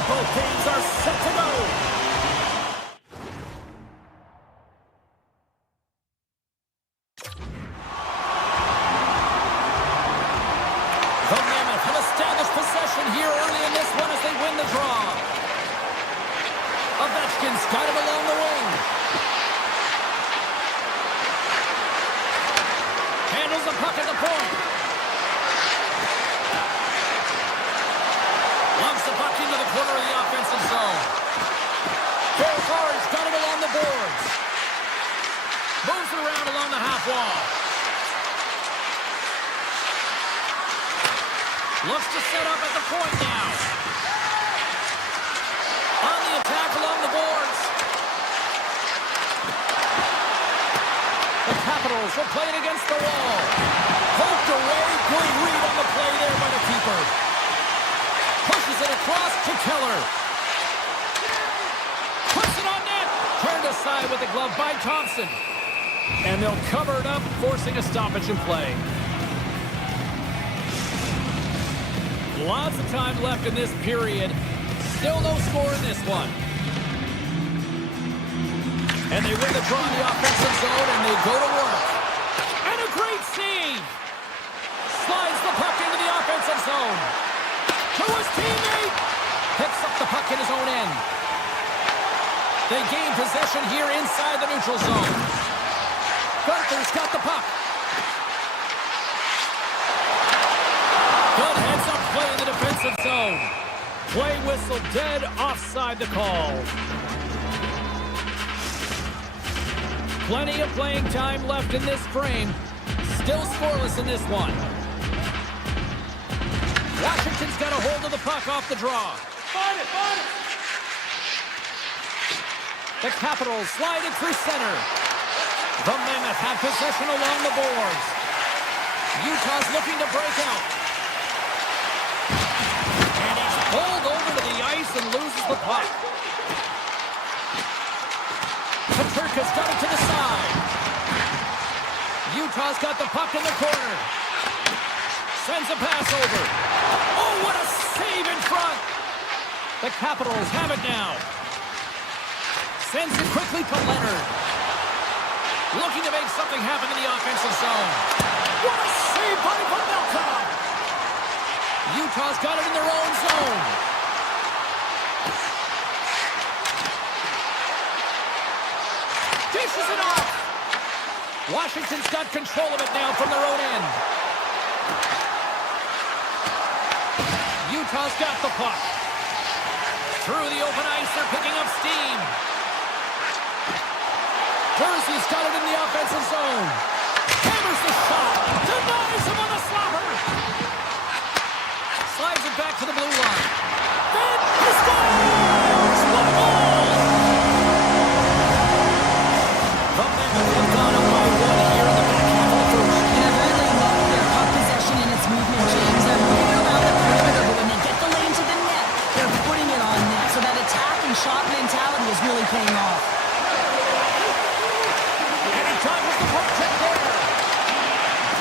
and both teams are set to go. The Mammoth have established possession here early in this one as they win the draw. Ovechkin's got him along the wing. Handles the puck at the point. Lumps the puck into the corner of the offensive zone. Far's got it along the boards. Moves it around along the half wall. Looks to set up at the point now. On the attack along the boards. The Capitals will play it against the wall. Poked away. Good read on the play there by the keeper. Pushes it across to Keller. Puts it on net. Turned aside with the glove by Thompson. And they'll cover it up, forcing a stoppage in play. Lots of time left in this period. Still no score in this one. And they win the draw in the offensive zone, and they go to work. And a great save. Slides the puck into the offensive zone. To his teammate. Picks up the puck in his own end. They gain possession here inside the neutral zone. Gunther's got the puck. Good heads-up play in the defensive zone. Play whistle dead, offside the call. Plenty of playing time left in this frame. Still scoreless in this one. Washington's got a hold of the puck off the draw. Find it! The Capitals slide it through center. The Mammoth have possession along the boards. Utah's looking to break out. And he's pulled over to the ice and loses the puck. Paterka's got it to the side. Utah's got the puck in the corner. Sends a pass over. Oh, what a save in front. The Capitals have it now. Sends it quickly to Leonard. Looking to make something happen in the offensive zone. What a save by Vanelka! Utah's got it in their own zone. Dishes it off. Washington's got control of it now from their own end. Utah's got the puck. Through the open ice, they're picking up steam. Jersey's got it in the offensive zone. Hammers the shot. Denies him on the slapper. Slides it back to the blue line. Then he scores! What a goal! The Mammoth have gone up by one here in the back half of the first. And I really love their puck possession and its movement, James. They're moving around the perimeter, but when they get the lane to the net, they're putting it on net. So that attack and shot mentality is really paying off.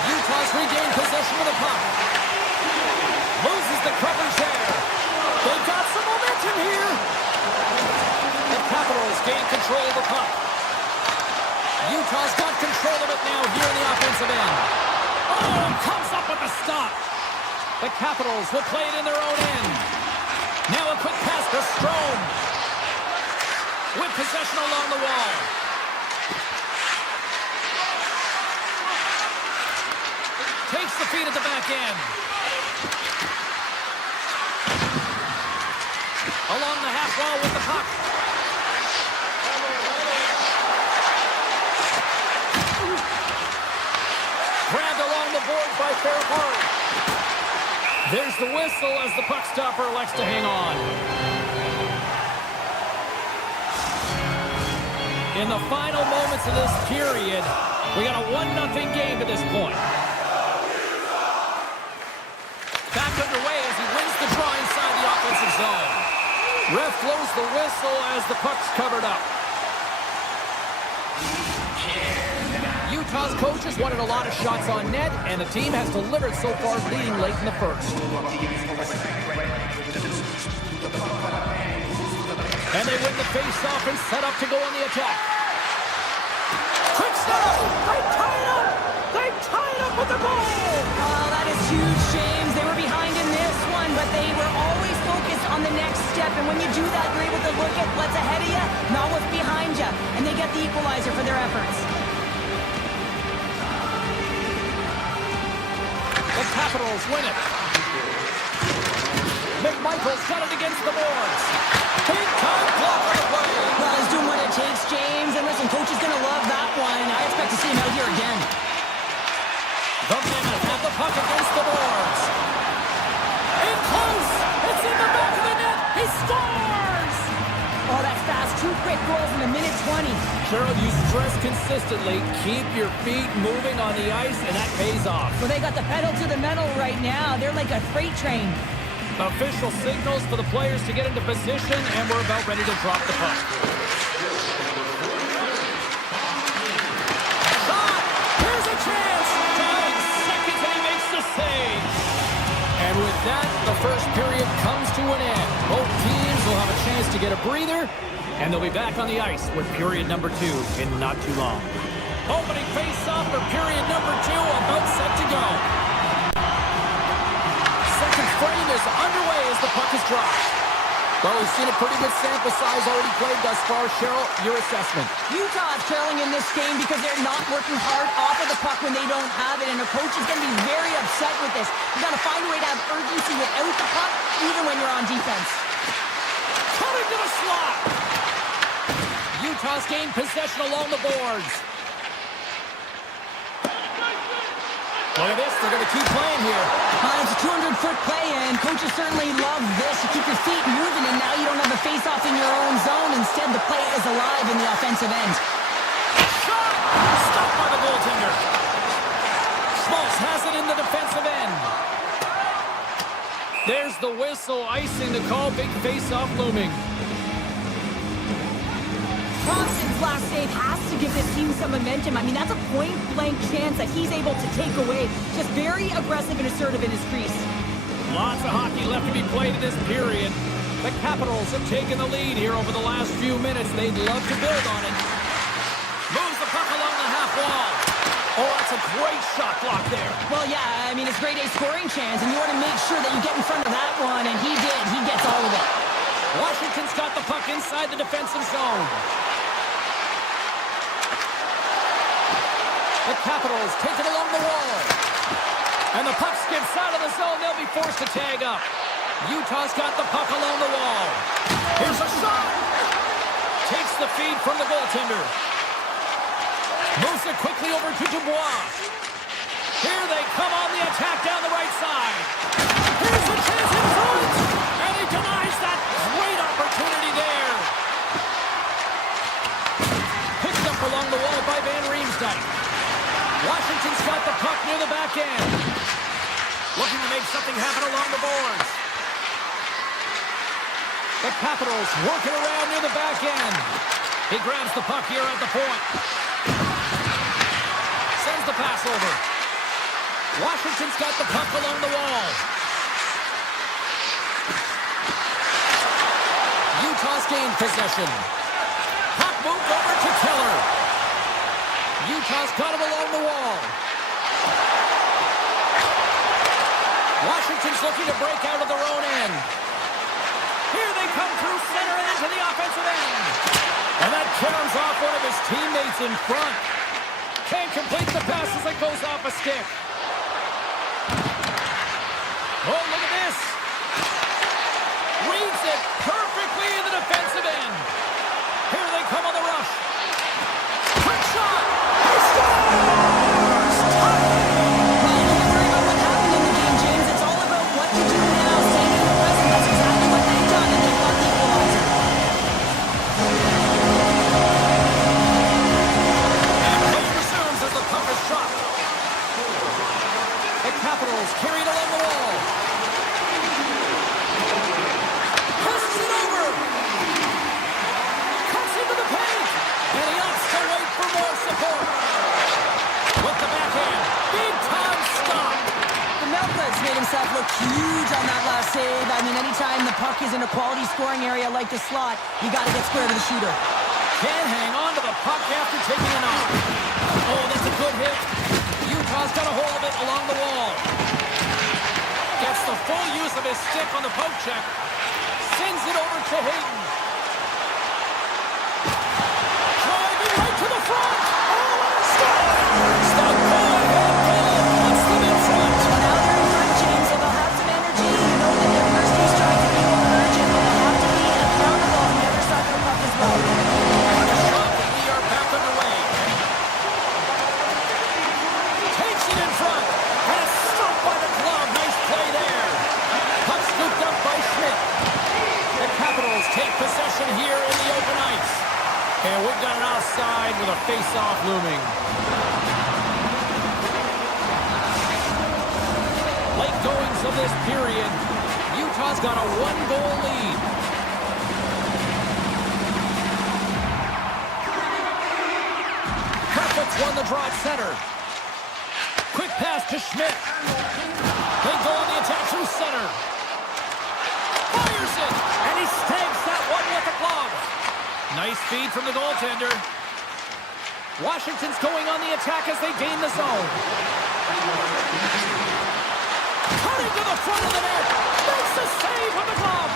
Utah's regained possession of the puck. Loses the coverage there. They've got some momentum here. The Capitals gain control of the puck. Utah's got control of it now here in the offensive end. Oh, comes up with a stop. The Capitals will play it in their own end. Now a quick pass to Strome. With possession along the wall. Takes the feed at the back end. Along the half wall with the puck. Grabbed along the board by Farrar. There's the whistle as the puck stopper elects to hang on. In the final moments of this period, we got a 1-0 game to this point. Back underway as he wins the draw inside the offensive zone. Ref blows the whistle as the puck's covered up. Utah's coaches wanted a lot of shots on net, and the team has delivered so far, leading late in the first. And they win the face-off and set up to go on the attack. Quick stop! They tie it up! They tie it up with the goal! Oh, that is huge, James. They were behind in this one, but they were always focused on the next step. And when you do that, you're able to look at what's ahead of you, not what's behind you. And they get the equalizer for their efforts. The Capitals win it. McMichael's got it against the boards. Big time block on the play. Well, he's doing what it takes, James. And listen, coach is going to love that one. I expect to see him out here again. The Mammoth have the puck against the boards. In close. It's in the back of the net. He scores! Oh, that's fast. 2 quick goals in a minute 20. Cheryl, you stress consistently, keep your feet moving on the ice, and that pays off. Well, they got the pedal to the metal right now. They're like a freight train. Official signals for the players to get into position, and we're about ready to drop the puck. Shot! Here's a chance! 9 seconds, and he makes the save. And with that, the first period comes to an end. Both teams will have a chance to get a breather, and they'll be back on the ice with period number 2 in not too long. Opening face-off for period number 2, about set to go. Second frame is underway as the puck is dropped. Well, we've seen a pretty good sample size already played thus far. Cheryl, your assessment. Utah is trailing in this game because they're not working hard off of the puck when they don't have it, and a coach is going to be very upset with this. You got to find a way to have urgency without the puck, even when you're on defense. Coming to the slot. Utah's gained possession along the boards. Look at this, they're going to keep playing here. It's a 200-foot play, and coaches certainly love this. You keep your feet moving, and now you don't have a face-off in your own zone. Instead, the play is alive in the offensive end. Shot! Stopped by the goaltender. Schmaltz has it in the defensive end. There's the whistle, icing the call. Big face-off looming. Thompson's last save has to give this team some momentum. I mean, that's a point-blank chance that he's able to take away. Just very aggressive and assertive in his crease. Lots of hockey left to be played in this period. The Capitals have taken the lead here over the last few minutes. They'd love to build on it. Moves the puck along the half wall. Oh, that's a great shot block there. Well, yeah, I mean, it's grade A scoring chance, and you want to make sure that you get in front of that one, and he did. He gets all of it. Washington's got the puck inside the defensive zone. The Capitals take it along the wall. And the puck skips out of the zone. They'll be forced to tag up. Utah's got the puck along the wall. Here's a shot. Takes the feed from the goaltender. Moves it quickly over to Dubois. Here they come on the attack down the right side. Here's a chance in front. And he denies that great opportunity there. Picked up along the wall by Van Riemsdyk. Washington's got the puck near the back end. Looking to make something happen along the boards. The Capitals working around near the back end. He grabs the puck here at the point. Sends the pass over. Washington's got the puck along the wall. Utah's gained possession. Puck moved over to Keller. Utah's got him along the wall. Washington's looking to break out of their own end. Here they come through center and into the offensive end. And that caroms off one of his teammates in front. Can't complete the pass as it goes off a stick. Oh, look at this. Reads it perfectly in the defensive end. Here they come on the rush. Quick shot. He scores! Well, don't worry about what happened in the game, James. It's all about what you do now. Staying in the present. That's exactly what they've done, and they've got the equalizer. And play resumes as the puck is dropped. huge on that last save. I mean, anytime the puck is in a quality scoring area like the slot, you got to get square to the shooter. Can't hang on to the puck after taking a knock. Oh, that's a good hit. Utah's got a hold of it along the wall. Gets the full use of his stick on the poke check. Sends it over to Hayden. Driving right to the front. Oh, and a scores! The go-ahead goal puts them in front. Well, now they're in front, James, so they'll have some energy. You know that their first two strikes are more urgent, but they'll have to be accountable on the other side of the puck as well. We are back underway. Takes it in front. And a stop by the glove. Nice play there. Puck scooped up by Schmidt. The Capitals take possession here in the open ice. And we've got an offside with a face-off looming. Late goings of this period. Utah's got a one-goal lead. Hartford's won the draw at center. Quick pass to Schmidt. They go on the attack through center. Fires it, and he snags that one with the glove. Nice feed from the goaltender. Washington's going on the attack as they gain the zone. Cutting to the front of the net. Makes the save with the glove.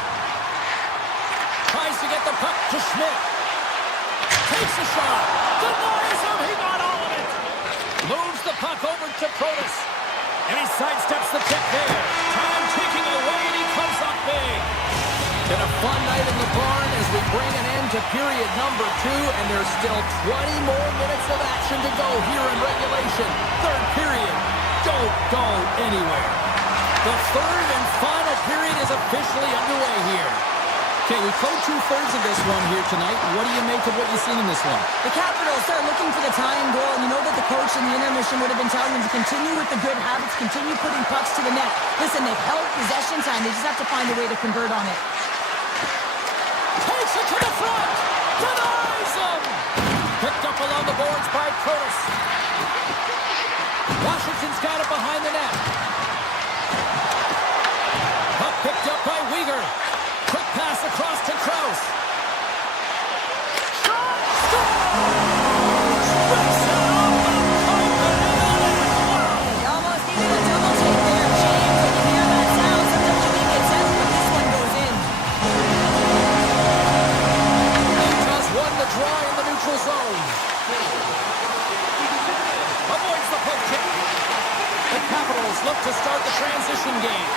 Tries to get the puck to Schmidt. Takes a shot. Denies him. He got all of it. Moves the puck over to Protas. And he sidesteps the check there. Time ticking away, and he comes up big. Been a fun night in the barn as we bring an end to period number 2, and there's still 20 more minutes of action to go here in regulation. Third period. Don't go anywhere. The third and final period is officially underway here. Okay, we've played 2/3 of this one here tonight. What do you make of what you've seen in this one? The Capitals are looking for the tying goal, and you know that the coach in the intermission would have been telling them to continue with the good habits, continue putting pucks to the net. Listen, they've held possession time. They just have to find a way to convert on it. Takes it to the front. Denies him. Picked up along the boards by Curtis. Washington's got it behind the net. Puck picked up by Weegar. Quick pass across to Krause. Shot! Scores! Rips it off the pipe and in. Wow! They almost needed a double take there, James. When you hear that sound, sometimes you think it's sense, but this one goes in. Utah's won the draw in the neutral zone. Avoids the poke check. The Capitals look to start the transition game.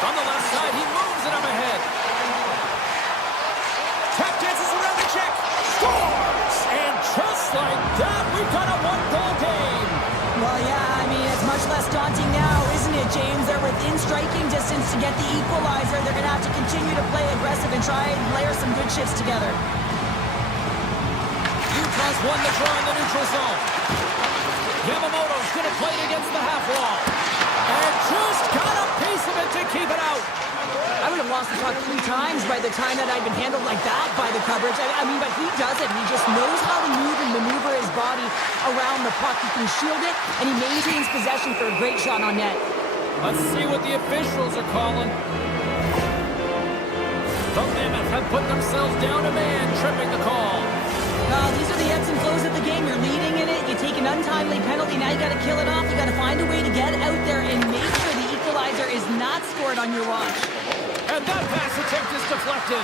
From the left side, he moves it up ahead. Tap dances around the check. Scores! And just like that, we've got a one-goal game. Well, yeah, I mean, it's much less daunting now, isn't it, James? They're within striking distance to get the equalizer. They're going to have to continue to play aggressive and try and layer some good shifts together. Utah's won the draw in the neutral zone. Yamamoto's going to play it against the half wall. And just got a piece of it to keep it out. I would have lost the puck 3 times by the time that I'd been handled like that by the coverage. I mean, but he doesn't. He just knows how to move and maneuver his body around the puck. He can shield it, and he maintains possession for a great shot on net. Let's see what the officials are calling. The Mammoth have put themselves down a man, tripping the call. These are the ebbs and flows of the game. You're leading in it. You take an untimely penalty. Now you got to kill it off. You got to find a way to get out there and make sure the equalizer is not scored on your watch. And that pass attempt is deflected.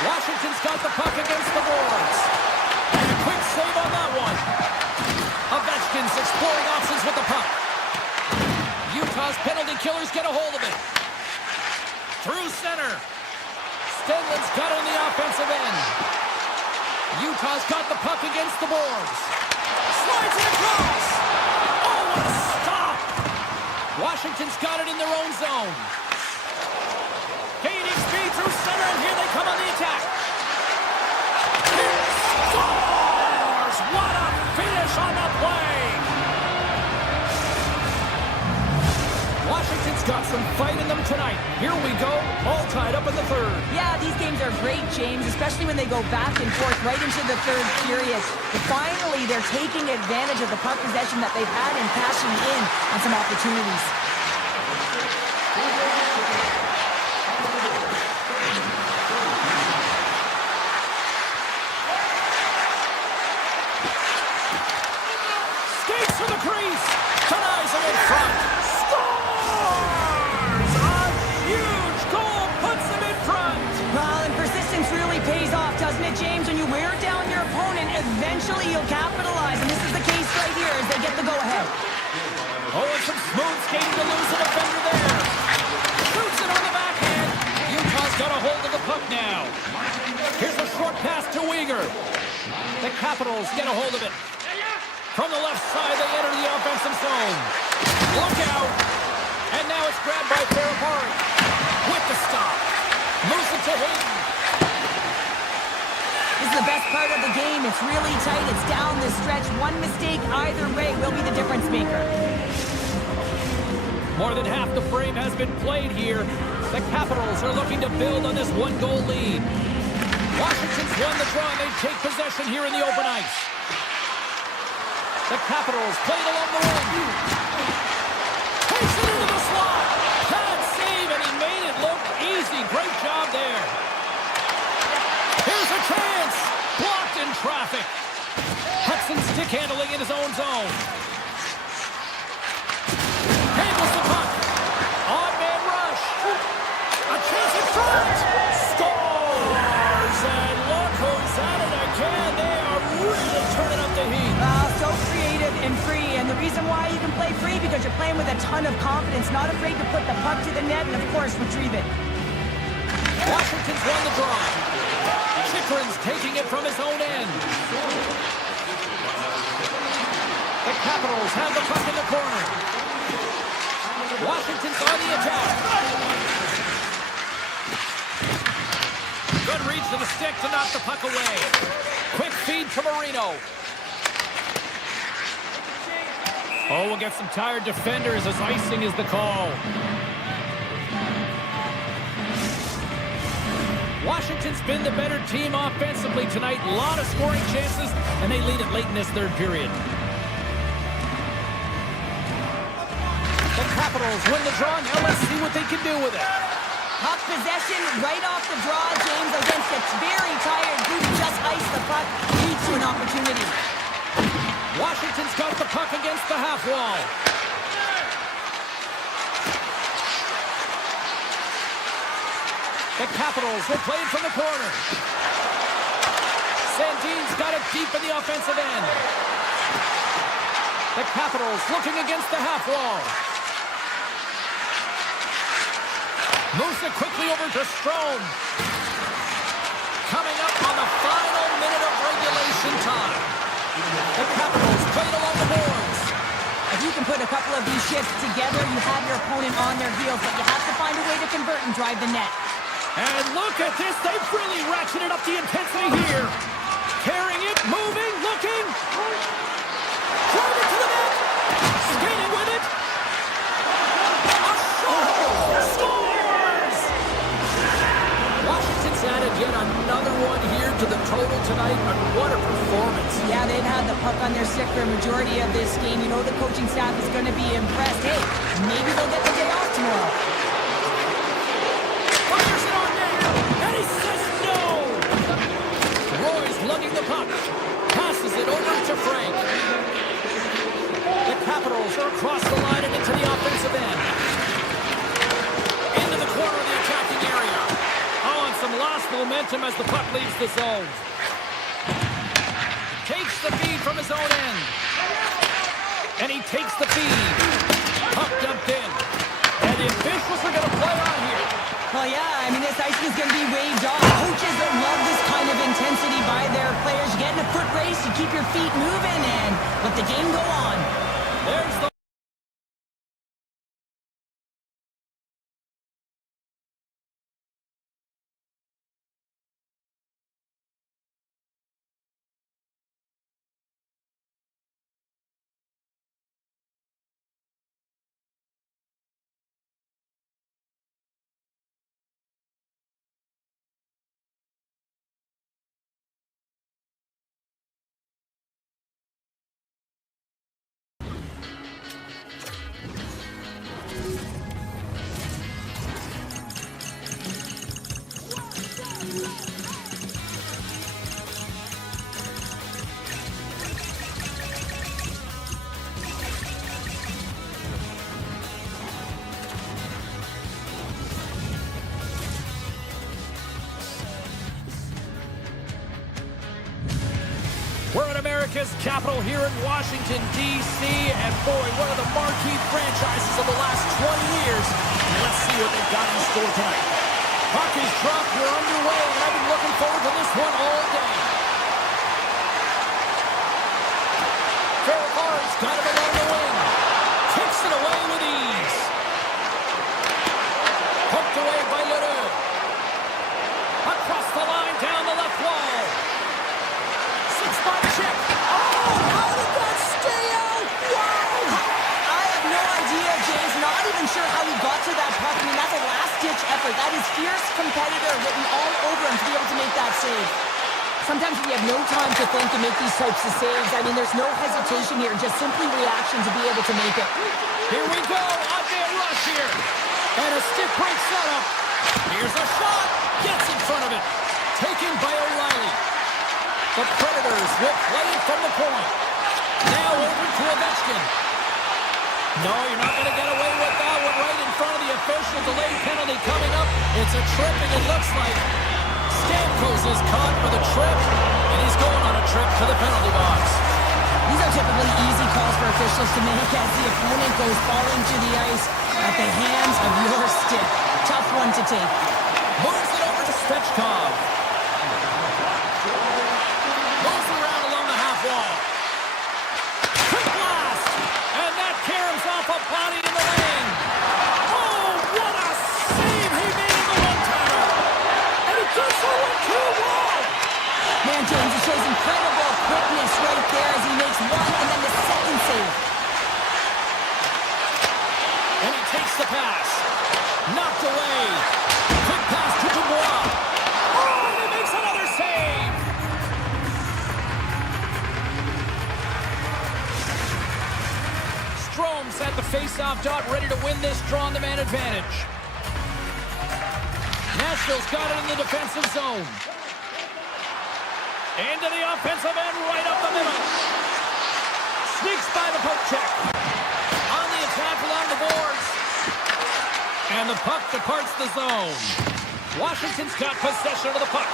Washington's got the puck against the boards. And a quick save on that one. Ovechkin's exploring options with the puck. Utah's penalty killers get a hold of it. Through center. Stenlin's got on the offensive end. Utah's got the puck against the boards. Slides it across. Oh, what a stop. Washington's got it in their own zone. Gaining speed through center, and here they come on the attack. He scores! What a finish on the play! Washington's got some fight in them tonight. Here we go, all tied up in the third. Yeah, these these games are great, James, especially when they go back and forth right into the third period. But finally, they're taking advantage of the puck possession that they've had and cashing in on some opportunities. Skates to the crease. Denies him in front. Scores! A huge goal puts him in front. Well, and persistence really pays off, doesn't it, James? When you wear down your opponent, eventually you'll capitalize. And this is the case right here as they get the go-ahead. Oh, and some smooth skating to lose a defender there. Shoots it on the backhand. Utah's got a hold of the puck now. Here's a short pass to Uyghur. The Capitals get a hold of it. From the left side, they enter the offensive zone. Look out. And now it's grabbed by Ferrapari. With the stop. Moves it to Hayden. This is the best part of the game. It's really tight. It's down the stretch. One mistake either way will be the difference maker. More than half the frame has been played here. The Capitals are looking to build on this one-goal lead. Washington's won the draw, and they take possession here in the open ice. The Capitals played along the wing. Takes it into the slot. Bad save, and he made it look easy. Great job there. Here's a chance. Blocked in traffic. Hudson stick handling in his own zone. Handles the puck. Odd man rush. A chance in front. Scores! And look who's at it again. They are really turning up the heat. So creative and free. And the reason why you can play free, because you're playing with a ton of confidence, not afraid to put the puck to the net and, of course, retrieve it. Washington's won the draw. Chikrin's taking it from his own end. The Capitals have the puck in the corner. Washington's on the attack. Good reach to the stick to knock the puck away. Quick feed to Marino. Oh, we'll get some tired defenders as icing is the call. Washington's been the better team offensively tonight. A lot of scoring chances, and they lead it late in this third period. The Capitals win the draw. Now let's see what they can do with it. Puck possession right off the draw, James, against a very tired group. Just ice the puck, leads to an opportunity. Washington's got the puck against the half wall. The Capitals will play it from the corner. Sandin's got it deep in the offensive end. The Capitals looking against the half wall. Moves it quickly over to Strome. Coming up on the final minute of regulation time. The Capitals played along the boards. If you can put a couple of these shifts together, you have your opponent on their heels, but you have to find a way to convert and drive the net. And look at this. They've really ratcheted up the intensity here. Carrying it, moving, looking. Driving to the net. Skating with it. A shot. Scores! Washington's added yet another one here to the total tonight. And what a performance. Yeah, they've had the puck on their stick for a majority of this game. You know the coaching staff is going to be impressed. Hey, maybe they'll get the day off tomorrow. Fires it on net. And he says no. Roy's lugging the puck. Passes it over to Frank. The Capitals are across the line and into the offensive end. Into the corner of the attacking area. Oh, and some lost momentum as the puck leaves the zone. Takes the feed from his own end. And he takes the feed. Puck dumped in. And the officials are going to play on here. Well, yeah, I mean, this icing is going to be waved off. Coaches that love this kind of intensity by their players. You get in a foot race, you keep your feet moving, and let the game go on. There's the We're in America's capital here in Washington, D.C., and boy, one of the marquee franchises of the last 20 years. Let's see what they've got in store tonight. Hockey's dropped, we're underway, and I've been looking forward to this one all day. Farrell's got it along the wing. Kicks it away with ease. Poked away by Ledoux. Across the line, down the left wall. Six-spot check. Oh, how did that stay out? Wow! I have no idea, James. Not even sure how he got to that puck. I mean, that's a last-ditch effort. That is fierce competitor written all over him to be able to make that save. Sometimes we have no time to think to make these types of saves. I mean, there's no hesitation here, just simply reaction to be able to make it. Here we go, on the rush here. And a stick break setup. Here's a shot. Gets in front of it. Taken by O'Reilly. The Predators will play it from the point. Now over to Ovechkin. No, you're not going to get away with that one right in front of the official. Delayed penalty coming up. It's a tripping, it looks like. Stamkos is caught for the trip, and he's going on a trip to the penalty box. These are typically easy calls for officials to make as the opponent goes falling to the ice at the hands of your stick. Tough one to take. Moves it over to Svechkov. Moves it around along the half wall. Quick blast! And that caroms off a body in the lane. Oh, what a save he made in the one-timer! And it does so into the wall! Man, James, it shows incredible quickness right there as he makes one and then the second save. And he takes the pass. Knocked away. Quick pass to Dubois. Oh, and he makes another save. Strome's at the face-off dot, ready to win this draw on the man advantage. Nashville's got it in the defensive zone. Into the offensive end, right up the middle. Sneaks by the poke check. On the attack along the boards. And the puck departs the zone. Washington's got possession of the puck.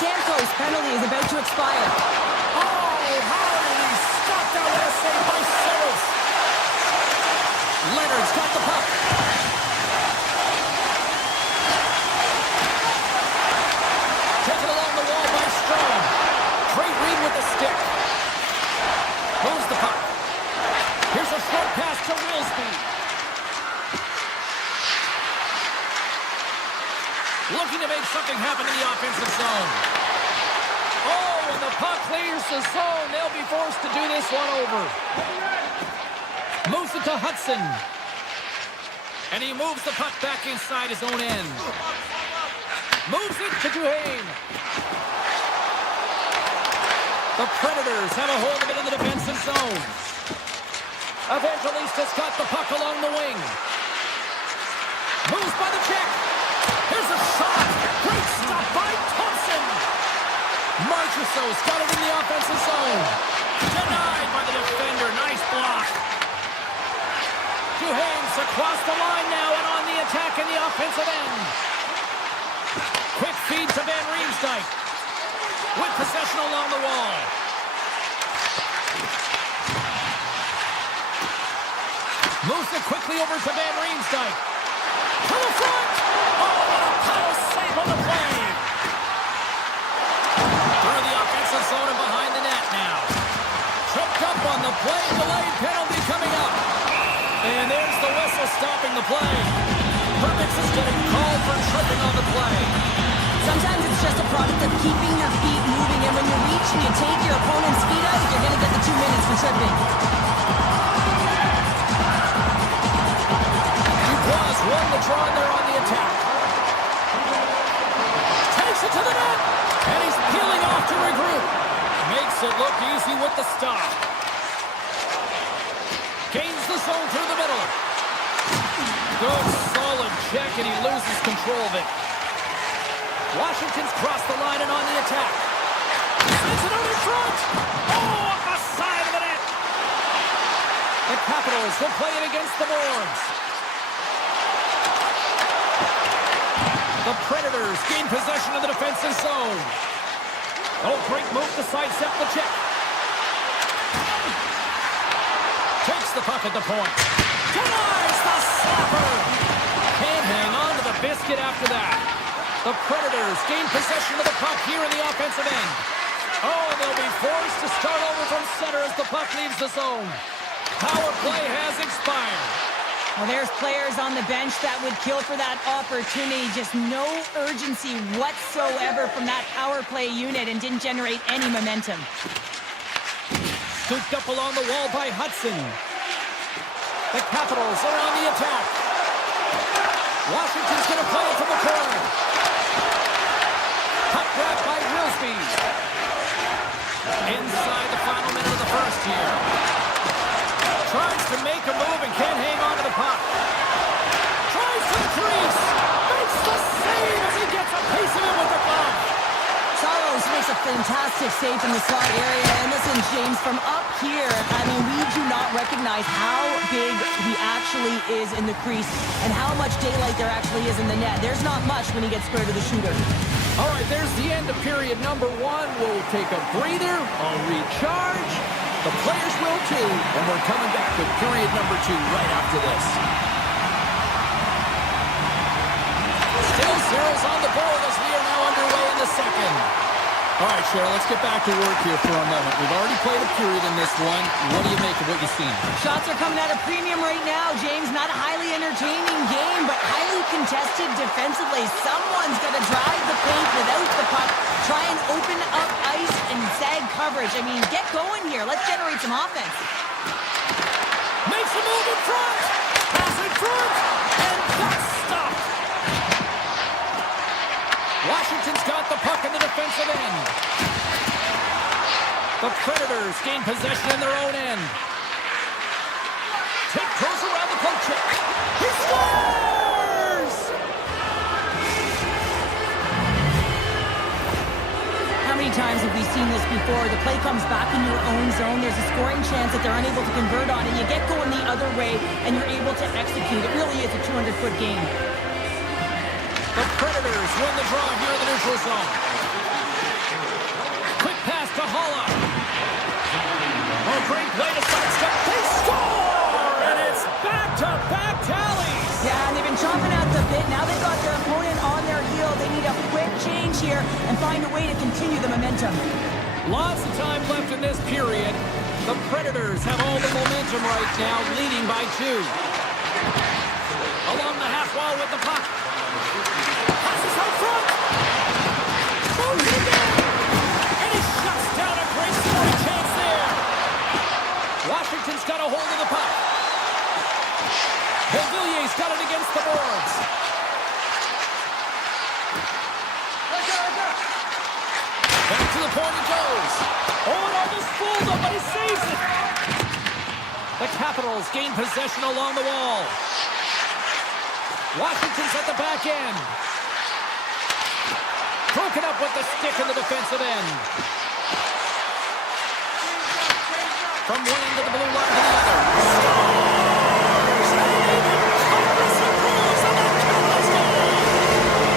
Stamkos' penalty is about to expire. Oh, how did he stop that? What a save by Saros. Leonard's got the puck. Taken along the wall by Strome. Great read with the stick. Moves the puck. Here's a short pass to Willsby. Looking to make something happen in the offensive zone. Oh, and the puck clears the zone. They'll be forced to do this one over. Moves it to Hudson. And he moves the puck back inside his own end. Moves it to Duhaime. The Predators have a hold of it in the defensive zone. Evangelista's got the puck along the wing. Moves by the check. Here's a shot. Great stop by Thompson. Marchessault's got it in the offensive zone. Denied by the defender. Nice block. Duhaime's across the line now and on the attack in the offensive end. Quick feed to Van Riemsdyk. With possession along the wall. Moves it quickly over to Van Riemsdyk. To the front! Oh, what a power save on the play! Through the offensive zone and behind the net now. Tripped up on the play. Delayed penalty coming up. And there's the whistle stopping the play. Hermix is getting called for tripping on the play. Sometimes it's just a product of keeping your feet moving, and when you reach and you take your opponent's feet out, you're going to get the 2 minutes for tripping. Dubois won the draw and they're on the attack. Takes it to the net, and he's peeling off to regroup. Makes it look easy with the stop. Gains the zone through the middle. Good solid check, and he loses control of it. Washington's crossed the line and on the attack. Sends it out in front. Oh, off the side of the net. The Capitals will play it against the boards. The Predators gain possession of the defensive zone. Oh, great move to sidestep the check. Takes the puck at the point. Denies the slapper. Can't hang on to the biscuit after that. The Predators gain possession of the puck here in the offensive end. Oh, and they'll be forced to start over from center as the puck leaves the zone. Power play has expired. Well, there's players on the bench that would kill for that opportunity. Just no urgency whatsoever from that power play unit and didn't generate any momentum. Scooped up along the wall by Hudson. The Capitals are on the attack. Washington's going to play it from the corner. Puck grab by Wilsby. Inside the final minute of the first here. Tries to make a move and can't hang on to the puck. Tries to the crease. Makes the save as he gets a piece of it with the glove. Saros makes a fantastic save from the slot area. And listen, James, from up here, I mean, we do not recognize how big he actually is in the crease and how much daylight there actually is in the net. There's not much when he gets square to the shooter. All right, there's the end of period number one. We'll take a breather. I'll recharge. The players will too. And we're coming back with period number two right after this. Still zeros on the board as we are now underway in the second. All right, Cheryl, let's get back to work here for a moment. We've already played a period in this one. What do you make of what you've seen? Shots are coming at a premium right now, James. Not a highly entertaining game, but highly contested defensively. Someone's going to drive the paint without the puck, try and open up ice and zag coverage. I mean, get going here. Let's generate some offense. Makes a move in front. Pass in front. And that's stopped. Washington's got the puck in the defensive end. The Predators gain possession in their own end. Tiptoes around the poke check. He scores! How many times have we seen this before? The play comes back in your own zone. There's a scoring chance that they're unable to convert on it. You get going the other way, and you're able to execute. It really is a 200-foot game. The Predators win the draw here in the neutral zone. Quick pass to Holla. Oh, great play to sidestep. They score! And it's back-to-back tallies. Yeah, and they've been chomping at the bit. Now they've got their opponent on their heel. They need a quick change here and find a way to continue the momentum. Lots of time left in this period. The Predators have all the momentum right now, leading by 2. Along the half wall with the puck. Passes out front. Moves it again. And he shuts down a great scoring chance there. Washington's got a hold of the puck. Beauvillier's got it against the boards. Back to the point it goes. Oh, it almost fooled him, but he saves it. The Capitals gain possession along the wall. Washington's at the back end. Broken up with the stick in the defensive end. From one end of the blue line to the other. Scores!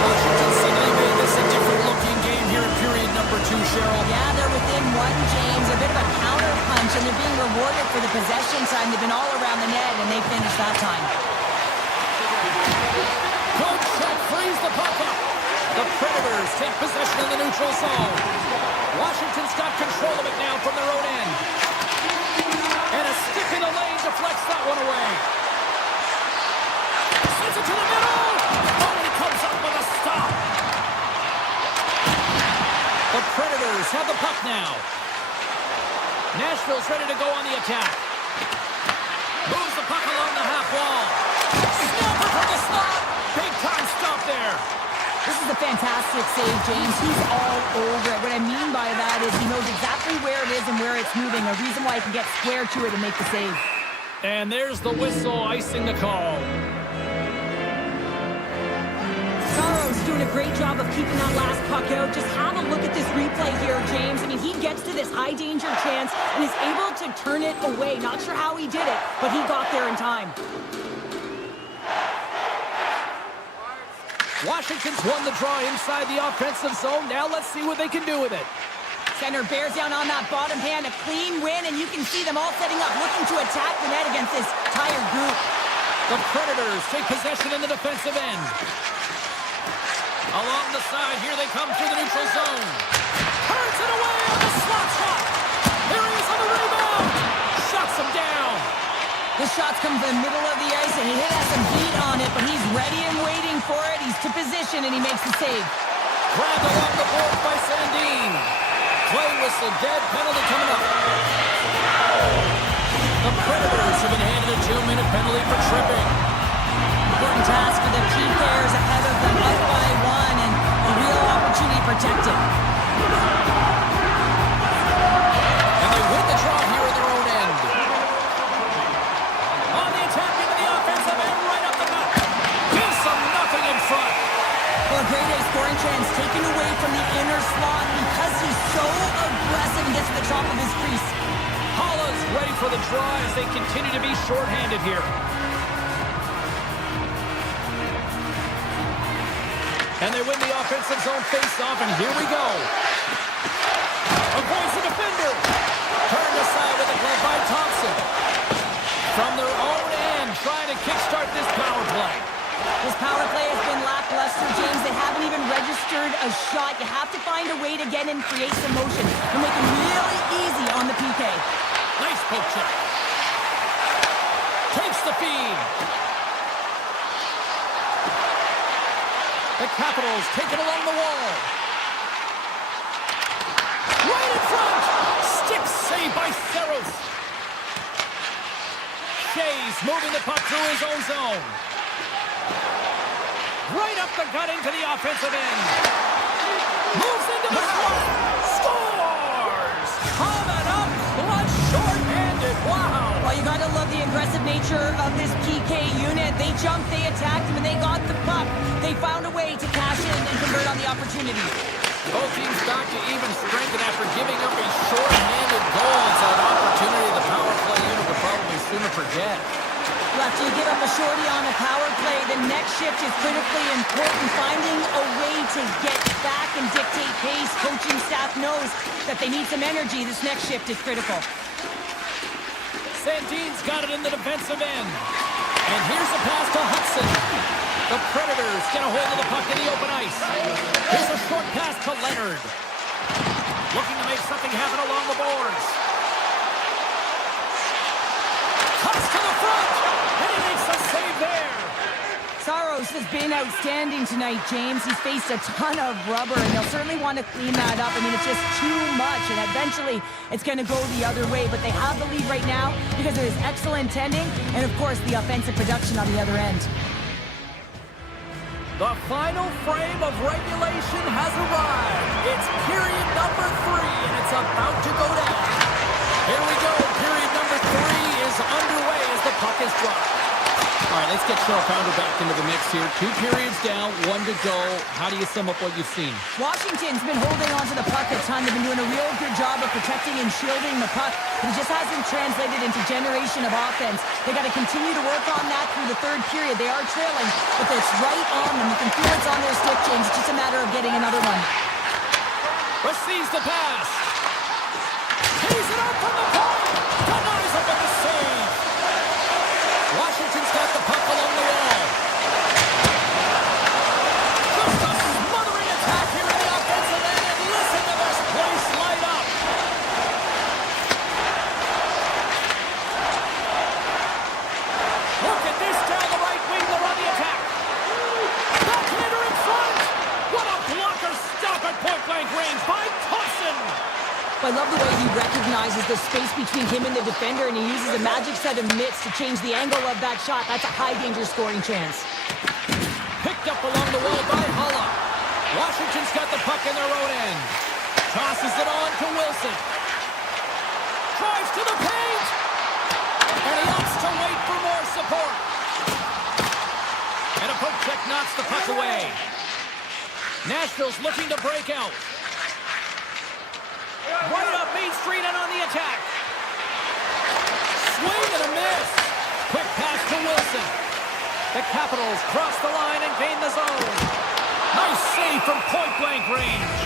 Washington suddenly made this a different looking game here in period number 2, Cheryl. Yeah, they're within 1, James. A bit of a counter punch, and they're being rewarded for the possession time. They've been all around the net, and they finished that time. Good check, frees the puck up. The Predators take possession in the neutral zone. Washington's got control of it now from their own end. And a stick in the lane deflects that one away. Sends it to the middle. Oh, and he comes up with a stop. The Predators have the puck now. Nashville's ready to go on the attack. Moves the puck along the half wall. Snapper from the slot. Big time stop there. This is a fantastic save, James. He's all over it. What I mean by that is he knows exactly where it is and where it's moving. A reason why he can get square to it and make the save. And there's the whistle icing the call. Saros doing doing a great job of keeping that last puck out. Just have a look at this replay here, James. I mean, he gets to this high-danger chance and is able to turn it away. Not sure how he did it, but he got there in time. Washington's won the draw inside the offensive zone. Now let's see what they can do with it. Center bears down on that bottom hand. A clean win, and you can see them all setting up, looking to attack the net against this tired group. The Predators take possession in the defensive end. Along the side, here they come through the neutral zone. Turns it away on the slot shot. There he is on the rebound. Shuts him down. The shots come from the middle of the ice, and he has some heat on it, but he's ready and waiting for it. He's to position, and he makes the save. Grabbed along the boards by Sandin. Play whistle, dead, penalty coming up. The Predators have been handed a 2-minute penalty for tripping. Important task for the key players ahead of them, up by one, and a real opportunity protected. And they win the draw here in their own end. On the attack into the offensive end, right up the gut. Gives them nothing in front. Well, a great A scoring chance taken away from the inner slot because he's so aggressive and gets to the top of his crease. Holla's ready for the draw as they continue to be shorthanded here. And they win the offensive zone face-off, and here we go. Avoids the defender. Turned aside with a glove by Thompson. From their own end, trying to kickstart this power play. This power play has been lackluster, James. They haven't even registered a shot. You have to find a way to get in, create some motion, and make it really easy on the PK. Nice poke check. Takes the feed. The Capitals take it along the wall. Right in front. Stick save by Saros. Shea's moving the puck through his own zone. Right up the gut into the offensive end. Moves into the slot. Scores! Coming up clutch, short-handed. Wow! Well, you gotta love the aggressive nature of this PK unit. They jumped, they attacked him, and they got the puck. They found a way to cash in and convert on the opportunity. Both teams back to even strength, and after giving up a short-handed goal, it's an opportunity the power play unit will probably sooner forget. After you give up a shorty on a power play, the next shift is critically important. Finding a way to get back and dictate pace. Coaching staff knows that they need some energy. This next shift is critical. Sandin's got it in the defensive end. And here's a pass to Hudson. The Predators get a hold of the puck in the open ice. Here's a short pass to Leonard. Looking to make something happen along the boards. Cuts to the front. And he makes a save there. Saros has been outstanding tonight, James. He's faced a ton of rubber, and they'll certainly want to clean that up. I mean, it's just too much, and eventually it's going to go the other way. But they have the lead right now because of his excellent tending and, of course, the offensive production on the other end. The final frame of regulation has arrived. It's period number 3, and it's about to go down. Here we go. Period number 3 is underway as the puck is dropped. All right, let's get Cheryl Pounder back into the mix here. 2 periods down, 1 to go. How do you sum up what you've seen? Washington's been holding on to the puck a ton. They've been doing a real good job of protecting and shielding the puck. But it just hasn't translated into generation of offense. They got to continue to work on that through the 3rd period. They are trailing, but it's right on them. You can feel it's on their stick, James. It's just a matter of getting another one. Receives the pass. Tees it up from the point. Denies it with the save. Washington's got the puck along the wall. Just a smothering attack here in the offensive end, and listen to this place light up. Look at this down the right wing. They're on the attack. Backhander in front. What a blocker stop at point-blank range by Thompson. I love the way he recognizes the space between him and the defender, and he uses a magic set of mitts to change the angle of that shot. That's a high-danger scoring chance. Picked up along the wall by Holla. Washington's got the puck in their own end. Tosses it on to Wilson. Drives to the paint. And he opts to wait for more support. And a poke check knocks the puck away. Nashville's looking to break out. Right up Main Street and on the attack. Swing and a miss. Quick pass to Wilson. The Capitals cross the line and gain the zone. Nice save from point-blank range.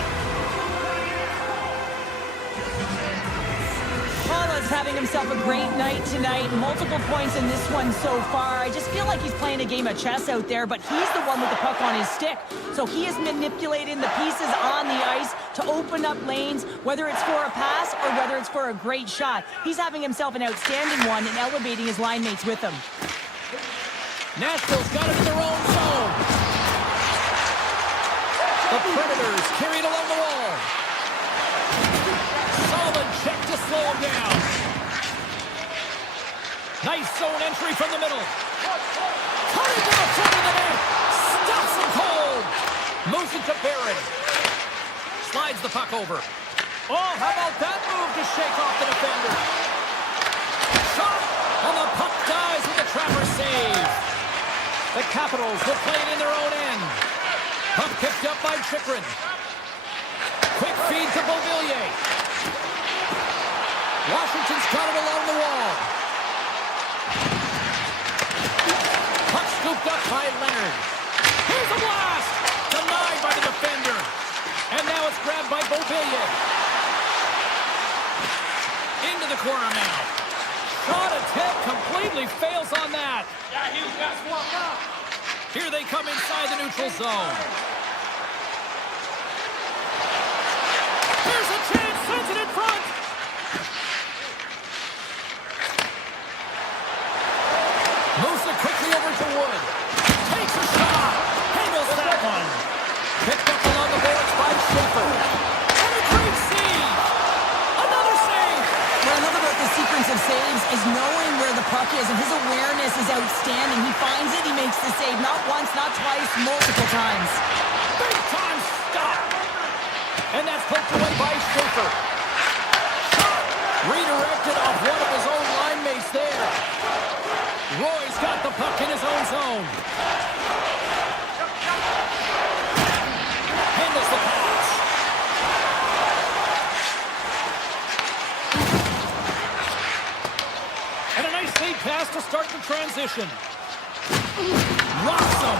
Paula's having himself a great night tonight. Multiple points in this one so far. I just feel like he's playing a game of chess out there, but he's the one with the puck on his stick. So he is manipulating the pieces on the ice to open up lanes, whether it's for a pass or whether it's for a great shot. He's having himself an outstanding one and elevating his line mates with him. Nashville's got it in their own zone. The Predators carried along the wall. Solid check to slow him down. Nice zone entry from the middle. Cutting to the front of the net. Stops him cold. Moves it to Barron. Slides the puck over. Oh, how about that move to shake off the defender? Shot. And the puck dies with the trapper save. The Capitals will play it in their own end. Puck picked up by Chychrun. Quick feed to Beauvillier. Washington's got it along the wall. Puck scooped up by Leonard. Here's a blast! Denied by the defender. And now it's grabbed by Beauvillier. Into the corner now. Shot attempt completely fails on that. Yeah, Hughes got swapped out. Here they come inside the neutral zone. Here's a chance, sends it in front. Moves it quickly over to Wood. Takes a shot. Handles that one. Picked up along the boards by Shepherd. And a great save. Another save. What I love about the sequence of saves is knowing where the puck is, and his awareness is outstanding. He finds it, he makes the save. Not once, not twice, multiple times. Big time stop. And that's poked away by Schaefer. Shot. Redirected off one of his own line mates there. Roy's got the puck in his own zone. Handles the pass. And a nice lead pass to start the transition. Rocks him.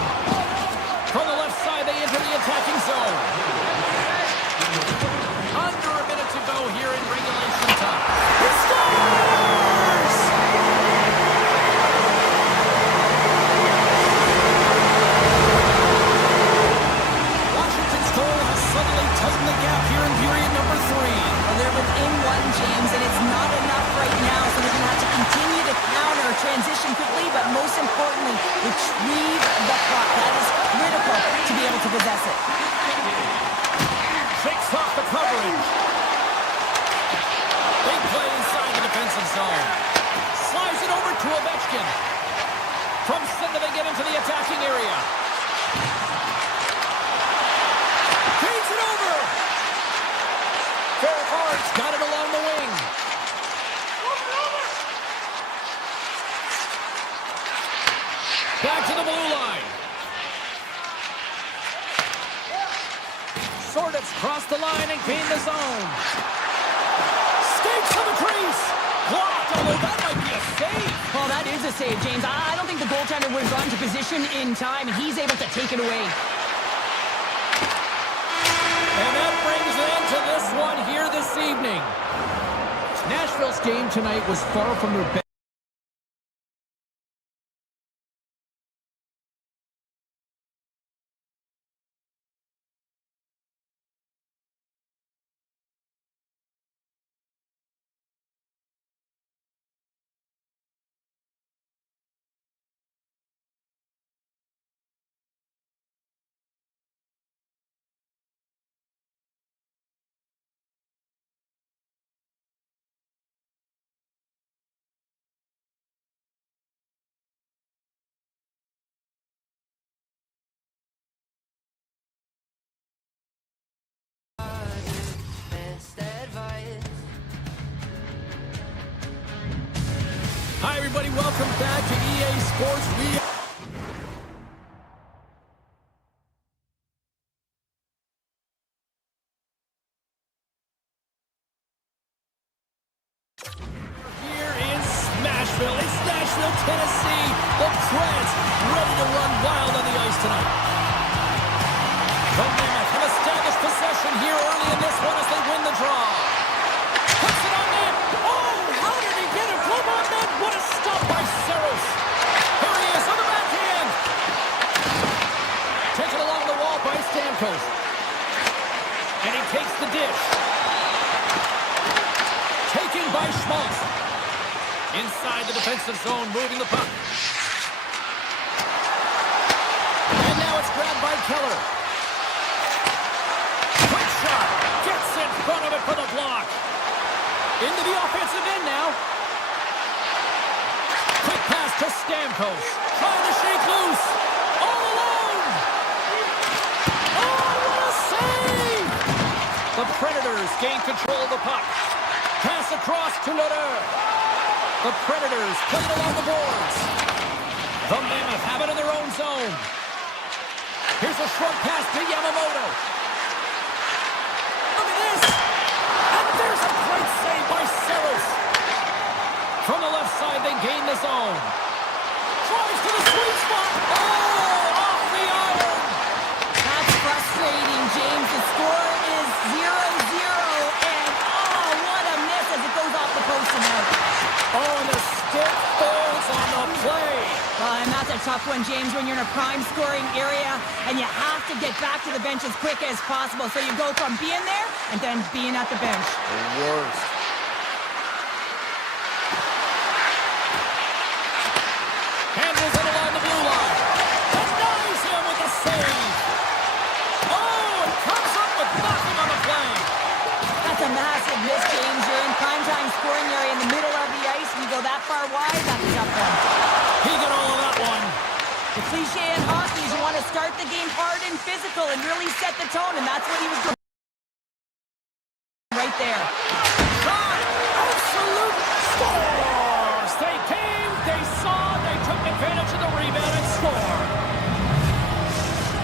From the left side, they enter the attacking zone. Under a minute to go here in regulation time. He scores! Washington's goal has suddenly tightened the gap here in period number 3. Well, they're within one, James, and it's not enough right now, so they're going to have to continue to counter, transition quickly, but most importantly, retrieve the puck. That is critical to be able to possess it. Shakes off the coverage. Big play inside the defensive zone. Slides it over to Ovechkin. From center, they get into the attacking area. Feeds it over. Fair Hart's got it along the wing. Back to the blue line. Sordets cross the line and gain the zone. Skates to the crease. Blocked, although that might be a save. Well, that is a save, James. I don't think the goaltender would have gone to position in time, and he's able to take it away. And that brings an end to this one here this evening. Nashville's game tonight was far from their best. Hi, everybody. Welcome back to EA Sports. We Nashville, Tennessee. The Preds ready to run wild on the ice tonight. The Mammoth have established possession here early in this one as they win the draw. Puts it on net. Oh, how did he get it? Glove on net. What a stop by Saros. Here he is on the backhand. Taken along the wall by Stamkos. And he takes the dish. Taken by Schmaltz. Inside the defensive zone, moving the puck. And now it's grabbed by Keller. Quick shot. Gets in front of it for the block. Into the offensive end now. Quick pass to Stamkos. Trying to shake loose. All alone. Oh, what a save! The Predators gain control of the puck. Pass across to Lodeur. The Predators play it along the boards. The Mammoth have it in their own zone. Here's a short pass to Yamamoto. Look at this. And there's a great save by Saros. From the left side, they gain the zone. Drives to the sweet spot. Oh, off the iron. That's frustrating, James. The score is 0-0, and oh, what a miss as it goes off the post and out. Oh, and the stick falls on the play. Well, and that's a tough one, James, when you're in a prime scoring area and you have to get back to the bench as quick as possible. So you go from being there and then being at the bench. The worst. Handles it along the blue line. Denies him with a save. Oh, and comes up with nothing on the play. That's a massive miss, James. You're in primetime scoring area in the middle of the ice, and you go that far wide, that's a tough one. He got all of that one. The cliche in hockey is you want to start the game hard and physical and really set the tone, and that's what he was doing right there. Shot! Absolute scores! They came, they saw, they took advantage of the rebound and scored.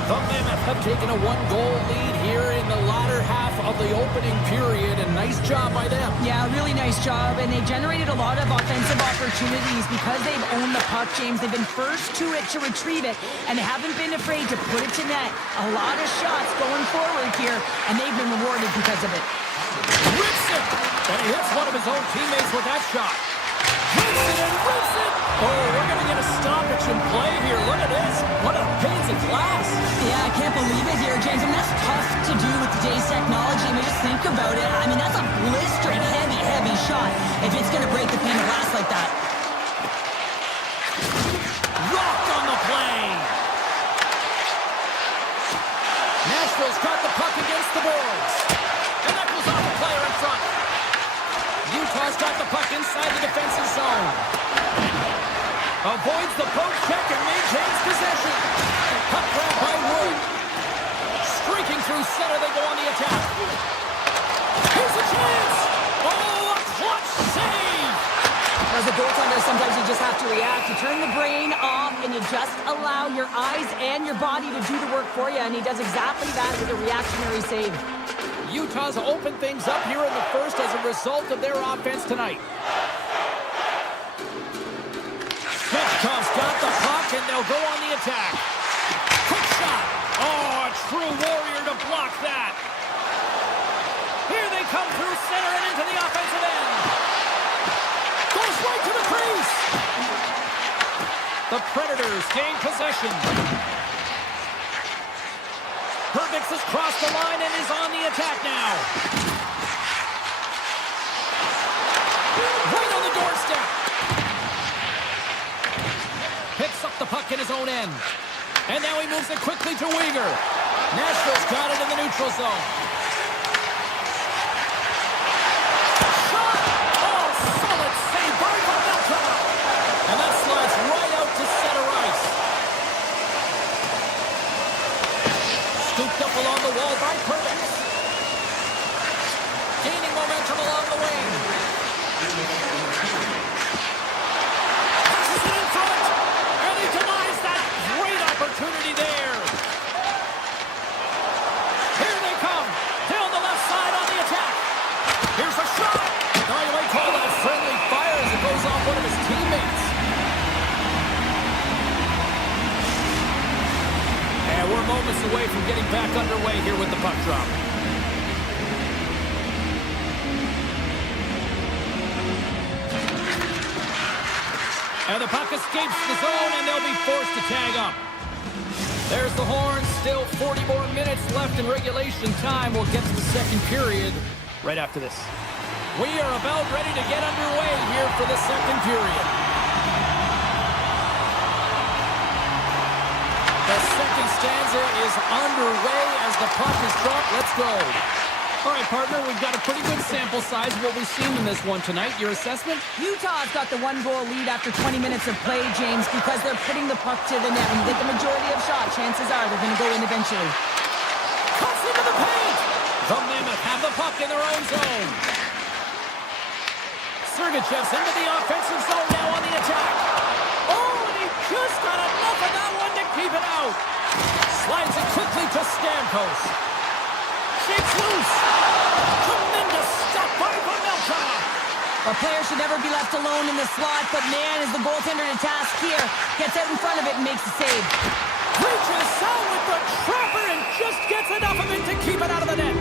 The Mammoth have taken a one-goal lead here in the latter half of the opening period, and nice job by them. Yeah, really nice job, and they generated a lot of offensive opportunities because they've owned the puck, James. They've been first to it to retrieve it, and they haven't been afraid to put it to net. A lot of shots going forward here, and they've been rewarded because of it. Rips it! And he hits one of his own teammates with that shot. Hits it and rips it! Oh, we're going to get a stoppage in play here. Look at this. What a panes of glass. Yeah, I can't believe it here, James. I mean, that's tough to do with today's technology. I mean, just think about it. I mean, that's a blistering, heavy, heavy shot if it's going to break the pane of glass like that. Rocked on the play. Nashville's got the puck against the boards. And that goes off the player in front. Utah's got the puck inside the defensive zone. Avoids the poke check and maintains possession. Puck grabbed by Wood. Streaking through center, they go on the attack. Here's a chance. Oh, a clutch save. As a goaltender, sometimes you just have to react. You turn the brain off and you just allow your eyes and your body to do the work for you. And he does exactly that with a reactionary save. Utah's opened things up here in the first as a result of their offense tonight. Svechkov's got the puck, and they'll go on the attack. Quick shot. Oh, a true warrior to block that. Here they come through center and into the offensive end. Goes right to the crease. The Predators gain possession. Hervix has crossed the line and is on the attack now. Right on the doorstep. Picks up the puck in his own end. And now he moves it quickly to Weegar. Nashville's got it in the neutral zone. Shot! Oh, solid save by Pavelka. And that slides right out to center ice. Scooped up along the wall by Hervix. Gaining momentum along the wing. Passes it in front. And he denies that great opportunity there. Here they come. Down the left side on the attack. Here's a shot. Now you might call that friendly fire as it goes off one of his teammates. away from getting back underway here with the puck drop. And the puck escapes the zone, and they'll be forced to tag up. There's the horn. Still 40 more minutes left in regulation time. We'll get to the second period right after this. We are about ready to get underway here for the second period. The second stanza is underway as the puck is dropped. Let's go. All right, partner, we've got a pretty good sample size of what we've seen in this one tonight. Your assessment? Utah's got the one-goal lead after 20 minutes of play, James, because they're putting the puck to the net. When you get the majority of shots, chances are they're going to go in eventually. Cuts into the paint! The Mammoth have the puck in their own zone. Sergachev's into the offensive zone now on the attack. Oh, and he just got enough of that one to keep it out. Slides it quickly to Stamkos. Shakes loose. Tremendous stop by Pavelka. A player should never be left alone in the slot, but man, is the goaltender to task here. Gets out in front of it and makes the save. Reaches out with the trapper and just gets enough of it to keep it out of the net.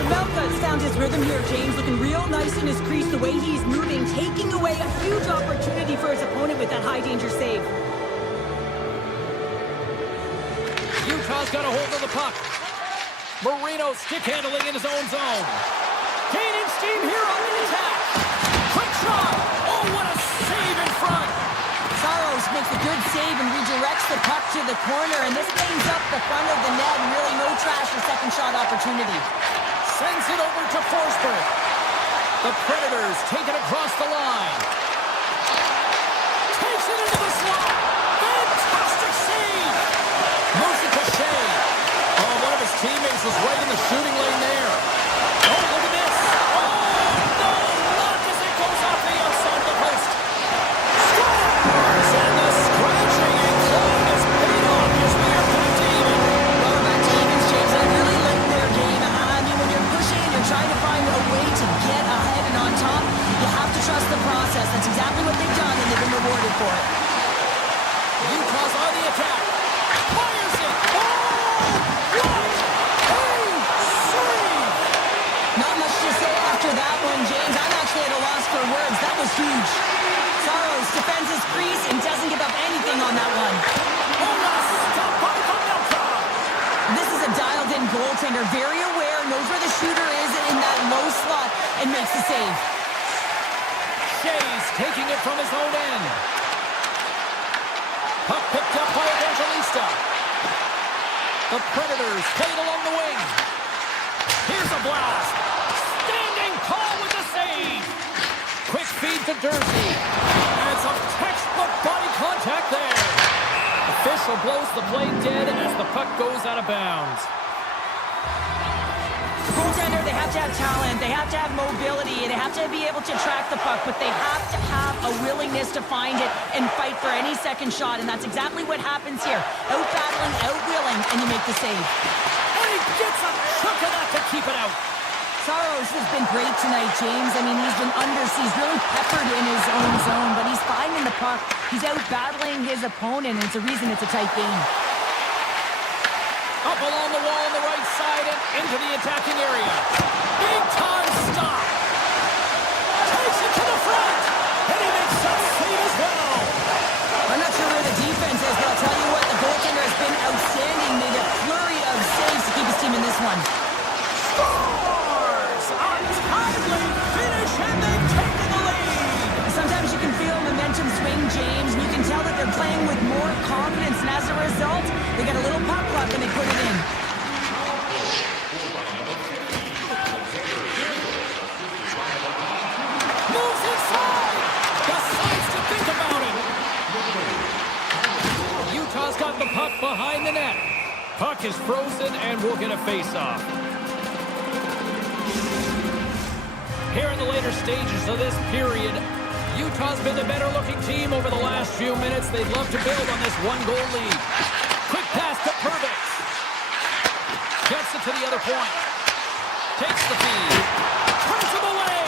Pavelka's found his rhythm here, James, looking real nice in his crease, the way he's moving, taking away a huge opportunity for his opponent with that high-danger save. Utah's got a hold of the puck. Marino stick handling in his own zone. Gaining steam here on the attack. Quick shot. Oh, what a save in front. Saros makes a good save and redirects the puck to the corner, and this cleans up the front of the net and really no trash for second shot opportunity. Sends it over to Forsberg. The Predators take it across the line. Takes it into the slot. Fantastic save. Moves it to Shea. Oh, one of his teammates was right in the shooting lane there. Oh, look at this. Oh, no, not as it goes off the outside of the post. Scores! And the scratching and clawing is paid off as we are back to even. Well, we're back to evens, James. I really like their game. I mean, when you're pushing and you're trying to find a way to get ahead and on top, you have to trust the process. That's exactly what they've done, and they've been rewarded for it. Utah's on the attack. Fires it. Oh, what a save! Not much to say after that one, James. I'm actually at a loss for words. That was huge. Saros defends his crease and doesn't give up anything on that one. Oh, what a stop by Pavelka! This is a dialed-in goaltender, very aware, knows where the shooter is in that low slot, and makes the save. Shea's taking it from his own end. Puck picked up by Evangelista. The Predators played along the wing. Here's a blast. Standing tall with the save. Quick feed to Dursey. And some textbook body contact there. Official blows the play dead as the puck goes out of bounds. Goaltender, they have to have talent, they have to have mobility, they have to be able to track the puck, but they have to have a willingness to find it and fight for any second shot, and that's exactly what happens here. Out-battling, out-willing, and you make the save. And he gets a chunk of that to keep it out. Saros has been great tonight, James. I mean, he's been underseas, really peppered in his own zone, but he's finding the puck. He's out-battling his opponent, and it's a reason it's a tight game. Up along the wall on the right side and into the attacking area. Big time stop. Takes it to the front. And he makes that save as well. I'm not sure where the defense is, but I'll tell you what, the goaltender has been outstanding. Made a flurry of saves to keep his team in this one. Scores! Untimely finish, and they've taken the lead. Sometimes you can feel momentum swing, James, and you can tell that they're playing with more confidence, and as a result, they get a little puck luck and they put it in. Moves inside. Decides to think about it. Utah's got the puck behind the net. Puck is frozen and we'll get a face-off. Here in the later stages of this period, Utah's been the better-looking team over the last few minutes. They'd love to build on this one-goal lead. Quick pass to Pervix. Gets it to the other point. Takes the feed. Turns him away.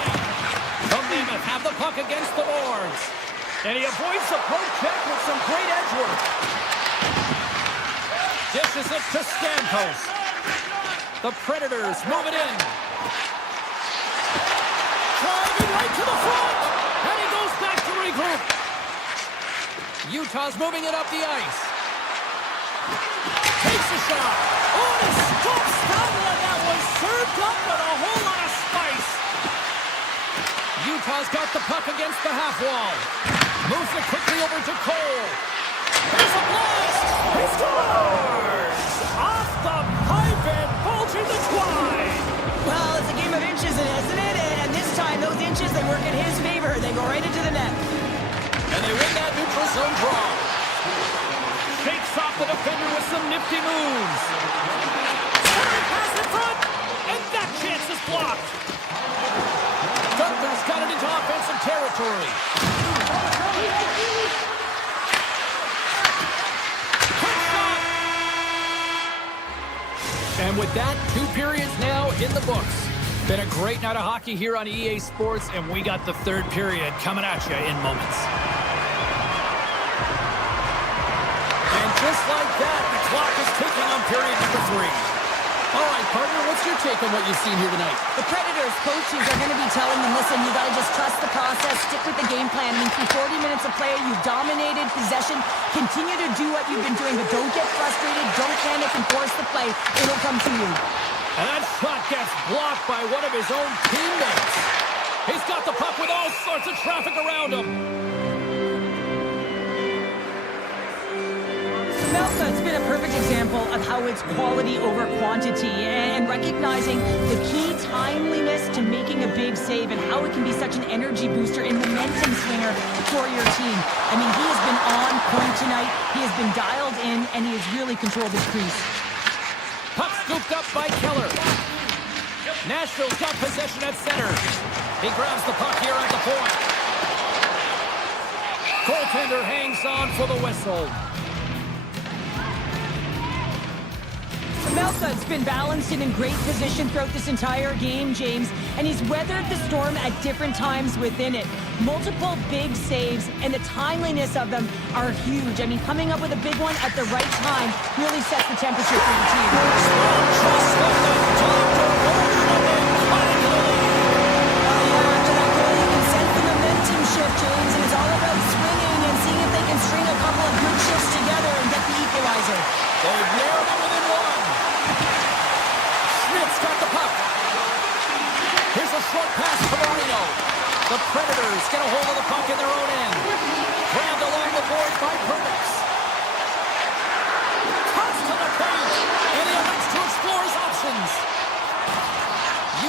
The Mammoth have the puck against the boards. And he avoids the poke check with some great edge work. Dishes it to Stamkos. The Predators move it in. Driving right to the front. And he goes back to regroup. Utah's moving it up the ice. Takes a shot. Oh, he stops that one. That was served up with a whole lot of spice. Utah's got the puck against the half wall. Moves it quickly over to Cole. There's a blast. He scores! Off the pipe and bulging the twine. Well, it's a game of inches, isn't it? And this time, those inches, they work in his favor. They go right into the net. And they win that neutral zone draw. Shakes off the defender with some nifty moves. Pass in front, and that chance is blocked. Gunther's got it into offensive territory. And with that, 2 periods now in the books. Been a great night of hockey here on EA Sports, and we got the 3rd period coming at you in moments. And just like that, the clock is ticking on period number 3. All right, partner, what's your take on what you've seen here tonight? The Predators coaches are going to be telling them, listen, you got to just trust the process, stick with the game plan. I mean, through 40 minutes of play, you've dominated possession. Continue to do what you've been doing, but don't get frustrated. Don't panic and force the play. It'll come to you. And that shot gets blocked by one of his own teammates. He's got the puck with all sorts of traffic around him. Melka's been a perfect example of how it's quality over quantity and recognizing the key timeliness to making a big save and how it can be such an energy booster and momentum swinger for your team. I mean, he has been on point tonight. He has been dialed in, and he has really controlled his crease. Puck scooped up by Keller. Nashville's got possession at center. He grabs the puck here at the point. Goaltender hangs on for the whistle. Melka's been balanced and in great position throughout this entire game, James, and he's weathered the storm at different times within it. Multiple big saves, and the timeliness of them are huge. I mean, coming up with a big one at the right time really sets the temperature for the team. After that goal, you can sense the momentum shift, James, and it's all about swinging and seeing if they can string a couple of good shifts together and get the equalizer. They've narrowed it within one. Schmidt's got the puck. Here's a short pass to Marino. The Predators get a hold of the puck in their own end. Grabbed along the boards by Permix. Cuts to the paint, and he elects to explore his options.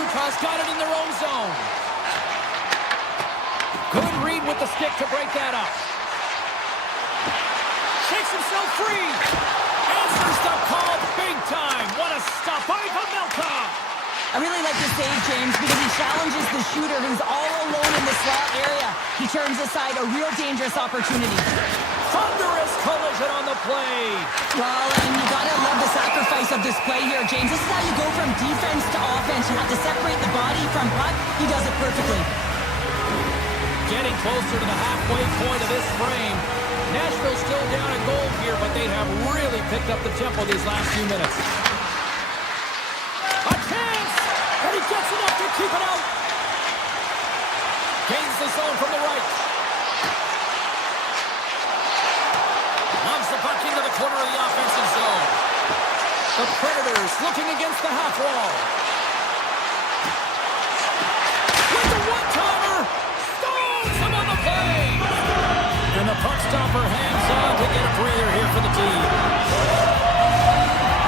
Utah's got it in their own zone. Good read with the stick to break that up. Shakes himself free. Answers the call big time. What a stop by Pavelka. I really like this save, James, because he challenges the shooter who's all alone in the slot area. He turns aside a real dangerous opportunity. Thunderous collision on the play. Well, and you gotta love the sacrifice of this play here, James. This is how you go from defense to offense. You have to separate the body from puck. He does it perfectly. Getting closer to the halfway point of this frame. Nashville's still down a goal here, but they have really picked up the tempo these last few minutes. A chance! And he gets enough to keep it out. Gains the zone from the right. Loves the puck into the corner of the offensive zone. The Predators looking against the half wall. With the one-timer! Stones him on the play! And the puck stopper hangs on to get a breather here for the team.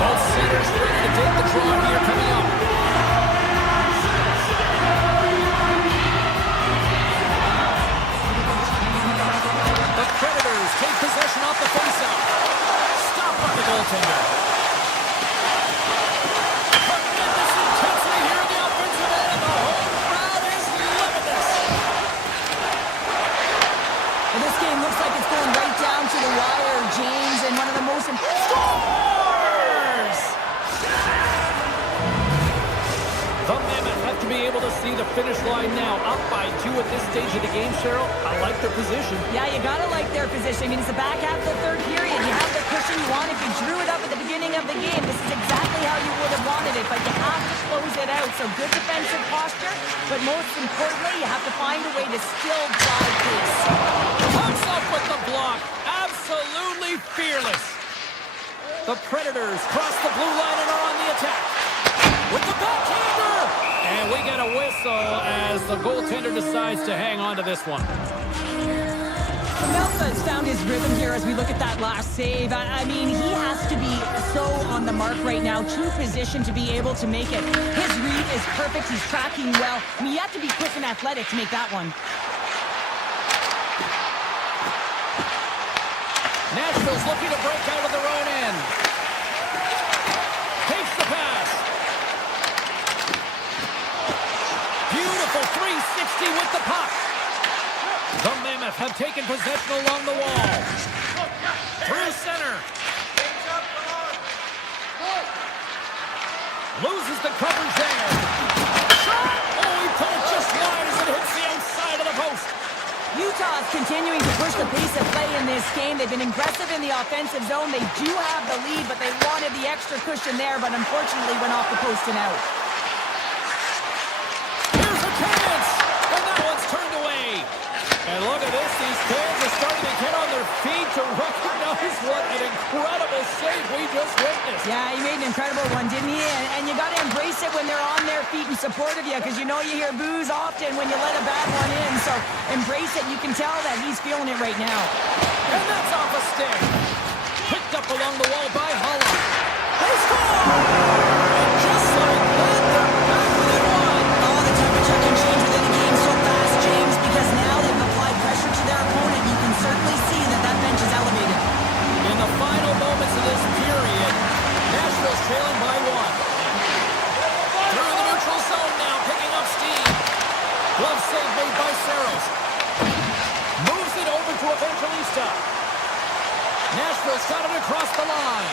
Both centers ready to take the draw here coming up. The Predators take possession off the faceoff. Stopped by the goaltender. Tremendous intensity here in the offensive end, and the whole crowd is loving this. Well, this game looks like it's going right down to the wire, James, and one of the most important... Scores! The Mammoth have to be able to see the finish line now. Up by 2 at this stage of the game, Cheryl. I like their position. Yeah, you gotta like their position. I mean, it's the back half of the 3rd period. You have the cushion you want. If you drew it up at the beginning of the So good defensive posture, but most importantly, you have to find a way to still drive pace. Comes up with the block. Absolutely fearless. The Predators cross the blue line and are on the attack. With the backhander! And we get a whistle as the goaltender decides to hang on to this one. Mammoth has found his rhythm here as we look at that last save. I mean, he has to be so on the mark right now. True position to be able to make it. His read is perfect. He's tracking well. I mean, you have to be quick and athletic to make that one. Nashville's looking to break out of their own end. Takes the pass. Beautiful 360 with the puck. The Mammoth have taken possession along the wall. Through center. Loses the coverage there. Shot! Oh, he put it just wide as it hits the outside of the post. Utah is continuing to push the pace of play in this game. They've been aggressive in the offensive zone. They do have the lead, but they wanted the extra cushion there, but unfortunately went off the post and out. Here's a chance! And that one's turned away. And look at this. These fans are starting to get on their feet to recognize what an incredible save we just witnessed. Yeah, he made an incredible one, didn't he? And you got to embrace it when they're on their feet in support of you, because you know you hear boos often when you let a bad one in. So embrace it. You can tell that he's feeling it right now. And that's off a stick. Picked up along the wall by Holla. They score! And just like that, they're back within one. Oh, the temperature can change within a game so fast, James, because now they've applied pressure to their opponent. You can certainly see that that bench is elevated. In the final moments of this period, Nashville's trailing by one. Through the neutral zone now, picking up steam. Glove save made by Saros. Moves it over to Evangelista. Nashville's got it across the line.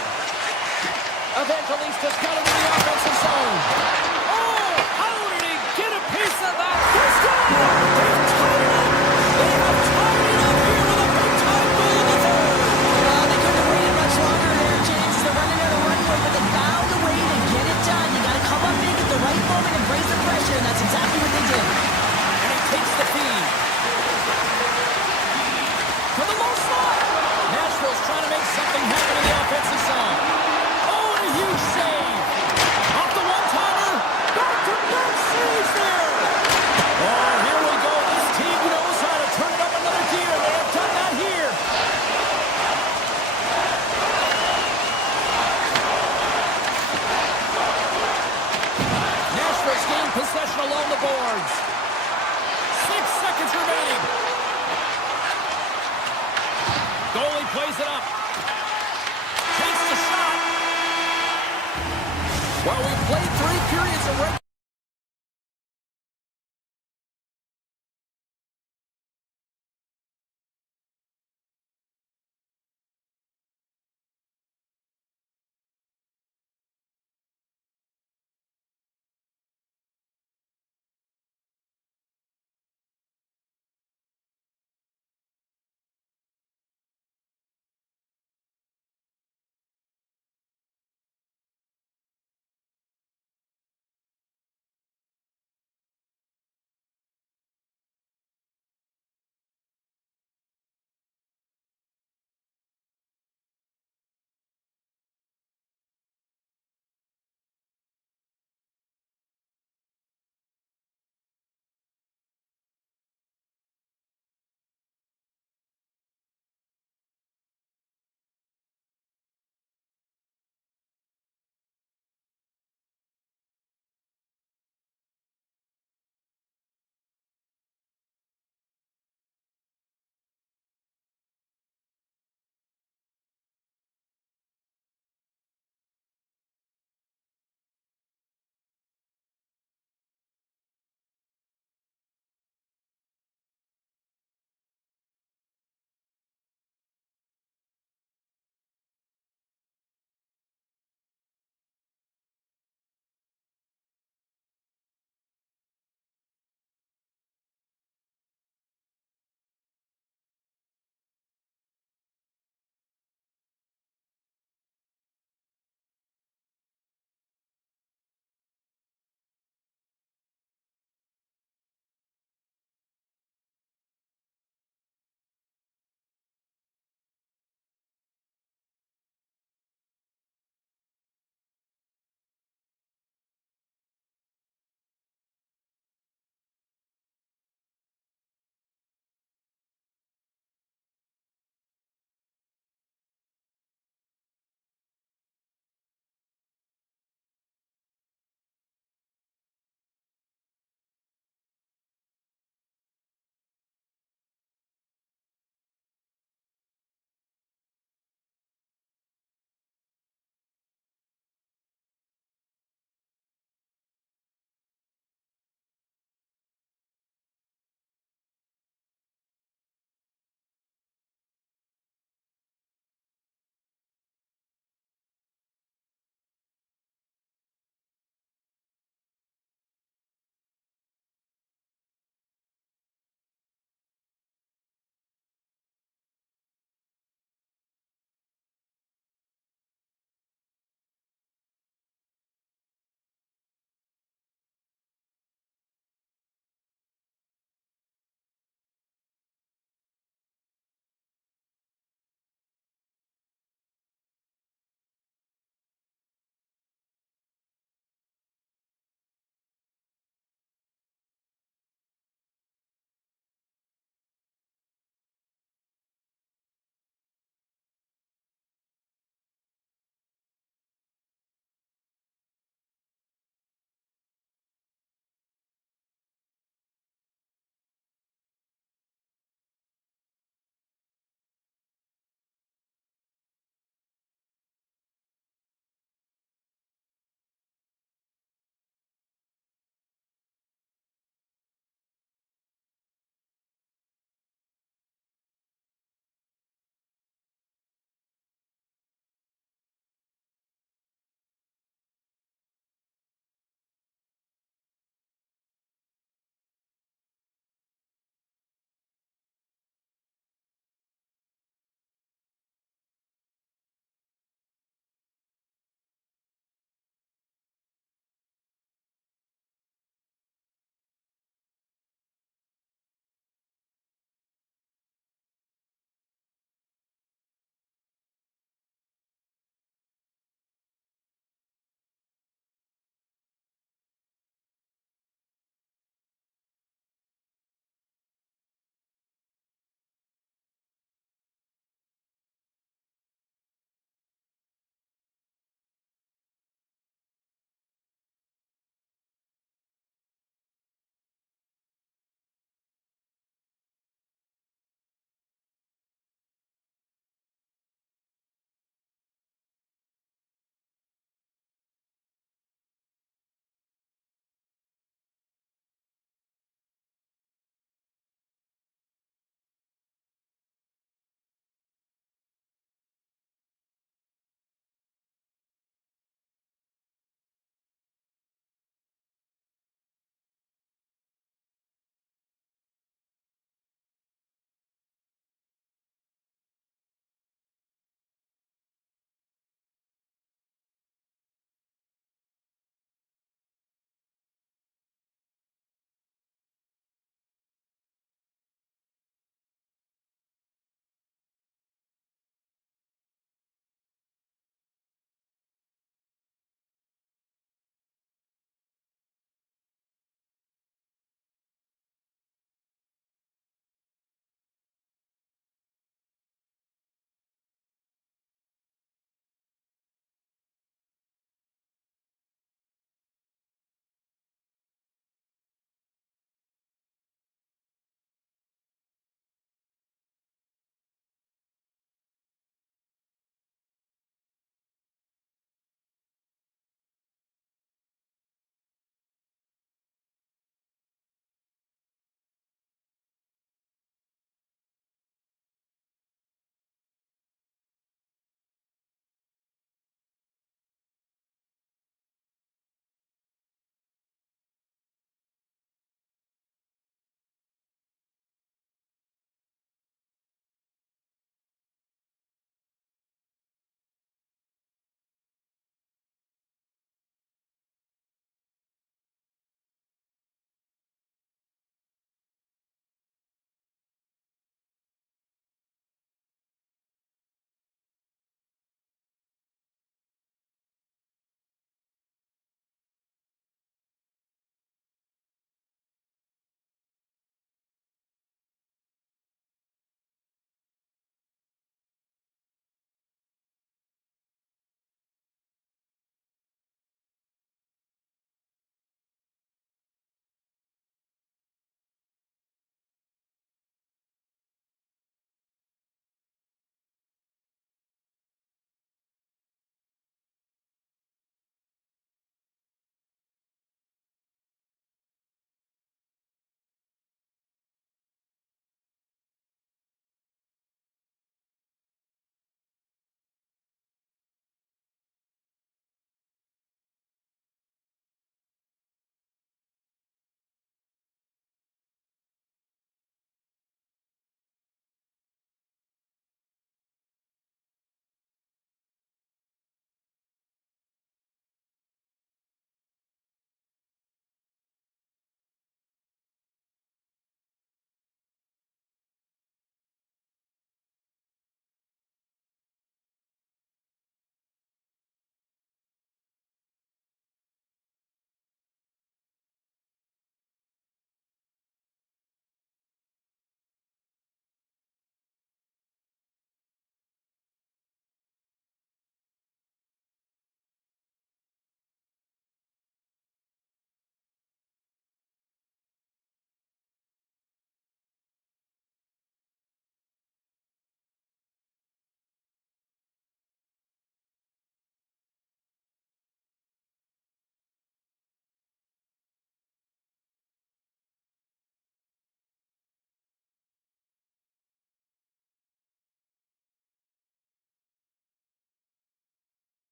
Evangelista's got it in the offensive zone. Oh, how did he get a piece of that? They score! They've tied it up! They have tied it up here with a big-time goal in the third! Well, they couldn't have waited much longer there, James. They're running out of runway, but they found a way to get it done. You got to come up big at the right moment and raise the pressure, and that's exactly what they did. And he takes the feed. To the low slot. Nashville's trying to make something happen in the offensive zone. Oh, and a huge save. Off the one-timer. Back-to-back saves there. Oh, here we go. This team knows how to turn it up another gear. They have done that here. Nashville's gained possession along the boards. 6 seconds remaining. Goalie plays it up. Takes the shot. Well, we played 3 periods of regular.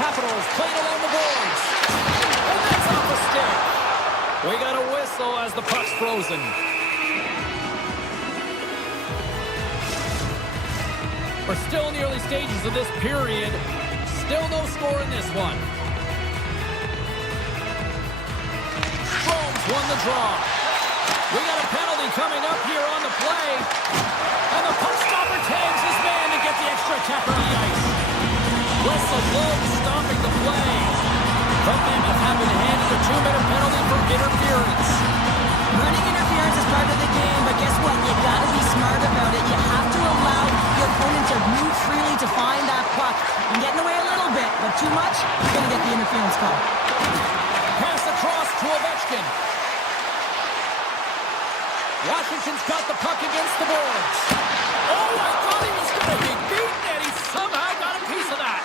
Capitals played along the boards. And that's off the stick. We got a whistle as the puck's frozen. We're still in the early stages of this period. Still no score in this one. Strome's won the draw. We got a penalty coming up here on the play. And the puck stopper tags his man to get the extra attacker on the ice. Whistle blows, stopping the play. The Mammoth have been handed a 2-minute penalty for interference. Running interference is part of the game, but guess what? You gotta be smart about it. You have to allow your opponent to move freely to find that puck. You're getting away a little bit, but too much, you're gonna get the interference call. Pass across to Ovechkin. Washington's got the puck against the boards. Oh, I thought he was going to be beaten, and he somehow got a piece of that.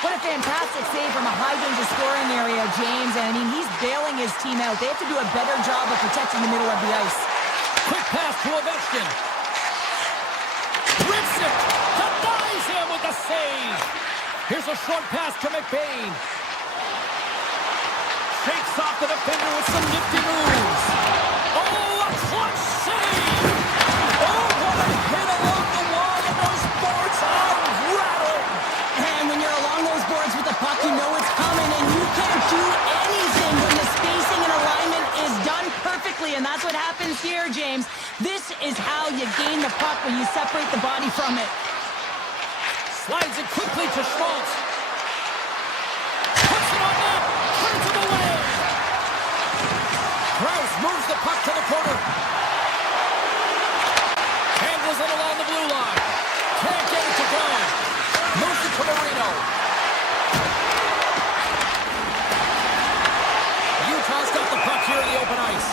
What a fantastic save from a high-danger scoring area, James. And I mean, he's bailing his team out. They have to do a better job of protecting the middle of the ice. Quick pass to Ovechkin. Rips it. Denies him with the save. Here's a short pass to McBain. Shakes off the defender with some nifty moves. Oh, a clutch save. Oh, what a hit along the wall, and those boards are rattling. And when you're along those boards with the puck, you know it's coming, and you can't do anything when the spacing and alignment is done perfectly, and that's what happens here, James. This is how you gain the puck, when you separate the body from it. Slides it quickly to Schmaltz. Puts it on net. Turns it away. Krause moves the puck to the corner. Handles it along the blue line. Can't get it to go. Moves it to Marino. Utah's got the puck here in the open ice.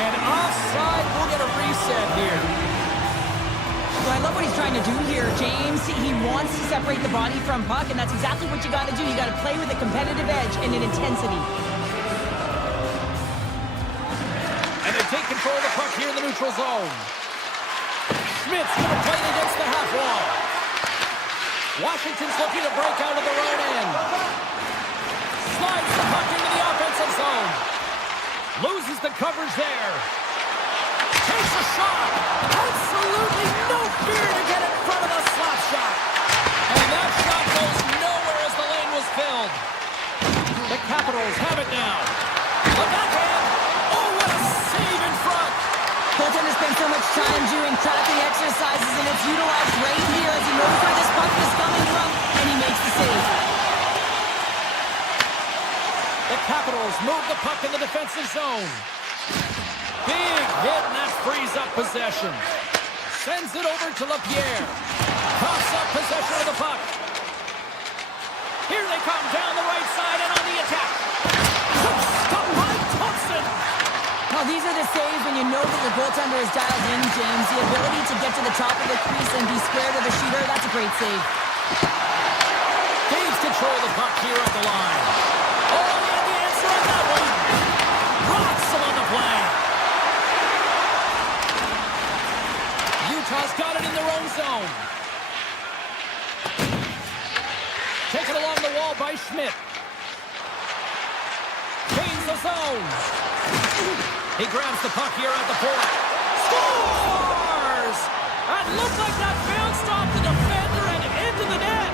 And offside, we'll get a reset here. Well, I love what he's trying to do here, James. He wants to separate the body from puck, and that's exactly what you got to do. You got to play with a competitive edge and an intensity. And they take control of the puck here in the neutral zone. Schmidt's going to play it against the half wall. Washington's looking to break out of their own end. Slides the puck into the offensive zone. Loses the coverage there. Takes a shot. Absolutely no fear to get in front of the slap shot. And that shot goes nowhere as the lane was filled. The Capitals have it now. The backhand. Oh, what a save in front. Goaltender spent so much time doing tracking exercises, and it's utilized right here as he knows where this puck is coming from, and he makes the save. The Capitals move the puck in the defensive zone. Big hit, and that frees up possession. Sends it over to LaPierre. Coughs up possession of the puck. Here they come down the right side and on the attack. Stopped by Thompson. Well, these are the saves when you know that your goaltender is dialed in, James. The ability to get to the top of the crease and be square to the shooter, that's a great save. Gains control of the puck here at the line. Oh, and the answer on that one. Rocks him on the play. Utah's got it in their own zone. Taken along the wall by Schmidt. Gains the zone. He grabs the puck here at the point. Scores! That looked like that bounced off the defender and into the net.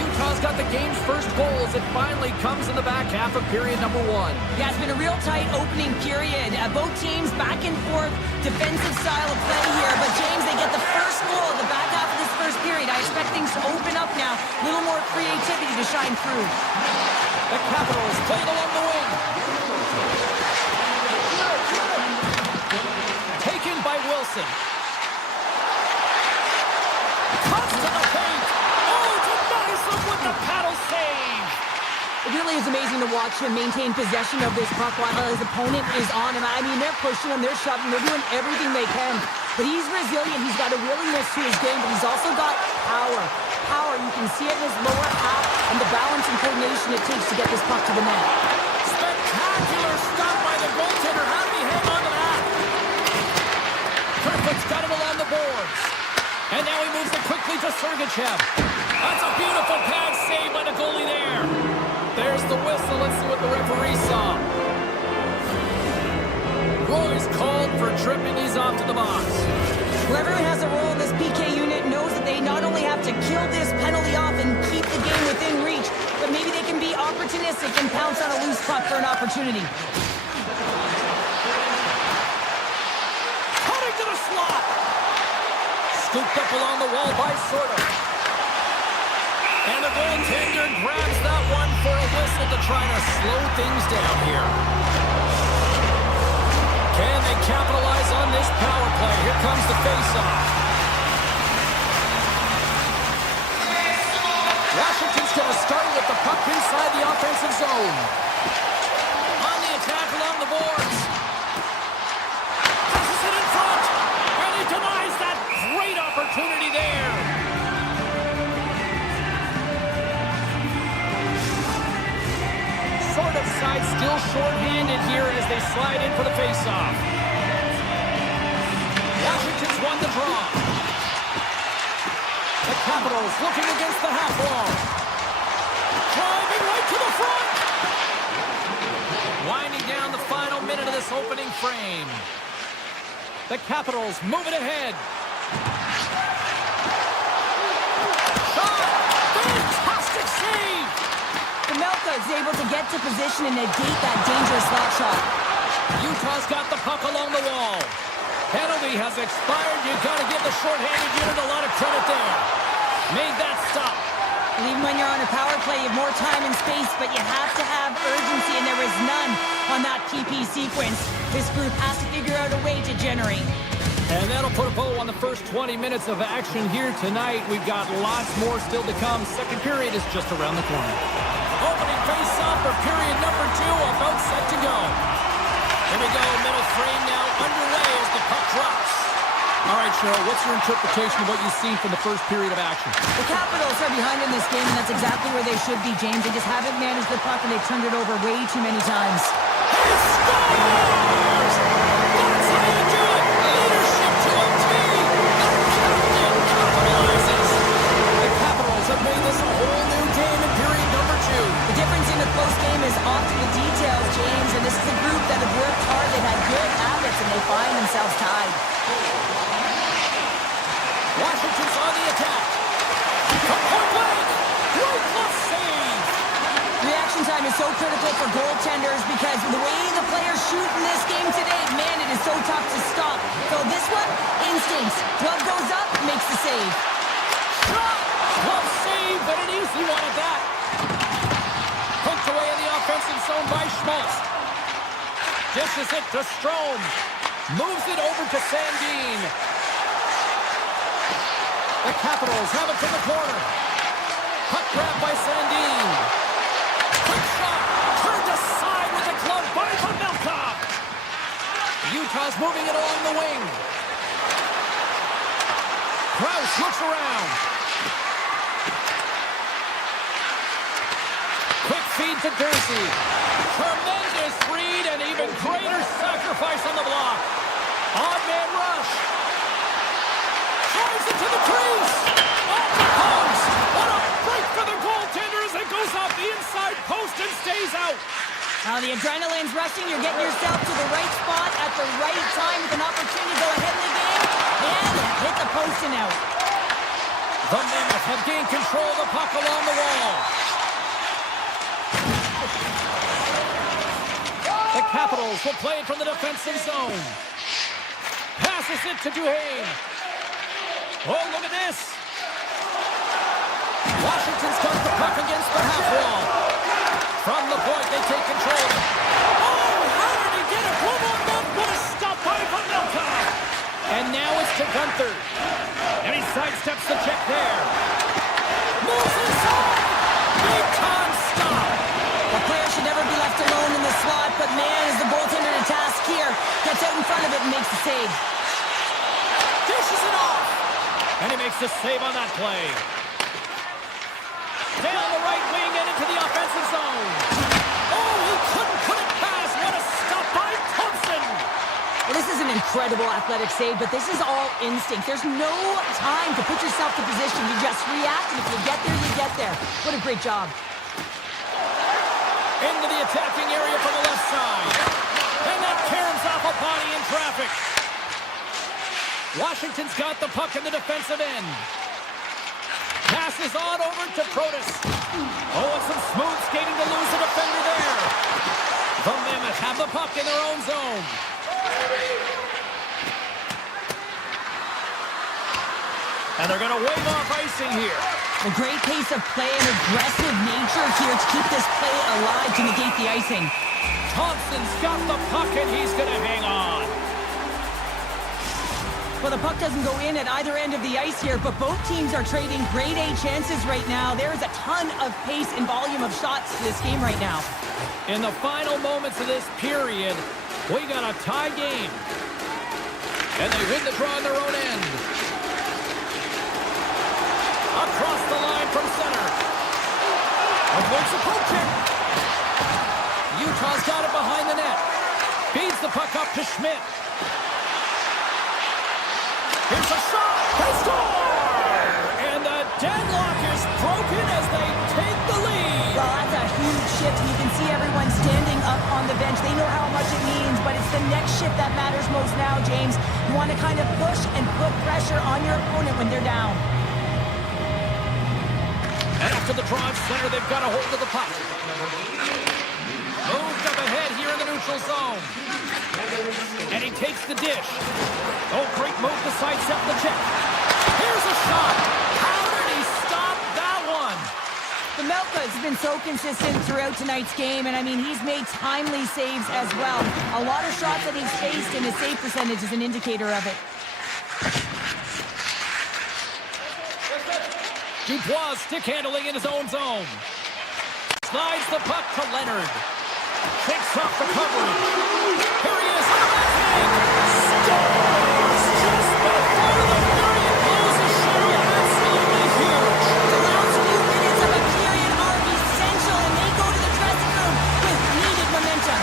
Utah's got the game's first goal as it finally comes in the back half of period number 1. Yeah, it's been a real tight opening period. Both teams back and forth, defensive style of play here. But James, they get the first goal of the back half of this first period. I expect things to open up now. A little more creativity to shine through. The Capitals played along the wing. Taken by Wilson. Cuts to the paint. Oh, denies him with the paddle save. It really is amazing to watch him maintain possession of this puck while his opponent is on him. I mean, they're pushing him, they're shoving, they're doing everything they can. But he's resilient, he's got a willingness to his game, but he's also got power. Power, you can see it in his lower half and the balance and coordination it takes to get this puck to the net. Spectacular stop by the goaltender. How did he hang on to that? Kerfoot's got it along the boards. And now he moves it quickly to Sergachev. That's a beautiful pad save by the goalie there. opportunistic and pounce on a loose puck for an opportunity. Cutting to the slot. Scooped up along the wall by Sordo. And the goaltender grabs that one for a whistle to try to slow things down here. Can they capitalize on this power play? Here comes the faceoff. Washington's going to start with the puck inside the offensive zone. On the attack along the boards. Passes it in front. And he denies that great opportunity there. Sort of side still short-handed here as they slide in for the faceoff. Washington's won the draw. The Capitals looking against the half wall. Driving right to the front. Winding down the final minute of this opening frame. The Capitals moving ahead. Shot! Fantastic save! Melka is able to get to position and negate that dangerous slot shot. Utah's got the puck along the wall. Penalty has expired. You've got to give the shorthanded unit a lot of credit there. Made that stop. And even when you're on a power play, you have more time and space, but you have to have urgency, and there is none on that PP sequence. This group has to figure out a way to generate. And that'll put a bow on the first 20 minutes of action here tonight. We've got lots more still to come. Second period is just around the corner. Opening face-off for period number 2, about set to go. Here we go, middle frame now underway as the puck drops. All right, Cheryl, what's your interpretation of what you've seen from the first period of action? The Capitals are behind in this game, and that's exactly where they should be, James. They just haven't managed the puck, and they've turned it over way too many times. He scores! That's how you do it! Leadership to a team! The captain capitalizes! The Capitals have made this a whole new game in period number 2. The difference in a close game is off to the details, James, and this is a group that have worked hard. They've had good habits, and they find themselves tied. Washington's on the attack. From point blank, ruthless save. Reaction time is so critical for goaltenders because the way the players shoot in this game today, man, it is so tough to stop. So this one, instincts. Glove goes up, makes the save. Shot! Glove save, but an easy one at that. Poked away in the offensive zone by Schmaltz. Dishes it to Strome. Moves it over to Sandin. The Capitals have it from the corner. Puck grab by Sandin. Quick shot. Turned aside with a glove by Pavelka. Utah's moving it along the wing. Krause looks around. Quick feed to Dursey. Tremendous read and even greater sacrifice on the block. Odd man rush. Drives it to the crease. Off the post. What a break for the goaltender as it goes off the inside post and stays out. Now the adrenaline's rushing. You're getting yourself to the right spot at the right time with an opportunity to go ahead in the game and hit the post and out. The Mammoth have gained control of the puck along the wall. The Capitals will play it from the defensive zone. Passes it to Duhaime. Oh, look at this. Washington's got the puck against the half wall. From the point, they take control. Oh, how did he get it? One more net. What a stop by Pavelka. And now it's to Gunther. And he sidesteps the check there. Moves inside. Big time stop. The player should never be left alone in the slot, but man, is the goaltender to task here. Gets out in front of it and makes the save. Dishes it off. And he makes the save on that play. Down the right wing and into the offensive zone. Oh, he couldn't put it past. What a stop by Thompson. Well, this is an incredible athletic save, but this is all instinct. There's no time to put yourself to position. You just react, and if you get there, you get there. What a great job. Into the attacking area from the left side. And that caroms off a body in traffic. Washington's got the puck in the defensive end. Passes on over to Protas. Oh, and some smooth skating to lose it to puck in their own zone. And they're going to wave off icing here. A great pace of play and aggressive nature here to keep this play alive to negate the icing. Thompson's got the puck, and he's going to hang on. Well, the puck doesn't go in at either end of the ice here, but both teams are trading grade A chances right now. There is a ton of pace and volume of shots to this game right now. In the final moments of this period, we got a tie game. And they win the draw on their own end. Across the line from center. Avoids the poke check. Utah's got it behind the net. Feeds the puck up to Schmidt. Here's a shot. They score! And the deadlock is broken as they take the lead. Well, that's a huge shift. You can see everyone standing up on the bench. They know how much it means, but it's the next shift that matters most now, James. You want to kind of push and put pressure on your opponent when they're down. And after the draw in center, they've got a hold of the puck. Moved up ahead here in the neutral zone. And he takes the dish. Oh, great move to sidestep the check. Here's a shot. How did he stop that one? The Melka has been so consistent throughout tonight's game, and I mean, he's made timely saves as well. A lot of shots that he's faced, and his save percentage is an indicator of it. Dubois stick handling in his own zone. Slides the puck to Leonard. Takes off the coverage. Here he is on the backhand. Scores just before the period closes. Absolutely huge. The last few minutes of a period are essential, and they go to the dressing room with needed momentum.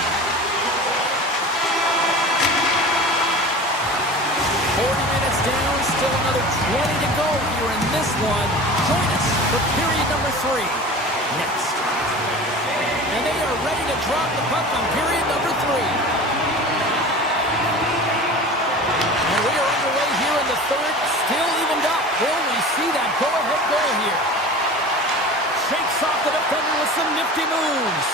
40 minutes down, still another 20 to go here in this one. Join us for period number 3 next. And they are ready to drop the puck on period number 3. And we are underway here in the third, still evened up. Will we see that go-ahead goal here? Shakes off the defender with some nifty moves.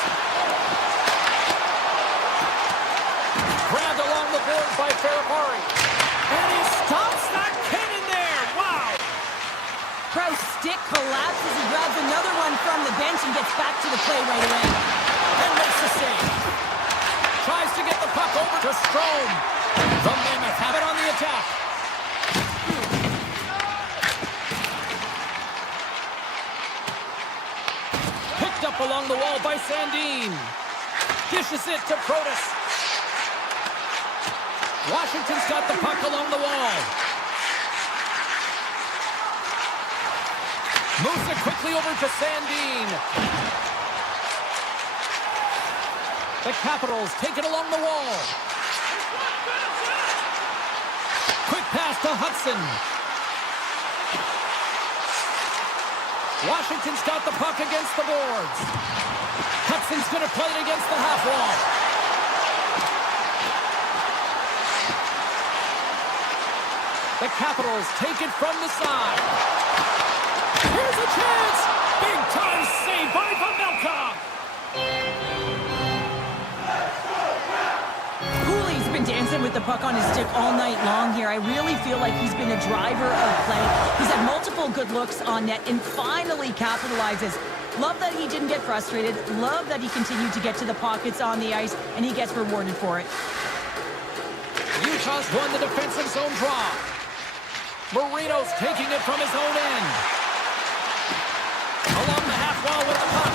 Grabbed along the boards by Ferrapari. And he stops that cannon there. Wow. Krauss' stick collapses. He grabs another one from the bench and gets back to the play right away. And makes the save. Tries to get the puck over to Strome. The Mammoth have it on the attack. Picked up along the wall by Sandin. Dishes it to Protas. Washington's got the puck along the wall. Moves it quickly over to Sandin. The Capitals take it along the wall. Quick pass to Hudson. Washington's got the puck against the boards. Hudson's going to play it against the half wall. The Capitals take it from the side. Here's a chance! Big time save by Pavelka! Cooley's been dancing with the puck on his stick all night long here. I really feel like he's been a driver of play. He's had multiple good looks on net and finally capitalizes. Love that he didn't get frustrated. Love that he continued to get to the pockets on the ice, and he gets rewarded for it. Utah's won the defensive zone draw. Marino's taking it from his own end. Along the half wall with the puck.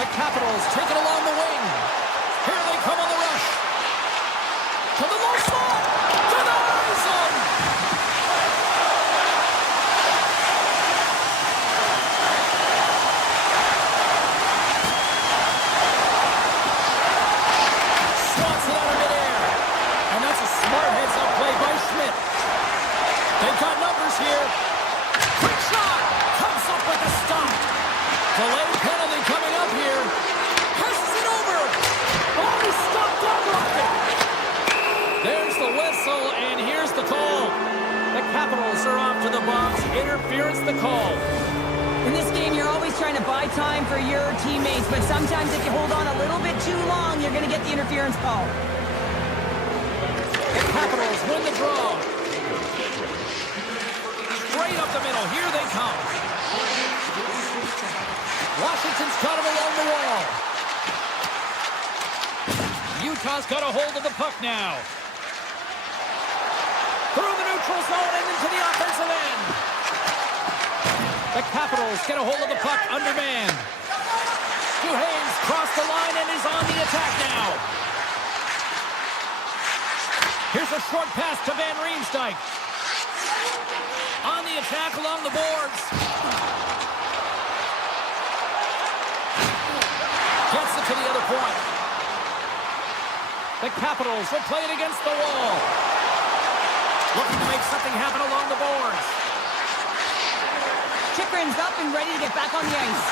The Capitals take it along the wing. Here they come on the rush. To the low slot. To the horizon. Swats it out of midair. And that's a smart heads-up play by Schmidt. They've got numbers here. Quick shot. Comes up with a stop. Delayed penalty coming up here. Passes it over. Oh, he stopped that rocket. There's the whistle, and here's the call. The Capitals are off to the box. Interference the call. In this game, you're always trying to buy time for your teammates, but sometimes if you hold on a little bit too long, you're going to get the interference call. The Capitals win the draw. Straight up the middle. Here they come. Washington's got him along the wall. Utah's got a hold of the puck now. Through the neutral zone and into the offensive end. The Capitals get a hold of the puck undermanned. Duhane's crossed the line and is on the attack now. Here's a short pass to Van Riemsdyk. On the attack along the boards. Gets it to the other point. The Capitals will play it against the wall. Looking to make something happen along the boards. Chychrun's up and ready to get back on the ice.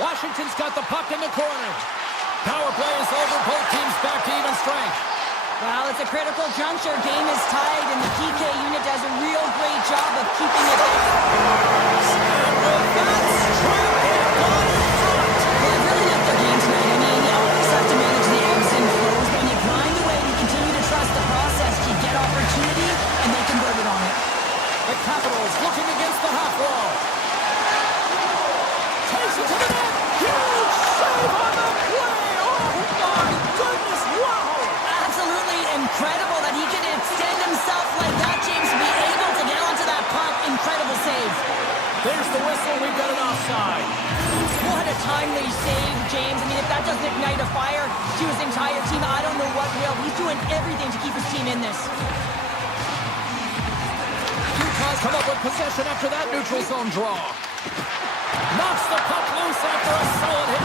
Washington's got the puck in the corner. Power play is over. Both teams back to even strength. Well, it's a critical juncture. Game is tied, and the PK unit does a real great job of keeping it up. Well, I've really liked their game tonight. I mean, you always have to manage the ebbs and flows, but when you grind away and you continue to trust the process, you get opportunity, and they convert it on it. The Capitals looking against the half wall. Takes it to the net. Huge save on the play. Oh, my goodness. Wow. Absolutely incredible that he can extend himself like that, James, to be able to get onto that puck. Incredible save. There's the whistle. We've got an offside. What a timely save, James. I mean, if that doesn't ignite a fire to his entire team, I don't know what will. He's doing everything to keep his team in this. Utah's come up with possession after that neutral zone draw. Knocks the puck loose after a solid hit.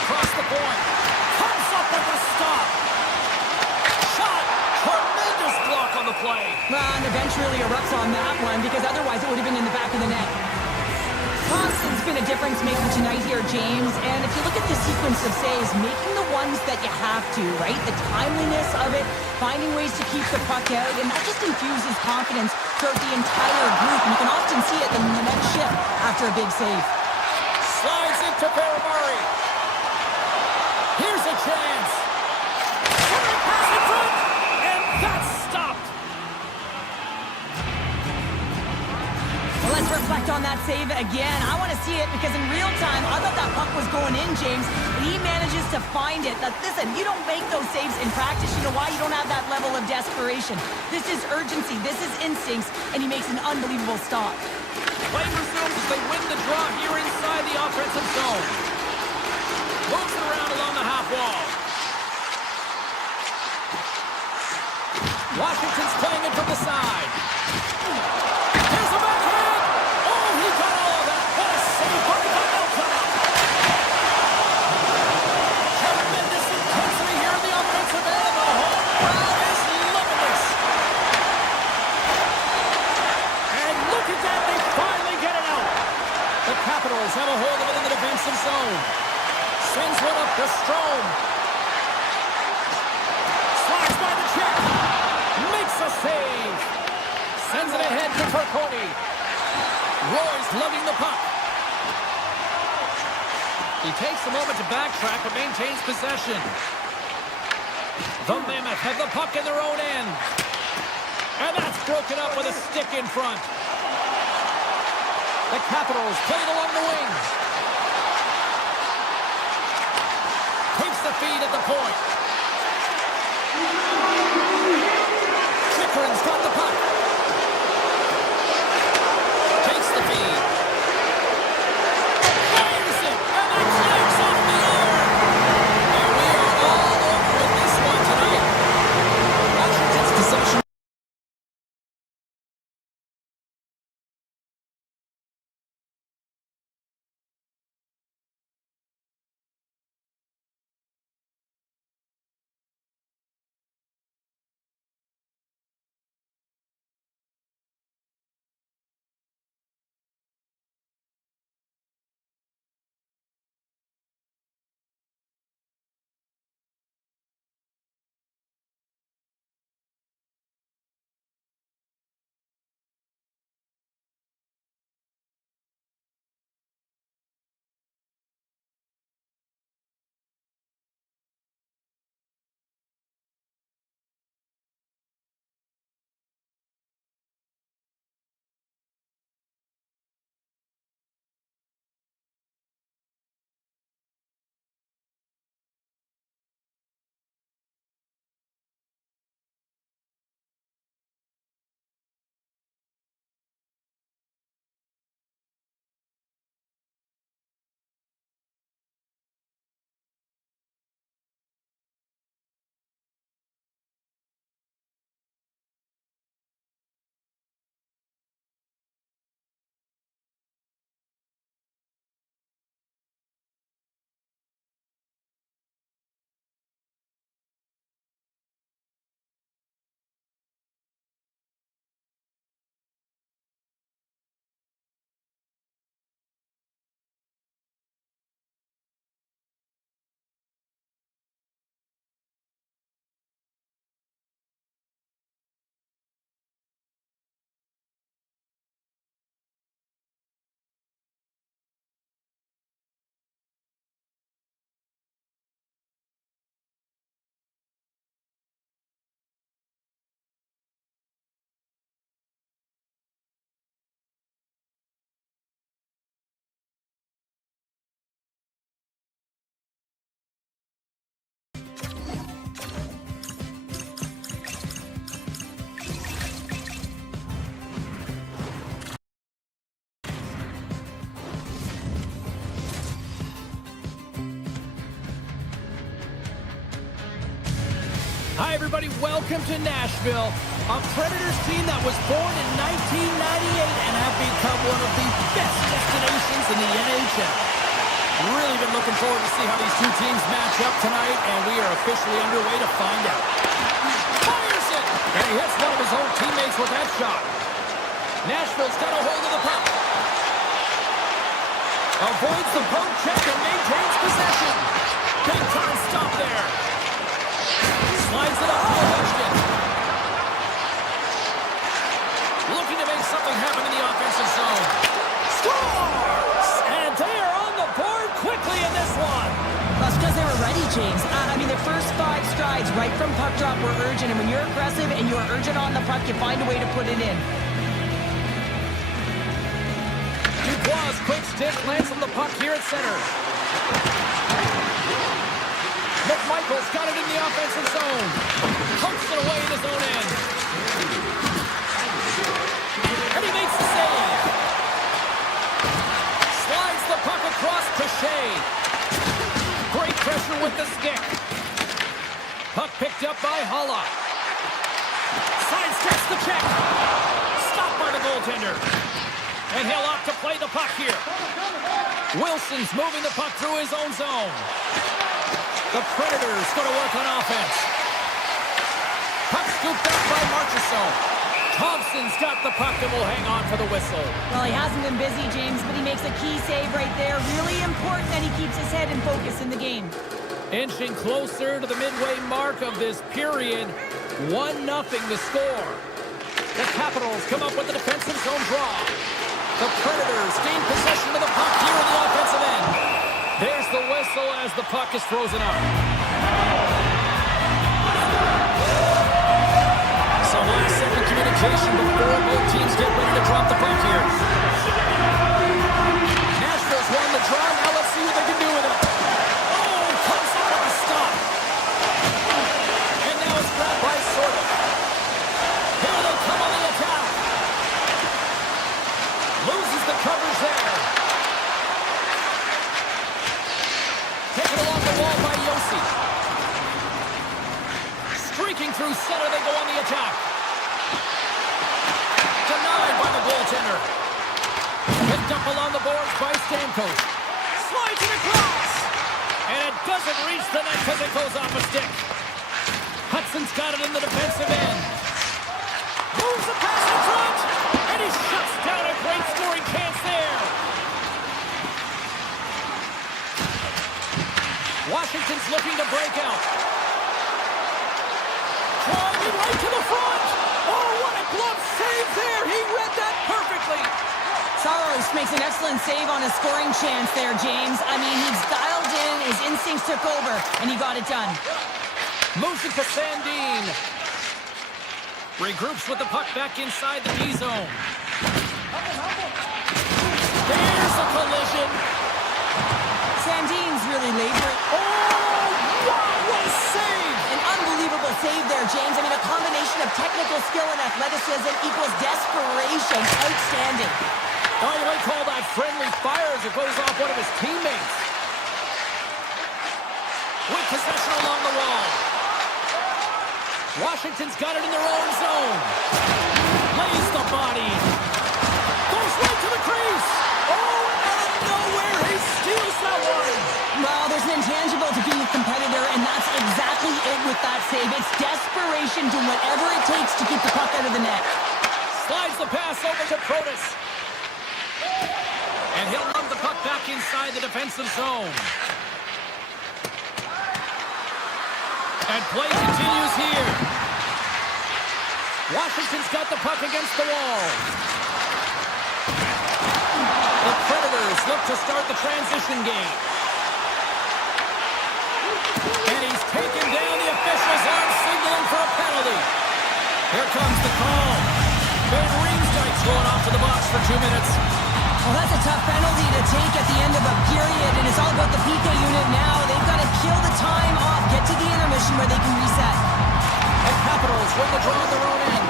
Across the point. Comes up with a stop. Shot. Tremendous block on the play. Well, and the bench really erupts on that one because otherwise it would have been in the back of the net. Constant's been a difference maker tonight here, James. And if you look at the sequence of saves, making the ones that you have to, right? The timeliness of it, finding ways to keep the puck out, and that just infuses confidence throughout the entire group. And you can often see it in the next shift after a big save. Slides into Murray. Here's a chance. Swinging pass in front, and that's stopped. Well, let's reflect on that save again. I want to see it because in real time, I thought that puck was going in, James, and he manages to find it. Now, listen, you don't make those saves in practice. You know why? You don't have that level of desperation. This is urgency. This is instincts, and he makes an unbelievable stop. Play resumes as they win the draw here inside the offensive zone. Moves it around along the half wall. Washington's playing it from the side. Here's a backhand. Oh, he got all of that. What a save by Baltic. Tremendous intensity here in the offensive end. The home crowd is loving this. And look at that. They finally get it out. The Capitals have a hold of it in the defensive zone. Sends one up to Strome. Slides by the check. Makes a save. Sends it ahead to Turconi. Roy's lugging the puck. He takes a moment to backtrack but maintains possession. The Mammoth have the puck in their own end. And that's broken up with a stick in front. The Capitals play it along the wing. Takes the feed at the point. Chychrun's got the puck. Takes the feed. Fires it, and the flags off the air. And we are all over with this one tonight. Washington's possession. Hi, everybody. Welcome to Nashville, a Predators team that was born in 1998 and have become one of the best destinations in the NHL. Really been looking forward to see how these two teams match up tonight, and we are officially underway to find out. Fires it! And he hits one of his own teammates with that shot. Nashville's got a hold of the puck. Avoids the poke check and maintains possession. Big time stop there. Slides it up to Ovechkin. Looking to make something happen in the offensive zone. Scores! And they are on the board quickly in this one. That's because they were ready, James. I mean, their first 5 strides right from puck drop were urgent, and when you're aggressive and you're urgent on the puck, you find a way to put it in. Dubois' quick stick lands on the puck here at center. McMichael's got it in the offensive zone. Pumps it away in his own end. And he makes the save. Slides the puck across to Shea. Great pressure with the stick. Puck picked up by Holla. Sidesteps the check. Stopped by the goaltender. And he'll opt to play the puck here. Wilson's moving the puck through his own zone. The Predators going to work on offense. Puck scooped up by Marchessault. Thompson's got the puck and will hang on for the whistle. Well, he hasn't been busy, James, but he makes a key save right there. Really important that he keeps his head in focus in the game. Inching closer to the midway mark of this period. 1-0 the score. The Capitals come up with the defensive zone draw. The Predators gain possession of the puck here in the offensive end. There's the whistle as the puck is frozen up. So last second communication before both teams get ready to drop the puck here. Nashville's won the draw. Now let's see what they can do with it. Oh, comes out of the stop. And now it's grabbed by Sorda. Here they come on the attack. Loses the coverage there. Taken along the wall by Yossi. Streaking through center, they go on the attack. Denied by the goaltender. Picked up along the boards by Stamkos. Slides it across. And it doesn't reach the net because it goes off a stick. Hudson's got it in the defensive end. Moves the pass in front. And he shuts down a great scoring chance there. Washington's looking to break out. Driving right to the front. Oh, what a glove save there. He read that perfectly. Saros makes an excellent save on a scoring chance there, James. I mean, he's dialed in, his instincts took over, and he got it done. Moves it to Sandin. Regroups with the puck back inside the D zone. There's a collision. Sandin's really laboring. Oh, wow, what a save! An unbelievable save there, James. I mean, a combination of technical skill and athleticism equals desperation. Outstanding. Oh, you might call that friendly fire as it goes off one of his teammates. With possession along the wall. Washington's got it in their own zone. Lays the body. Goes right to the crease. Oh, out of nowhere, he steals that one. Well, there's an intangible to being a competitor, and that's exactly it with that save. It's desperation, doing whatever it takes to keep the puck out of the net. Slides the pass over to Protas. And he'll lug the puck back inside the defensive zone. And play continues here. Washington's got the puck against the wall. The Predators look to start the transition game. And he's taken down. The officials are signaling for a penalty. Here comes the call. Ben Riemsdyk's going off to the box for 2 minutes. Well, that's a tough penalty to take at the end of a period, and it's all about the PK unit now. They've got to kill the time off, get to the intermission where they can reset. And Capitals win the draw on their own end.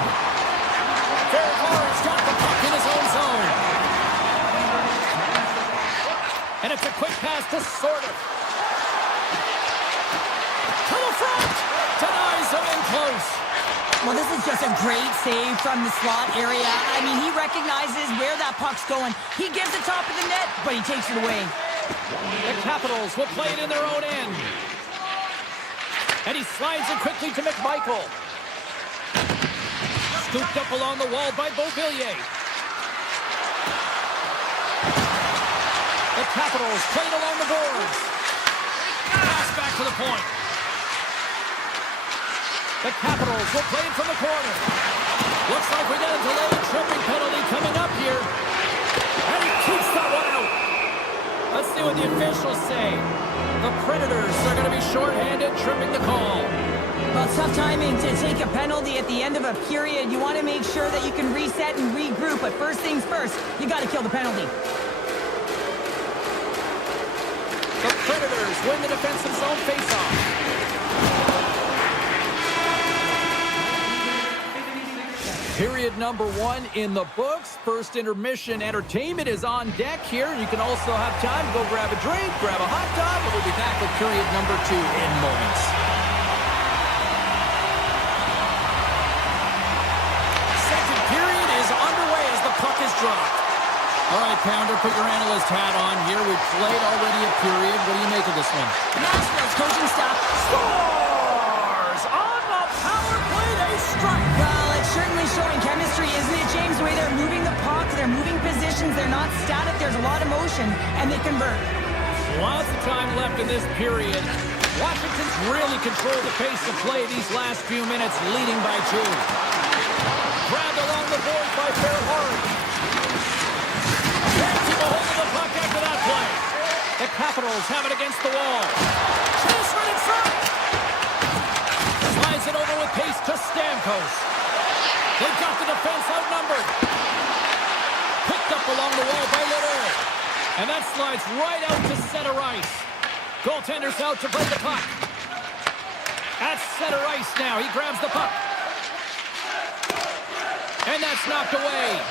Fairhorn's got the puck in his own zone. And it's a quick pass to Sorda. To the front! Denies him in close. Well, this is just a great save from the slot area. I mean, he recognizes where that puck's going. He gives the top of the net, but he takes it away. The Capitals will play it in their own end. And he slides it quickly to McMichael. Scooped up along the wall by Beauvillier. The Capitals played along the boards. Pass back to the point. The Capitals will play it from the corner. Looks like we got a delayed tripping penalty coming up here. And he keeps that one out. Let's see what the officials say. The Predators are going to be shorthanded, tripping the call. Well, it's tough timing to take a penalty at the end of a period. You want to make sure that you can reset and regroup, but first things first, you got to kill the penalty. The Predators win the defensive zone faceoff. Period number 1 in the books. First intermission entertainment is on deck here. You can also have time to go grab a drink, grab a hot dog, and we'll be back with period number 2 in moments. Second period is underway as the puck is dropped. All right, Pounder, put your analyst hat on here. We've played already a period. What do you make of this one? Nashville's coaching staff Scores! On the power play, they strike! Well, it's certainly showing chemistry, isn't it, James? The way they're moving the puck, they're moving positions, they're not static, there's a lot of motion, and they convert. Lots of time left in this period. Washington's really controlled the pace of play these last few minutes, leading by 2. Grabbed along the board by Fairhurst. Can't keep a hold of the puck after that play. The Capitals have it against the wall. Chase right in front. Slides it over with pace to Stamkos. They've got the defense outnumbered. Picked up along the wall by Ledoux. And that slides right out to center ice. Goaltender's out to play the puck. At center ice now. He grabs the puck. And that's knocked away.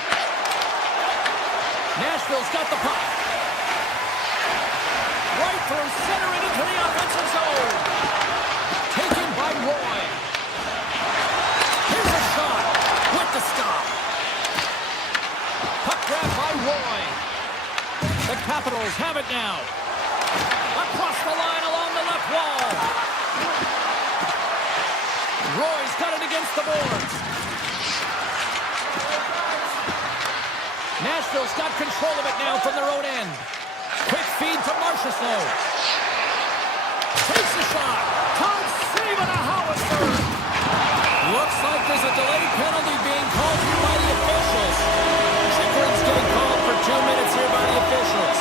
Nashville's got the puck. Right through center and into the offensive zone. Taken by Roy. Here's a shot with the stop. Puck grab by Roy. The Capitals have it now. Across the line along the left wall. Roy's got it against the boards. Nashville's got control of it now from their own end. Quick feed to Marchessault. Takes the shot. Todd saving a howitzer. Looks like there's a delayed penalty being called here by the officials. Chikrin's getting called for 2 minutes here by the officials.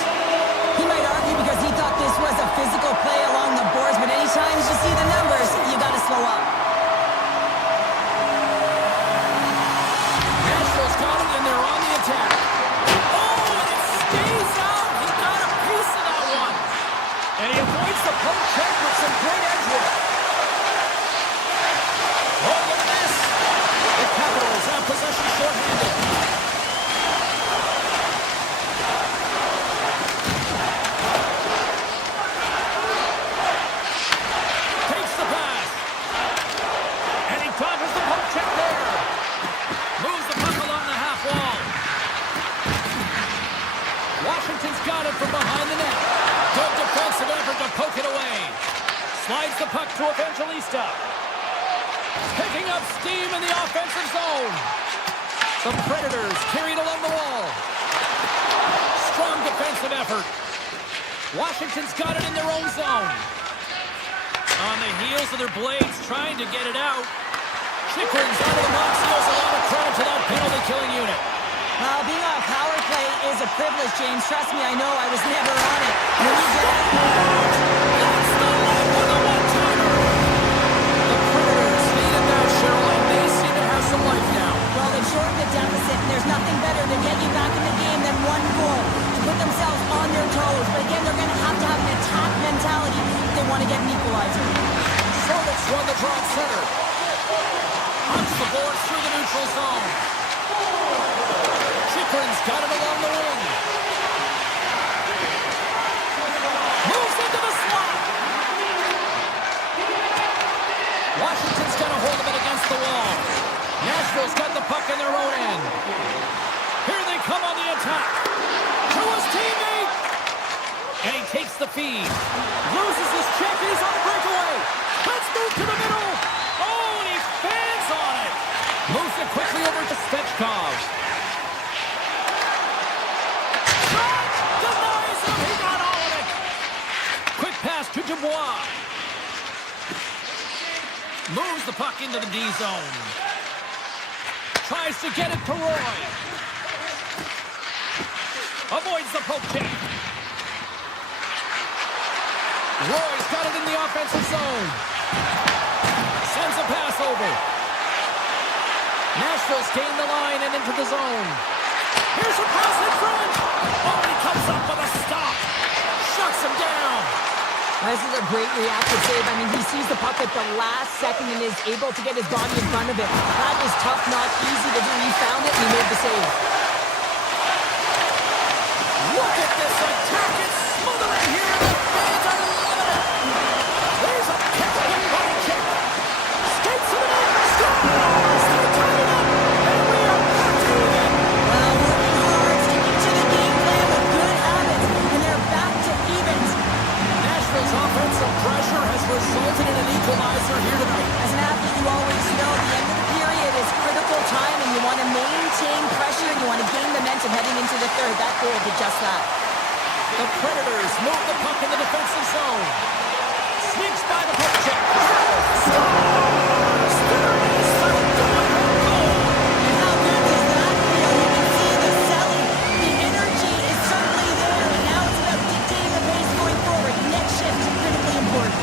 He might argue because he thought this was a physical play along the boards, but anytime you see the numbers, you got to slow up. Nashville's got it, and they're on the attack. And he avoids the poke check with some great edge work. Oh, look at this. The Capitals have possession shorthanded. Takes the pass. And he dodges the poke check there. Moves the puck along the half wall. Washington's got it from behind the net. Good defensive effort to poke it away. Slides the puck to Evangelista. Picking up steam in the offensive zone. The Predators carried along the wall. Strong defensive effort. Washington's got it in their own zone. On the heels of their blades, trying to get it out. Chikrin's out of the box. Deals a lot of credit to that penalty-killing unit. Well, being on a power play is a privilege, James. Trust me, I know. I was never on it. When you get it, that's the leg with a one-timer. The Predators need it now, Cheryl, and they seem to have some life now. well, they've shortened the deficit, and there's nothing better to get you back in the game than one goal to put themselves on their toes. But again, they're going to have an attack mentality if they want to get an equalizer. Charlotte's won the draw at center. Hunts the board through the neutral zone. Chikrin's got it along the wing. Moves into the slot. Washington's got a hold of it against the puck in their own end. Here they come on the attack. To his teammate. And he takes the feed. Loses his check. He's on the breakaway. Let's move to the middle. Oh, and he fans on it. Moves it quickly over to Svechkov. Shot! Denies him. He got all of it. Quick pass to Dubois. Moves the puck into the D zone. Tries to get it to Roy. Avoids the poke check. Roy's got it in the offensive zone. Sends a pass over. Nashville's gained the line and into the zone. Here's a pass in front. Oh, and he comes up with a stop. Shuts him down. This is a great reactive save. I mean, he sees the puck at the last second and is able to get his body in front of it. That was tough, not easy to do. He found it and he made the save. Look at this attack. It's smothering here. The fans are loving it. There's a catch-up body check. Skates to the net. Scores! They're tied it up. And we are back to even. Well, working hard, sticking to the game plan with good habits, and they're back to evens. Nashville's offensive pressure has resulted in an equalizer here tonight. As an athlete, you always know the end of the period is critical time, and you want to maintain pressure, and you want to gain momentum heading into the third. That goal did just that. The Predators move the puck in the defensive zone. Sneaks by the poke check. Scores! There it is. The go-ahead goal. And how good does that feel? You can see the selling. The energy is certainly there, and now it's about dictating the pace going forward. Next shift is critically important.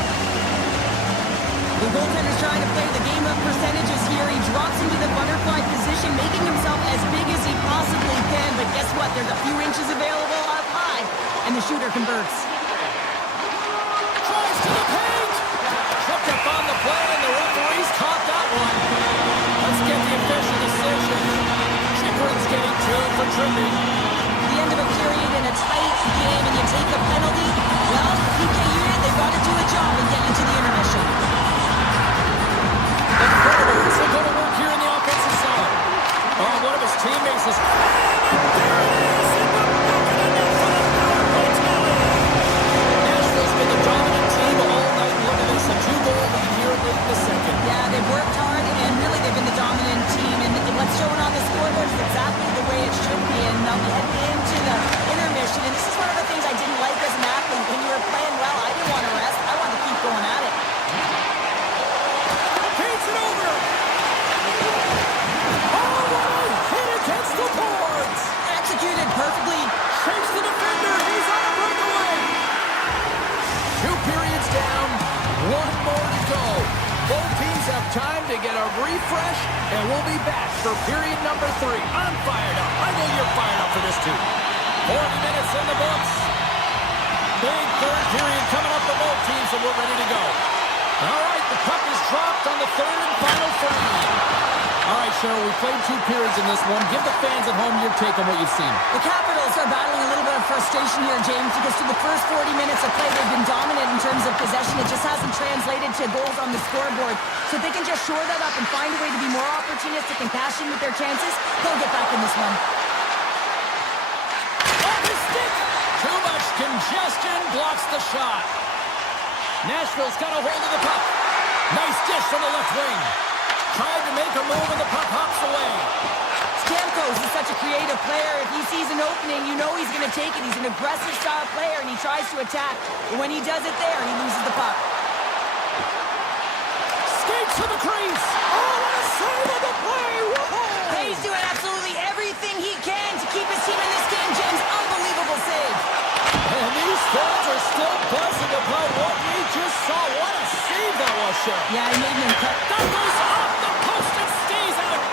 The goaltender's trying to play the game-up percentages here. He drops into the butterfly position, making himself as big as he possibly can. But guess what? There's a few inches available up high, and the shooter converts. Tries to the paint. Tripped up on the play, and the referees caught that one. Let's get the official decision. Chikrin's getting two for tripping. The end of a period in a tight game, and you take a penalty. Well, PK unit, they've got to do a job and get into the intermission. The Predators are going to work here in the offensive zone. Oh, one of his teammates is... And there it is! In the back of the net for the power play tally! Nashville's been the dominant team all night. Look at this, a two-goal lead here late in the second. Yeah, they've worked hard, and really they've been the dominant team. And what's shown on the scoreboard is exactly the way it should be. And they'll be heading into the intermission. And this is one of the things I didn't like as an athlete. When you were playing well, I didn't want to rest. I wanted to keep going at it. Feeds it over! Oh, what a hit against the boards! Executed perfectly. Shakes the defender. He's on a breakaway. 2 periods down. 1 more to go. Both teams have time to get a refresh, and we'll be back for period number 3. I'm fired up. I know you're fired up for this too. 40 minutes in the books. Big third period coming up for both teams, and we're ready to go. All right, the puck is dropped on the third and final frame. All right, Cheryl, we played 2 periods in this one. Give the fans at home your take on what you've seen. The Capitals are battling a little bit of frustration here, James, because through the first 40 minutes of play, they've been dominant in terms of possession. It just hasn't translated to goals on the scoreboard. So if they can just shore that up and find a way to be more opportunistic and cash in with their chances, they'll get back in this one. Off his stick! Too much congestion blocks the shot. Nashville's got a hold of the puck. Nice dish from the left wing. Tried to make a move and the puck hops away. Stamkos is such a creative player. If he sees an opening, you know he's going to take it. He's an aggressive style player, and he tries to attack. But when he does it there, he loses the puck. Skates to the crease. Oh, what a save of the play. Whoa. He's doing absolutely everything he can to keep his team in this game, James. Unbelievable save. And these fans are still buzzing about what we just saw. What a save that was, Cheryl. Yeah, he made an cut. That goes off the post and stays out.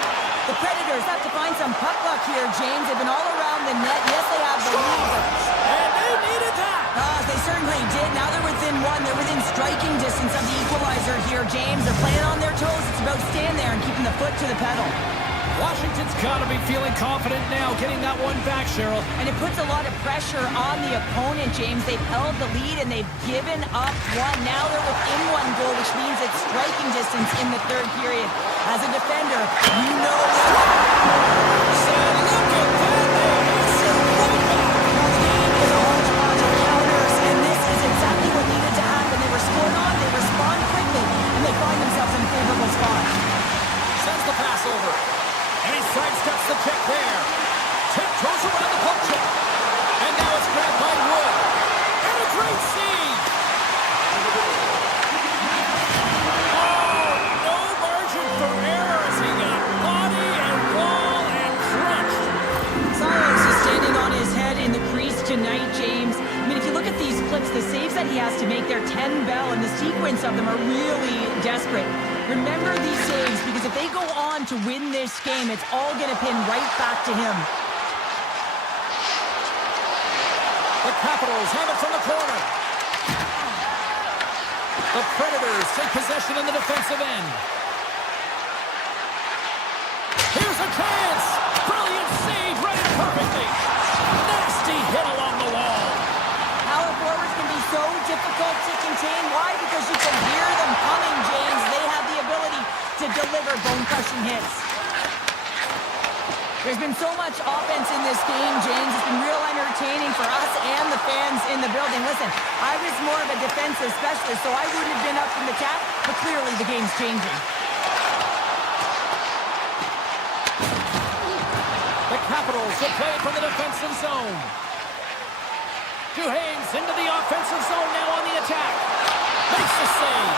The Predators have to find some puck luck here, James. They've been all around the net. Yes, they have the lead, but... And they needed that. They certainly did. Now they're within 1. They're within striking distance of the equalizer here, James. They're playing on their toes. It's about staying there and keeping the foot to the pedal. Washington's got to be feeling confident now, getting that one back, Cheryl. And it puts a lot of pressure on the opponent, James. They've held the lead and they've given up one. Now they're within one goal, which means it's striking distance in the third period. As a defender, you know So look at that. the game is a hodgepodge of counters, and this is exactly what needed to happen. They were scored on, they respond quickly, and they find themselves in a favorable spot. Sends the pass over. And he sidesteps the check there. Tiptoes around the puck check. And now it's grabbed by Wood. And a great save. Oh, no margin for error as he got body and wall and trenched. Saros is standing on his head in the crease tonight, James. I mean, if you look at these clips, the saves that he has to make, they're 10 bell, and the sequence of them are really desperate. Remember these saves, because if they go on to win this game, it's all going to pin right back to him. The Capitals have it from the corner. The Predators take possession in the defensive end. Here's a chance. Brilliant save, read it perfectly. Nasty hit along the wall. Power forwards can be so difficult to contain. Why? Because you can hear them coming, James. They have the ability to deliver bone-crushing hits. There's been so much offense in this game, James. It's been real entertaining for us and the fans in the building. Listen, I was more of a defensive specialist, so I wouldn't have been up from the tap, but clearly the game's changing. The Capitals will play from the defensive zone. Duhane's into the offensive zone now on the attack. Makes the save.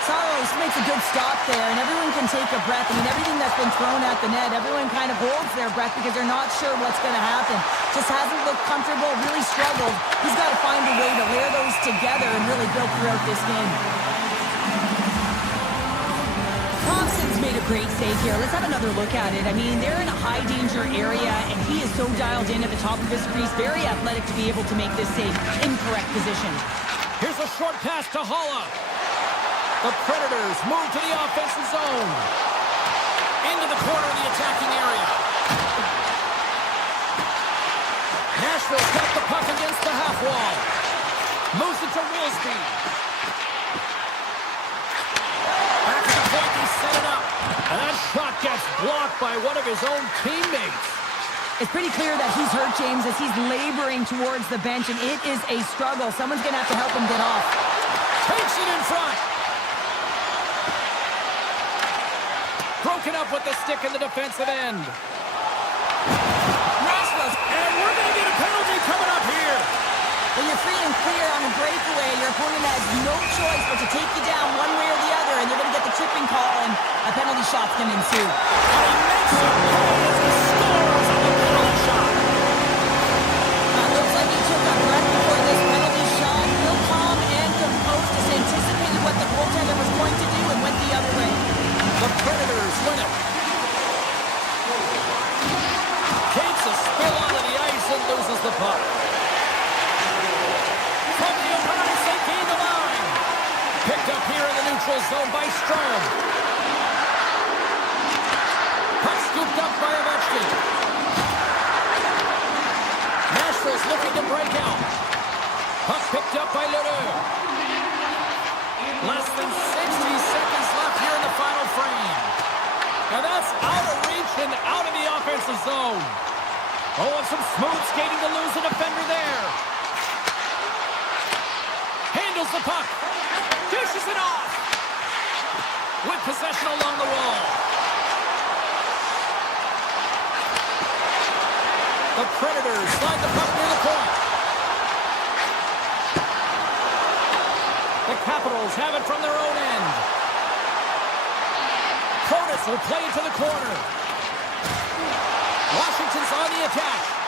Saros makes a good stop there, and everyone can take a breath. I mean, everything that's been thrown at the net, everyone kind of holds their breath because they're not sure what's going to happen. Just hasn't looked comfortable, really struggled. He's got to find a way to layer those together and really build throughout this game. Thompson's made a great save here. Let's have another look at it. I mean, they're in a high-danger area, and he is so dialed in at the top of his crease. Very athletic to be able to make this save in correct position. Here's a short pass to Holla. The Predators move to the offensive zone. Into the corner of the attacking area. Nashville's got the puck against the half wall. Moves it to Wilsby. Back to the point, he set it up. And that shot gets blocked by one of his own teammates. It's pretty clear that he's hurt, James, as he's laboring towards the bench, and it is a struggle. Someone's going to have to help him get off. Takes it in front. Broken up with the stick in the defensive end. Nashville's, And we're going to get a penalty coming up here. when you're free and clear on a breakaway, your opponent has no choice but to take you down one way or the other, and you're going to get the tripping call, and a penalty shot's going to ensue. And he makes it pay as he scores on the penalty shot. Looks like he took a breath before this penalty shot. Real calm and composed, just anticipated what the goaltender was going to do and went the other way. The Predators win it. Takes a spill onto the ice and loses the puck. From the open ice, they gain the line. Picked up here in the neutral zone by Strom. Puck scooped up by Ovechkin. Nashville's looking to break out. Puck picked up by Ledoux. Less than 60 seconds left here in the final frame. And that's out of reach and out of the offensive zone. Oh, and some smooth skating to lose a defender there. Handles the puck. Dishes it off. With possession along the wall. The Predators slide the puck near the point. The Capitals have it from their own end. Protas will play it to the corner. Washington's on the attack.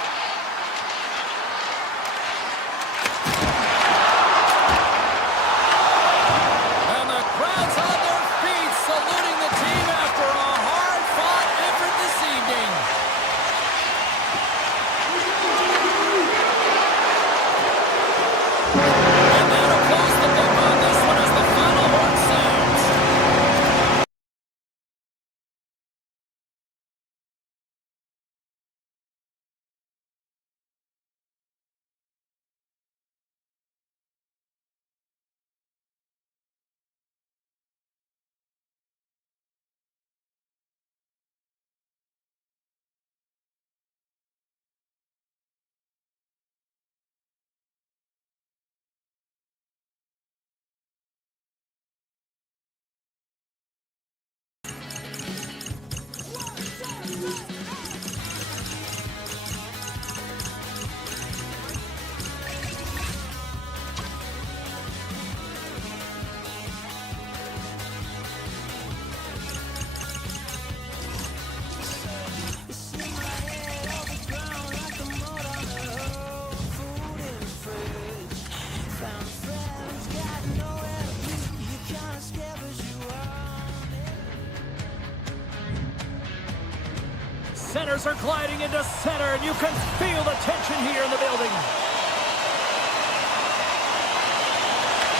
centers are gliding into center, and you can feel the tension here in the building.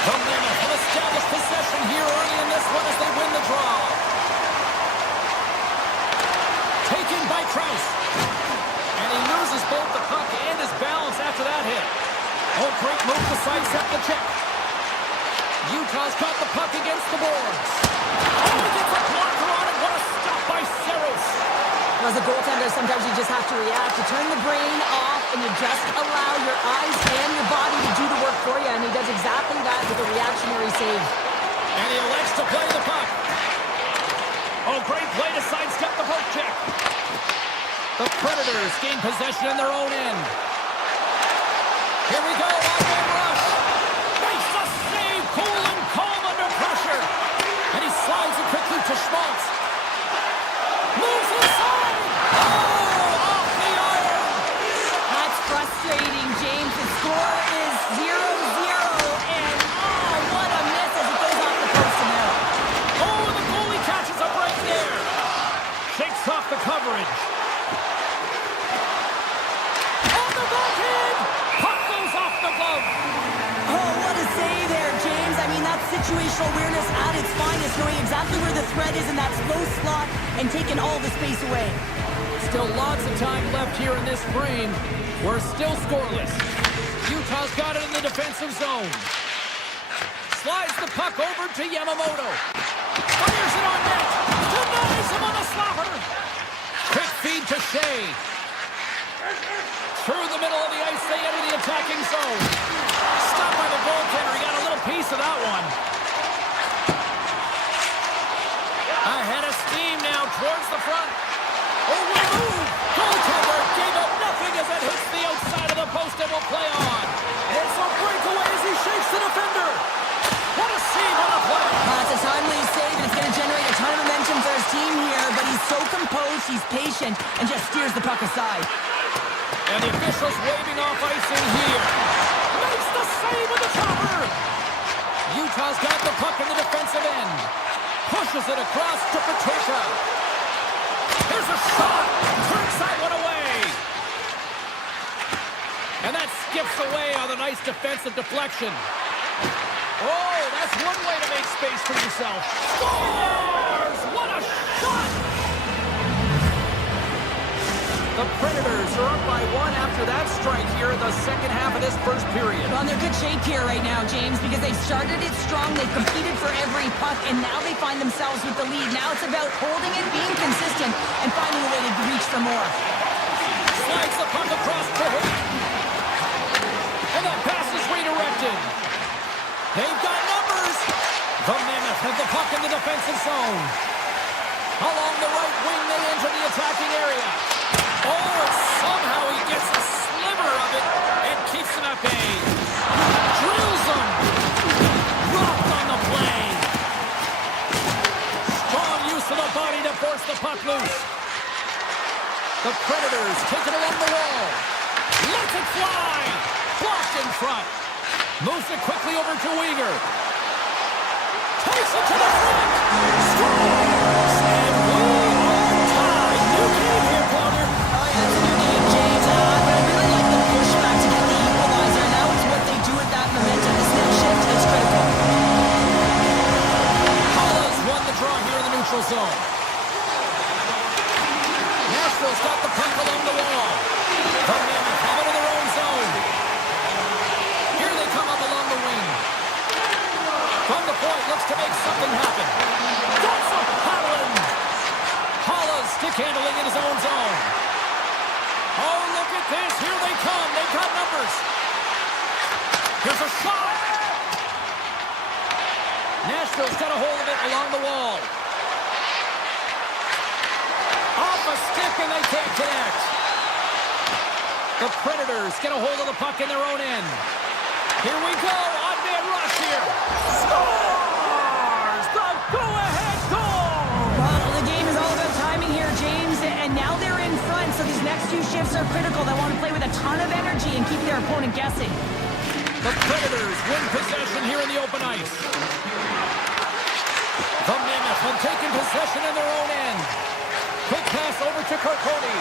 The Mammoth have established possession here early in this one as they win the draw. Taken by Krause. And he loses both the puck and his balance after that hit. Oh, great move to sidestep the check. Utah's got the puck against the boards. Oh, he gets a blocker on it. What a stop by Saros. As a goaltender, sometimes you just have to react. You turn the brain off, and you just allow your eyes and your body to do the work for you, and he does exactly that with a reactionary save. And he elects to play the puck. Oh, great play to sidestep the poke check. The Predators gain possession in their own end. Here we go, one-man rush. Makes the save, cool and calm under pressure. And he slides it quickly to Schmaltz. Moves inside. Oh, off the iron. That's frustrating, James. The score is 0-0, and oh, what a miss as it goes off the post and out. Oh, and the goalie catches up right there. Shakes off the coverage. On the backhand. Puck goes off the glove. Oh, what a save there, James. I mean, that's situational awareness at its finest, knowing exactly where the threat is in that slow slot and taking all the space away. Still lots of time left here in this frame. We're still scoreless. Utah's got it in the defensive zone. Slides the puck over to Yamamoto. Fires it on net. Denies him on the slapper. Quick feed to Shea. Through the middle of the ice, they enter the attacking zone. Stopped by the goaltender. He got a little piece of that one. Ahead of steam now towards the front. Oh, what a move! Goaltender gave up nothing as it hits the outside of the post and will play on. It's a breakaway as he shakes the defender. What a save on the play! It's a timely save, and it's going to generate a ton of momentum for his team here, but he's so composed, he's patient, and just steers the puck aside. And the officials waving off icing here. Makes the save with the chopper! Utah's got the puck in the defensive end. Pushes it across to Patricia. Here's a shot. Turns that one away. And that skips away on a nice defensive deflection. Oh, that's one way to make space for yourself. Scores! What a shot! The Predators are up by one after that strike here in the second half of this first period. Well, they're good shape here right now, James, because they've started it strong, they've competed for every puck, and now they find themselves with the lead. Now it's about holding it, being consistent, and finding a way to reach for more. Slides the puck across Pujols. And that pass is redirected. They've got numbers. The Mammoth have the puck in the defensive zone. Along the right wing, they enter the attacking area. Oh, and somehow he gets a sliver of it and keeps him at bay. Drills him. Rocked on the play. Strong use of the body to force the puck loose. The Predators take it along the wall. Lets it fly. Blocked in front. Moves it quickly over to Weegar. Takes it to the front. Scores! And we are tied. New game here, Connor. Oh, yeah, it's a new game, James. But I really like the pushback to get the equalizer. Now it's what they do with that momentum. The still shift is critical. Hollis won the draw here in the neutral zone. Nashville's got the puck along the wall. The Mammoth have it in their own zone. Here they come up along the wing. From the point, looks to make something happen. That's a Holland. Hollis stick handling in his own zone. Oh, look at this. Here they come. They've got numbers. Here's a shot. Nashville's got a hold of it along the wall. Off a stick, and they can't connect. The Predators get a hold of the puck in their own end. Here we go. Odd-man rush here. Scores! The go-ahead goal! Well, the game is all about timing here, James, and now they're in front, so these next two shifts are critical. They want to play with a ton of energy and keep their opponent guessing. The Predators win possession here in the open ice. The Mammoth have taken possession in their own end. Quick pass over to Carconi.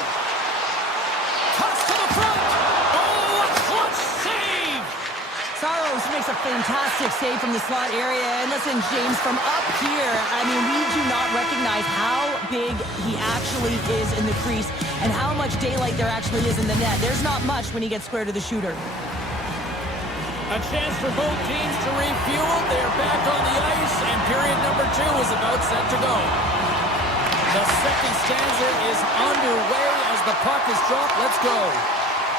Toss to the front. Oh, a clutch save. Saros makes a fantastic save from the slot area. And listen, James, from up here, I mean, we do not recognize how big he actually is in the crease and how much daylight there actually is in the net. There's not much when he gets square to the shooter. A chance for both teams to refuel. They're back on the ice, and period number 2 is about set to go. The second stanza is underway as the puck is dropped. Let's go.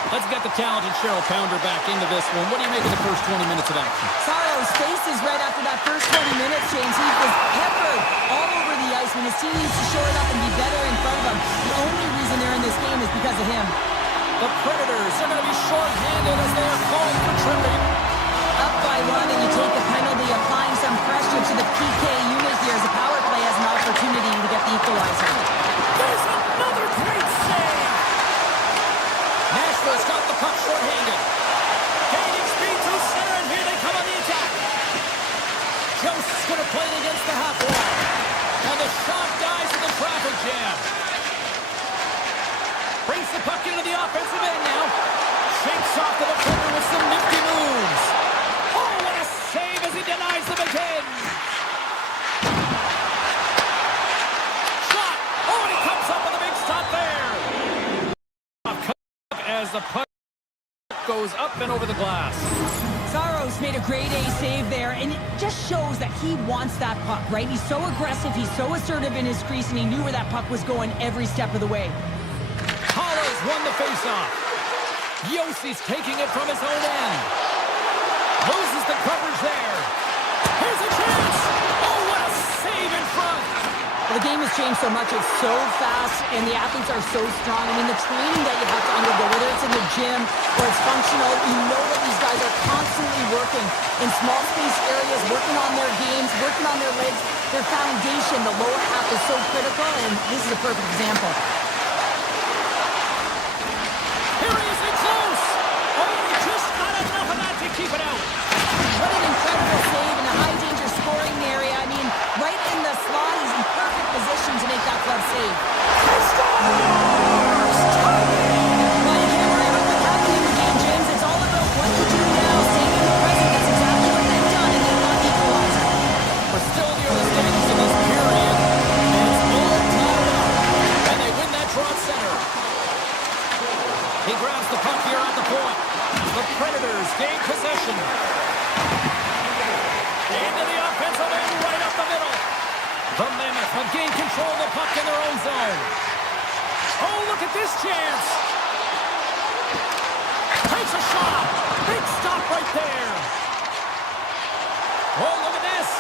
Let's get the talented Cheryl Pounder back into this one. What do you make of the first 20 minutes of action? Saros' faces right after that first 20 minutes, James. He was peppered all over the ice when his team needs to shore it up and be better in front of him. The only reason they're in this game is because of him. The Predators are going to be short-handed as they are called for tripping. Up by 1 and you take the penalty, applying some pressure to the PK unit here as the power play has an opportunity to get the equalizer. There's another great save! Nashville's got the puck short-handed. Gaining speed through center, and here they come on the attack. Joseph's going to play it against the half wall. And the shot dies in the traffic jam. Brings the puck into the offensive end now. Shakes off the defender with some nifty moves. Oh, what a save as he denies them again. Shot. Oh, and he comes up with a big stop there. As the puck goes up and over the glass. Saros made a grade A save there, and it just shows that he wants that puck, right? He's so aggressive, he's so assertive in his crease, and he knew where that puck was going every step of the way. Hollis won the faceoff. Yossi's taking it from his own end. Loses the coverage there. Here's a chance. Oh, what a save in front. Well, the game has changed so much. It's so fast, and the athletes are so strong. I mean, the training that you have to undergo, whether it's in the gym or it's functional, you know that these guys are constantly working in small space areas, working on their games, working on their legs. Their foundation, the lower half, is so critical, and this is a perfect example. Here he is in close. Oh, he just got enough of that to keep it out. What an incredible save in a high-danger scoring area. I mean, right in the slot, he's in perfect position to make that glove save. He scores! Well, you can't worry about what's happening in the game, James. It's all about what you do now, staying in the present. That's exactly what they've done, and they've got the equalizer. We're still in the early stages of this period, and it's all tied up. And they win that draw at center. He grabs the puck here at the point. The Predators gain possession. Into the offensive end, right up the middle. The Mammoth have gained control of the puck in their own zone. Oh, look at this chance. Takes a shot. Big stop right there. Oh, look at this.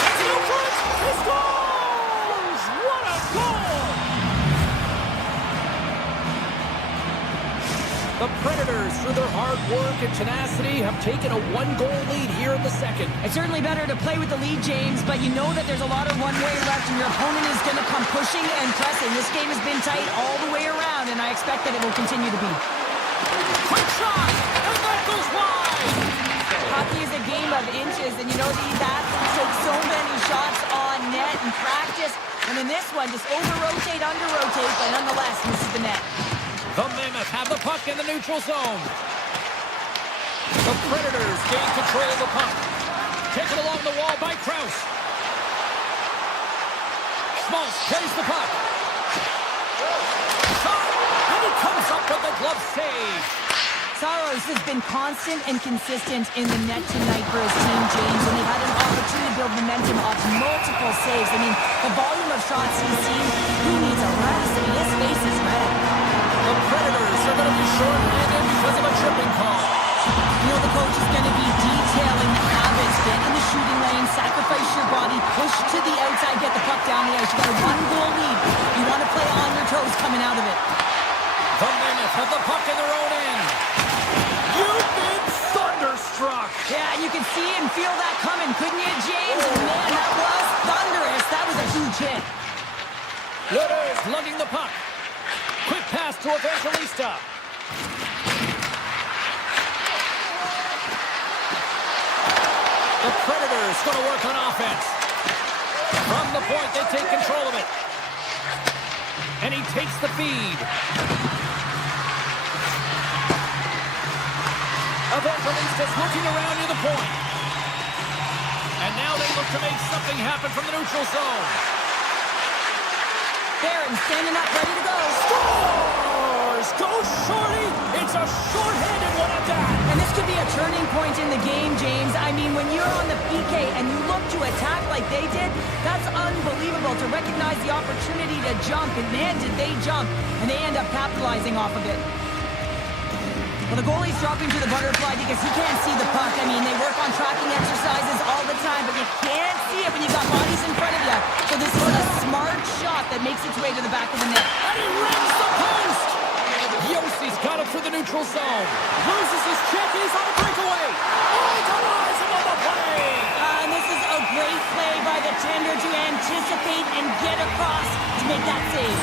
That's it out front. He scores! What a goal! The Predators, through their hard work and tenacity, have taken a 1-goal lead here in the second. It's certainly better to play with the lead, James, but you know that there's a lot of one-way left, and your opponent is going to come pushing and pressing. This game has been tight all the way around, and I expect that it will continue to be. Quick shot, and that goes wide! Hockey is a game of inches, and you know these athletes take so many shots on net in practice, and in this one, just over-rotate, under-rotate, but nonetheless, misses the net. The Mammoth have the puck in the neutral zone. The Predators gain control of the puck. Taken along the wall by Krause. Schmaltz carries the puck. Shot! And he comes up with the glove save. Saros has been constant and consistent in the net tonight for his team, James, and they've had an opportunity to build momentum off multiple saves. I mean, the volume of shots he's seen, he needs a rest. I mean, his face is red. The Predators are going to be short-handed because of a tripping call. You know, the coach is going to be detailing the habits. Get in the shooting lane, sacrifice your body, push to the outside, get the puck down the ice. You got a 1-goal lead. You want to play on your toes coming out of it. The Mammoth have the puck in their own end. You've been thunderstruck. Yeah, you could see and feel that coming, couldn't you, James? And man, that was thunderous. That was a huge hit. Lutters lugging the puck. Quick pass to Evangelista. The Predators going to work on offense. From the point, they take control of it. And he takes the feed. Evangelista looking around near the point. And now they look to make something happen from the neutral zone. Barron standing up, ready to go. Scores! Go Shorty! It's a short-handed one at that. And this could be a turning point in the game, James. I mean, when you're on the PK and you look to attack like they did, that's unbelievable to recognize the opportunity to jump. And man, did they jump. And they end up capitalizing off of it. Well, the goalie's dropping to the butterfly because he can't see the puck. I mean, they work on tracking exercises all the time, but you can't see it when you got bodies in front of you. So this is a smart shot that makes its way to the back of the net. And he rings the post! Yossi's got it for the neutral zone. Loses his check. He's on a breakaway. Oh, denies him on the play! And this is a great play by the tender to anticipate and get across to make that save.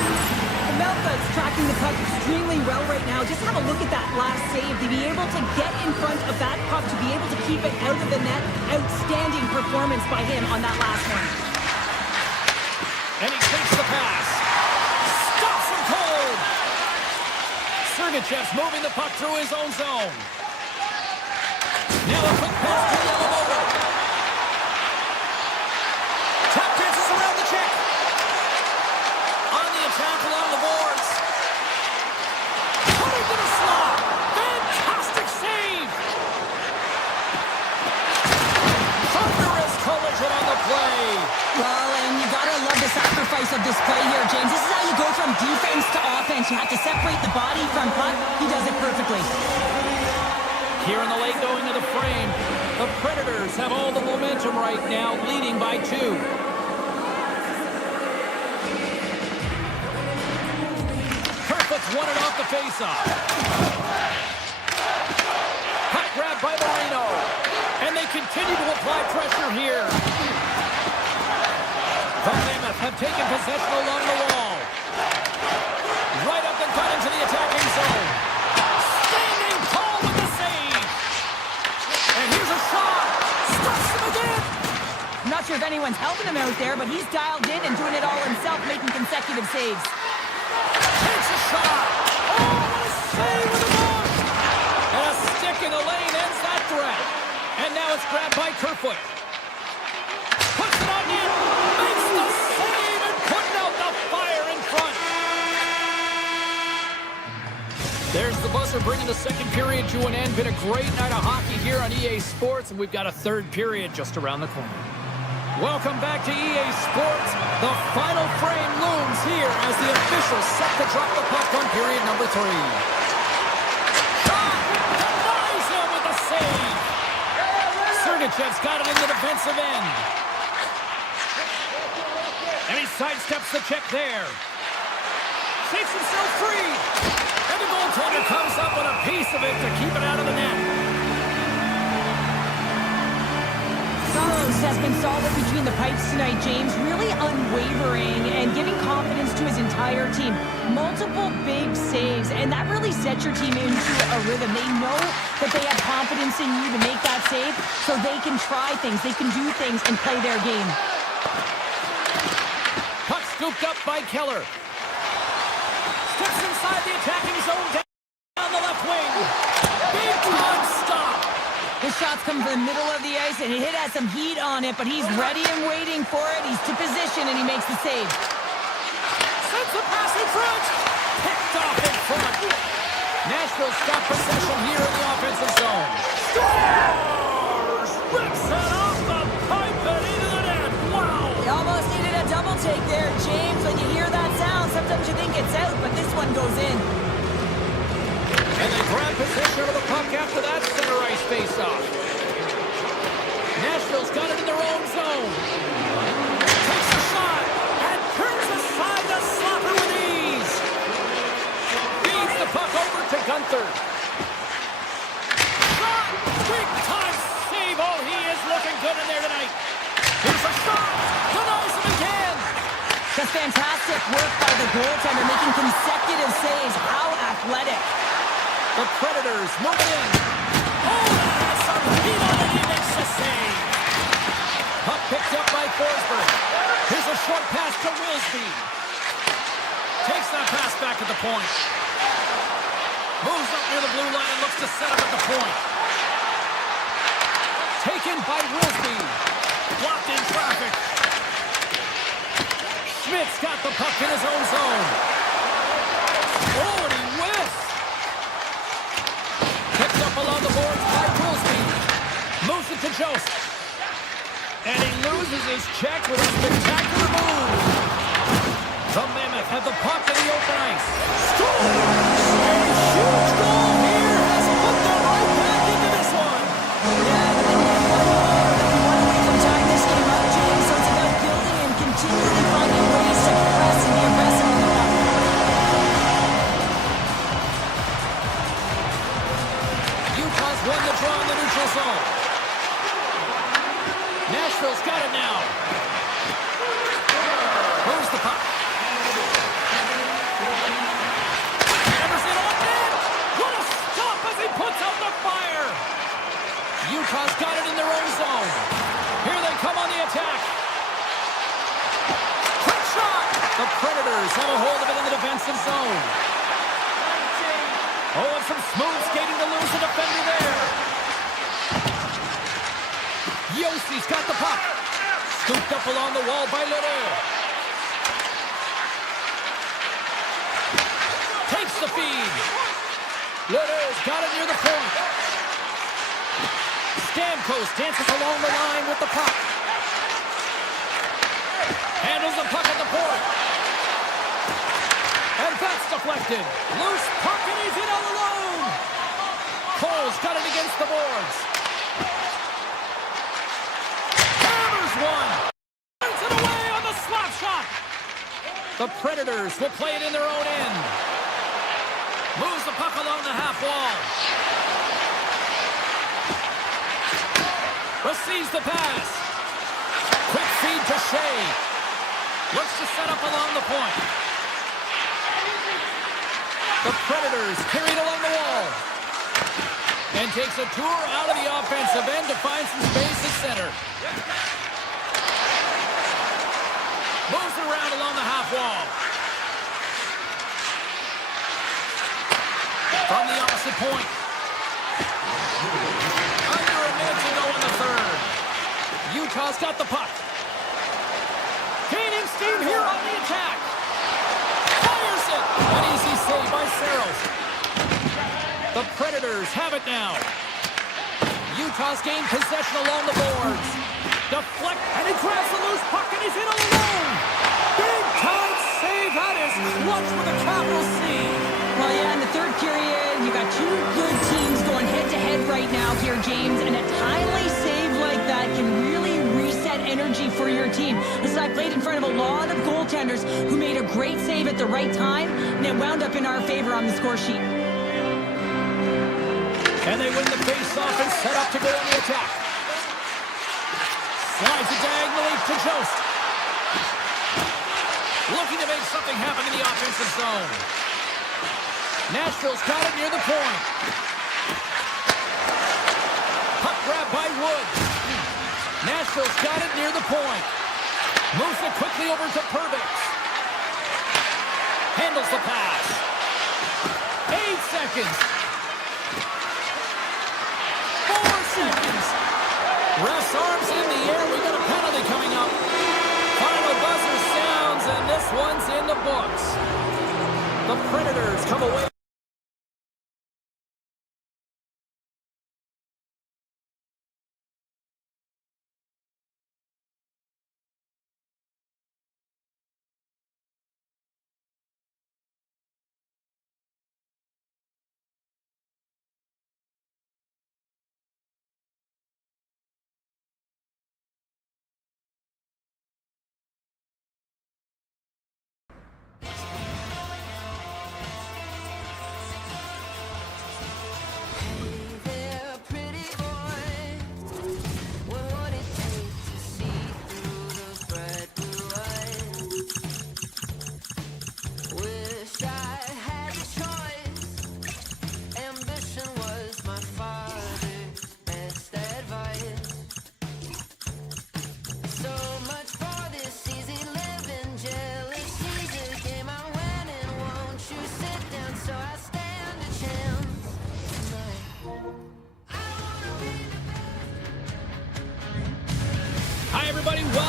Melka's tracking the puck extremely well right now. Just have a look at that last save. To be able to get in front of that puck, to be able to keep it out of the net, outstanding performance by him on that last one. And he takes the pass. Stops him cold. Sergachev's moving the puck through his own zone. Now a quick pass to Yamamoto. Tap dances around the check. On the attack along the boards. Cutting to the slot. Fantastic save. Thunderous collision on the play. Well, and you gotta love the sacrifice of this play here, James. This is how you go from defense to offense. You have to separate the body from puck. He does it perfectly. Here in the late going to the frame, the Predators have all the momentum right now, leading by 2. Kerfoot's won it off the faceoff. Puck grab by Marino. And they continue to apply pressure here. The Mammoth have taken possession along the wall. Right up and cut into the attacking zone. Standing tall with the save. And here's a shot. Stops him again. I'm not sure if anyone's helping him out there, but he's dialed in and doing it all himself, making consecutive saves. Takes a shot. Oh, what a save with a push. And a stick in the lane ends that threat. And now it's grabbed by Kerfoot. Puts it on net. Makes the save and putting out the fire in front. There's the buzzer bringing the second period to an end. Been a great night of hockey here on EA Sports, and we've got a third period just around the corner. Welcome back to EA Sports. The final frame looms here as the officials set to drop the puck on period number 3. Shot! Denies him with the save! Sergachev's got it in the defensive end. And he sidesteps the check there. Shakes himself free. And the goaltender comes up with a piece of it to keep it out of the net. Saros has been solid between the pipes tonight, James. Really unwavering and giving confidence to his entire team. Multiple big saves, and that really sets your team into a rhythm. They know that they have confidence in you to make that save, so they can try things, they can do things, and play their game. Puck scooped up by Keller. Steps inside the attacking zone down the left wing. Big time stop. His shots come from the middle of the ice, and it has some heat on it, but he's ready and waiting for it. He's to position, and he makes the save. Sends the pass in front. Picked off in front. Nashville's got possession here in the offensive zone. Scores! Rips it off the pipe and into the net. Wow! He almost needed a double take there, James. When you hear that sound, sometimes you think it's out, but this one goes in. And they grab possession of the puck after that center ice faceoff. Nashville's got it in their own zone. Takes a shot and turns aside the slapper with ease. Feeds the puck over to Gunther. Shot! Big time save. Oh, he is looking good in there tonight. Here's a shot. Denies him again. Just fantastic work by the goaltender, making consecutive saves. How athletic. The Predators move it in. Oh, that's some heat on it. He makes the save. Puck picked up by Forsberg. Here's a short pass to Wilsby. Takes the that pass back at the point. Moves up near the blue line and looks to set up at the point. Taken by Wilsby. Blocked in traffic. Schmidt's got the puck in his own zone. Oh, and he whiffs. Picked up along the boards by Wilsby. Moves it to Joseph. And he loses his check with a spectacular move. The Mammoth have the puck in the open ice. Score! A huge goal here has put them right back into this one. Yeah, but then you want to wait from tying this game up, James, so it's about building and continually finding ways to press and be aggressive in the puck. Utah's won the draw in the neutral zone. Nashville's got it now. Moves the puck. Emerson on net. What a stop as he puts out the fire. Utah's got it in their own zone. Here they come on the attack. Quick shot. The Predators have a hold of it in the defensive zone. Oh, and some smooth skating to lose the defender there. Yossi's got the puck. Scooped up along the wall by Leroux. Takes the feed. Leroux's got it near the point. Stamkos dances along the line with the puck. Handles the puck at the point. And that's deflected. Loose puck and he's in all alone. Cole's got it against the boards. Hammers one. Turns it away on the slap shot. The Predators will play it in their own end. Moves the puck along the half wall. Receives the pass. Quick feed to Shea. Looks to set up along the point. The Predators carried along the wall. And takes a tour out of the offensive end to find some space at center. Moves it around along the half wall. From the opposite point. Under a minute to go in the third. Utah's got the puck. Gaining steam here on the attack. Fires it. An easy save by Saros. The Predators have it now. Utah's gained possession along the boards. Deflect, and he grabs the loose puck, and he's in alone. Big time save. That is clutch with a capital C. Well, yeah, in the third period, you got two good teams going head-to-head right now here, James, and a timely save like that can really reset energy for your team. Listen, I played in front of a lot of goaltenders who made a great save at the right time, and it wound up in our favor on the score sheet. And they win the face-off and set up to go on the attack. Slides it diagonally to Jost. Looking to make something happen in the offensive zone. Nashville's got it near the point. Puck grab by Wood. Nashville's got it near the point. Moves it quickly over to Purvis. Handles the pass. 8 seconds. 4 seconds. Ref's arms in the air. We got a penalty coming up. Final buzzer sounds, and this one's in the books. The Predators come away.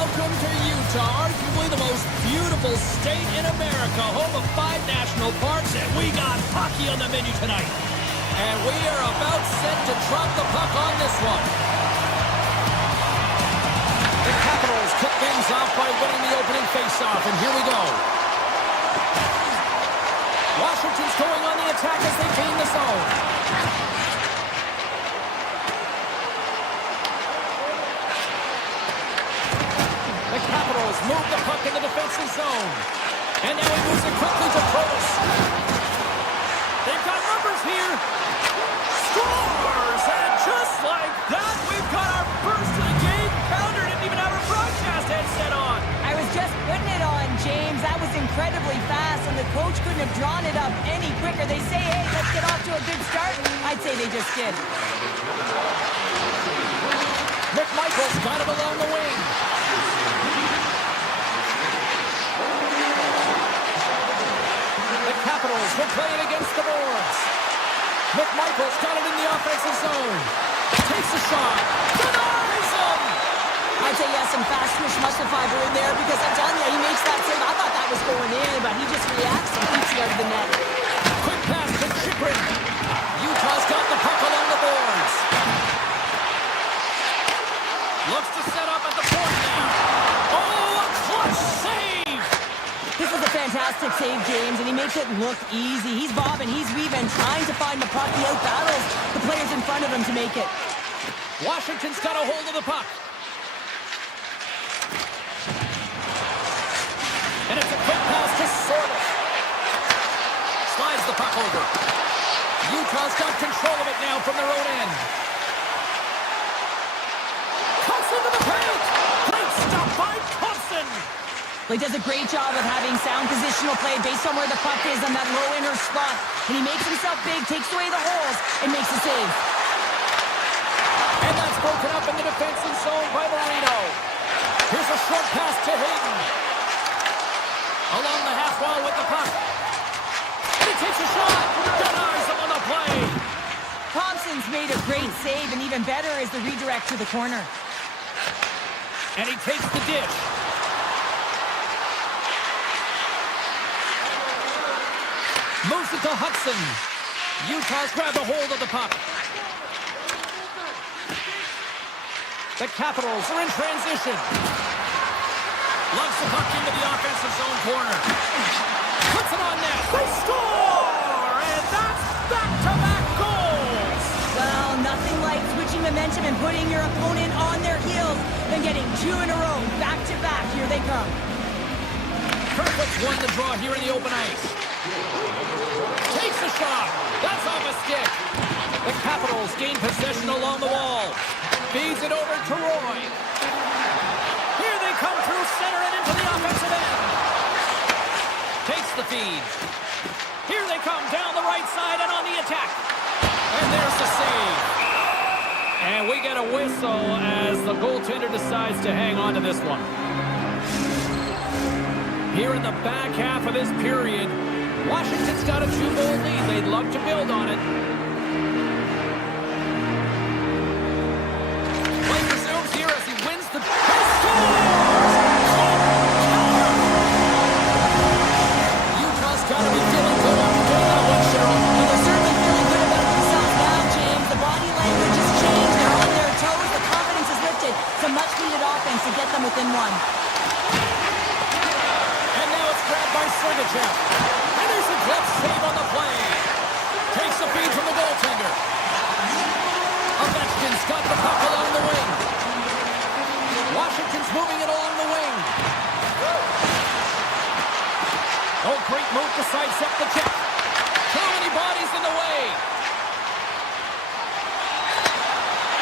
welcome to Utah, arguably the most beautiful state in America, home of 5 national parks, and we got hockey on the menu tonight. And we are about set to drop the puck on this one. The Capitals kick things off by winning the opening faceoff, and here we go. Washington's going on the attack as they gain the zone. The Capitals move the puck in the defensive zone. And now he moves it quickly to Protas. They've got numbers here. Scores! And just like that, we've got our first of the game. Pounder didn't even have our broadcast headset on. I was just putting it on, James. That was incredibly fast, and the coach couldn't have drawn it up any quicker. They say, hey, let's get off to a good start. I'd say they just did. McMichael's got it along the wing. The Capitals will play it against the boards. McMichael's got it in the offensive zone. Takes a shot. Denies him! I'd say he has some fast twitch muscle fiber in there because I'm telling you, he makes that save. I thought that was going in, but he just reacts and keeps it out of the net. Quick pass to Chychrun. Utah's got the puck along the boards. Looks to set up at the point now. Oh, a clutch save! This was a fantastic save, James, and he makes it look easy. He's bobbing, he's weaving, trying to find the puck. He out-battles the players in front of him to make it. Washington's got a hold of the puck. And it's a quick pass to Sorda. Slides the puck over. Utah's got control of it now from their own end. Cuts into the paint. Great stop by Thompson. Well, he does a great job of having sound positional play based on where the puck is on that low inner spot. And he makes himself big, takes away the holes, and makes a save. And that's broken up in the defensive zone by Marino. Here's a short pass to Hayden. Along the half wall with the puck. And he takes a shot. Denies him on the play. Thompson's made a great save, and even better is the redirect to the corner. And he takes the dish. Moves it to Hudson. Utah's grabbed a hold of the puck. The Capitals are in transition. Lugs the puck into the offensive zone corner. Puts it on net. They score! And that's back-to-back goals! Well, nothing like switching momentum and putting your opponent on their heels than getting 2 in a row, back-to-back. Here they come. Kerfoot's won the draw here in the open ice. Takes a shot. That's off a stick. The Capitals gain possession along the wall. Feeds it over to Roy. Here they come through center and into the offensive end. Takes the feed. Here they come down the right side and on the attack. And there's the save. And we get a whistle as the goaltender decides to hang on to this one. Here in the back half of this period, Washington's got a 2-goal lead. They'd love to build on it. Play resumes here as he wins the... He scores! Utah's got to be feeling good after getting that one, Cheryl. Well, they're certainly feeling good about themselves now, James. The body language has changed. They're on their toes. The confidence is lifted. Some much-needed offense to get them within one. And now it's grabbed by Sergachev. And there's a glove save on the play. Takes the feed from the goaltender. Ovechkin's got the puck along the wing. Washington's moving it along the wing. Oh, great move to sidestep the check. Too many bodies in the way.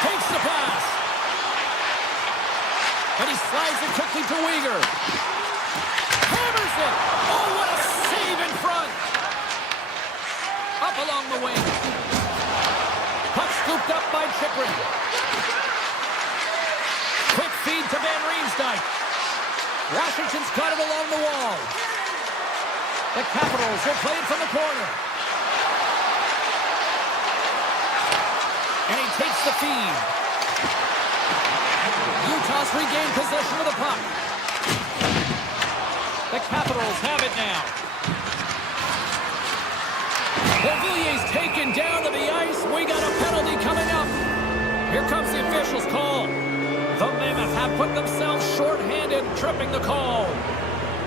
Takes the pass. And he slides it quickly to Weegar. Hammers it. Oh, what a save in front. Up along the wing. Puck scooped up by Chychrun. Quick feed to Van Riemsdyk. Washington's got it along the wall. The Capitals will play it from the corner. And he takes the feed. Utah Utah's regained possession of the puck. The Capitals have it now. Beauvillier's taken down to the ice. We got a penalty coming up. Here comes the official's call. The Mammoth have put themselves short-handed, tripping the call.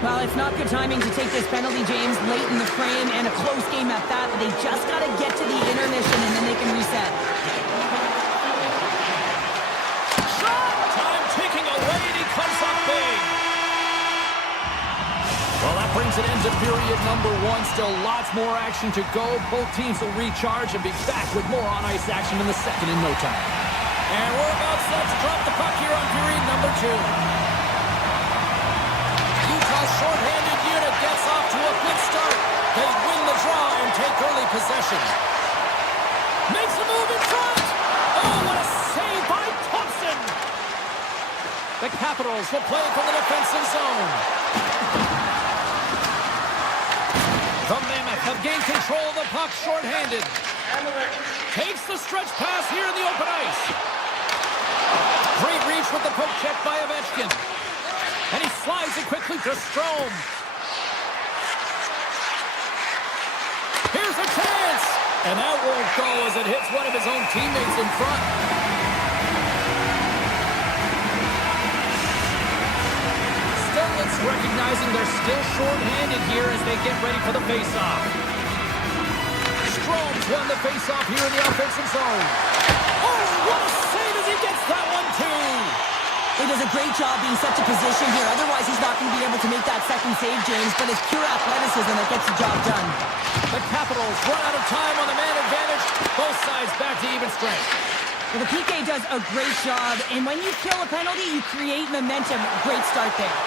Well, it's not good timing to take this penalty, James, late in the frame, and a close game at that. But they just got to get to the intermission, and then they can reset. Shot! Time ticking away, and he comes up big. Well, that brings an end to period number one. Still lots more action to go. Both teams will recharge and be back with more on-ice action in the second in no time. And we're about set to drop the puck here on period number two. Utah's short-handed unit gets off to a good start. They win the draw and take early possession. Makes a move in front. Oh, what a save by Thompson. The Capitals will play from the defensive zone. The Mammoth have gained control of the puck short-handed. Takes the stretch pass here in the open ice. Great reach with the poke check by Ovechkin. And he slides it quickly to Strome. Here's a chance. And that won't go as it hits one of his own teammates in front. Still, it's recognizing they're still short-handed here as they get ready for the face-off. Strome's won the face-off here in the offensive zone. Oh, what a save as he gets that one, too. He does a great job being such a position here. Otherwise, he's not going to be able to make that second save, James. But it's pure athleticism that gets the job done. The Capitals run out of time on the man advantage. Both sides back to even strength. Well, the PK does a great job. And when you kill a penalty, you create momentum. Great start there.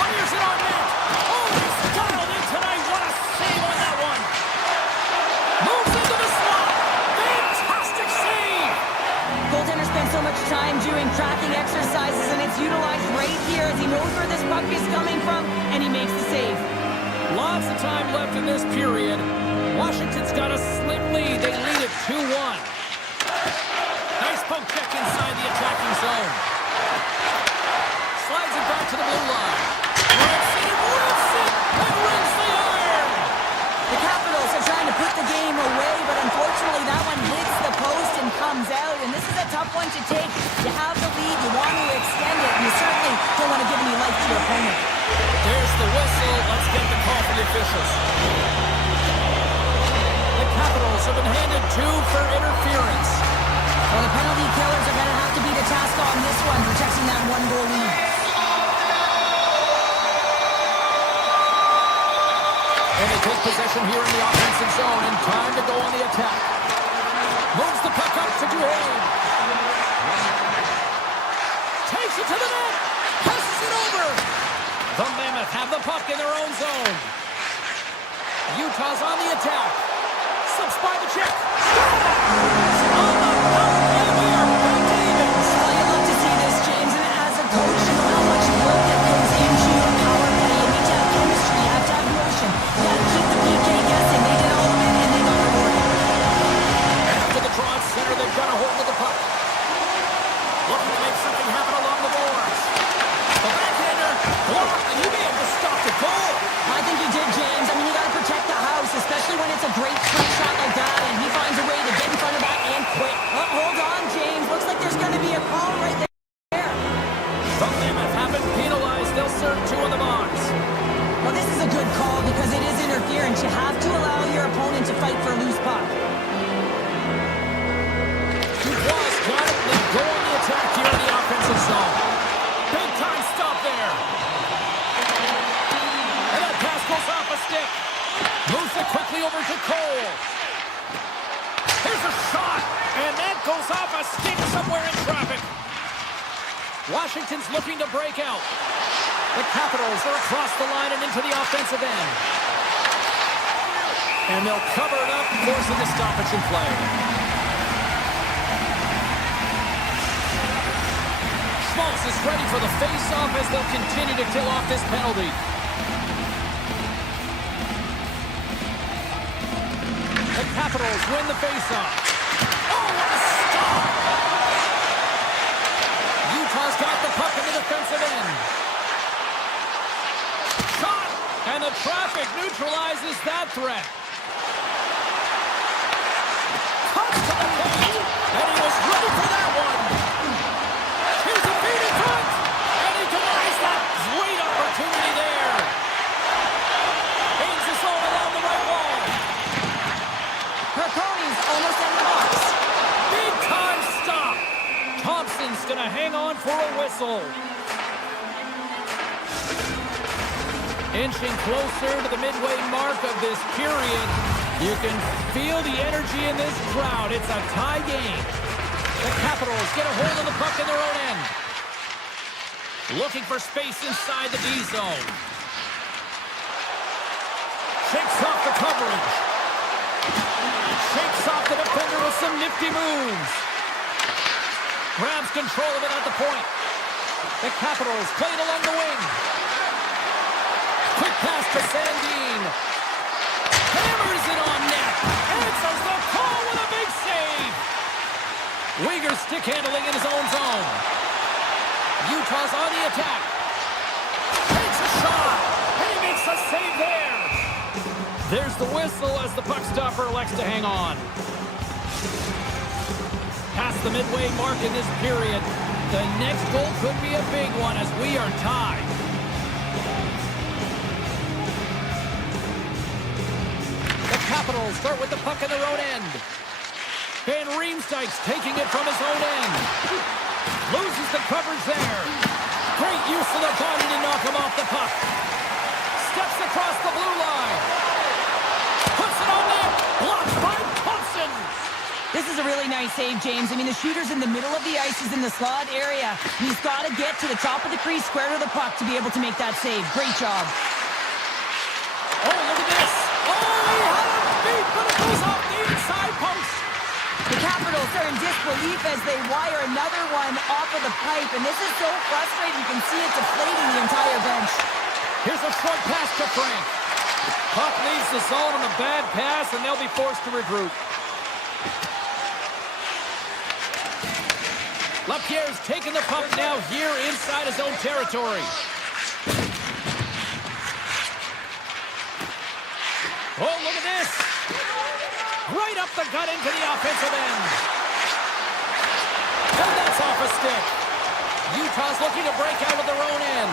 Fires it on net. Oh, he's dialed in tonight. What a save on that one. Moves into the slot. Fantastic save. Goaltender spends so much time doing tracking exercises, and it's utilized right here as he knows where this puck is coming from, and he makes the save. Lots of time left in this period. Washington's got a slim lead. They lead it 2-1. Nice poke check inside the attacking zone. Slides it back to the blue line. Rips it and rings the iron. The Capitals are trying to put the game away, but unfortunately that one hits the post and comes out, and this is a tough one to take. You have the lead, you want to extend it, and you certainly don't want to give any life to your opponent. There's the whistle. Let's get the call from the officials. The Capitals have been handed 2 for interference. Well, the penalty killers are going to have to be the task on this one, protecting that 1-goal lead. And they take possession here in the offensive zone, and time to go on the attack. Moves the puck up to Duhane. Takes it to the net. Passes it over. The Mammoth have the puck in their own zone. Utah's on the attack. Slips by the check. On the power play, we are back to even. Well, you love to see this, James, and as a coach, you know how much work that goes into a power play. You need to have chemistry, you have to have motion. You got to keep the PK guessing. They did all of it, and they got rewarded. After the draw at center, they've got a hold of the puck. Looking to make something happen along the boards. The backhander blocked, and he may have just stopped the goal. I think he did, James. I mean, you got to protect the house, especially when it's a great straight shot like that, and he finds a way to get in front of that and quit. Oh, hold on, James. Looks like there's going to be a call right there. The Mammoth have been penalized. They'll serve 2 on the box. Well, this is a good call because it is interference. You have to allow your opponent to fight for a loose puck. Dubois got it. They go on the attack here in the offensive zone. Big time stop there. And that pass goes off a stick. Moves it quickly over to Cole. Here's a shot. And that goes off a stick somewhere in traffic. Washington's looking to break out. The Capitals are across the line and into the offensive end. And they'll cover it up, forcing the stoppage in play. Schmaltz is ready for the face-off as they'll continue to kill off this penalty. The Capitals win the face-off. Oh, what a stop! Utah's got the puck in the the defensive end. Shot! And the traffic neutralizes that threat. Cuts to the paint. And he was ready for that one. Here's a feed in front. And he denies that great opportunity there. Aims his own along the right wall. Hercone's almost in the box. Big time stop. Thompson's going to hang on for a whistle. Inching closer to the midway mark of this period. You can feel the energy in this crowd. It's a tie game. The Capitals get a hold of the puck in their own end. Looking for space inside the D zone. Shakes off the coverage. Shakes off the defender with some nifty moves. Grabs control of it at the point. The Capitals play it along the wing. Quick pass to Sandin. Hammers it on net. Answers the call with a big save. Uyghur stick handling in his own zone. Utah's on the attack. Takes a shot. And he makes a save there. There's the whistle as the puck stopper elects to hang on. Past the midway mark in this period. The next goal could be a big one as we are tied. The Capitals start with the puck in their own end. Van Riemsdyk's taking it from his own end. Loses the coverage there. Great use of the body to knock him off the puck. Steps across the blue line. Puts it on net. Blocked by Thompson. This is a really nice save, James. I mean, the shooter's in the middle of the ice. He's in the slot area. He's got to get to the top of the crease, square to the puck to be able to make that save. Great job. Oh, look at this. Oh, he had a beat, but it goes off the inside post. The Capitals are in disbelief as they wire another one off of the pipe, and this is so frustrating. You can see it deflating the entire bench. Here's a short pass to Frank. Puck leaves the zone on a bad pass, and they'll be forced to regroup. LaPierre's taking the puck now here inside his own territory. Oh, look at this. Right up the gut into the offensive end. And that's off a stick. Utah's looking to break out of their own end.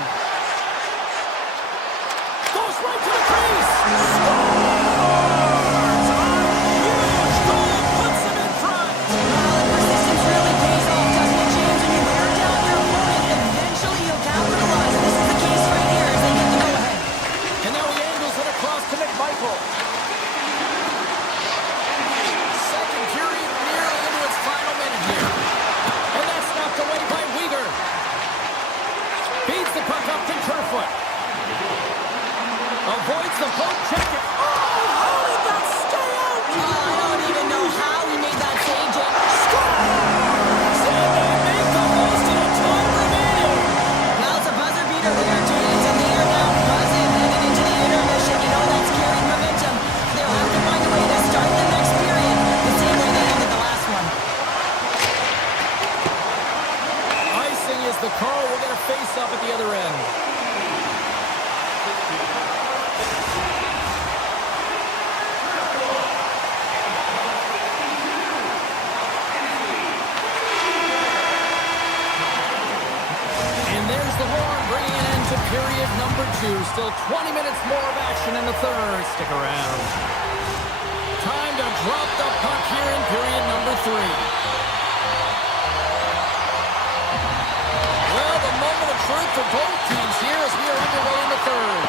Goes right to the crease. Scores! A huge goal puts them in front. Well, the persistence really pays off, doesn't it, James? When you wear down your opponent, eventually you'll capitalize. This is the case right here as they get the go-ahead. And now he angles it across to McMichael. Second period nearly into its final minute here. And that's knocked away by Uyghur. Beats the puck up to Kerfoot. Avoids the poke check. Oh, how did that stay out? I don't even know how he made that save, James. Scores! And they make the most of the time remaining. Well, it's a buzzer beater there, James, and they are now buzzing heading into the intermission. You know that's carrying momentum. They'll have to find a way to start the next period the same way they ended the last one. Icing is the call. We'll get a face-up at the other end. There's the horn, bringing an end to period number 2. Still 20 minutes more of action in the third. Stick around. Time to drop the puck here in period number 3. Well, the moment of truth for both teams here as we are underway in the third.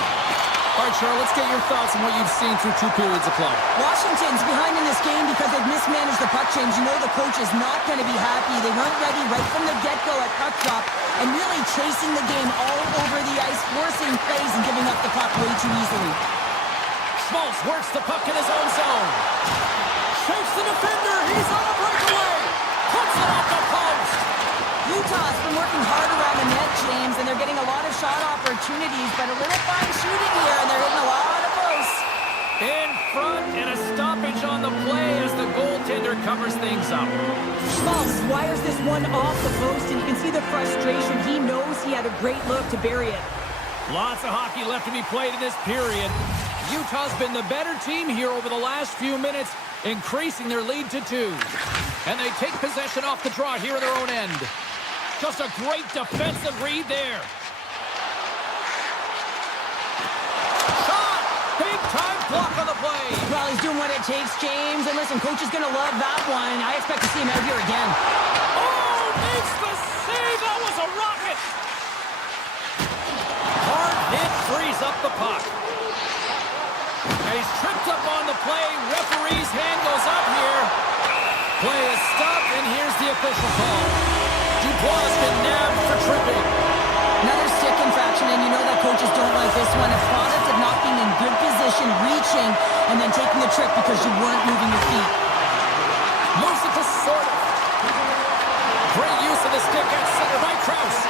All right, Charlotte, let's get your thoughts on what you've seen through 2 periods of play. Washington's behind in this game because they've mismanaged the puck change. You know the coach is not going to be happy. They weren't ready right from the get-go at puck drop and really chasing the game all over the ice, forcing plays and giving up the puck way too easily. Schmaltz works the puck in his own zone. Shakes the defender. He's on a breakaway. Puts it off the post. Utah's been working hard around the net, James, and they're getting a lot of shot opportunities, but a little fine shooting here, and they're hitting a lot of posts. In front, and a stoppage on the play as the goaltender covers things up. Schmaltz wires this one off the post, and you can see the frustration. He knows he had a great look to bury it. Lots of hockey left to be played in this period. Utah's been the better team here over the last few minutes, increasing their lead to 2. And they take possession off the draw here in their own end. Just a great defensive read there. Shot! Big-time block on the play. Well, he's doing what it takes, James. And listen, coach is going to love that one. I expect to see him out here again. Oh, makes the save. That was a rocket. Hard hit frees up the puck. And he's tripped up on the play. Referee's hand goes up here. Play is stopped, and here's the official call. Dubois has been nabbed for tripping. Another stick infraction, and you know that coaches don't like this one. A product of not being in good position, reaching, and then taking the trick because you weren't moving your feet. Moves it to Sorta. Great use of the stick at center by Krause.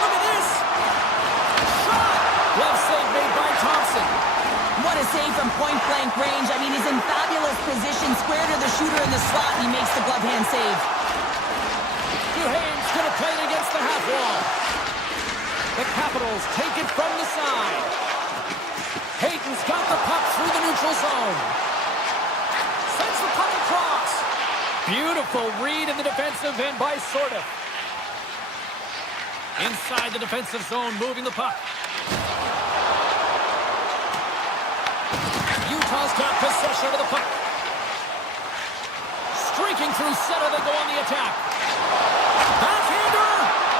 Look at this. Shot. Glove save made by Thompson. What a save from point-blank range. I mean, he's in fabulous position, square to the shooter in the slot, and he makes the glove hand save. Duhane's going to play it against the half wall. The Capitals take it from the side. Hayton's got the puck through the neutral zone. Sends the puck across. Beautiful read in the defensive end by Sorta. Inside the defensive zone, moving the puck. Utah's got possession of the puck. Streaking through center, they go on the attack. Backhander,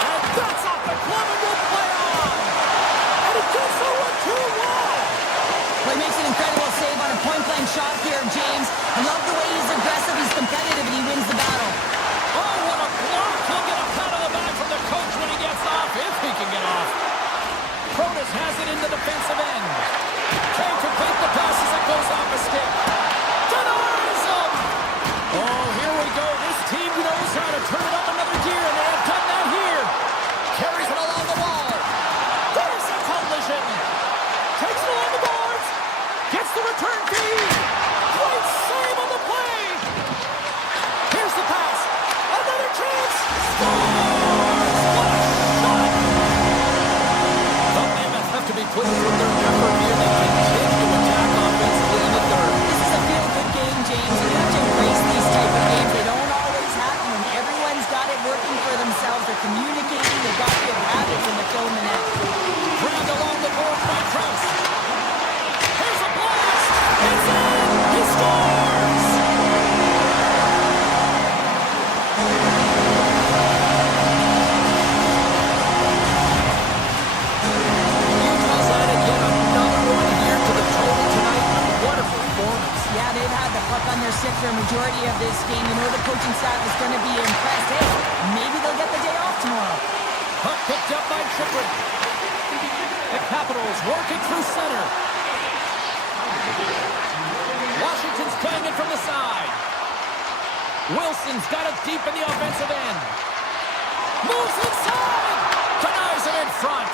and that's off the glove and will play on. And it gets over 2-1. Well, he makes an incredible save on a point-blank shot here, James. I love the way he's aggressive, he's competitive, and he wins the battle. Oh, what a block. He'll get a pat on the back from the coach when he gets off, if he can get off. Protas has it in the defensive end. Can't complete the pass as it goes off a stick. Denies him! Oh, here we go. This team knows how to turn it up another gear, and they have done that here. Carries it along the wall. There's a collision. Takes it along the boards. Gets the return feed. Great save on the play. Here's the pass. Another chance. Scores! What a shot! The Mammoth have to be pleased with their effort here. They continue to attack offensively in the third. This is a feel-good game, James. You have to embrace these type of games. They don't always happen, and everyone's got it working for themselves. They're communicating. They've got good habits, and they're filling the net. Grabbed along the board by Krause. Here's a blast. It's in. He scores. Utah's added yet another one here to the total tonight. What a performance. Yeah, they've had the puck on their stick for a majority of this game. You know the coaching staff is going to be impressed. Hey, maybe they'll get the day off tomorrow. Puck picked up by Chipper. The Capitals working through center. Washington's playing it from the side. Wilson's got it deep in the offensive end. Moves inside. Denies it in front.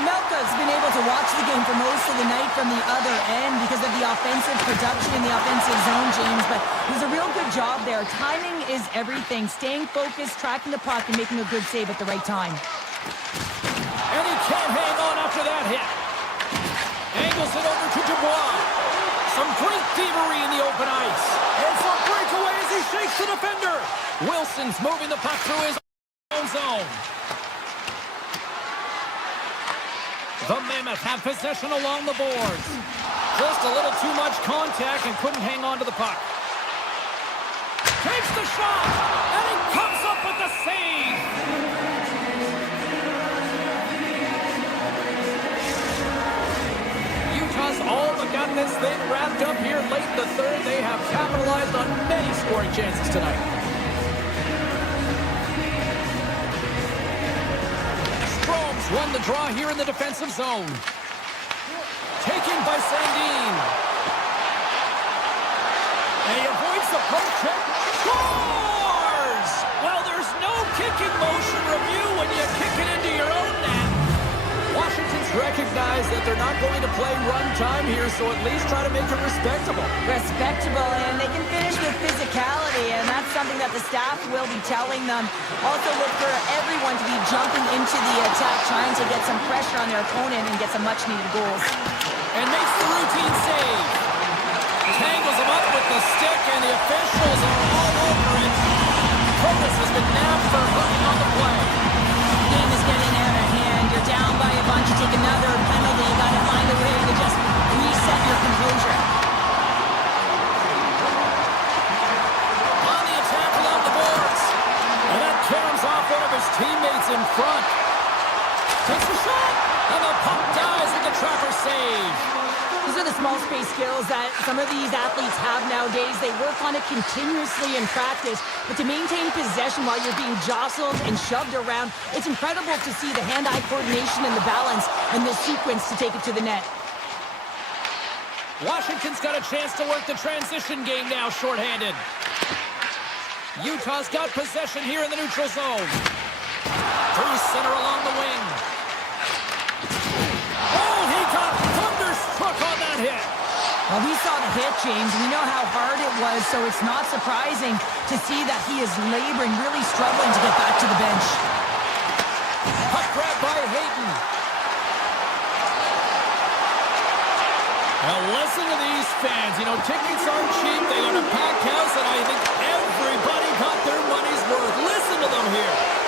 Melka's been able to watch the game for most of the night from the other end because of the offensive production in the offensive zone, James, but it was a real good job there. Timing is everything. Staying focused, tracking the puck, and making a good save at the right time. And he can't hang on after that hit. Angles it over to Dubois. Some great thievery in the open ice. And for a breakaway as he shakes the defender. Wilson's moving the puck through his own zone. The Mammoth have possession along the boards. Just a little too much contact and couldn't hang on to the puck. Takes the shot, and he comes up with the save. Utah's all but got this thing wrapped up here late in the third. They have capitalized on many scoring chances tonight. Won the draw here in the defensive zone. Taken by Sandin. And he avoids the poke check. Scores! Well, there's no kicking motion review when you kick it into your own net. Washington's recognize that they're not going to play run time here, so at least try to make it respectable. Respectable, and they can finish with physicality, and that's something that the staff will be telling them. Also look for everyone to be jumping into the attack, trying to get some pressure on their opponent and get some much-needed goals. And makes the routine save. Tangles him up with the stick, and the officials are all over it. Provis has been nabbed for hooking on the play. The game is getting out of hand. You're down by a bunch. You take another penalty. You got to find a way to just reset your composure. On the attack along the boards. And that caroms off one of his teammates in front. Takes a shot. And the puck dies with the Trapper save. These are the small space skills that some of these athletes have nowadays. They work on it continuously in practice, but to maintain possession while you're being jostled and shoved around, it's incredible to see the hand-eye coordination and the balance in this sequence to take it to the net. Washington's got a chance to work the transition game now, shorthanded. Utah's got possession here in the neutral zone. Through center along the wing. Oh, he got thunderstruck on that hit. Well, we saw the hit, James. We know how hard it was, so it's not surprising to see that he is laboring, really struggling to get back to the bench. Puck grab by Hayden. Now listen to these fans. You know, tickets aren't cheap. They go to pack house, and I think everybody got their money's worth. Listen to them here.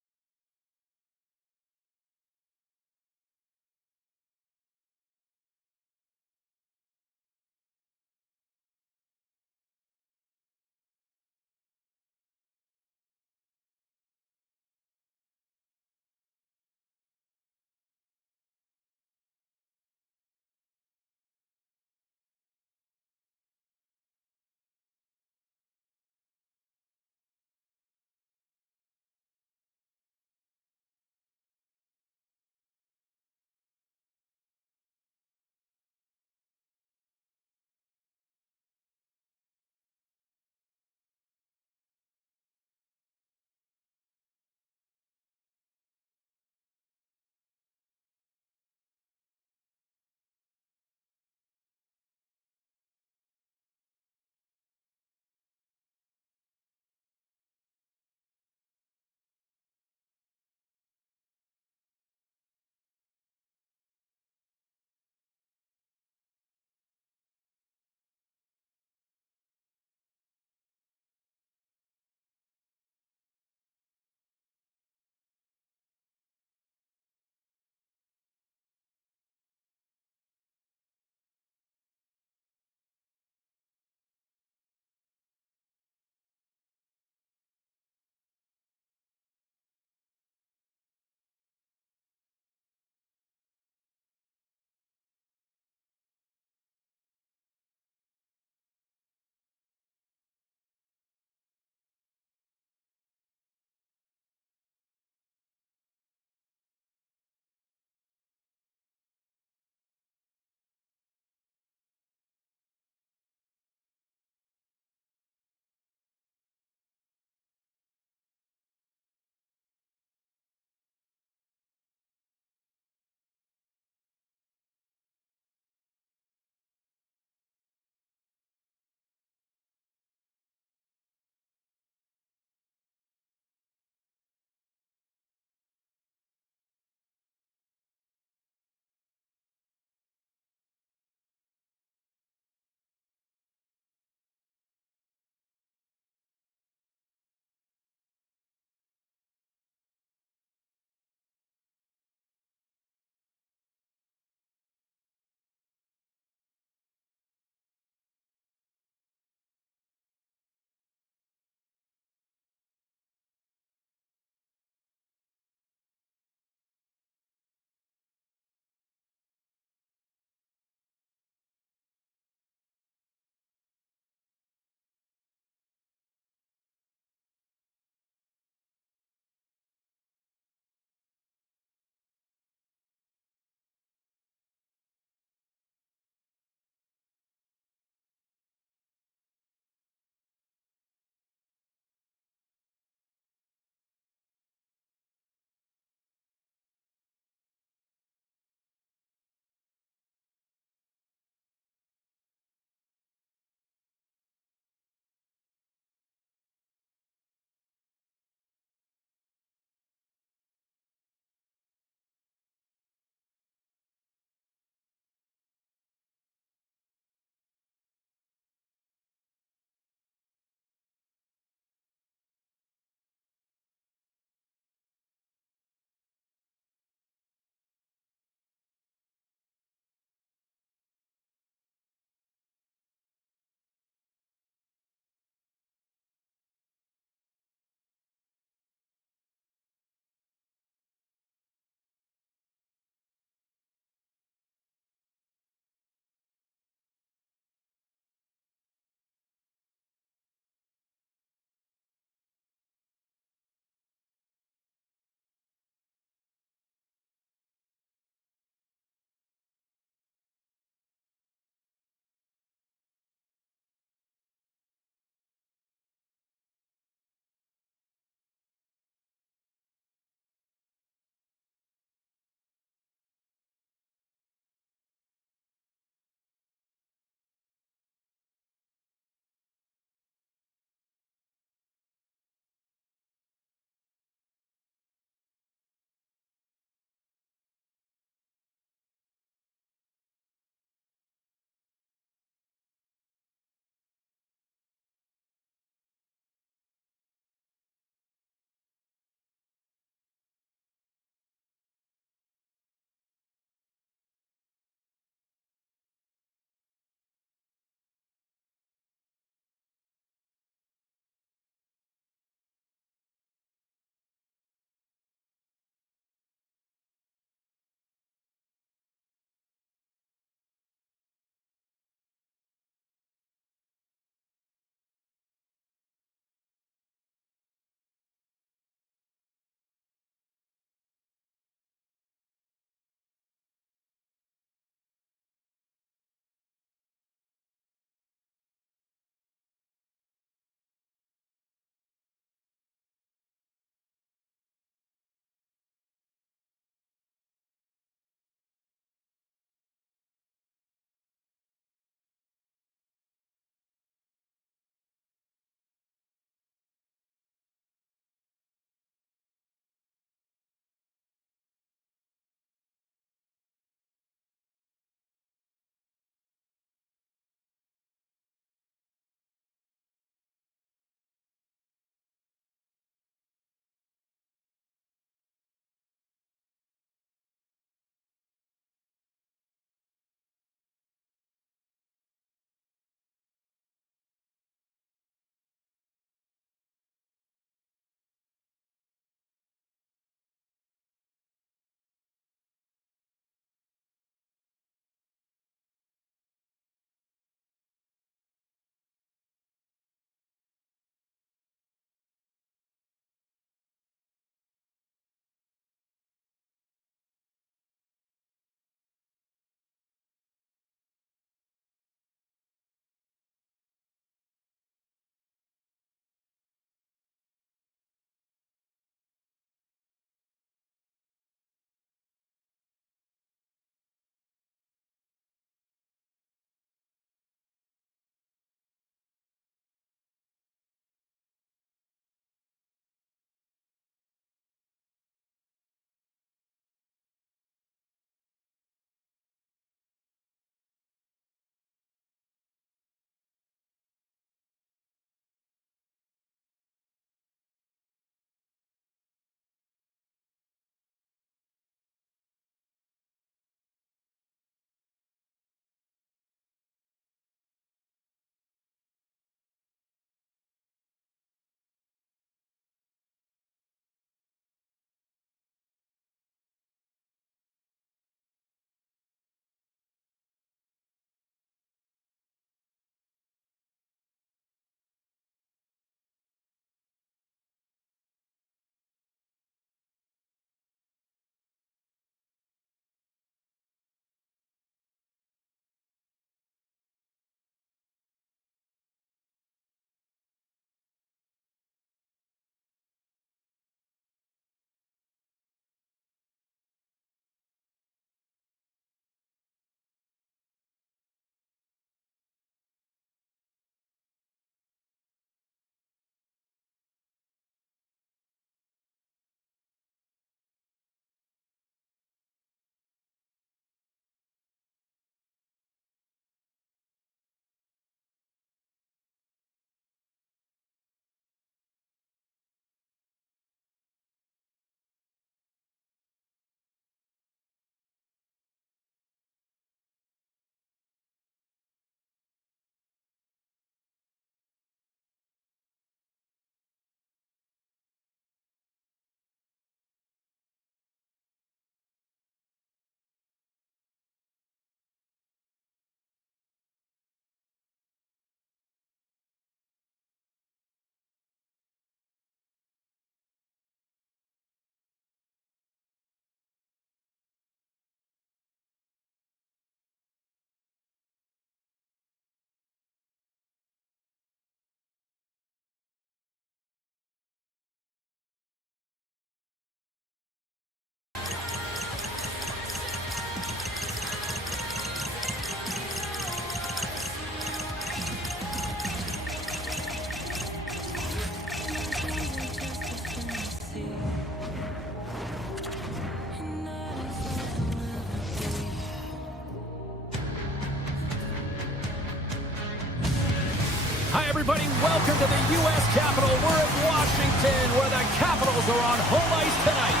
Hi, everybody. Welcome to the U.S. Capitol. We're in Washington, where the Capitals are on home ice tonight.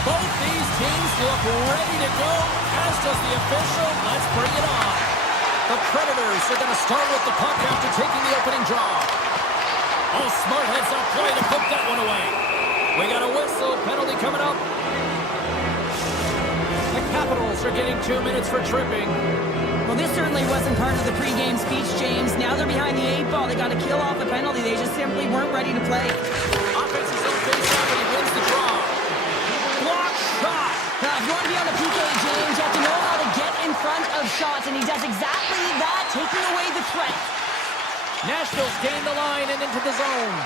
Both these teams look ready to go, as does the official. Let's bring it on. The Predators are going to start with the puck after taking the opening draw. Oh, smart heads-up play to put that one away. We got a whistle. Penalty coming up. The Capitals are getting 2 minutes for tripping. Well, this certainly wasn't part of the pregame speech, James. Now they're behind the 8 ball. They got to kill off the penalty. They just simply weren't ready to play. Offense's own face-off, and he wins the draw. Block shot. Now, if you want to be on the PK, James, you have to know how to get in front of shots, and he does exactly that, taking away the threat. Nashville's gained the line and into the zone.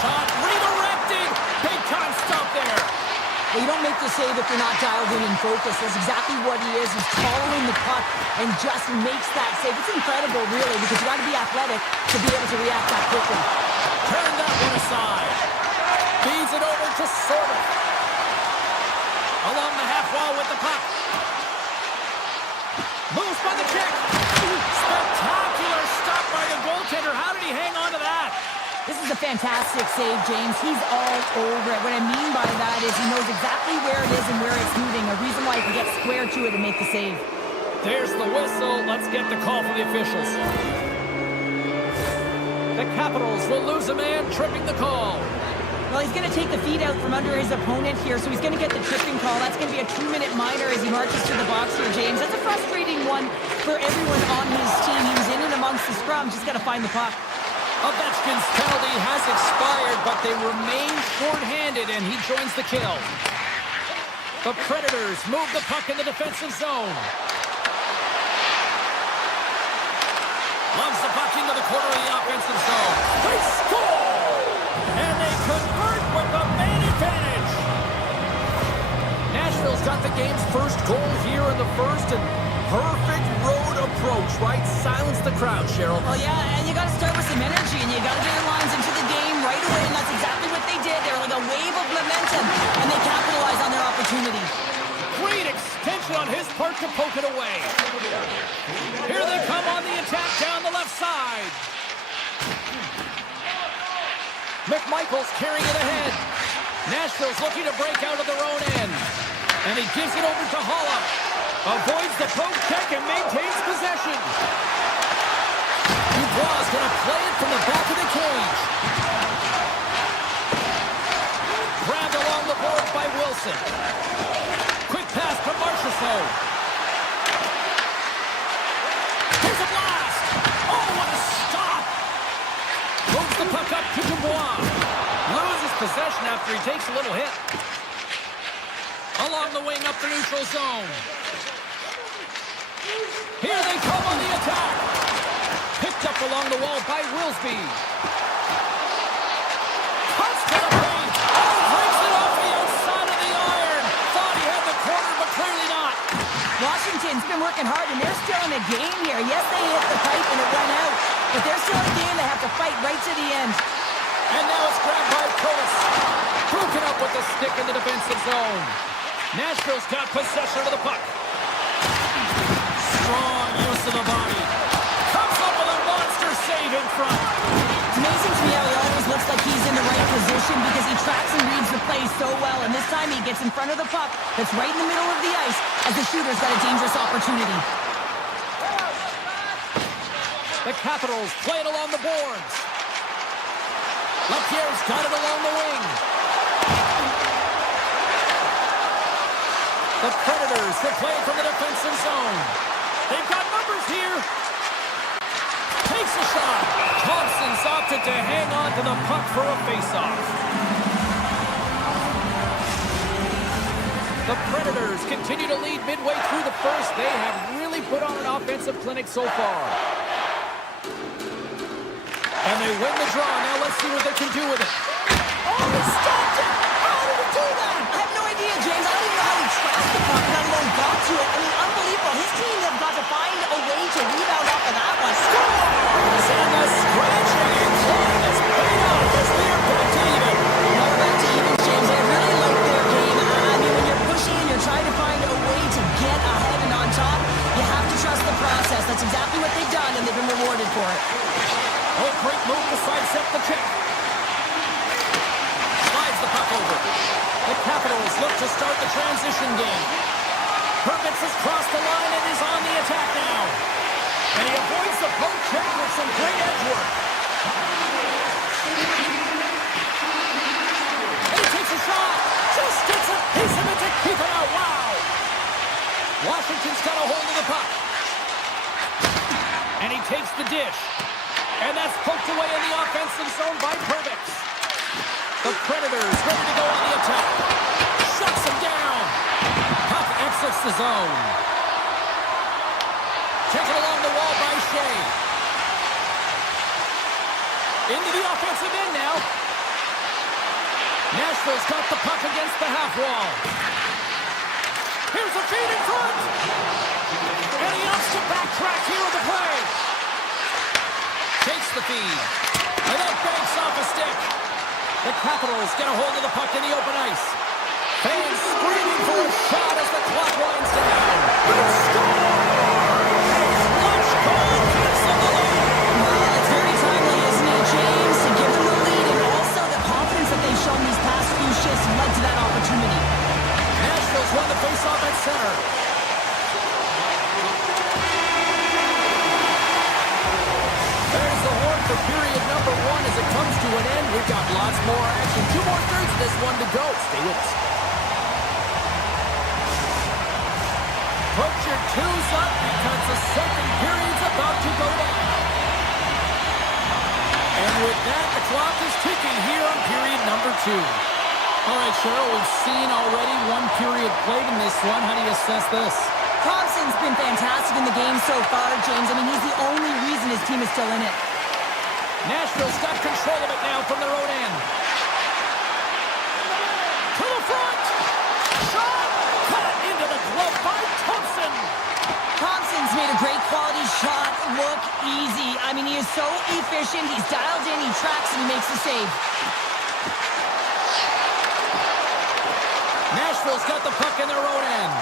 Shot redirected. Big time stop there. Well, you don't make the save if you're not dialed in and focused. That's exactly what he is. He's following the puck and just makes that save. It's incredible, really, because you got to be athletic to be able to react that quickly. Turn that one aside. Feeds it over to Sorter. Along the half wall with the puck. Moves by the check. Spectacular stop by the goaltender. How did he hang on to that? This is a fantastic save, James. He's all over it. What I mean by that is he knows exactly where it is and where it's moving. A reason why he can get square to it and make the save. There's the whistle. Let's get the call from the officials. The Capitals will lose a man, tripping the call. Well, he's going to take the feet out from under his opponent here, so he's going to get the tripping call. That's going to be a 2-minute minor as he marches to the box here, James. That's a frustrating one for everyone on his team. He was in and amongst the scrum, just got to find the puck. Ovechkin's penalty has expired, but they remain short-handed, and he joins the kill. The Predators move the puck in the defensive zone. Loves the puck into the corner of the offensive zone. They score! And they convert with the man advantage. Nashville's got the game's first goal here in the first, and perfect road approach, right? Silence the crowd, Cheryl. Well, yeah, and you got to start with some energy, and you got to get your lines into the game right away, and that's exactly what they did. They were like a wave of momentum, and they capitalized on their opportunity. Great extension on his part to poke it away. Here they come on the attack down the left side. McMichael's carrying it ahead. Nashville's looking to break out of their own end. And he gives it over to Holla. Avoids the poke check and maintains possession. Dubois is going to play it from the back of the cage. Grabbed along the boards by Wilson. Quick pass to Marchessault. Here's a blast. Oh, what a stop. Moves the puck up to Dubois. Loses possession after he takes a little hit. Along the wing up the neutral zone. Here they come on the attack. Picked up along the wall by Wilsby. Cuts to the paint. Oh, breaks it off the outside of the iron. Thought he had the corner, but clearly not. Washington's been working hard, and they're still in the game here. Yes, they hit the pipe and it went out, but they're still in the game. They have to fight right to the end. And now it's grabbed by Curtis. Broken up with the stick in the defensive zone. Nashville's got possession of the puck. Strong use of the body. Comes up with a monster save in front. It's amazing to me how he always looks like he's in the right position because he tracks and reads the play so well. And this time he gets in front of the puck that's right in the middle of the ice as the shooter's got a dangerous opportunity. The Capitals play it along the boards. Lapierre's got it along the wing. The Predators will play from the defensive zone. They've got numbers here. Takes a shot. Thompson's opted to hang on to the puck for a faceoff. The Predators continue to lead midway through the first. They have really put on an offensive clinic so far. And they win the draw. Now let's see what they can do with it. Oh, he stopped it! How did he do that? I have no idea, James. I don't even know how he tracked the puck, let alone got to it. I mean, unbelievable. His team have got to find a way to rebound off of that one. Scores! And the scratching and clawing is paid off as they are back to even. Now we're back to even, James. I really like their game. I mean, when you're pushing and you're trying to find a way to get ahead and on top, you have to trust the process. That's exactly what they've done, and they've been rewarded for it. Oh, great move to sidestep the check. Slides the puck over. The Capitals look to start the transition game. Hermits has crossed the line and is on the attack now. And he avoids the poke check with some great edge work. And he takes a shot. Just gets a piece of it to keep it out. Wow. Washington's got a hold of the puck. And he takes the dish. And that's poked away in the offensive zone by Perbix. The Predators ready to go on the attack. Shuts him down. Puck exits the zone. Taken along the wall by Shea. Into the offensive end now. Nashville's got the puck against the half wall. Here's a feed in front. And he opts to backtrack here with the play. Takes the feed. And that banks off a stick. The Capitals get a hold of the puck in the open ice. Fans screaming for a shot as the clock winds down. It's scored! Clutch goal cancel the lead. Well, it's very timely, isn't it, James? To give them the lead, and also the confidence that they've shown these past few shifts led to that opportunity. Nashville's won the faceoff at center. There's the horn for period number 1 as it comes to an end. We've got lots more action. 2 more thirds of this one to go. Stay with us. Put your twos up because the second period's about to go down. And with that, the clock is ticking here on period number 2. All right, Cheryl, we've seen already 1 period played in this one. How do you assess this? Thompson's been fantastic in the game so far, James. I mean, he's the only reason his team is still in it. Nashville's got control of it now from their own end. To the front! Shot! Cut into the glove by Thompson! Thompson's made a great quality shot look easy. I mean, he is so efficient. He's dialed in, he tracks, and he makes the save. Nashville's got the puck in their own end.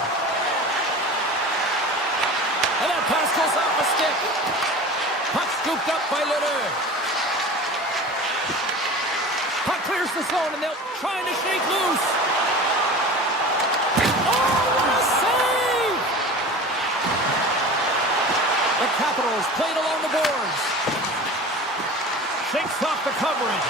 And that pass goes off a stick. Puck scooped up by Lheureux. Puck clears the zone, and they're trying to shake loose. Oh, what a save! The Capitals played along the boards. Shakes off the coverage.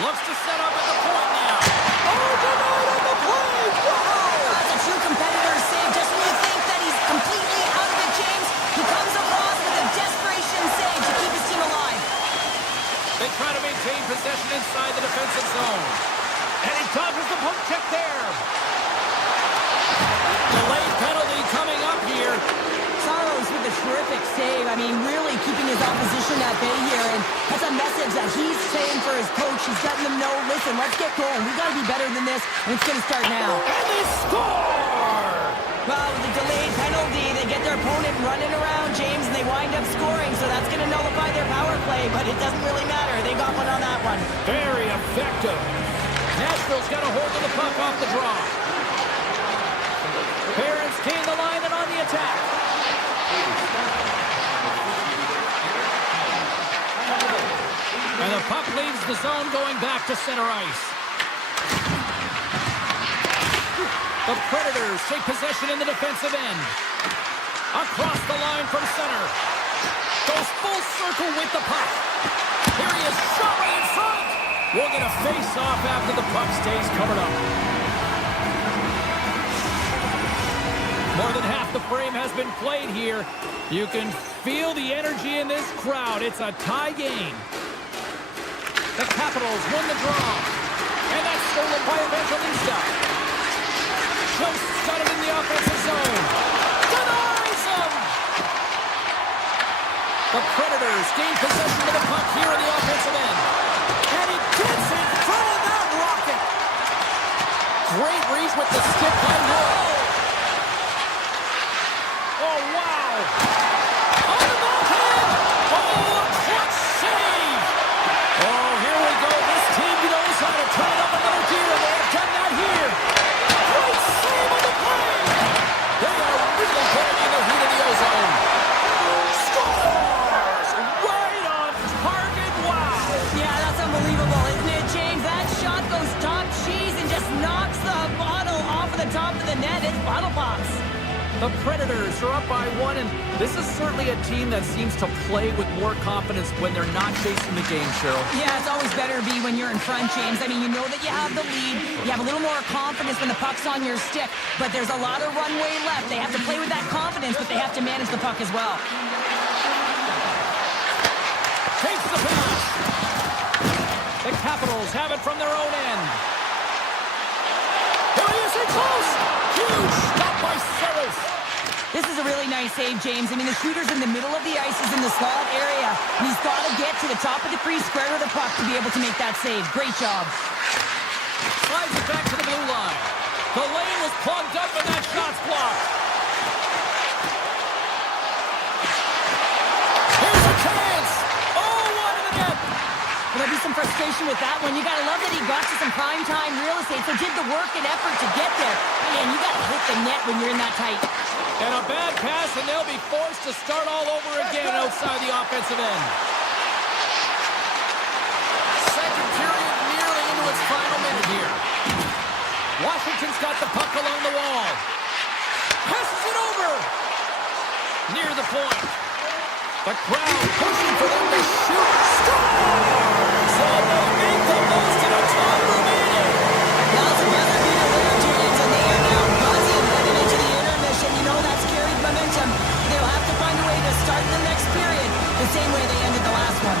Looks to set up at the point now. Oh, denied on the play! Wow! That's a true competitor's save. Just when you think that he's completely out of it, James, he comes across with a desperation save to keep his team alive. They try to maintain possession inside the defensive zone. And he dodges the poke check there. Delayed penalty coming up here. Saros with a terrific save. I mean, really keeping his opposition at bay here. And that's a message that he's saying for his coach. He's letting them know, listen, let's get going. We've got to be better than this, and it's going to start now. And they score! Well, with the delayed penalty, they get their opponent running around, James, and they wind up scoring. So that's going to nullify their power play, but it doesn't really matter. They got one on that one. Very effective. Nashville's got a hold of the puck off the draw. Barons gain the line and on the attack. And the puck leaves the zone going back to center ice. The Predators take possession in the defensive end. Across the line from center. Goes full circle with the puck. Here he is, shot right in front. We'll get a face-off after the puck stays covered up. More than half the frame has been played here. You can feel the energy in this crowd. It's a tie game. The Capitals win the draw. And that's stolen by Evangelista. Jost's got it in the offensive zone. Denies him! The Predators gain possession of the puck here in the offensive end. And he gets in front of that rocket. Great reach with the stick by Wood. Oh, wow. On the backhand. Oh, a clutch save. Oh, here we go. This team knows how to turn up another gear, and they have done that here. Great save on the play. They are really putting in the heat of the ozone. Score! The Predators are up by 1, and this is certainly a team that seems to play with more confidence when they're not chasing the game, Cheryl. Yeah, it's always better to be when you're in front, James. I mean, you know that you have the lead. You have a little more confidence when the puck's on your stick, but there's a lot of runway left. They have to play with that confidence, but they have to manage the puck as well. Takes the pass. The Capitals have it from their own end. Here he is, in close. Huge stop by Saros. This is a really nice save, James. I mean, the shooter's in the middle of the ice. He's in the slot area. And he's got to get to the top of the crease, square with the puck to be able to make that save. Great job. Slides it back to the blue line. The lane was plugged up and that shot's blocked. Here's a chance. Oh, one in the net. There'll be some frustration with that one. You got to love that he got to some prime-time real estate, so did the work and effort to get there. Man, you got to hit the net when you're in that tight. And a bad pass, and they'll be forced to start all over again outside the offensive end. Second period nearly into its final minute here. Washington's got the puck along the wall. Passes it over. Near the point. The crowd pushing for them to shoot. Scores! And they make the most in a time remaining. That's a buzzer beater there, James, and they are now buzzing heading into the intermission. You know that's carried momentum. They'll have to find a way to start the next period the same way they ended the last one.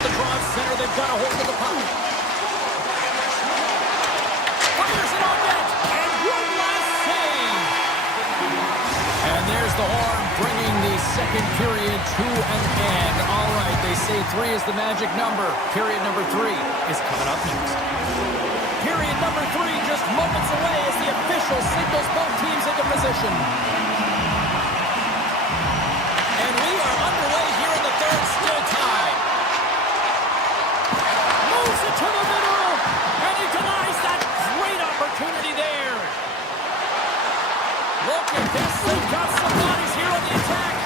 The cross center, they've got a hold of the puck. Fires it on net, and one last save. And there's the horn, bringing the second period to an end. All right, they say 3 is the magic number. Period number 3 is coming up next. Period number 3 just moments away as the official signals both teams into position. And we are underway here in the third, still tied. Moves it to the middle, and he denies that great opportunity there. Look at this, they've got some bodies here on the attack.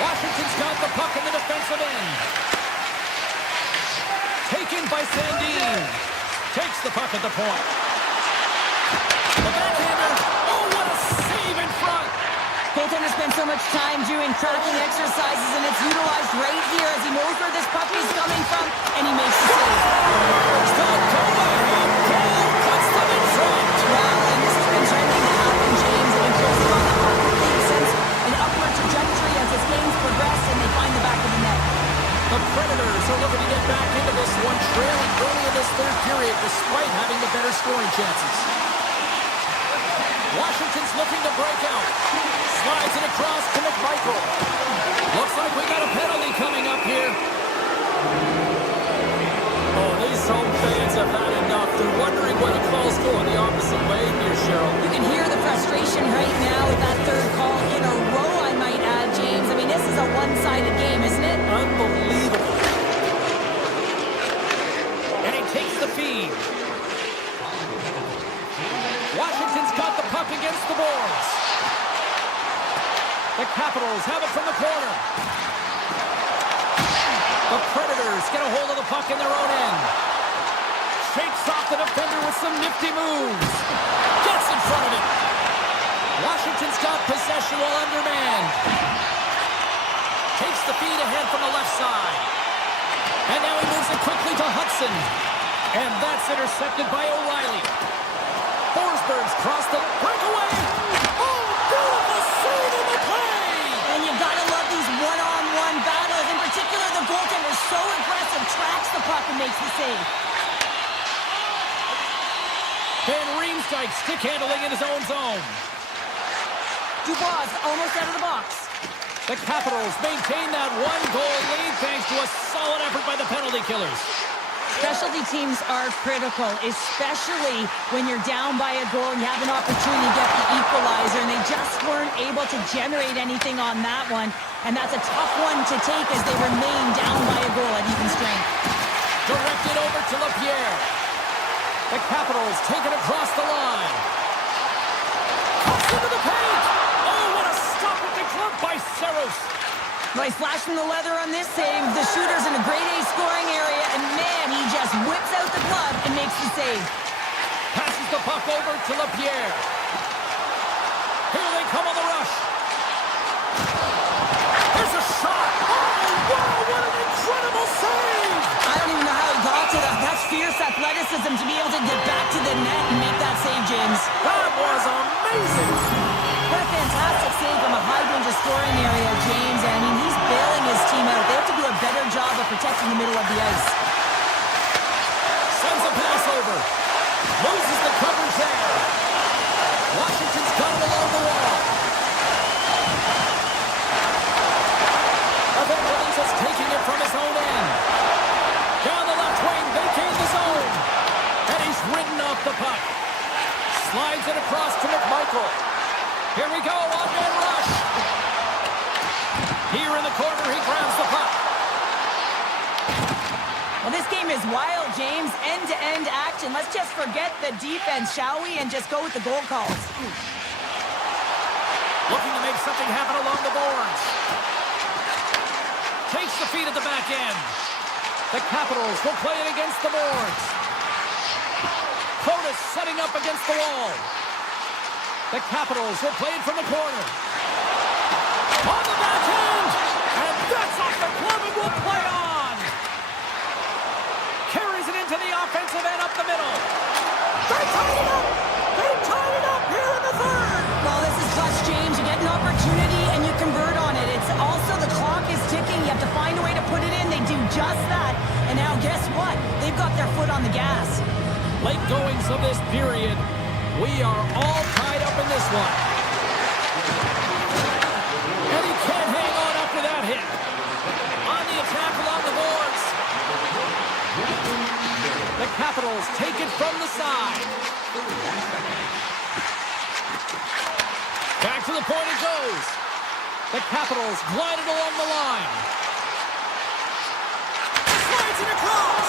Washington's got the puck in the defensive end. Taken by Sandin. Takes the puck at the point. The backhander. Oh, what a save in front. Goaltender spent so much time doing tracking exercises, and it's utilized right here as he knows where this puck is coming from, and he makes the save. The go-ahead goal puts them in front. Wow, and this has been trending to happen, James. They've been closing on the hockey league since an upward trajectory as his games progress, and they find the back of the net. The Predators are looking to get back into this one, trailing early in this third period, despite having the better scoring chances. Washington's looking to break out. Slides it across to McMichael. Looks like we got a penalty coming up here. Oh, these home fans have had enough. They're wondering when a call's going the opposite way here, Cheryl. You can hear the frustration right now with that third call in a row, I might add, James. I mean, this is a one-sided game, isn't it? Unbelievable. And he takes the feed. Washington's got the puck against the boards. The Capitals have it from the corner. The Predators get a hold of the puck in their own end. Shakes off the defender with some nifty moves. Gets in front of it. Washington's got possession while undermanned. Takes the feed ahead from the left side. And now he moves it quickly to Hudson. And that's intercepted by O'Reilly. Forsberg's crossed the breakaway. Oh, beautiful save in the play! And you've got to love these one-on-one battles. In particular, the goaltender is so aggressive, tracks the puck and makes the save. Van Riemsdyk stick handling in his own zone. Dubois almost out of the box. The Capitals maintain that one-goal lead thanks to a solid effort by the penalty killers. Specialty teams are critical, especially when you're down by a goal and you have an opportunity to get the equalizer, and they just weren't able to generate anything on that one. And that's a tough one to take as they remain down by a goal at even strength. Directed over to LaPierre. The Capitals take it across the line. Cuts into the paint. Oh, what a stop at the glove by Saros. Nice flash from the leather on this save. The shooter's in a grade A scoring area, and man, he just whips out the glove and makes the save. Passes the puck over to LaPierre. Here they come on the rush. There's a shot. Oh, wow, what an incredible save. I don't even know how he got to that. That's fierce athleticism to be able to get back to the net and make that save, James. That was amazing. What a fantastic save from a high-danger scoring area, James. I mean, he's bailing his team out. They have to do a better job of protecting the middle of the ice. Sends a pass over. Loses the coverage there. Washington's got it along the wall. Eventually just taking it from his own end. Down the left wing, vacating the zone. And he's ridden off the puck. Slides it across to McMichael. Here we go, one-man rush. Here in the corner, he grabs the puck. Well, this game is wild, James. End-to-end action. Let's just forget the defense, shall we? And just go with the goal calls. Looking to make something happen along the boards. Takes the feed at the back end. The Capitals will play it against the boards. Protas setting up against the wall. The Capitals will play it from the corner. On the backhand! And that's off the glove and will play on! Carries it into the offensive end up the middle. They tied it up! They tied it up here in the third! Well, this is clutch, James. You get an opportunity and you convert on it. It's also the clock is ticking. You have to find a way to put it in. They do just that. And now guess what? They've got their foot on the gas. Late goings of this period. We are all tied up in this one. And he can't hang on after that hit. On the attack along the boards. The Capitals take it from the side. Back to the point it goes. The Capitals glided along the line. Slides it across.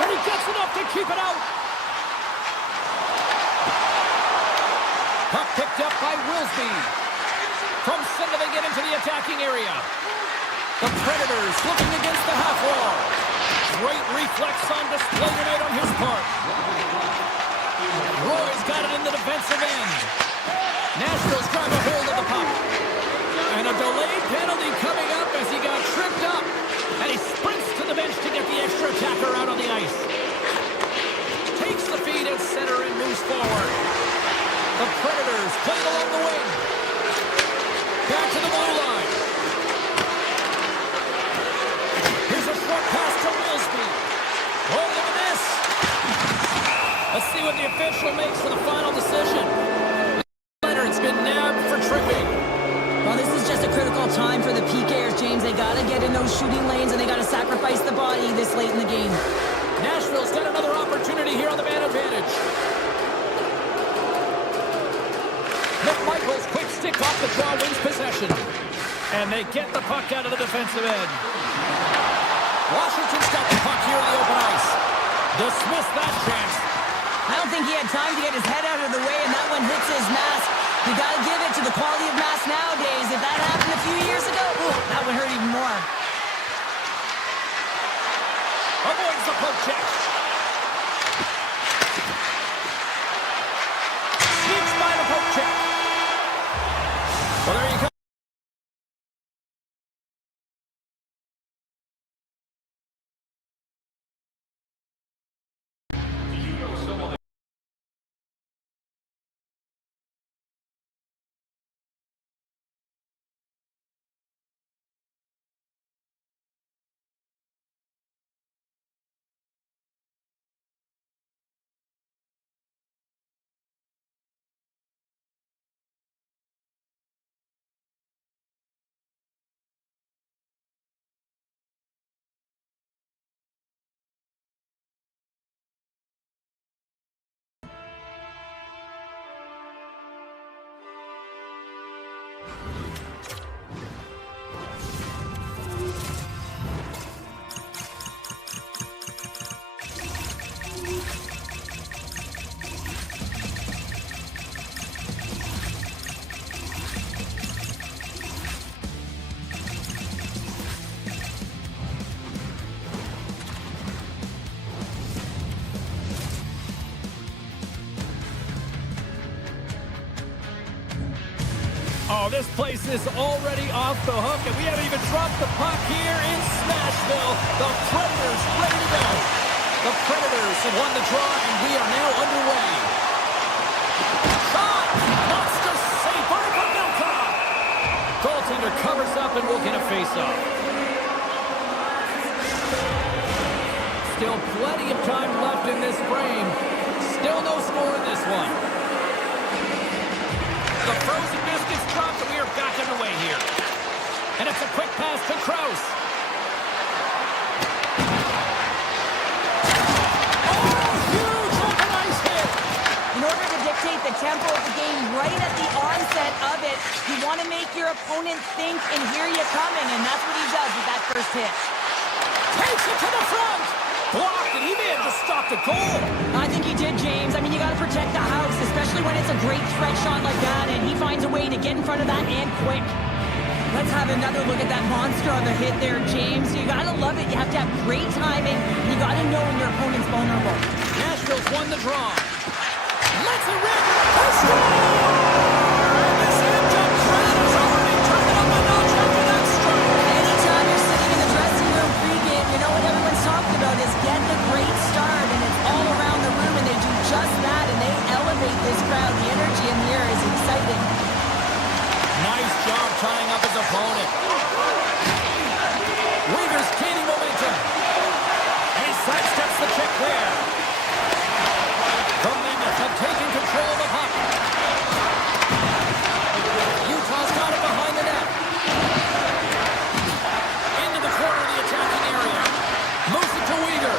And he gets enough to keep it out. Puck picked up by Wilsby. From center they get into the attacking area. The Predators looking against the half wall. Great reflex on display tonight on his part. Roy's got it in the defensive end. Nashville's trying to hold of the puck. And a delayed penalty coming up as he got tripped up. And he sprints to the bench to get the extra attacker out on the ice. Takes the feed at center and moves forward. The Predators play it along the wing. Back to the blue line. Here's a short pass to Wilsby. Oh, look at this. Let's see what the official makes for the final decision. Leonard's been nabbed for tripping. Well, this is just a critical time for the PKers, James. They got to get in those shooting lanes, and they got to sacrifice the body this late in the game. Nashville's got another opportunity here on the man advantage. McMichael's quick stick off the draw wins possession. And they get the puck out of the defensive end. Washington's got the puck here in the open ice. Dismiss that chance. I don't think he had time to get his head out of the way, and that one hits his mask. You got to give it to the quality of mask nowadays. If that happened a few years ago, that would hurt even more. Avoids the poke check. Sneaks by the poke check. Well, there you go. Oh, this place is already off the hook, and we haven't even dropped the puck here in Nashville. The Predators ready to go. The Predators have won the draw, and we are now underway. Shot! Monster save by Mammoth! Goaltender covers up and will get a face-off. Still plenty of time left in this frame. Still no score in this one. The frozen biscuits dropped, and we are back underway here. And it's a quick pass to Kraus. Oh, huge open ice hit! In order to dictate the tempo of the game right at the onset of it, you want to make your opponent think and hear you coming, and that's what he does with that first hit. Takes it to the front! Blocked, and he may have just stopped a goal. I think he did, James. I mean, you got to protect the house, especially when it's a great threat shot like that, and he finds a way to get in front of that and quick. Let's have another look at that monster on the hit there, James. You got to love it. You have to have great timing. You got to know when your opponent's vulnerable. Nashville's won the draw. Let's it rip. A score! And this end-up crowd is already turning up a notch after that strike. Anytime you're sitting in the dressing room pregame, you know what everyone's talking about is getting a great start, and it's all around the room, and they do just that, and they elevate this crowd. The energy in the air is exciting. Nice job tying up his opponent. Weaver's gaining momentum. And he sidesteps the check there. The Mammoth have taken control of the puck. Utah's got it behind the net. Into the corner of the attacking area. Moves it to Weaver.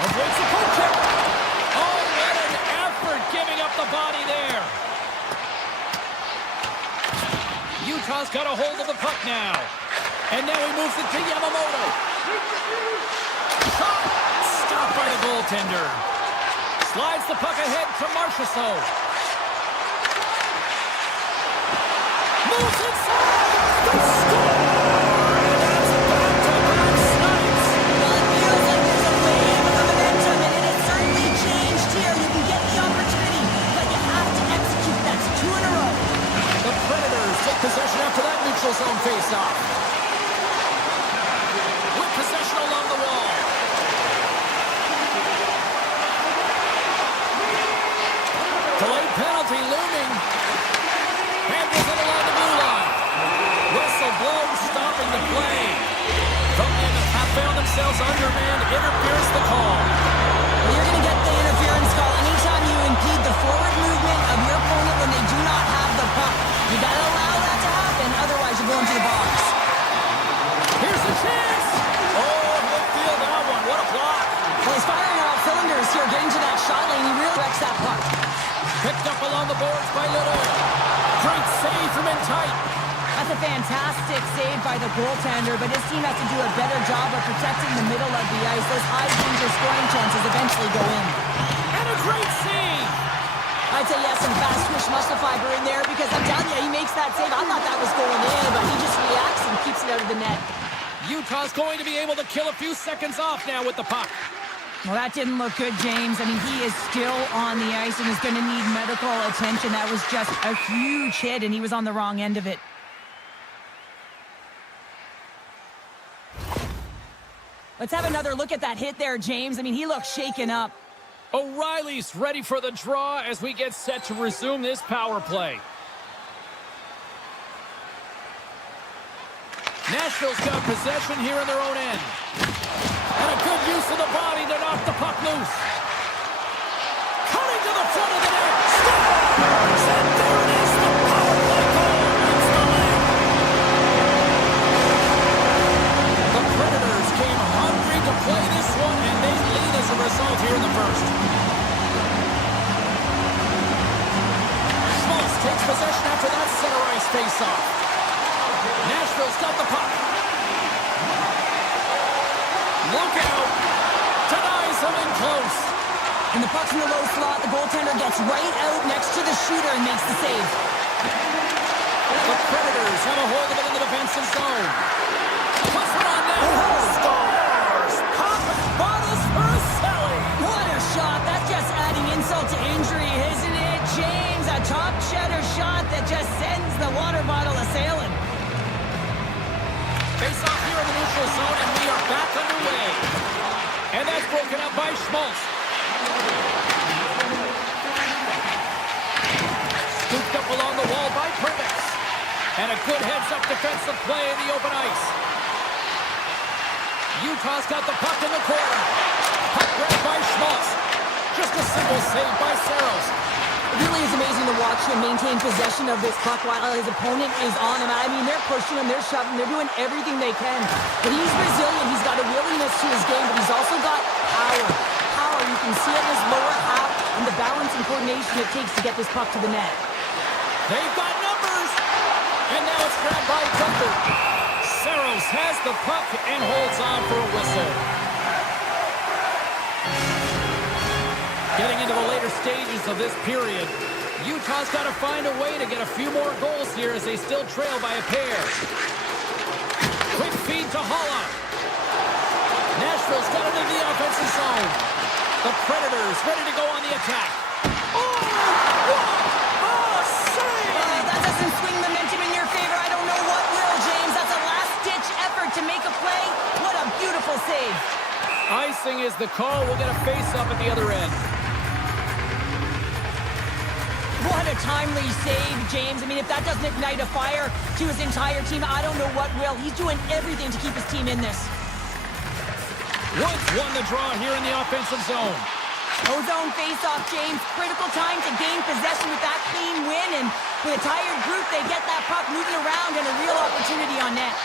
Avoids the poke check. Oh, what an effort giving up the body there. Utah's got a hold of the puck now. And now he moves it to Yamamoto. Shot! Stopped by the goaltender. Slides the puck ahead to Marchessault. Moves inside! The score! And that's back-to-back snipes! Well, it feels like there's a wave of momentum, and it has certainly changed here. You can get the opportunity, but you have to execute. That's 2 in a row. The Predators take possession after that neutral zone face-off. With possession along the wall. Delayed penalty looming. Handles it along the blue line. Whistle blown, stopping the play. The Mammoth have found themselves undermanned. Interference the call. Well, you're going to get the interference call anytime you impede the forward movement of your opponent when they do not have the puck. You got to allow that to happen, otherwise you go into the box. Here's the chance! Oh, he'll feel that one. What a block! Well, he's firing on all cylinders here, getting to that shot lane. He really wrecks that puck. Picked up along the boards by Little. Great save from in tight. That's a fantastic save by the goaltender, but his team has to do a better job of protecting the middle of the ice. Those high-danger scoring chances eventually go in. And a great save! I'd say yes, some fast twitch muscle fiber in there, because I'm telling you, he makes that save. I thought that was going in, but he just reacts and keeps it out of the net. Utah's going to be able to kill a few seconds off now with the puck. Well, that didn't look good, James. I mean, he is still on the ice and is going to need medical attention. That was just a huge hit, and he was on the wrong end of it. Let's have another look at that hit there, James. I mean, he looks shaken up. O'Reilly's ready for the draw as we get set to resume this power play. Nashville's got possession here in their own end. And a good use of the body to knock the puck loose. Cutting to the front of the net. Scores! And there it is, the power play goal. It's the lead. The Predators came hungry to play this one, and they lead as a result here in the first. Schmaltz takes possession after that center ice face-off. Nashville's got the puck. Look out! Denies him in close. And the puck's in the low slot. The goaltender gets right out next to the shooter and makes the save. The Predators have a hold of it in the defensive zone. Puts it on net. Scores! Popping bottles for a Selly. What a shot. That's just adding insult to injury, isn't it, James? A top cheddar shot that just sends the water bottle neutral zone, and we are back underway. And that's broken up by Schmaltz. Scooped up along the wall by Pervix. And a good heads-up defensive play in the open ice. Utah's got the puck in the corner. Puck grabbed by Schmaltz. Just a simple save by Saros. It really is amazing to watch him maintain possession of this puck while his opponent is on him. I mean, they're pushing him, they're shoving, they're doing everything they can. But he's resilient. He's got a willingness to his game, but he's also got power. Power, you can see it in his lower half and the balance and coordination it takes to get this puck to the net. They've got numbers. And now it's grabbed by Gunther. Saros has the puck and holds on for a whistle. Getting into the later stages of this period, Utah's got to find a way to get a few more goals here as they still trail by a pair. Quick feed to Holla. Nashville's got it in the offensive zone. The Predators ready to go on the attack. Oh, what a save! That doesn't swing momentum in your favor. I don't know what will, James. That's a last-ditch effort to make a play. What a beautiful save. Icing is the call. We'll get a face-up at the other end. What a timely save, James. I mean, if that doesn't ignite a fire to his entire team, I don't know what will. He's doing everything to keep his team in this. Woods won the draw here in the offensive zone. O-zone face-off, James. Critical time to gain possession with that clean win. And with a tired group, they get that puck moving around and a real opportunity on net.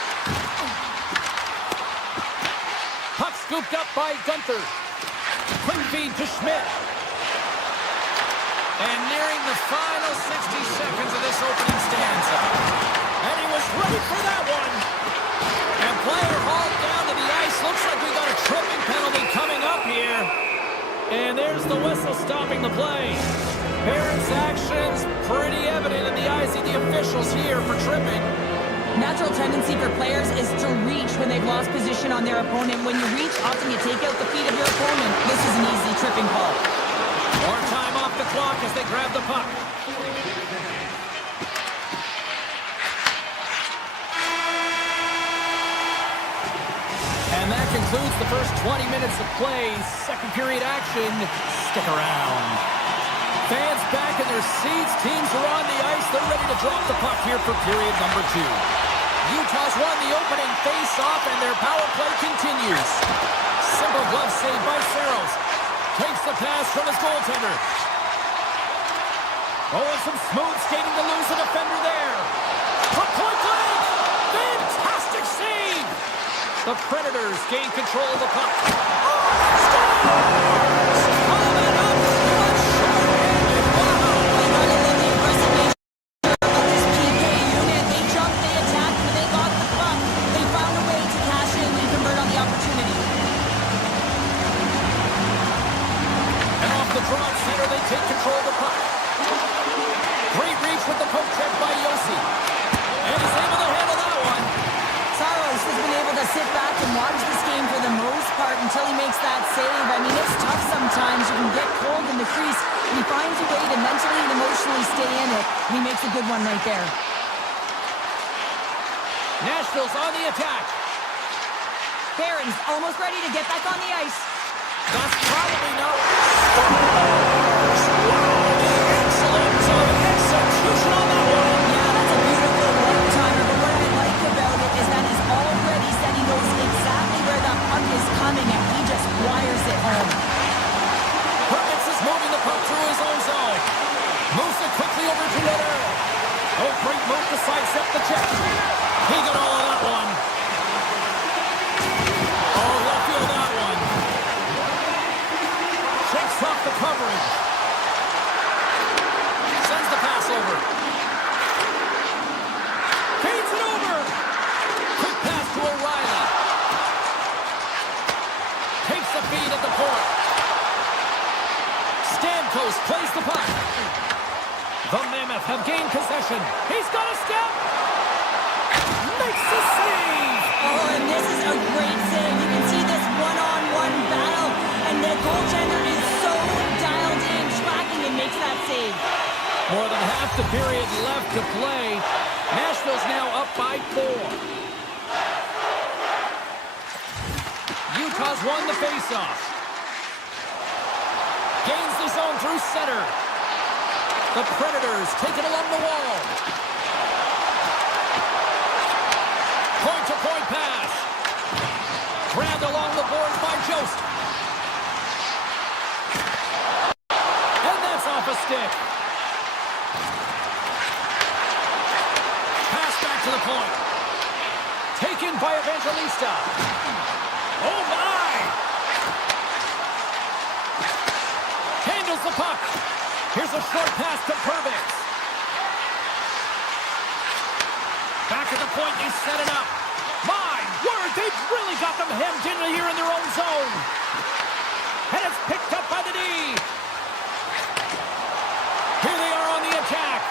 Puck scooped up by Gunther. Quick feed to Schmidt. And nearing the final 60 seconds of this opening stanza. And he was ready for that one. And player hauled down to the ice. Looks like we got a tripping penalty coming up here. And there's the whistle stopping the play. Barron's actions pretty evident in the eyes of the officials here for tripping. Natural tendency for players is to reach when they've lost position on their opponent. When you reach, often you take out the feet of your opponent. This is an easy tripping call. More time off the clock as they grab the puck. And that concludes the first 20 minutes of play. Second period action. Stick around. Fans back in their seats. Teams are on the ice. They're ready to drop the puck here for period number 2. Utah's won the opening face-off, and their power play continues. Simple glove save by Saros. Takes the pass from his goaltender. Oh, and some smooth skating to lose a defender there. From point blank! Fantastic save! The Predators gain control of the puck. Oh, scores! Coming up, one short-handed. Wow! I gotta love the impressive nature of this PK unit. They jumped, they attacked, when they got the puck, they found a way to cash in and convert on the opportunity. The draw at center, they take control of the puck. Great reach with the poke check by Yossi. And he's able to handle that one. Saros has been able to sit back and watch this game for the most part until he makes that save. I mean, it's tough sometimes. You can get cold in the crease. He finds a way to mentally and emotionally stay in it. And he makes a good one right there. Nashville's on the attack. Barron's almost ready to get back on the ice. That's probably not... Excellent execution on that one. Yeah, that's a beautiful one-timer. But what I like about it is that he's already said he knows exactly where that puck is coming, and he just wires it home. Perkins is moving the puck through his own zone. Moves it quickly over to Letter. Oh, great move to sidestep the check. He got all of that one. Oh, he'll feel that one. Shakes off the coverage. Sends the pass over. Feeds it over. Quick pass to O'Reilly. Takes the feed at the point. Stamkos plays the puck. The Mammoth have gained possession. He's got a step. Makes the save. Oh, and this is a great save. You can see this one-on-one battle, and the goaltender is so dialed in, tracking, and makes that save. More than half the period left to play. Nashville's now up by 4. Utah's won the faceoff. Gains the zone through center. The Predators take it along the wall. Point-to-point pass. Grabbed along the boards by Jost. And that's off a stick. Pass back to the point. Taken by Evangelista. Oh, my! Handles the puck. Here's a short pass to Pervix. Back at the point, they set it up. My word, they've really got them hemmed in here in their own zone. And it's picked up by the D. Here they are on the attack.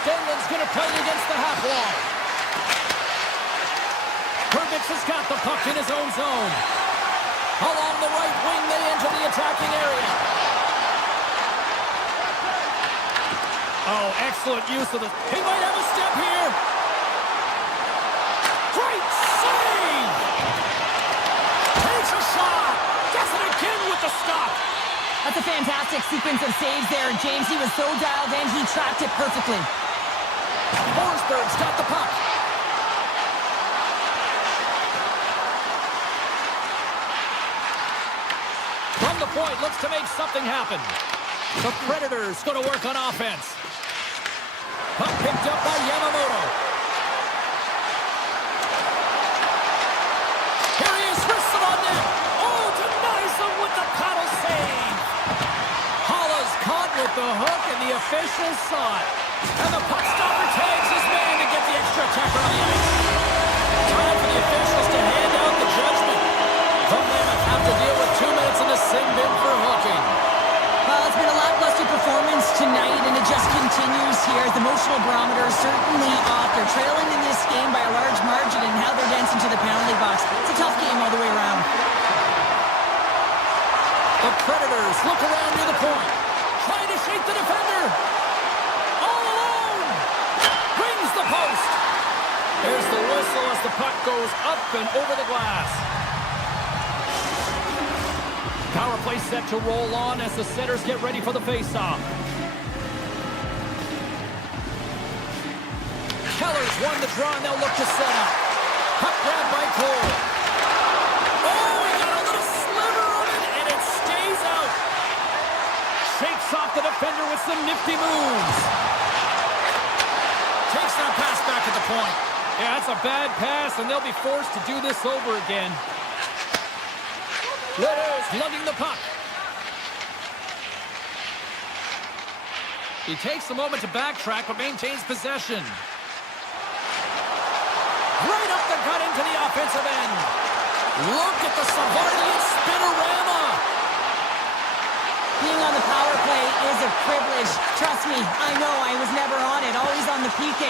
Stenlin's going to play it against the half wall. Pervix has got the puck in his own zone. Along the right wing, they enter the attacking area. Oh, excellent use of this. He might have a step here. Great save! Takes a shot. Gets it again with the stop. That's a fantastic sequence of saves there, James. He was so dialed in, he tracked it perfectly. Forsberg's got the puck. From the point, looks to make something happen. The Predators going to work on offense. Puck picked up by Yamamoto. Here he is, wrists it on net. Oh, denies him with the paddle save. Holla's caught with the hook, and the official saw it. And the puck stopper tags his man to get the extra attacker on the ice. Time for the officials to hand out the judgment. The Mammoth have to deal with 2 minutes in the sin bin for hooking. Well, it's been a lackluster performance tonight, and it just continues here. The emotional barometer is certainly off. They're trailing in this game by a large margin, and how they're dancing to the penalty box. It's a tough game all the way around. The Predators look around near the point. Trying to shake the defender. All alone. Rings the post. There's the whistle as the puck goes up and over the glass. Power play set to roll on as the setters get ready for the faceoff. Keller's won the draw, and they'll look to set up. Puck grabbed by Cole. Oh, he got a little sliver on it, and it stays out. Shakes off the defender with some nifty moves. Takes that pass back at the point. Yeah, that's a bad pass, and they'll be forced to do this over again. Litters lugging the puck. He takes a moment to backtrack, but maintains possession. Right up the gut into the offensive end. Look at the Savardian spinorama. Being on the power play is a privilege. Trust me, I know I was never on it, always on the PK.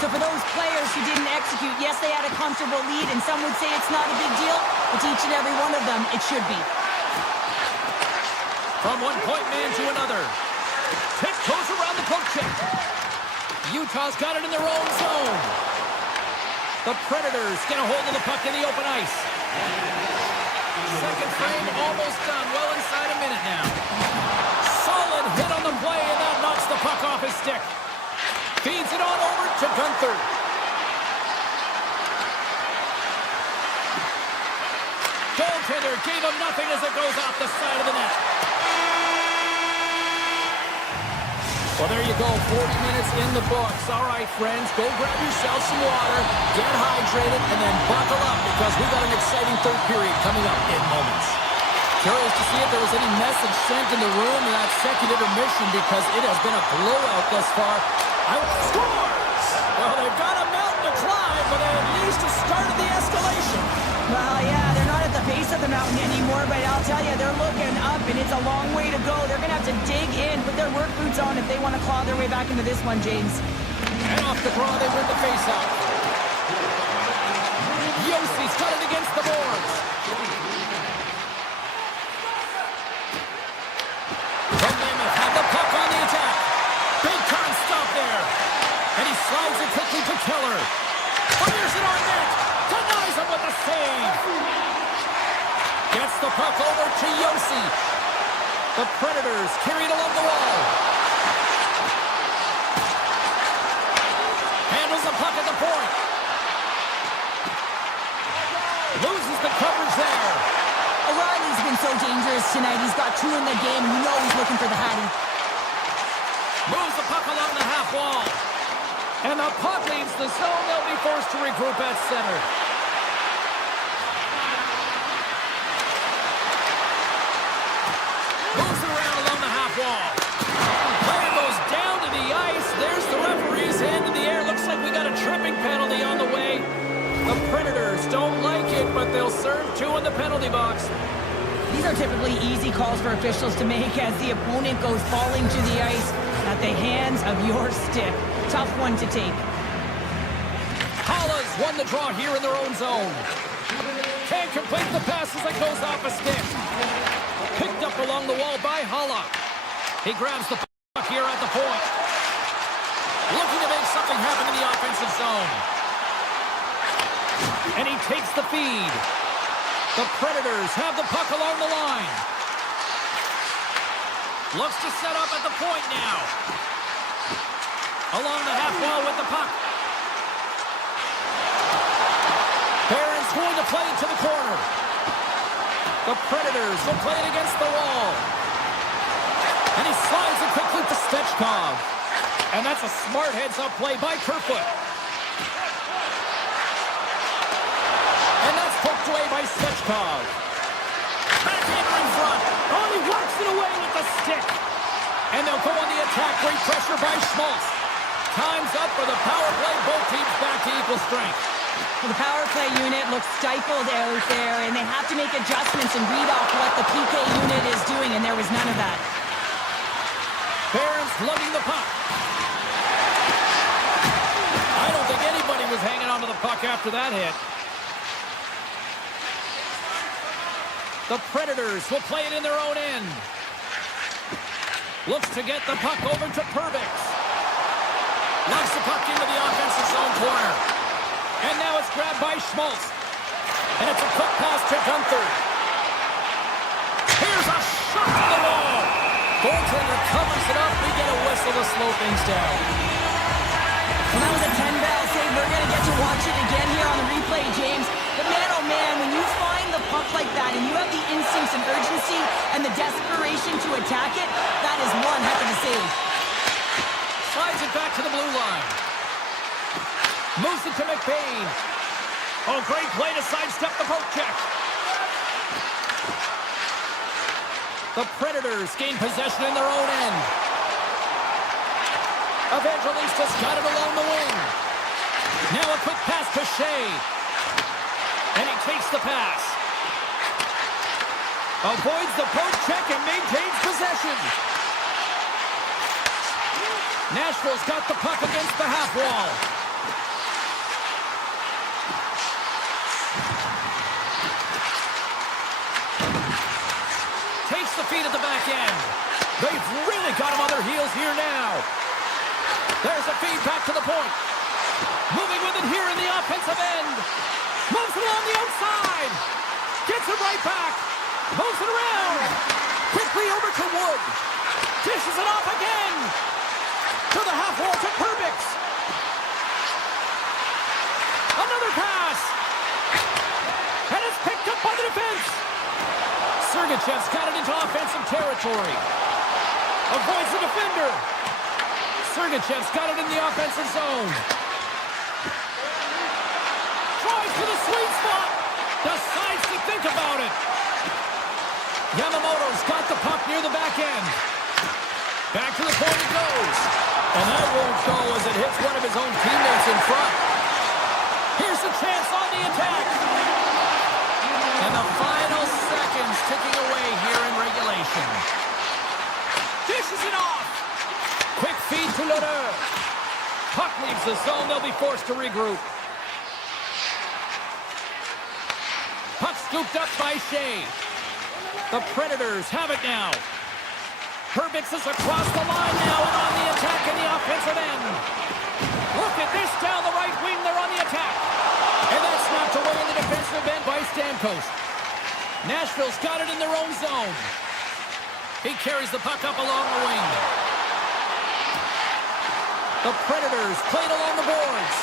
So for those players who didn't execute, yes, they had a comfortable lead, and some would say it's not a big deal, but to each and every one of them, it should be. From one point man to another. Pick goes around the poke check. Utah's got it in their own zone. The Predators get a hold of the puck in the open ice. Second frame almost done. Well inside a minute now. Solid hit on the play, and that knocks the puck off his stick. Feeds it on over to Gunther. Goaltender gave him nothing as it goes off the side of the net. Well, there you go. 40 minutes in the books. All right, friends, go grab yourself some water, get hydrated, and then buckle up because we've got an exciting third period coming up in moments. Curious to see if there was any message sent in the room in that second intermission because it has been a blowout thus far. Scores! Well, they've got a mountain to climb, but they at least have started the escalation. Well, yeah, they're not at the base of the mountain anymore, but I'll tell you, they're looking up, and it's a long way to go. They're going to have to dig in, put their work boots on if they want to claw their way back into this one, James. And off the draw, they win the faceoff. Yossi's got it against the boards. The Mammoth have the puck on the attack. Big time stop there. And he slides it quickly to Keller. Fires it on net. Denies him with the save. Gets the puck over to Yossi. The Predators carry it along the wall. Handles the puck at the point. Loses the coverage there. O'Reilly's been so dangerous tonight. He's got 2 in the game. You know he's looking for the Hattie. Moves the puck along the half wall. And the puck leaves the zone. They'll be forced to regroup at center. Moves it around along the half wall. Player goes down to the ice. There's the referee's hand in the air. Looks like we got a tripping penalty on the way. The Predators don't like it, but they'll serve 2 in the penalty box. These are typically easy calls for officials to make as the opponent goes falling to the ice at the hands of your stick. Tough one to take. Halla's won the draw here in their own zone. Can't complete the pass as it goes off a stick. Picked up along the wall by Halla. He grabs the puck here at the point. Looking to make something happen in the offensive zone. And he takes the feed. The Predators have the puck along the line. Looks to set up at the point now. Along the half wall with the puck. Barron's going to play it to the corner. The Predators will play it against the wall. And he slides it quickly to Svechkov. And that's a smart heads-up play by Kerfoot. And that's poked away by Svechkov. Backhander in front. Oh, he works it away with the stick. And they'll go on the attack. Great pressure by Schmaltz. Time's up for the power play. Both teams back to equal strength. Well, the power play unit looks stifled out there, and they have to make adjustments and read off what the PK unit is doing, and there was none of that. Barron's lugging the puck. I don't think anybody was hanging onto the puck after that hit. The Predators will play it in their own end. Looks to get the puck over to Perbix. Knocks the puck into the offensive zone corner. And now it's grabbed by Schmaltz. And it's a quick pass to Gunther. Here's a shot to the wall. Goaltender covers it up. We get a whistle to slow things down. Well, that was a 10-ball save. We're going to get to watch it again here on the replay, James. But man, oh man, when you find the puck like that and you have the instincts and urgency and the desperation to attack it, that is one heck of a save. Slides it back to the blue line. Moves it to McBain. Oh, great play to sidestep the poke check. The Predators gain possession in their own end. Evangelista's got it along the wing. Now a quick pass to Shea. And he takes the pass. Avoids the poke check and maintains possession. Nashville's got the puck against the half wall. Takes the feed at the back end. They've really got him on their heels here now. There's a feed back to the point. Moving with it here in the offensive end. Moves it along the outside. Gets it right back. Moves it around. Quickly over to Wood. Dishes it off again. To the half wall to Perbix. Another pass. And it's picked up by the defense. Sergachev's got it into offensive territory. Avoids the defender. Sergachev's got it in the offensive zone. Tries for the sweet spot. Decides to think about it. Yamamoto's got the puck near the back end. Back to the point it goes. And that won't go as it hits one of his own teammates in front. Here's a chance on the attack. And the final seconds ticking away here in regulation. Dishes it off. Quick feed to Lodeur. Puck leaves the zone. They'll be forced to regroup. Puck scooped up by Shea. The Predators have it now. Perbix is across the line now and on the attack in the offensive end. Look at this down the right wing. They're on the attack. And that's knocked away in the defensive end. Stamkos. Nashville's got it in their own zone. He carries the puck up along the wing. The Predators played along the boards.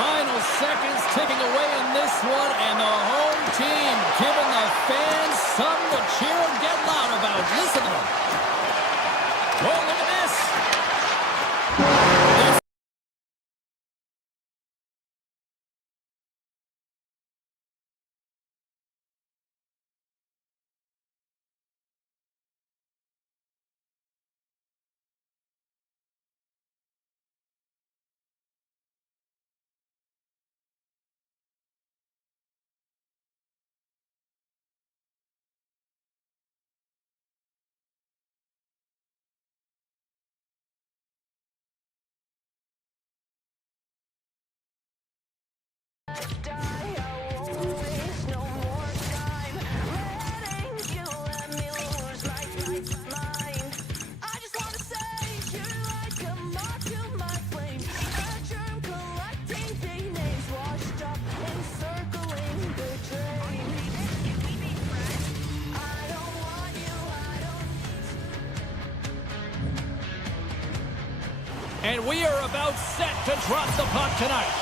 Final seconds ticking away in this one, and the home team giving the fans something to cheer and get loud about. Listen to them. Well, look at this. And we are about set to drop the puck tonight.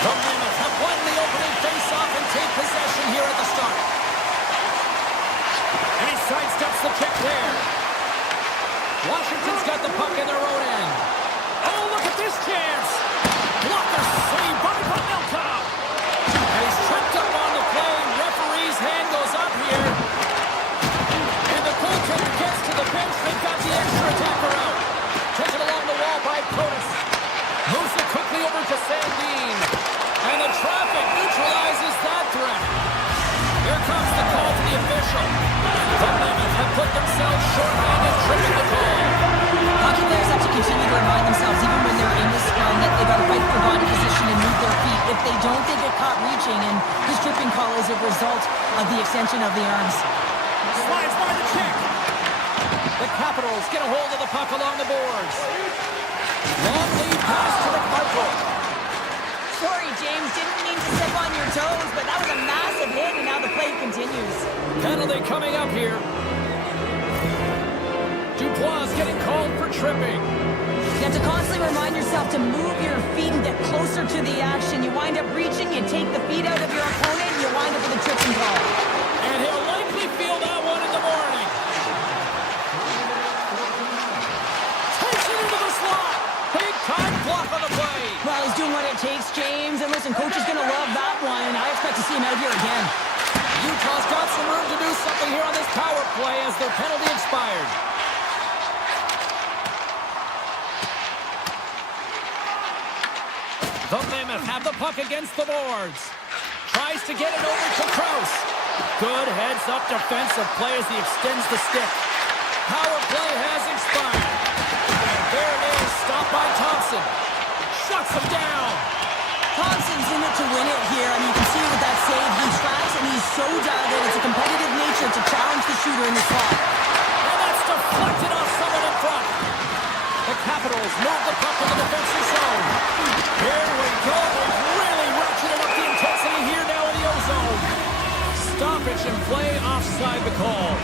The Mammoth have won the opening face-off and take possession here at the start. And he sidesteps the kick there. Washington's got the puck in their own end. Oh, look at this chance. Blocker save by Pavelka. And he's tripped up on the play. Referee's hand goes up here. And the goaltender gets to the bench. They've got the extra attacker out. Taken along the wall by Protas. Moves it quickly over to Sandin. And the traffic neutralizes that threat. Here comes the call to the official. The Mammoth have put themselves short-handed, tripping the call. Hockey players have to continue to remind themselves, even when they're in this run, that they got to fight for body position and move their feet. If they don't, they get caught reaching, and this tripping call is a result of the extension of the arms. Slides by the check. The Capitals get a hold of the puck along the boards. Long lead pass to the Cardinals. Sorry, James, didn't mean to step on your toes, but that was a massive hit, and now the play continues. Penalty coming up here. Dubois getting called for tripping. You have to constantly remind yourself to move your feet and get closer to the action. You wind up reaching, you take the feet out of your opponent, and you wind up with a tripping call. And he'll likely feel that one in the morning. Takes it into the slot. Big time block on the play. Well, he's doing what it takes, James. And listen, coach is going to love that one, and I expect to see him out here again. Utah's got some room to do something here on this power play as their penalty expired. The Mammoth have the puck against the boards. Tries to get it over to Krause. Good heads-up defensive play as he extends the stick. Power play has expired. And there it is, stopped by Thompson. Shuts him down. Thompson's in it to win it here. I mean, you can see it with that save. He tries, and he's so dialed in. It's a competitive nature to challenge the shooter in the slot. And that's deflected off someone in front. The Capitals move the puck to the defensive zone. Here we go. They've really ratcheted up the intensity here now in the O-zone. Stoppage in play, offside the call.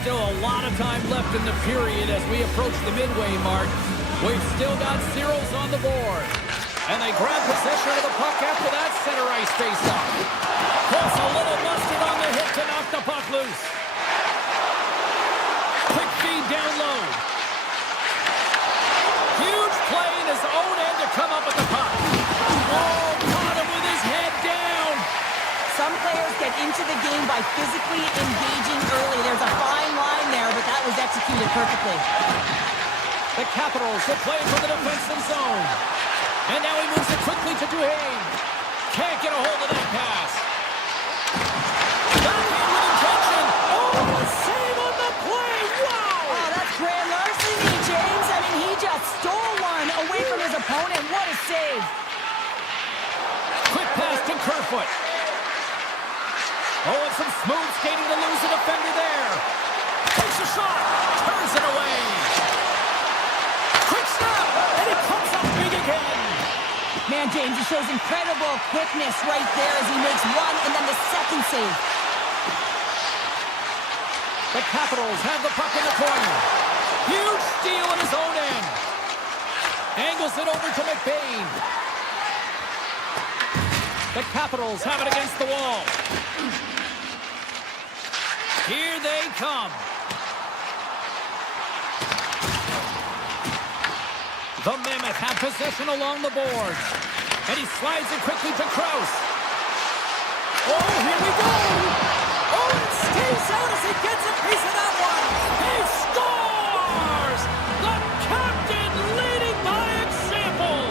Still a lot of time left in the period as we approach the midway mark. We've still got zeros on the board. And they grab possession of the puck after that center ice face-off. Puts a little mustard on the hit to knock the puck loose. Quick feed down low. Huge play in his own end to come up with the puck. Oh, caught him with his head down. Some players get into the game by physically engaging early. There's a fine line there, but that was executed perfectly. The Capitals will play from the defensive zone. And now he moves it quickly to Duhaime. Can't get a hold of that pass. Backhand with intention. Oh, a save on the play. Wow! Oh, that's grand larceny, James. I mean, he just stole one away from his opponent. What a save. Quick pass to Kerfoot. Oh, and some smooth skating to lose the defender there. Takes a shot. Turns it away. Quick snap. And it comes up big again. Man, James, he shows incredible quickness right there as he makes one and then the second save. The Capitals have the puck in the corner. Huge steal in his own end. Angles it over to McBain. The Capitals have it against the wall. Here they come. The Mammoth have possession along the boards. And he slides it quickly to Krause. Oh, here we go. Oh, and it stays out as he gets a piece of that one. He scores! The captain leading by example.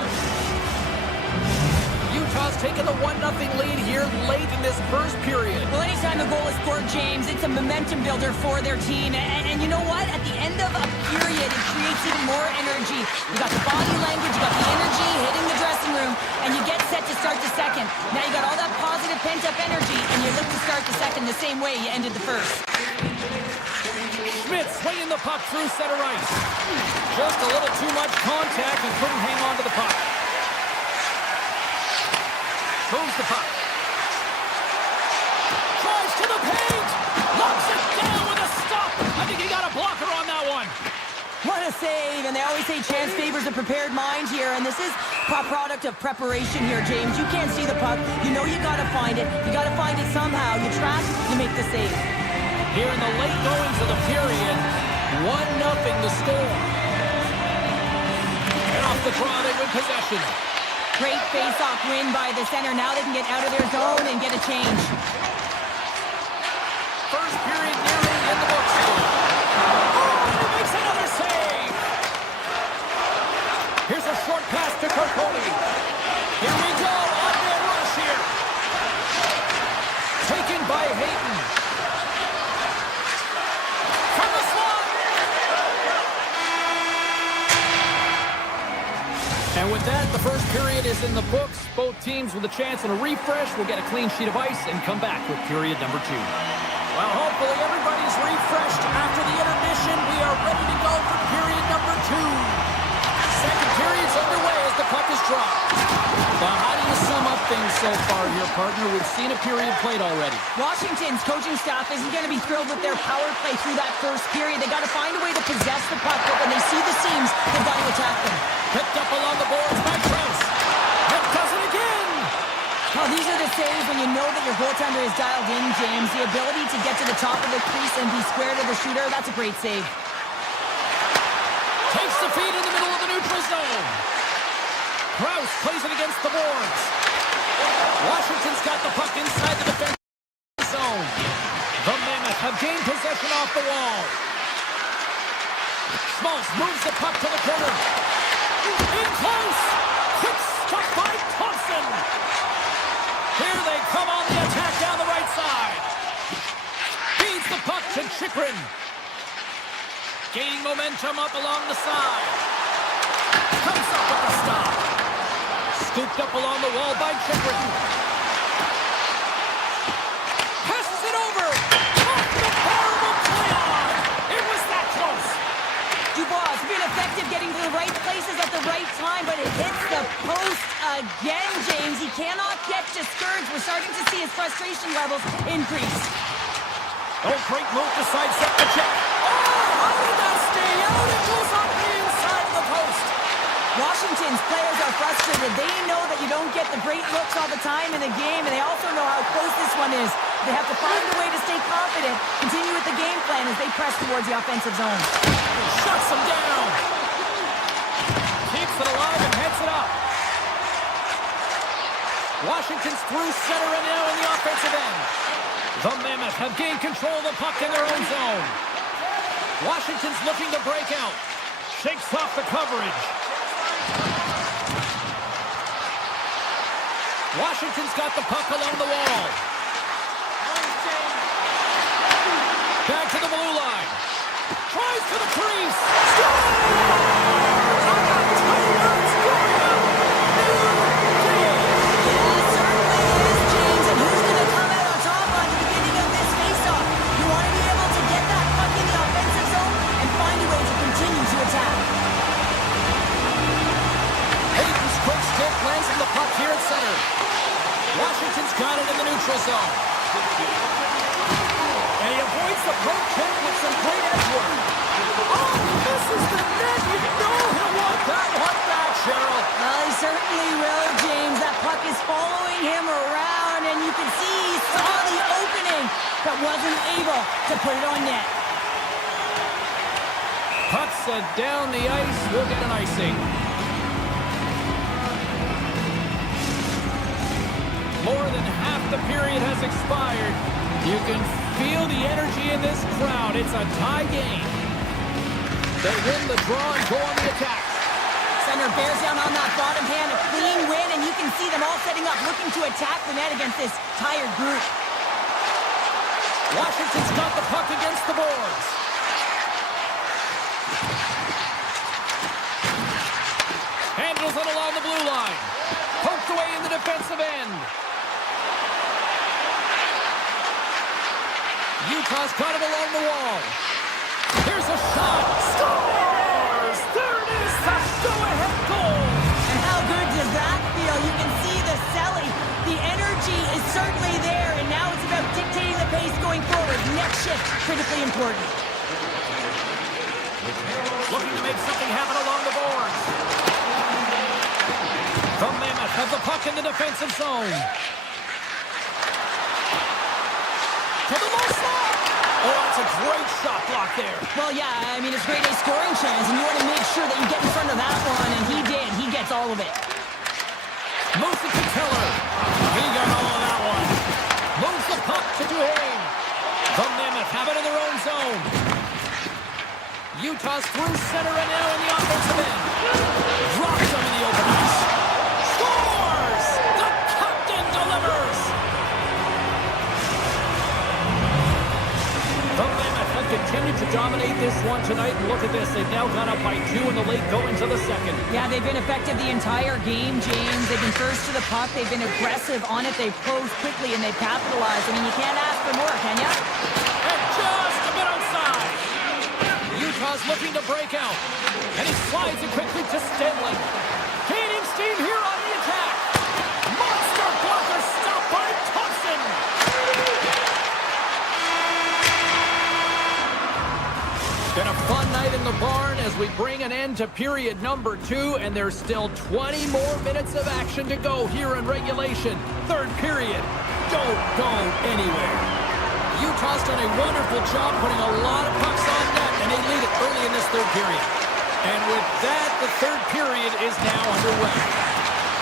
Utah's taken the 1-0 lead here late in this first period. Well, anytime a goal is scored, James, it's a momentum builder for their team. And you know what? At the end of a period, it creates even more energy. You got the body language, you got the energy hitting the dressing room, and you get set to start the second. Now you got all that positive pent-up energy, and you look to start the second the same way you ended the first. Schmidt swinging the puck through center ice. Just a little too much contact and couldn't hang on to the puck. Moves the puck. Tries to the paint. Locks it down with a stop. I think he got a blocker on that one. What a save, and they always say chance favors a prepared mind here, and this is a product of preparation here, James. You can't see the puck. You know you got to find it. You got to find it somehow. You track, you make the save. Here in the late goings of the period, 1-0 the score. And off the draw, they win possession. Great face-off win by the center. Now they can get out of their zone and get a change. First period nearly in the books here. Oh, he makes another save. Here's a short pass to Kirkoni. Here we go. On-man rush here. Taken by Hayton. From the slot. And with that, the first period is in the books. Both teams with a chance on a refresh will get a clean sheet of ice and come back with period number 2. Well, hopefully everybody's refreshed after the intermission. We are ready to go for period number 2. Second period's underway as the puck is dropped. Now, how do you sum up things so far here, partner? We've seen a period played already. Washington's coaching staff isn't going to be thrilled with their power play through that first period. They got to find a way to possess the puck, but when they see the seams, they've got to attack them. Picked up along the boards by Krause. That does it again. Well, these are the saves when you know that your goaltender is dialed in, James. The ability to get to the top of the crease and be square to the shooter, that's a great save. Takes the feed in the middle of the neutral zone. Krause plays it against the boards. Washington's got the puck inside the defensive zone. The Mammoth have gained possession off the wall. Schmaltz moves the puck to the corner. In close. Quick stop by Thompson. Here they come on the attack down the right side. Feeds the puck to Chychrun. Gaining momentum up along the side. Comes up with the stop. Scooped up along the wall by Chychrun. Passes it over. Off the horrible play on. It was that close. Dubois has been effective getting to the right places at the right time, but it hits the post again, James. He cannot get discouraged. We're starting to see his frustration levels increase. Oh, great move to sidestep the check. Oh, how did that stay out? It goes on the inside of the post. Washington's players are frustrated. They know that you don't get the great looks all the time in the game, and they also know how close this one is. They have to find a way to stay confident, continue with the game plan as they press towards the offensive zone. Shuts them down. Keeps it alive and heads it up. Washington's through center and now in the offensive end. The Mammoth have gained control of the puck in their own zone. Washington's looking to break out. Shakes off the coverage. Washington's got the puck along the wall. Back to the blue line. Tries to the crease. neutral zone. And he avoids the poke check with some great edge work. Oh, misses the net. You know he'll want that one back, Cheryl. Well, he certainly will, James. That puck is following him around, and you can see he saw the opening, but wasn't able to put it on net. Puck sent down the ice. We'll get an icing. More than half the period has expired. You can feel the energy in this crowd. It's a tie game. They win the draw and go on the attack. Center bears down on that bottom hand, a clean win, and you can see them all setting up, looking to attack the net against this tired group. Washington's got the puck against the boards. Handles it along the blue line. Poked away in the defensive end. Utah's got it along the wall. Here's a shot. Scores! There it is, the go-ahead goal. And how good does that feel? You can see the selling. The energy is certainly there, and now it's about dictating the pace going forward. Next shift, critically important. Looking to make something happen along the boards. The Mammoth have the puck in the defensive zone. To the low slot. Oh, that's a great shot block there. Well, yeah, I mean, it's grade A scoring chance, and you want to make sure that you get in front of that one, and he did. He gets all of it. Moves it to Keller. He got all of that one. Moves the puck to Duhane. The Mammoth have it in their own zone. Utah's through center and now in the offensive end. Drops them in the open ice. Scores! The captain delivers! The Mammoth have continued to dominate this one tonight, and look at this. They've now gone up by 2 in the late going to the second. Yeah, they've been effective the entire game, James. They've been first to the puck. They've been aggressive on it. They've closed quickly, and they've capitalized. I mean, you can't ask for more, can you? And just a bit outside. Utah's looking to break out. And he slides it quickly to Stenley. Gaining steam here on the attack. Monster blocker stopped by Thompson. Been a fun night in the barn as we bring an end to period number 2, and there's still 20 more minutes of action to go here in regulation. Third period. Don't go anywhere. Utah's done a wonderful job putting a lot of pucks on net, and they lead it early in this third period. And with that, the third period is now underway.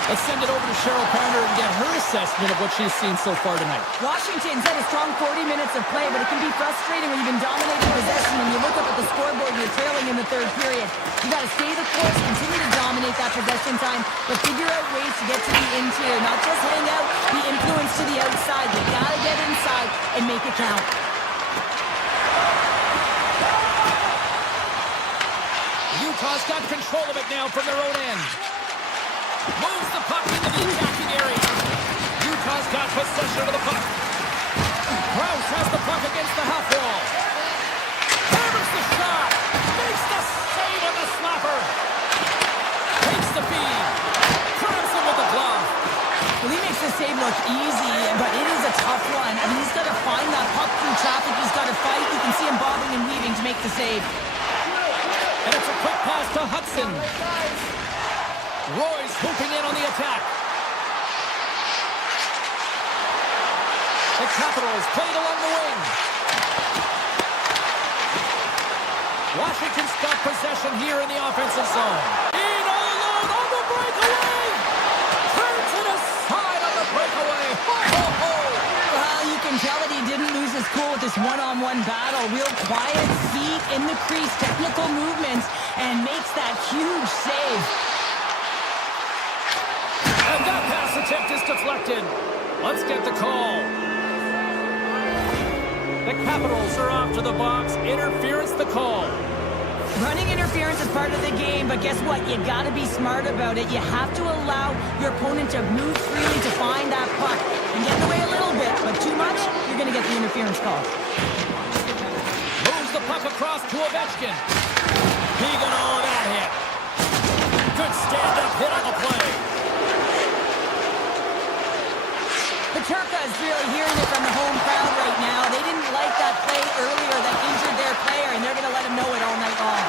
Let's send it over to Cheryl Pounder and get her assessment of what she's seen so far tonight. Washington's had a strong 40 minutes of play, but it can be frustrating when you've been dominating possession and you look up at the scoreboard and you're trailing in the third period. You got to stay the course, continue to dominate that possession time, but figure out ways to get to the interior, not just hang out, be influenced to the outside. You got to get inside and make it count. Utah's got control of it now from their own end. Moves the puck into the attacking area. Utah's got possession of the puck. Krause has the puck against the half wall. Hammers the shot. Makes the save on the slapper. Takes the feed. Grabs him with the glove. Well, he makes the save look easy, but it is a tough one. I mean, he's got to find that puck through traffic. He's got to fight. You can see him bobbing and weaving to make the save. And it's a quick pass to Hudson. Roy's hooping in on the attack. The Capitals played along the wing. Washington's got possession here in the offensive zone. In all alone on the breakaway. Turns it aside on the breakaway. Ho, ho, ho. Well, you can tell that he didn't lose his cool with this one-on-one battle. Real quiet, feet in the crease, technical movements, and makes that huge save. And that pass attempt is deflected. Let's get the call. The Capitals are off to the box. Interference the call. Running interference is part of the game, but guess what? You got to be smart about it. You have to allow your opponent to move freely to find that puck and get in the way a little bit, but too much, you're going to get the interference call. Moves the puck across to Ovechkin. He got all of that hit. Good stand-up hit on the play. The Turcas is really hearing it from the home crowd right now. They didn't like that play earlier that injured their player, and they're going to let him know it all night long.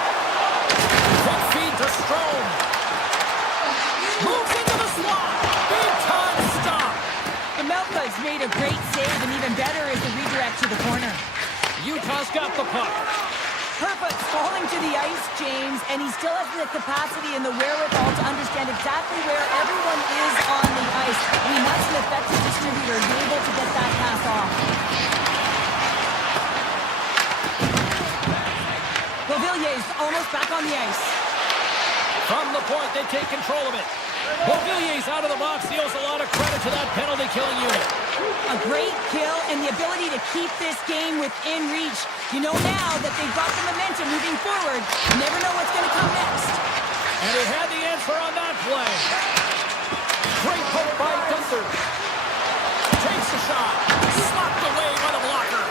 Quick feed to Strome. Moves into the slot. Big time stop. The Melka's made a great save, and even better is the redirect to the corner. Utah's got the puck. Herbert's falling to the ice, James, and he still has the capacity and the wherewithal to understand exactly where everyone is on the ice. I mean, that's an effective distributor, able to get that pass off. Beauvillier's almost back on the ice. From the point, they take control of it. Beauvillier's out of the box. He owes a lot of credit to that penalty-killing unit. A great kill and the ability to keep this game within reach. You know now that they've got the momentum moving forward. You never know what's going to come next. And he had the answer on that play. Great poke by Gunther. Takes the shot. Slapped away by the blocker.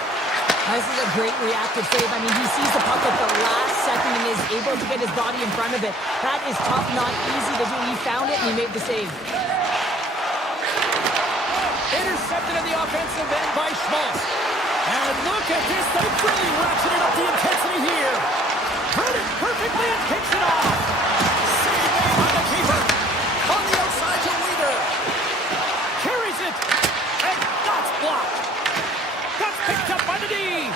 This is a great reactive save. I mean, he sees the puck at the last second and is able to get his body in front of it. That is tough, not easy to do. He found it and he made the save. Intercepted in the offensive end by Schmaltz. And look at this. They've really ratcheted up the intensity here. Heard it perfectly and kicks it off. Save made by the keeper. On the outside to Weeder. Carries it. And that's blocked. That's picked up by the D.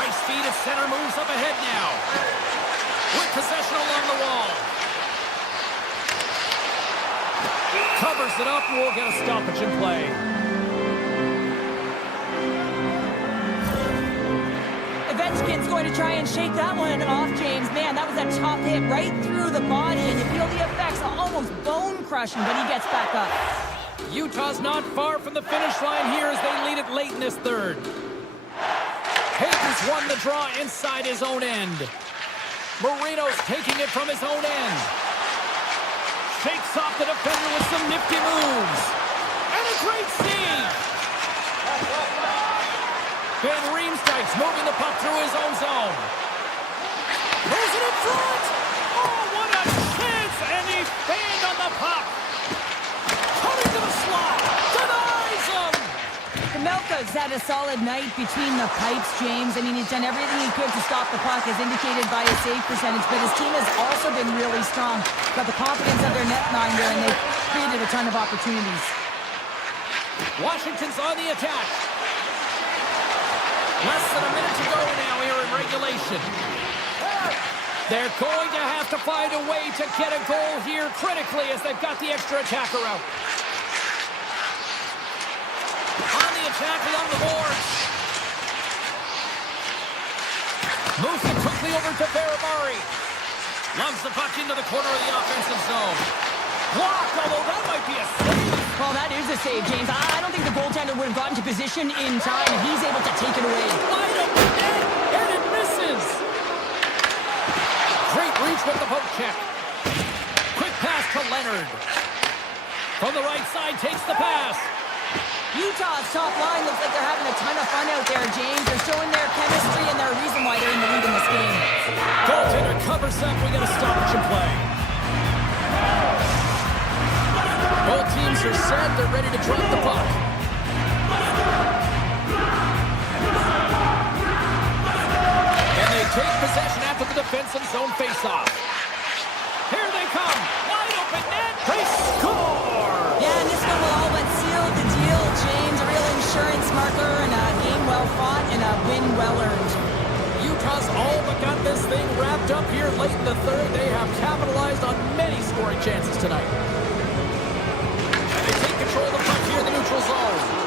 Nice feed at center. Moves up ahead now. With possession along the wall. Covers it up. We'll get a stoppage in play. Ovechkin's going to try and shake that one off, James. Man, that was a tough hit right through the body, and you feel the effects almost bone-crushing, but he gets back up. Utah's not far from the finish line here as they lead it late in this third. Hayden's won the draw inside his own end. Marino's taking it from his own end. Shakes off the defender with some nifty moves. And a great save. Van Riemsdyk's moving the puck through his own zone. Throws it in front. Oh, what a chance. And he fanned on the puck. Coming to the slot. Denies him. Melka's had a solid night between the pipes, James. I mean, he's done everything he could to stop the puck, as indicated by his save percentage, but his team has also been really strong. Got the confidence of their netminder, and they've created a ton of opportunities. Washington's on the attack. Less than a minute to go now here in regulation. They're going to have to find a way to get a goal here critically as they've got the extra attacker out. On the attack along the boards. Moves it quickly over to Baramari. Loves the puck into the corner of the offensive zone. Blocked, although that might be a save. Well, that is a save, James. I don't think the goaltender would have gotten to position in time, and he's able to take it away. Wide open net, and it misses. Great reach with the poke check. Quick pass to Leonard. From the right side, takes the pass. Utah's top line looks like they're having a ton of fun out there, James. They're showing their chemistry and their reason why they're in the lead in this game. Goaltender covers up. We got a stoppage in play. Both teams are set. They're ready to drop the puck. And they take possession after the defensive zone faceoff. Here they come. Wide open net. They score. Yeah, and this one will all but seal the deal, James. A real insurance marker and a game well fought and a win well earned. Utah's all but got this thing wrapped up here late in the third. They have capitalized on many scoring chances tonight. And they take control of the puck here in the neutral zone.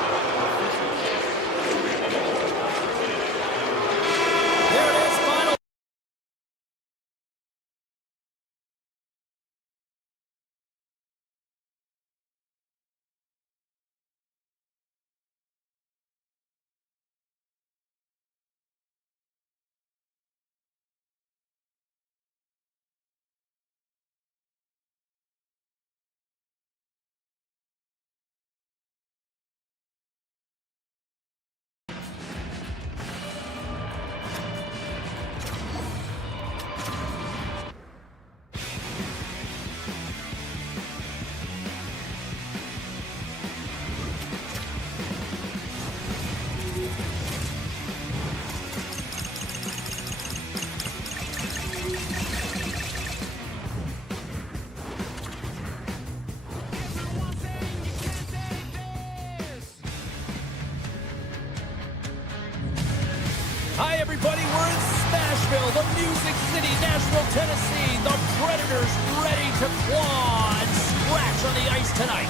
Hi, everybody. We're in Nashville, the Music City, Nashville, Tennessee. The Predators ready to claw and scratch on the ice tonight.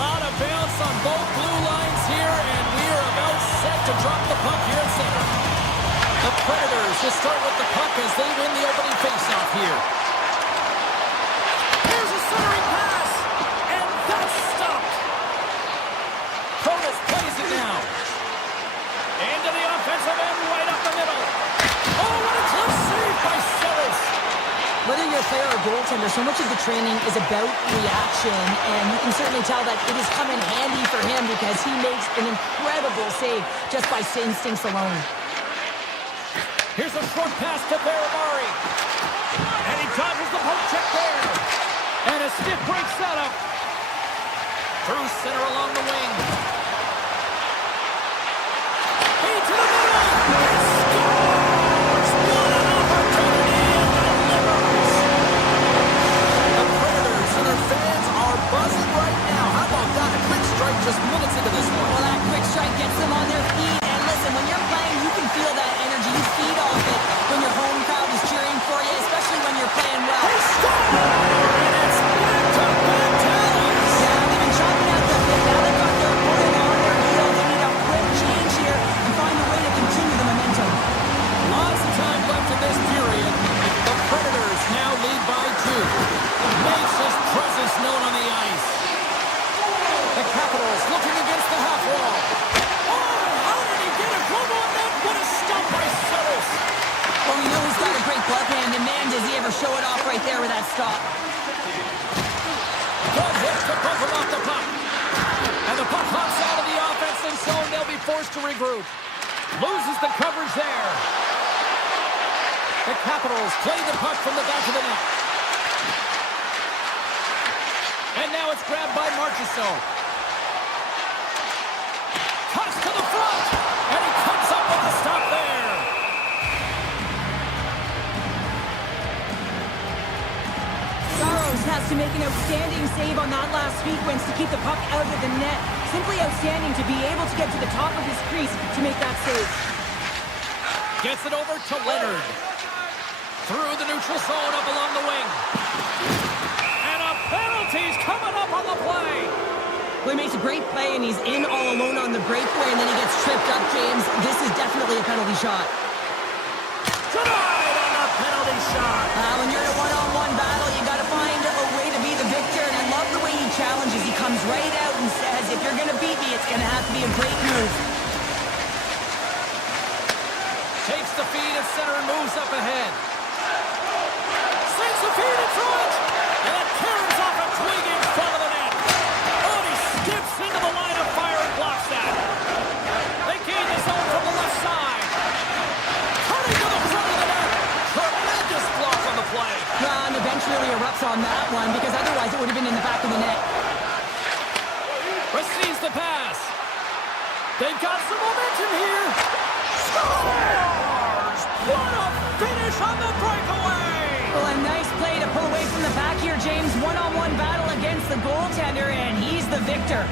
Lot of bounce on both blue lines here, and we are about set to drop the puck here at center. The Predators will start with the puck as they win the opening faceoff here. Here's a centering pass, and that's stopped. Protas plays it now. Into the offensive end, right up the middle. Oh, what a close save by Sellers. Whether you're a player or goaltender, so much of the training is about reaction, and you can certainly tell that it has come in handy for him because he makes an incredible save just by instincts alone. Here's a short pass to Barabari. And he dodges the poke check there. And a stiff break setup. Through center along the wing. Into the middle. And scores! What an opportunity and delivers. The Predators and their fans are buzzing right now. How about that? A quick strike just minutes into this one. Well, that quick strike gets them on their feet. And listen, when you're playing, you can feel that energy. You feed off it when your home crowd is cheering for you, especially when you're playing well. They score! And it's back-to-back tallies. Yeah, they've been chopping out the bit. Now they've got their opponent on their heel. They need a quick change here and find a way to continue the momentum. Lots of time left in this period. The Predators now lead by 2. Makes his presence known on the ice. The Capitals looking against the half wall. Oh, how did he get a glove on that? What a stop by Sellers. Well, we know he's got a great glove hand, and man, does he ever show it off right there with that stop. Good hit to bump him off the puck. And the puck hops out of the offensive zone. They'll be forced to regroup. Loses the coverage there. The Capitals play the puck from the back of the net. And now it's grabbed by Marchessault. Cuts to the front. And he comes up with a stop there. Saros has to make an outstanding save on that last sequence to keep the puck out of the net. Simply outstanding to be able to get to the top of his crease to make that save. Gets it over to Leonard. Through the neutral zone up along the wing. And a penalty's coming up on the play. Well, he makes a great play, and he's in all alone on the breakaway, and then he gets tripped up, James. This is definitely a penalty shot. Denied on the penalty shot. When you're in a one-on-one battle, you got to find a way to be the victor, and I love the way he challenges. He comes right out and says, if you're going to beat me, it's going to have to be a great move. Takes the feed at center and moves up ahead. Sinks the feed in front. And it carries off a twig in front of the net. Oh, and he skips into the line of fire and blocks that. They gain the zone from the left side. Cutting to the front of the net. Tremendous block on the play. And the bench really erupts on that one, because otherwise it would have been in the back of the net. Receives the pass. They've got some momentum here. Scores! What a finish on the breakaway! Well, a nice play to pull away from the back here, James. One-on-one battle against the goaltender, and he's the victor.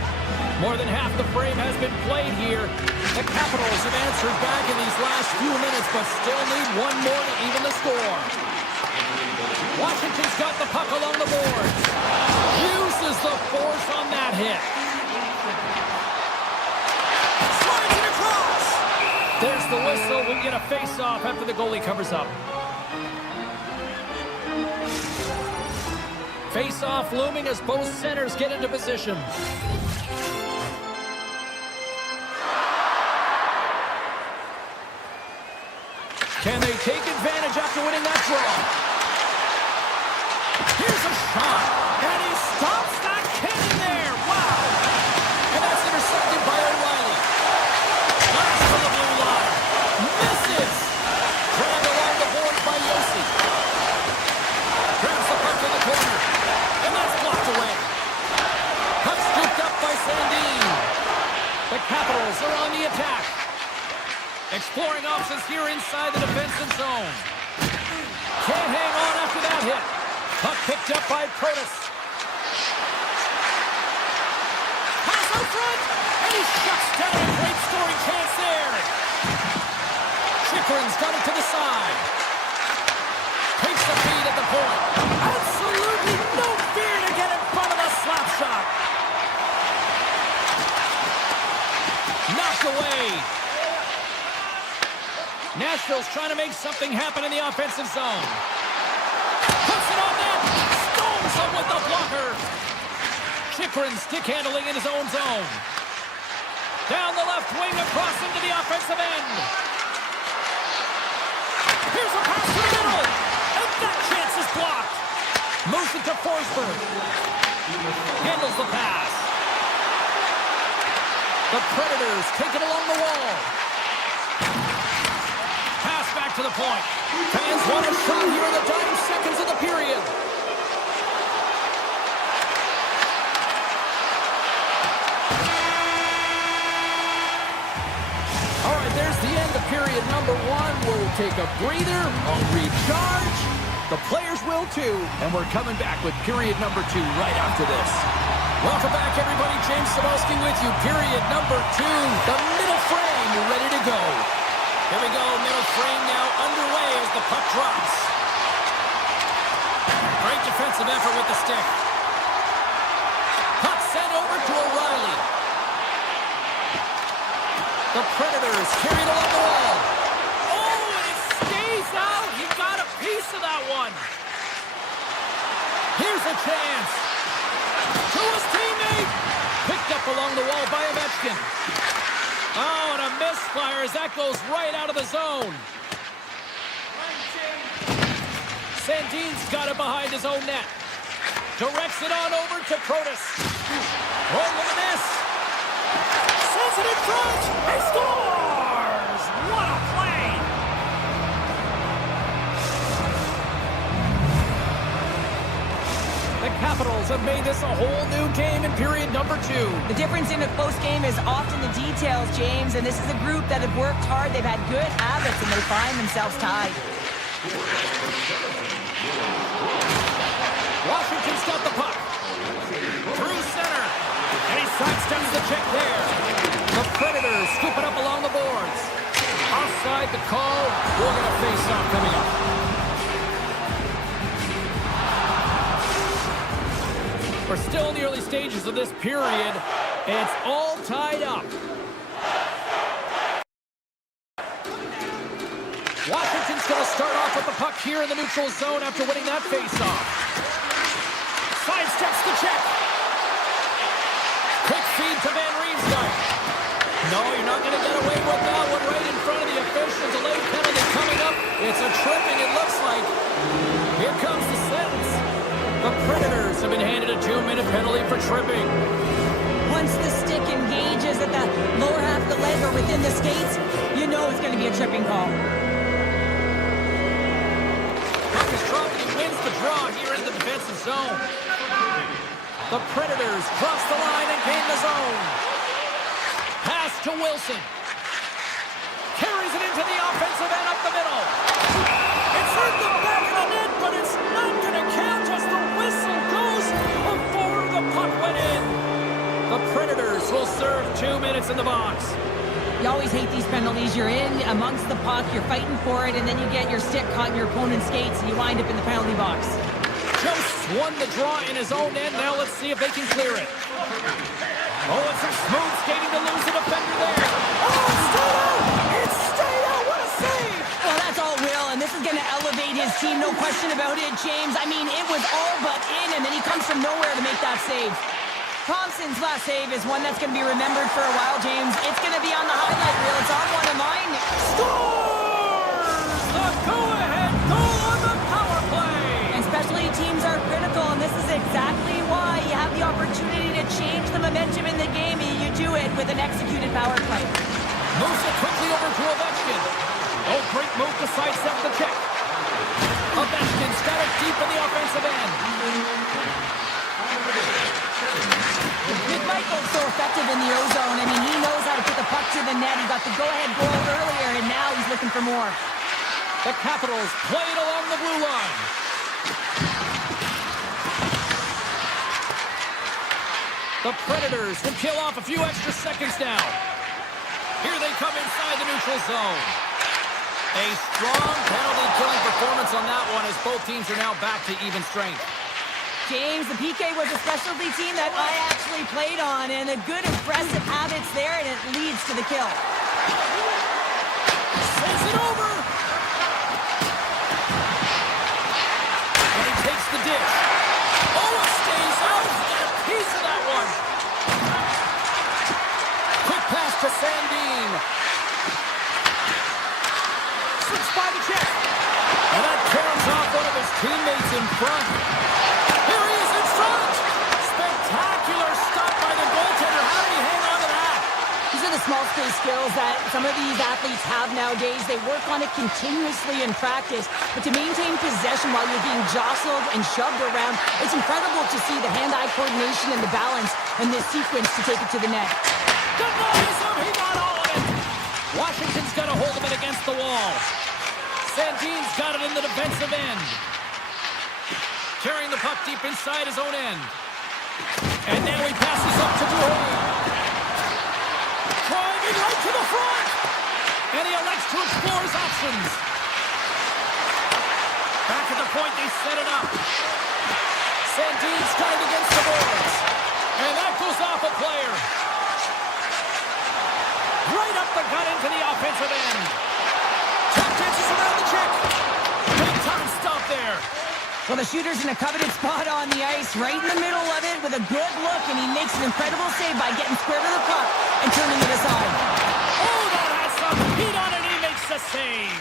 More than half the frame has been played here. The Capitals have answered back in these last few minutes, but still need one more to even the score. Washington's got the puck along the boards. Uses the force on that hit. Slides it across. There's the whistle. We'll get a face-off after the goalie covers up. Face-off looming as both centers get into position. Can they take advantage after winning that draw? Here's a shot, and he stops that cannon there. Wow! And that's intercepted by O'Reilly. Last to the blue line. Misses. Grabbed along the boards by Yossi. Grabs the puck in the corner. And that's blocked away. Puck scooped up by Sandin. The Capitals are on the attack. Exploring options here inside the defensive zone. Can't hang on after that hit. Puck picked up by Protas. Pass out front, and he shuts down a great scoring chance there. Nashville's trying to make something happen in the offensive zone. Puts it on net. Stones him with the blocker. Chychrun stick handling in his own zone. Down the left wing across into the offensive end. Here's a pass to the middle. And that chance is blocked. Moves it to Forsberg. Handles the pass. The Predators take it along the wall. Pass back to the point. Fans want a shot here in the dying seconds of the period. All right, there's the end of period number 1. We'll take a breather, a recharge. The players will too. And we're coming back with period number 2 right after this. Welcome back, everybody. James Cybulski with you. Period number 2. The middle frame ready to go. Here we go. Middle frame now underway as the puck drops. Great defensive effort with the stick. Puck sent over to O'Reilly. The Predators carried along the wall. Oh, and it stays out. He got a piece of that one. Here's a chance. To his teammate. Picked up along the wall by Ovechkin. Oh, and a misfire as that goes right out of the zone. Sandin's got it behind his own net. Directs it on over to Protas. Oh, look at this. Sends it in front. He scores! What a play! The Capitals have made this a whole new game in period number 2. The difference in a close game is often the details, James, and this is a group that have worked hard. They've had good habits, and they find themselves tied. Washington's got the puck. Through center. And he sidesteps the check there. The Predators scoop it up along the boards. Offside the call. We're going to face off coming up. We're still in the early stages of this period. It's all tied up. Washington's going to start off with the puck here in the neutral zone after winning that faceoff. Sidesteps the check. Quick feed to Van Riemsdyk. No, you're not going to get away with that one right in front of the official. Delayed penalty coming up. It's a tripping, it looks like. Here comes the sentence. The Predators have been handed a 2-minute penalty for tripping. Once the stick engages at the lower half of the leg or within the skates, you know it's going to be a tripping call. Puck is dropped and he wins the draw here in the defensive zone. The Predators cross the line and gain the zone. Pass to Wilson. Carries it into the offensive end up the middle. It's hurt the back of the net, but it's not going to count as the whistle goes before the puck went in. The Predators will serve 2 minutes in the box. You always hate these penalties. You're in amongst the puck, you're fighting for it, and then you get your stick caught in your opponent's skates, and you wind up in the penalty box. Jost won the draw in his own end. Now let's see if they can clear it. Oh, it's some smooth skating to lose a defender there. Oh, it's stayed out! It's stayed out! What a save! Well, that's all Will, and this is going to elevate his team, no question about it, James. I mean, it was all but in, and then he comes from nowhere to make that save. Thompson's last save is one that's going to be remembered for a while, James. It's going to be on the highlight reel. It's on one of mine. Scores! The go-ahead goal on the power play! And specialty teams are critical, and this is exactly why you have the opportunity to change the momentum in the game, and you do it with an executed power play. Moves it quickly over to Ovechkin. Oh, great move to sidestep the check. Ovechkin's got it deep in the offensive end. McMichael's so effective in the O-zone. I mean, he knows how to put the puck to the net. He got the go-ahead goal earlier, and now he's looking for more. The Capitals play it along the blue line. The Predators can kill off a few extra seconds now. Here they come inside the neutral zone. A strong penalty-killing performance on that one as both teams are now back to even strength. James, the PK was a specialty team that I actually played on, and a good, impressive habits there, and it leads to the kill. Sends it over. to Sandin. Slips by the chest. And that caroms off one of his teammates in front. Here he is in front. Spectacular stop by the goaltender. How did he hang on to that? These are the small space skills that some of these athletes have nowadays. They work on it continuously in practice. But to maintain possession while you're being jostled and shoved around, it's incredible to see the hand-eye coordination and the balance in this sequence to take it to the net. He got all of it. Washington's got a hold of it against the wall. Sandin's got it in the defensive end. Carrying the puck deep inside his own end. And now he passes up to Duhon. Driving right to the front. And he elects to explore his options. Back at the point, they set it up. Sandin's tied against the boards. And that goes off a player. Right up the gut into the offensive end. Top dances around the check. Big time stop there. Well, the shooter's in a coveted spot on the ice, right in the middle of it with a good look, and he makes an incredible save by getting square to the puck and turning it aside. Oh, that has some heat on it. He makes the save.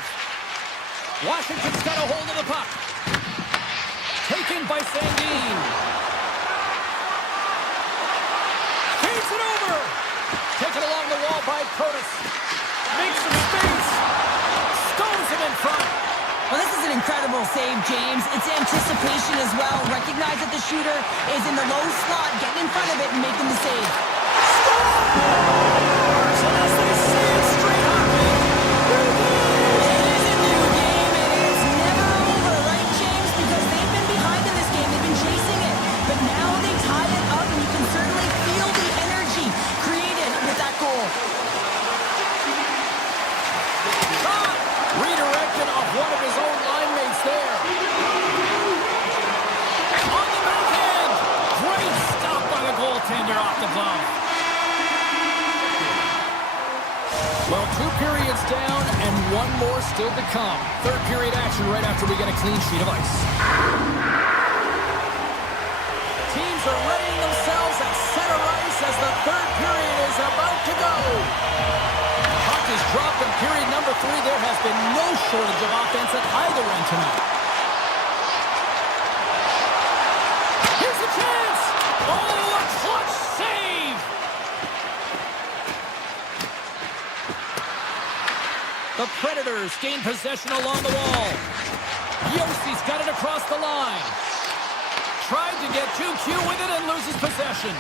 Washington's got a hold of the puck. Taken by Sandin. Feeds it over. Taken along the wall by Protas. Makes some space. Stones it in front. Well, this is an incredible save, James. It's anticipation as well. Recognize that the shooter is in the low slot, getting in front of it and making the save. Scores! And as they say in street hockey, new game! It is a new game. It is never over, right, James? Because they've been behind in this game. They've been chasing it. But now they tie it up, and you can certainly feel the energy created with that goal. Redirected off one of his own line mates there. On the backhand. Great stop by the goaltender off the glove. Well, 2 periods down and 1 more still to come. Third period action right after we get a clean sheet of ice. Teams are readying themselves at center ice as the third period is about to go. Is dropped in period number 3. There has been no shortage of offense at either end tonight. Here's a chance! Oh, a clutch save! The Predators gain possession along the wall. Yossi's got it across the line. Tried to get 2Q with it and loses possession.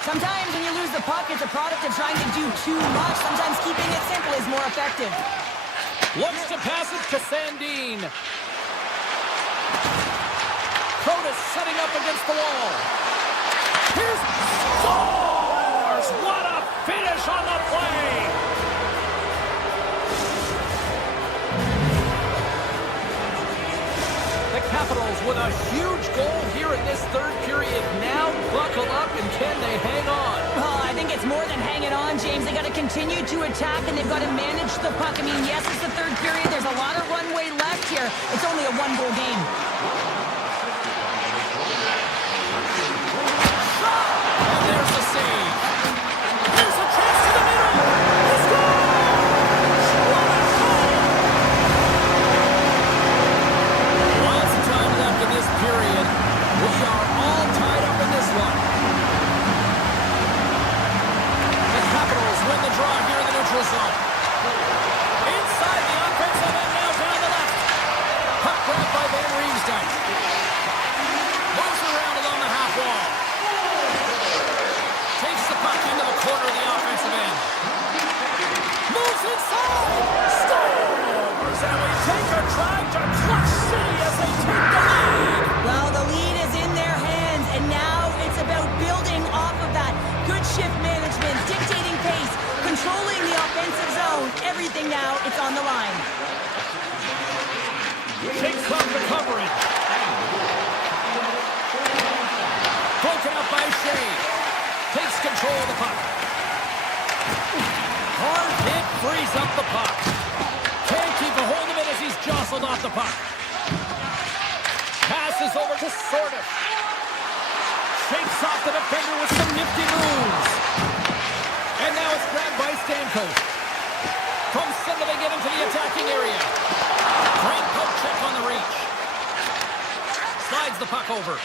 Sometimes when you lose the puck, it's a product of trying to do too much. Sometimes keeping it simple is more effective. Looks to pass it to Sandin. Protas setting up against the wall. Here's scores! What a finish on the play! The Capitals with a huge goal here in this third period. Now buckle up, and can they hang on? Oh, I think it's more than hanging on, James. They got to continue to attack, and they've got to manage the puck. I mean, yes, it's the third period. There's a lot of runway left here. It's only a 1-goal game. Shot! And there's the save. Here's a chance to the middle. He scores! What a goal! Lots of time left in this period. We are all tied up in this one. The Capitals win the draw here in the neutral zone. Inside the offensive end now down the left. Puck grabbed by Van Riemsdyk. Moves around along the half wall. Takes the puck into the corner of the offensive end. Moves inside. Scores! And we take a drive to Clutch City as they take the lead. Well, the lead is in their hands, and now it's about building off of that. Good shift management, dictating pace, controlling the offensive zone. Everything now, it's on the line. Takes off the coverage. Broken up by Shea. Takes control of the puck. Hard hit, frees up the puck. Can't keep a hold of it as he's jostled off the puck. Passes over to Sortis. Shakes off the defender with some nifty moves. And now Now it's grabbed by Stamkos. From center they get into the attacking area. Great poke check on the reach. Slides the puck over.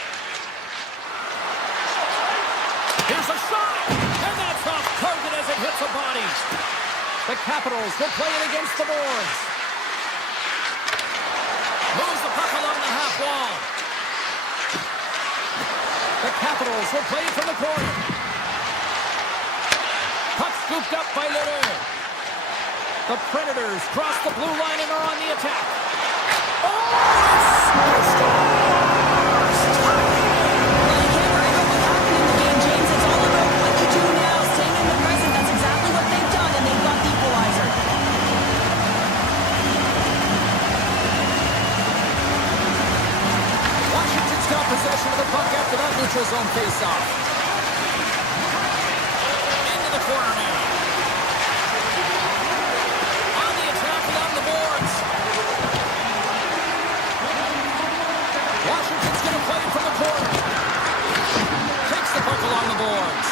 Here's a shot! And that's off target as it hits a body. The Capitals will play it against the boards. Moves the puck along the half wall. The Capitals will play it from the corner. Puck scooped up by Leroux. The Predators cross the blue line and are on the attack. Oh, Superstars! Well, you can't worry about what happened in the game, James. It's all about what you do now, staying in the present. That's exactly what they've done, and they've got the equalizer. Washington's got possession of the puck after that neutral zone faceoff. Into the corner now. On the attack along the boards. Washington's going to play it from the corner. Takes the puck along the boards.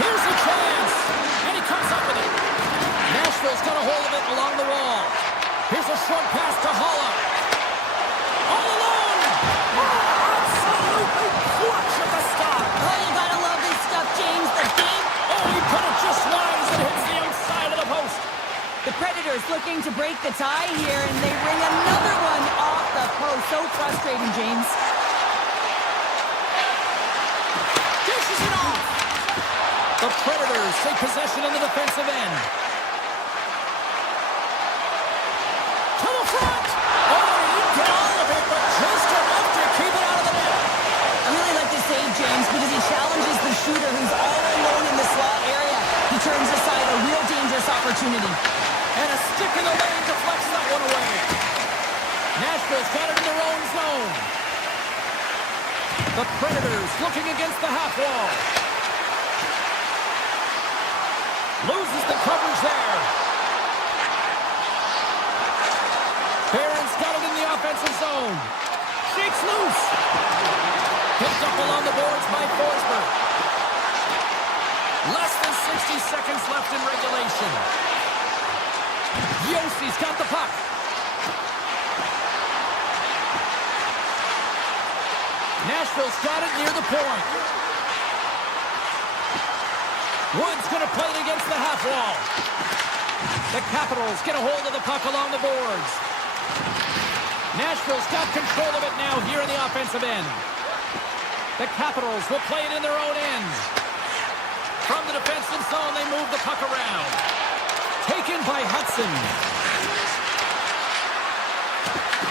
Here's the chance. And he comes up with it. Nashville's got a hold of it along the wall. Here's a short pass to Holla. All alone. Absolutely clutch at the stop. Oh, you gotta love this stuff, James. The game... Oh, he put it just wide as it hits the outside of the post. The Predators looking to break the tie here, and they ring another one off the post. So frustrating, James. Dishes it off. The Predators take possession in the defensive end. To the front. Oh, he did all of it, but just enough to keep it out of the net. I really like to save James because he challenges the shooter who's all alone in the slot area. He turns aside a real dangerous opportunity. And a stick in the lane deflects that one away. Nashville's got it in their own zone. The Predators looking against the half wall. Loses the coverage there. Barron's got it in the offensive zone. Shakes loose. Picked up along the boards by Forsberg. Less than 60 seconds left in regulation. Yossi's got the puck. Nashville's got it near the point. Wood's going to play it against the half wall. The Capitals get a hold of the puck along the boards. Nashville's got control of it now here in the offensive end. The Capitals will play it in their own end. From the defensive zone, they move the puck around. Taken by Hudson.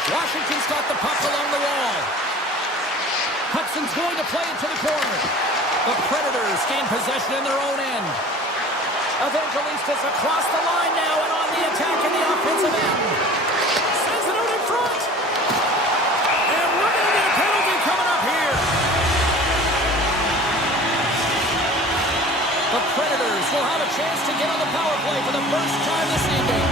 Washington's got the puck along the wall. Hudson's going to play it to the corner. The Predators gain possession in their own end. Evangelistas across the line now and on the attack in the offensive end. Sends it out in front. And we're going to get a penalty coming up here. The Predators will have a chance to get on the power play for the first time this evening.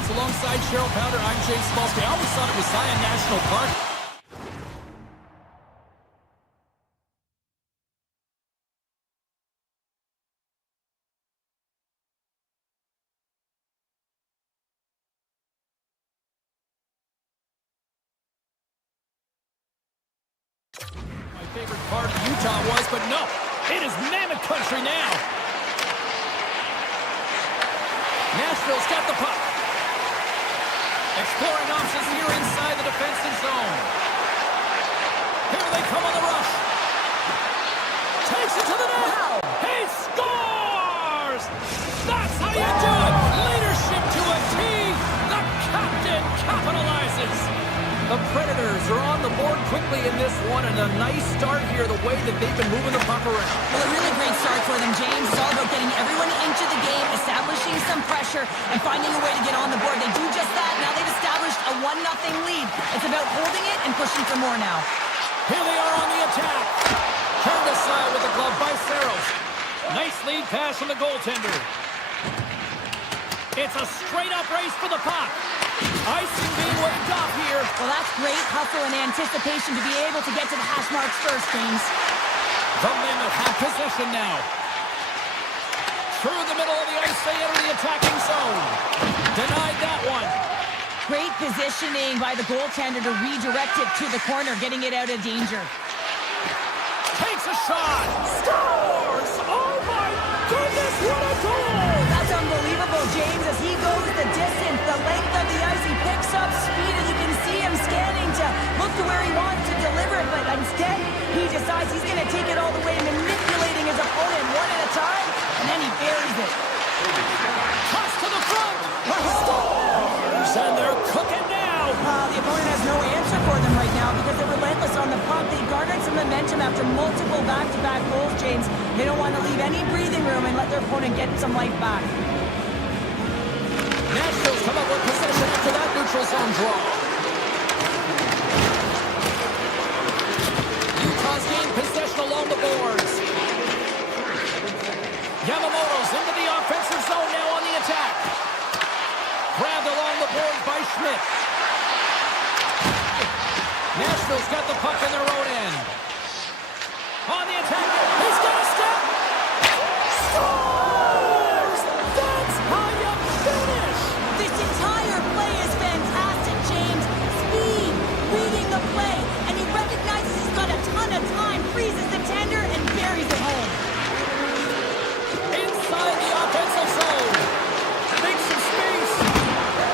Jones alongside Cheryl Pounder. I'm James Smolsky. I always thought it was Zion National Park. My favorite part of Utah was, but no, it is Mammoth country now. Nashville's got the puck. Exploring options here inside the defensive zone. Here they come on the rush. Takes it to the net. He scores! That's how you do it. Leadership to a T. The captain capitalizes. The Predators are on the board quickly in this one, and a nice start here, the way that they've been moving the puck around. Well, a really great start for them, James. It's all about getting everyone into the game, establishing some pressure, and finding a way to get on the board. They do just that. Now they've established a 1-0 lead. It's about holding it and pushing for more now. Here they are on the attack. Turned aside with the glove by Saros. Nice lead pass from the goaltender. It's a straight-up race for the puck. Icing being waved off here. Well, that's great hustle and anticipation to be able to get to the hash marks first, James. The Mammoth have possession now. Through the middle of the ice, they enter the attacking zone. Denied that one. Great positioning by the goaltender to redirect it to the corner, getting it out of danger. Takes a shot. Scores! Oh, my goodness, what a goal! That's unbelievable, James, as he goes the distance, the length of the ice. He picks up speed, and you can see him scanning to look to where he wants to deliver it, but instead, he decides he's going to take it all the way, manipulating his opponent one at a time, and then he buries it. Toss to the front. Scores! And they're cooking now. The opponent has no answer for them right now because they're relentless on the puck. They garnered some momentum after multiple back-to-back goals, James. They don't want to leave any breathing room and let their opponent get some life back. Nashville's come up with possession after that neutral zone draw. Utah's gained possession along the boards. Yamamoto's into the offensive zone now on the attack. Grabbed along the boards by Schmidt. Nashville's got the puck in their own end. On the attack. He's got a step. Scores! That's how you finish! This entire play is fantastic, James. Speed, reading the play, and he recognizes he's got a ton of time, freezes the tender, and buries it home. Inside the offensive zone. Makes some space.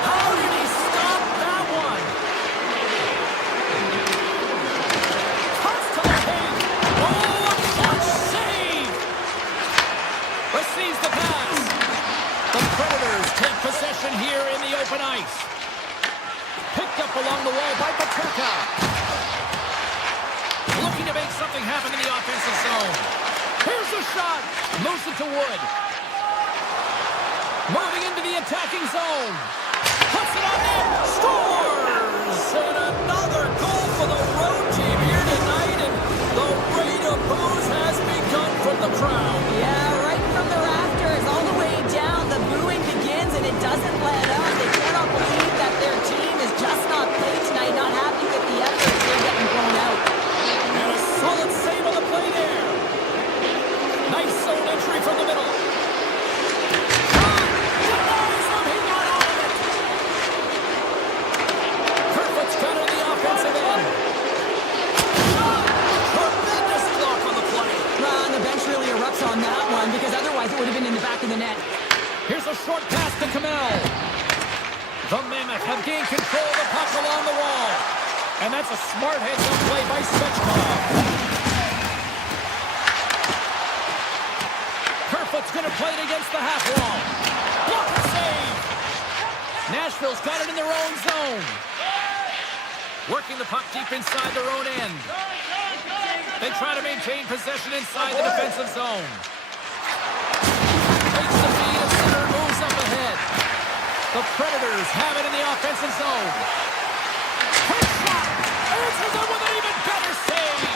How did he stop that one? Toss to the paint. Oh, a clutch save. Receives the pass. The Predators take possession here in the open ice. Picked up along the wall by Paterka. Looking to make something happen in the offensive zone. Here's the shot. Moves it to Wood. Moving into the attacking zone. Puts it on in. Scores! And another goal for the road team here tonight. And the rain of boos has begun from the crowd. Yeah, right from the rafters, all the way down, the booing begins, and it doesn't let up. They cannot believe that their team is just not played tonight, not happy with the effort. They're getting blown out. And a solid save on the play there. Nice zone entry from the middle. Denies him. He got out of it. Kerfoot's got it in the offensive end. Tremendous block on the play. And the bench really erupts on that one because otherwise it would have been in the back of the net. Here's a short pass to Kamel. The Mammoth have gained control of the puck along the wall. And that's a smart heads-up play by Svechkov. Kerfoot's going to play it against the half wall. Blocker save. Nashville's got it in their own zone. Working the puck deep inside their own end. They try to maintain possession inside the defensive zone. Takes the feed as center moves up ahead. The Predators have it in the offensive zone. Quick shot. Answers it with an even better save.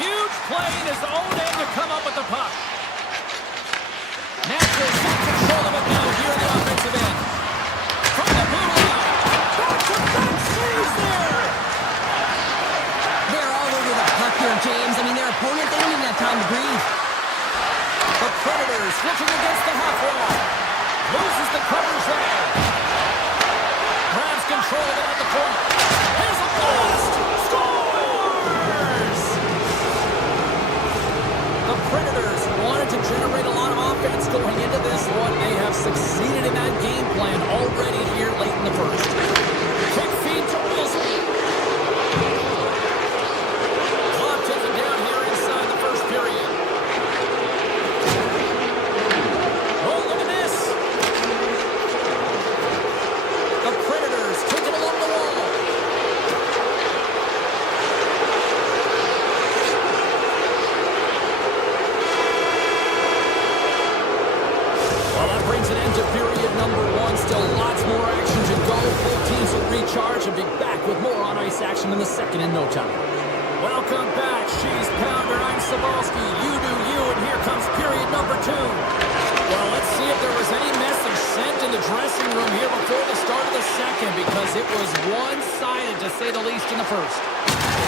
Huge play in his own end to come up with the puck. Nashville's got control of it now here in the offensive end. From Predators switching against the half wall. Loses the coverage there. Grabs control of it at the point. Here's a blast! Scores! The Predators wanted to generate a lot of offense going into this one. They have succeeded in that game plan already here late in the first. Quick feed to Wilson. Clock ticking down here inside the first period. Oh, look at this. The Predators take it along the wall. Well, that brings an end to period number one. Still lots more action to go. Both teams will recharge and be back with more on-ice action in the second in no time. Welcome back. She's Pounder. I'm Sabalski. You do you, and here comes period number two. Well, let's see if there was any message sent in the dressing room here before the start of the second, because it was one-sided, to say the least, in the first.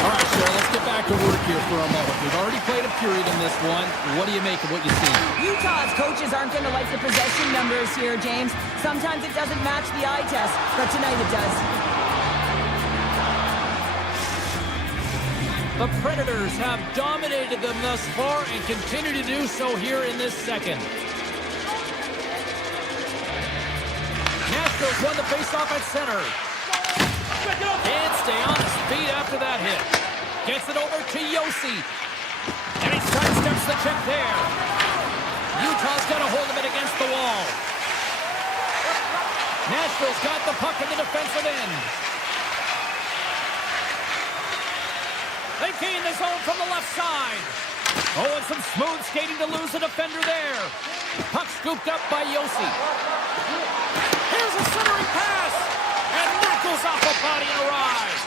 All right, Cheryl, let's get back to work here for a moment. We've already played a period in this one. What do you make of what you see? Utah's coaches aren't going to like the possession numbers here, James. Sometimes it doesn't match the eye test, but tonight it does. The Predators have dominated them thus far and continue to do so here in this second. Nashville's won the faceoff at center. Can't stay on his feet after that hit. Gets it over to Yossi. And he sidesteps the check there. Utah's got a hold of it against the wall. Nashville's got the puck in the defensive end. They gain the zone from the left side. Oh, and some smooth skating to lose the defender there. Puck scooped up by Yossi. Here's a centering pass. And that goes off a body and a rise.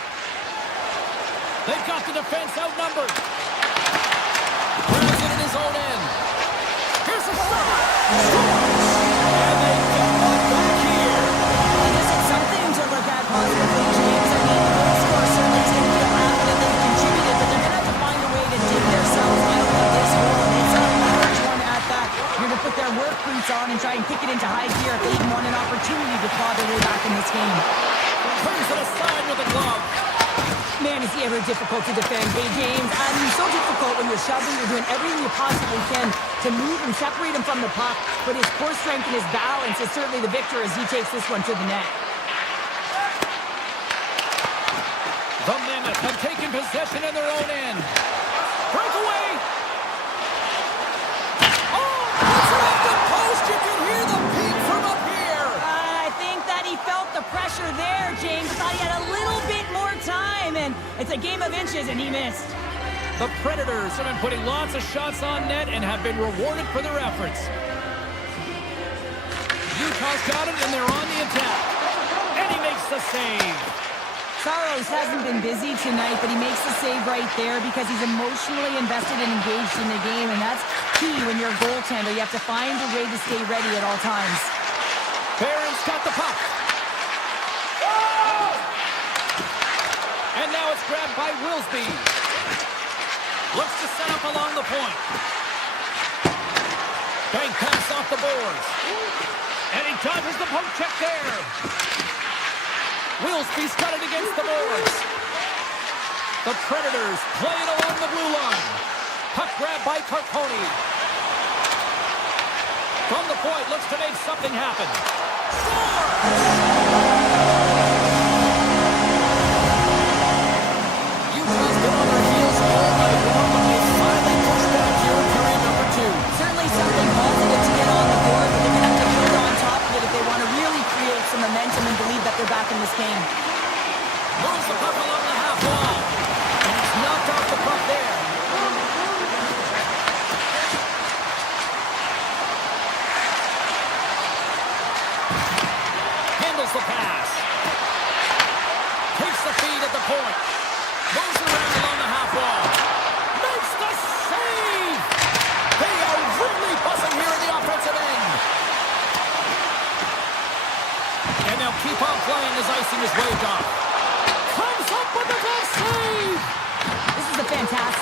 They've got the defense outnumbered. Grabs it in his own end. Here's a shot. Scores! And they get one back here. I guess it's something to look at positively, James. I mean, the goal scorer certainly is going to feel happy that they've contributed, but they're going to have to find a way to dig themselves out of this hole. And it's a large one at that. You're going to put their work boots on and try and kick it into high gear if they even want an opportunity to claw their way back in this game. Turns it aside with a glove. Man, is he ever difficult to defend. Hey, James, I mean, so difficult when you're shoving, you're doing everything you possibly can to move and separate him from the puck, but his core strength and his balance is certainly the victor as he takes this one to the net. The Mammoth have taken possession in their own end. Breakaway! Oh, it's off the post! You can hear the peak from up here! I think that he felt the pressure there, James. Thought he had a little bit more time, and it's a game of inches, and he missed. The Predators have been putting lots of shots on net and have been rewarded for their efforts. Utah's got it, and they're on the attack. And he makes the save. Saros hasn't been busy tonight, but he makes the save right there because he's emotionally invested and engaged in the game, and that's key when you're a goaltender. You have to find a way to stay ready at all times. Barron's got the puck. And now it's grabbed by Wilsby. Looks to set up along the point. Bank pass off the boards. And he dodges the poke check there. Wilsby's got it against the boards. The Predators play it along the blue line. Puck grab by Carponi. From the point, looks to make something happen. Score! Utah's been on their heels all night long, but they finally pushed back here in period number two. Certainly something positive to get on the board, but they're going to have to build on top of it if they want to really create some momentum and believe that they're back in this game. Moves the puck along the half wall. And it's knocked off the puck there. Handles the pass.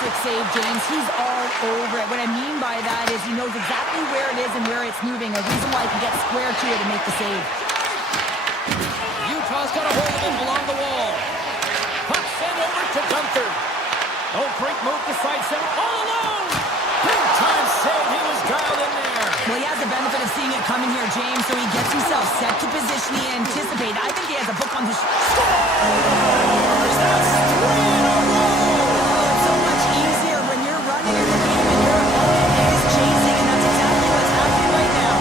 perfect save, James. He's all over it. What I mean by that is he knows exactly where it is and where it's moving. A reason why he can get square to it and make the save. Utah's got a hold of him along the wall. Puck sent over to Gunther. Oh, great move to side center. All alone! Big time save. He was dialed in there. Well, he has the benefit of seeing it coming here, James, so he gets himself set to position he anticipated. I think he has a book on his... Scores! That's 3 in a row! Oh, it's so much easier when you're running in the game and your opponent is chasing, and that's exactly what's happening right now.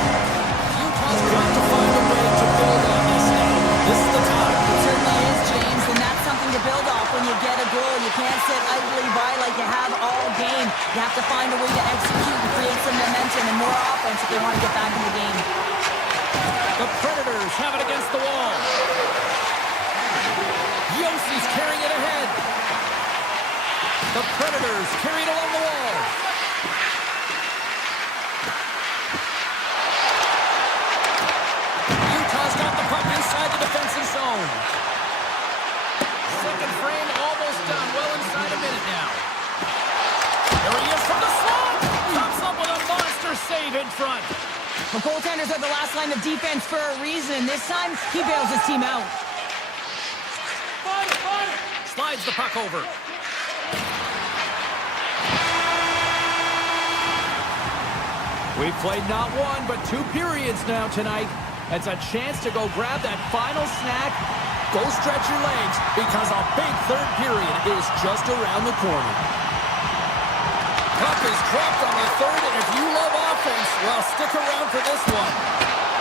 Utah's got to find a way to build on this now. This is the time. It certainly is, James, and that's something to build off when you get a goal. You can't sit idly by like you have all game. You have to find a way to execute and create some momentum and more offense if they want to get back in the game. The Predators have it against the wall. Yossi's carrying it ahead. The Predators carry it along the wall. Utah's got the puck inside the defensive zone. Second frame almost done. Well inside a minute now. There he is from the slot. Comes up with a monster save in front. The goaltenders are the last line of defense for a reason, and this time he bails his team out. Slides the puck over. We've played not one, but 2 periods now tonight. It's a chance to go grab that final snack. Go stretch your legs, because a big third period is just around the corner. Puck is dropped on the third, and if you love offense, well, stick around for this one.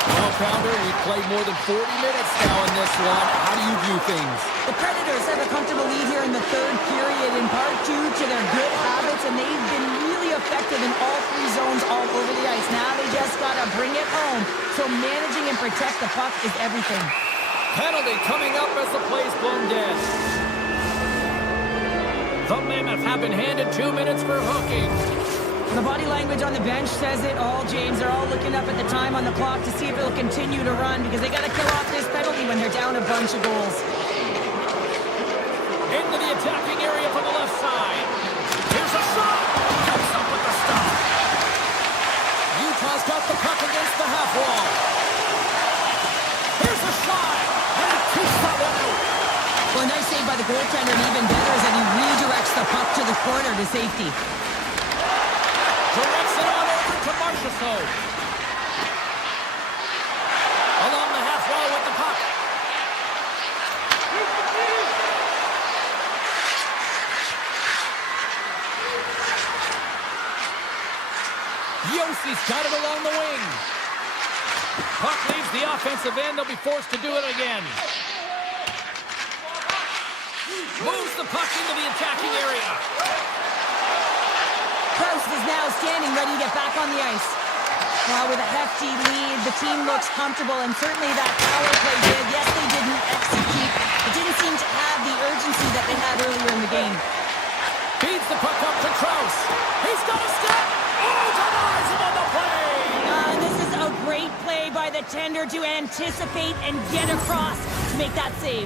Well, Pounder, we've played more than 40 minutes now in this one. How do you view things? The Predators have a comfortable lead here in the third period, in part due to their good habits, and they've been really effective in all 3 zones all over the ice. Now they just got to bring it home, so managing and protect the puck is everything. Penalty coming up as the play's blown dead. The Mammoth have been handed 2 minutes for hooking. The body language on the bench says it all, James. They're all looking up at the time on the clock to see if it'll continue to run, because they got to kill off this penalty when they're down a bunch of goals. Into the attacking area from the left side. Here's a shot. Comes up with the stop. Utah's got the puck against the half wall. Here's a shot. And he keeps that one out. Well, a nice save by the goaltender, and even better is that he redirects the puck to the corner to safety. Directs it on over to Marchessault. Along the half wall with the puck. Yossi's got it along the wing. Puck leaves the offensive end. They'll be forced to do it again. Moves the puck into the attacking area. Proust is now standing ready to get back on the ice. Well, with a hefty lead, the team looks comfortable, and certainly that power play did. Yes, they didn't execute. It didn't seem to have the urgency that they had earlier in the game. Feeds the puck up to Kraus. He's got a step. Oh, denies him on the play. This is a great play by the tender to anticipate and get across to make that save.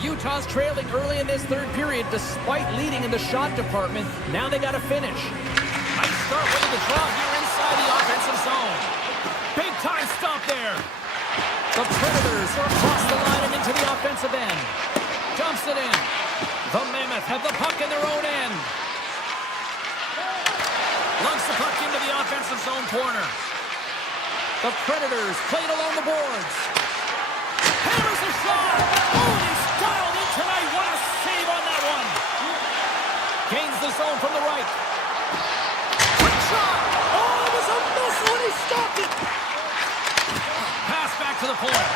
Utah's trailing early in this third period despite leading in the shot department. Now they got to finish. Nice start with the draw here inside the offensive zone. Big time stop there. The Predators are across the line and into the offensive end. Dumps it in. The Mammoth have the puck in their own end. Lugs the puck into the offensive zone corner. The Predators played along the boards. Hammers a shot. Oh, he's dialed in tonight. What a save on that one. Gains the zone from the right. Quick shot. Oh, it was a missile and he stopped it. Pass back to the point.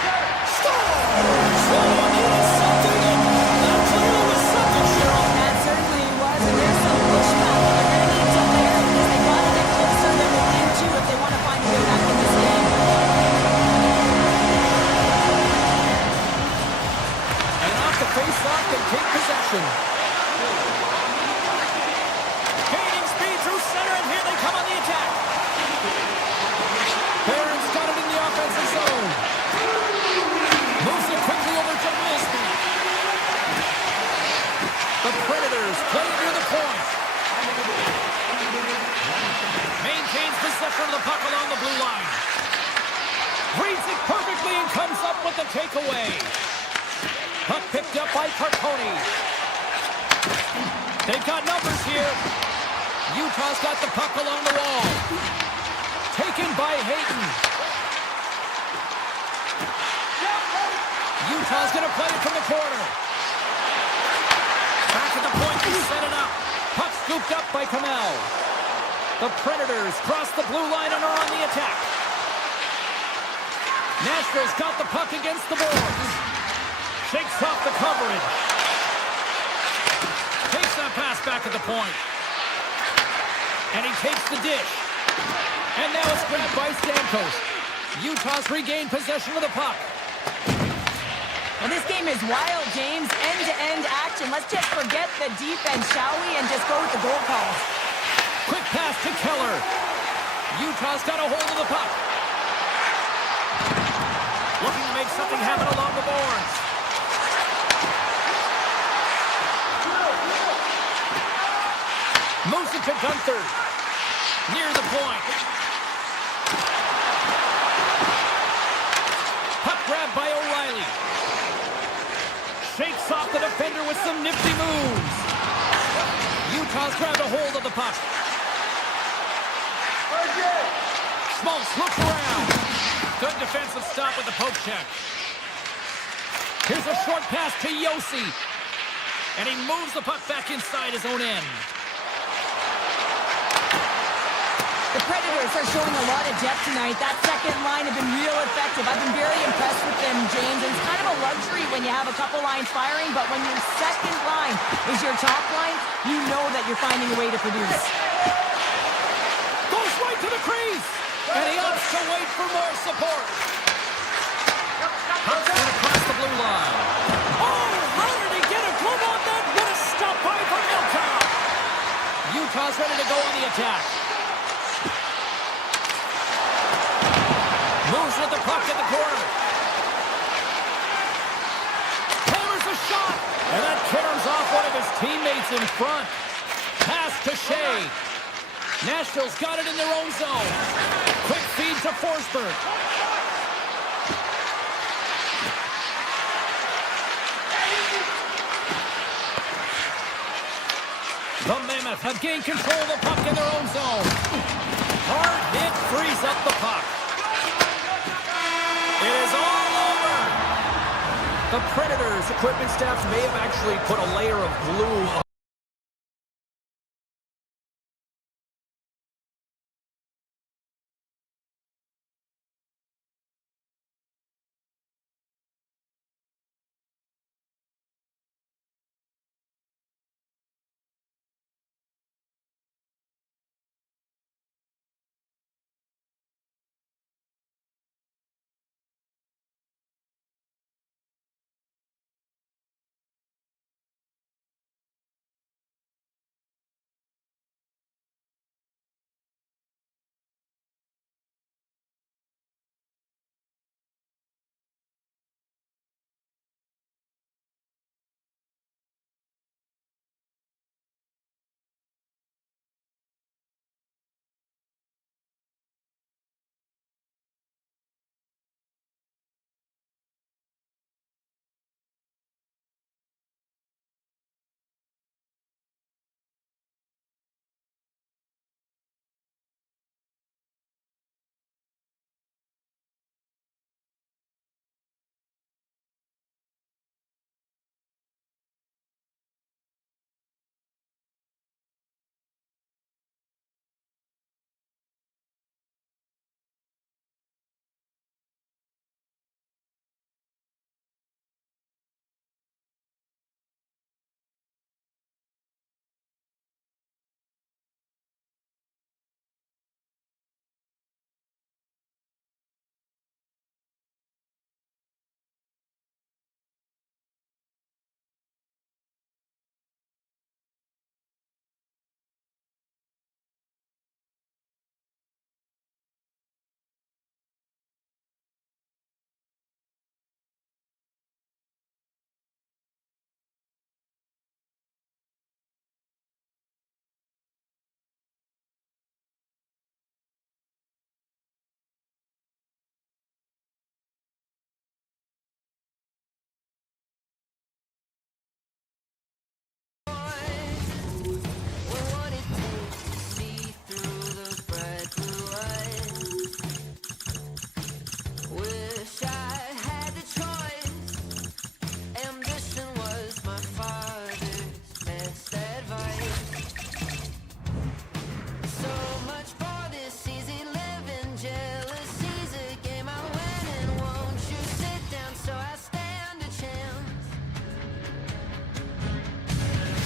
Scores. Well, you needed something, and that clearly was something, Cheryl. That certainly was, and there's some pushback. They're going to need to layer it because they've got to get closer than within 2 if they want to find a way back in this game. And off the face-off, they take possession. Gaining speed through center, and here they come on the attack. Barron's got it in the offensive zone. Moves it quickly over to Wilsby. The Predators play it near the point. Maintains possession of the puck along the blue line. Reads it perfectly and comes up with the takeaway. Puck picked up by Carcone. They've got numbers here. Utah's got the puck along the wall. Taken by Hayton. Utah's going to play it from the corner. Back at the point to set it up. Puck scooped up by Kamel. The Predators cross the blue line and are on the attack. Nashville's got the puck against the boards. Shakes off the coverage. Takes that pass back at the point. And he takes the dish. And now it's grabbed by Stamkos. Utah's regained possession of the puck. Well, this game is wild, James. End-to-end action. Let's just forget the defense, shall we? And just go with the goal calls. Quick pass to Keller. Utah's got a hold of the puck. Looking to make something happen along the boards. Moves it to Gunther. Near the point. Puck grabbed by O'Reilly. Shakes off the defender with some nifty moves. Utah's grabbed a hold of the puck. Schmaltz looks around. Good defensive stop with the poke check. Here's a short pass to Yossi. And he moves the puck back inside his own end. The Predators are showing a lot of depth tonight. That second line have been real effective. I've been very impressed with them, James. And it's kind of a luxury when you have a couple lines firing, but when your second line is your top line, you know that you're finding a way to produce. Goes right to the crease. And he opts to wait for more support. Puck's going across the blue line. Oh, how did he get a glove on that? What a stop by for Utah. Utah's ready to go on the attack. Moves with the puck at the corner. Hammers a shot. And that caroms off one of his teammates in front. Pass to Shea. Nashville's got it in their own zone. Quick feed to Forsberg. The Mammoth have gained control of the puck in their own zone. Hard hit frees up the puck. It is all over. The Predators' equipment staff may have actually put a layer of glue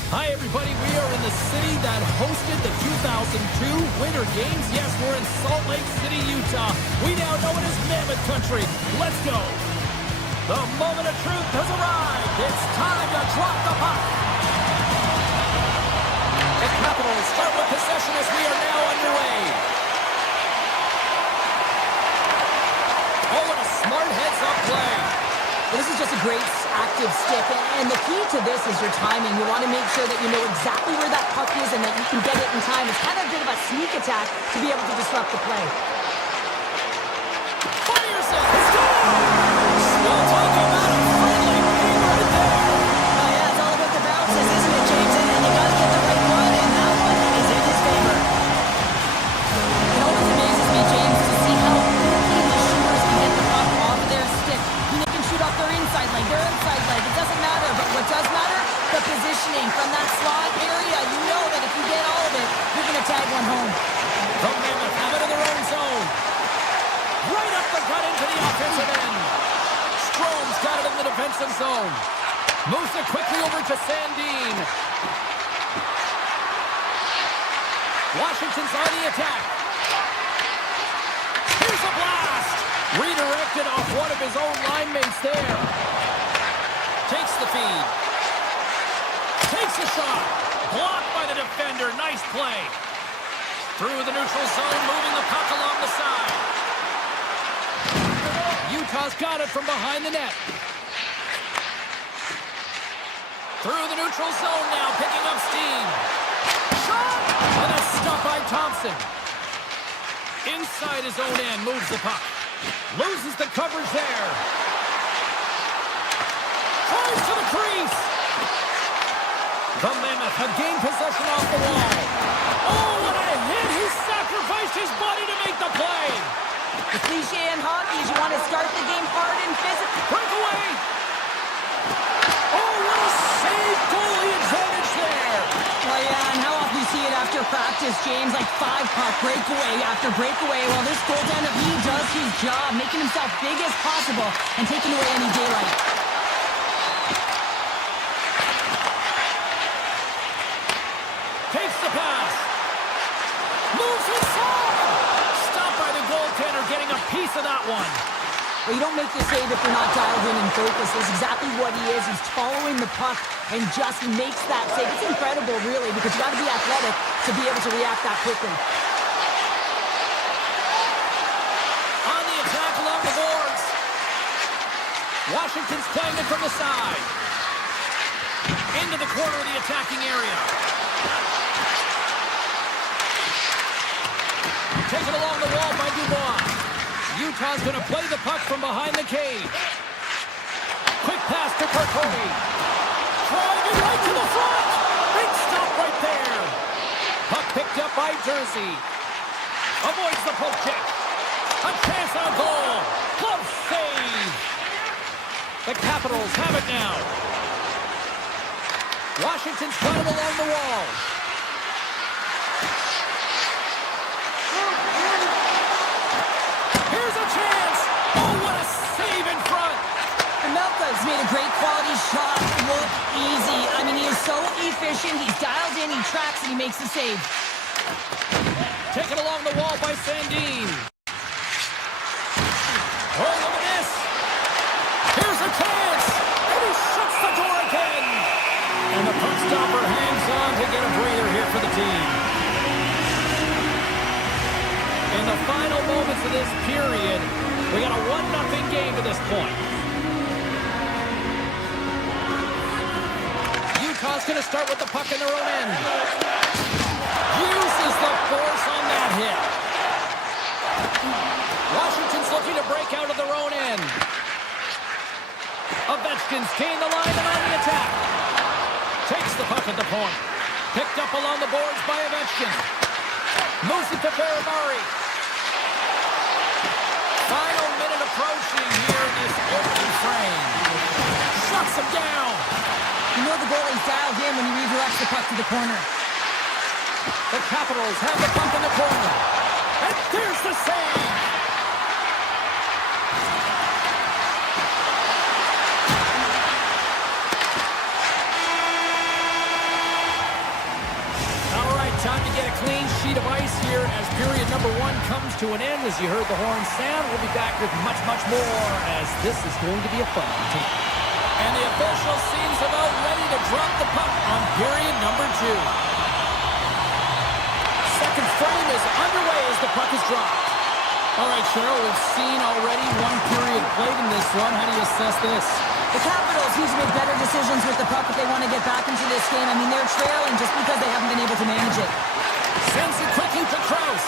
Hi, everybody. We are in the city that hosted the 2002 Winter Games. Yes, we're in Salt Lake City, Utah. We now know it as Mammoth Country. Let's go. The moment of truth has arrived. It's time to drop the puck. The Capitals start with possession as we are now underway. Oh, what a smart heads-up play. This is just a great active stick, and the key to this is your timing. You want to make sure that you know exactly where that puck is and that you can get it in time. It's kind of a bit of a sneak attack to be able to disrupt the play. Fires it! Still talking about a friendly game right there! Oh yeah, it's all about the bounces, isn't it, James? And you got to get the right one, and that one is in his favor. It always amazes me, James, to see how quickly the shooters can get the puck off their stick. They can shoot off their inside leg, their outside leg. It doesn't matter, but what does matter? The positioning from that slot area. You know that if you get all of it, you're going to tag one home. The Mammoth have it in their own zone. Right up the gut into the offensive end. Strome's got it in the defensive zone. Moves it quickly over to Sandin. Washington's on the attack. Here's a blast. Redirected off one of his own line mates there. Takes the feed. Takes a shot. Blocked by the defender. Nice play. Through the neutral zone, moving the puck along the side. Utah's got it from behind the net. Through the neutral zone now, picking up steam. Shot! And a stop by Thompson. Inside his own end, moves the puck. Loses the coverage there. Tries to the crease. The Mammoth have gained possession off the wall. Oh, what a hit! He sacrificed his body to make the play. The cliche in hockey is you want to start the game hard and physical. Breakaway! Oh, what a save! Goalie advantage there! Oh, yeah, and how often do you see it after practice, James? Like 5-puck breakaway after breakaway. Well, this goaltender, he does his job, making himself big as possible and taking away any daylight. Takes the pass. Moves inside! Stopped by the goaltender, getting a piece of that one. Well, you don't make the save if you're not dialed in and focused. That's exactly what he is. He's following the puck and just makes that save. It's incredible, really, because you got to be athletic to be able to react that quickly. On the attack along the boards. Washington's playing it from the side. Into the corner of the attacking area. Taken along the wall by Dubois. Utah's going to play the puck from behind the cage. Quick pass to Perconi. Trying it right to the front. Big stop right there. Puck picked up by Jersey. Avoids the poke check. A chance on a goal. Close save. The Capitals have it now. Washington's got it along the wall. Here's a chance. Oh, what a save in front. Mammoth's made a great quality shot look easy. I mean, he is so efficient. He's dialed in, he tracks, and he makes the save. Taken along the wall by Sandin. Oh, look at this. Here's a chance. And he shuts the door again. And the puck stopper hangs on to get a breather here for the team. In the final moments of this period, we got a 1-0 game to this point. Utah's going to start with the puck in their own end. Uses the force on that hit. Washington's looking to break out of their own end. Ovechkin's gained the line and on the attack. Takes the puck at the point. Picked up along the boards by Ovechkin. Moves it to Ferrari. Final minute approaching here in this opening frame. Shuts him down. You know the goalie's dialed in when he redirects the puck to the corner. The Capitals have the puck in the corner. And there's the save. Time to get a clean sheet of ice here as period number 1 comes to an end. As you heard the horn sound, we'll be back with much, much more as this is going to be a fun one. And the official seems about ready to drop the puck on period number 2. Second frame is underway as the puck is dropped. All right, Cheryl, we've seen already 1 period played in this one. How do you assess this? The Capitals need to make better decisions with the puck if they want to get back into this game. I mean, they're trailing just because they haven't been able to manage it. Sends it quickly to Krause.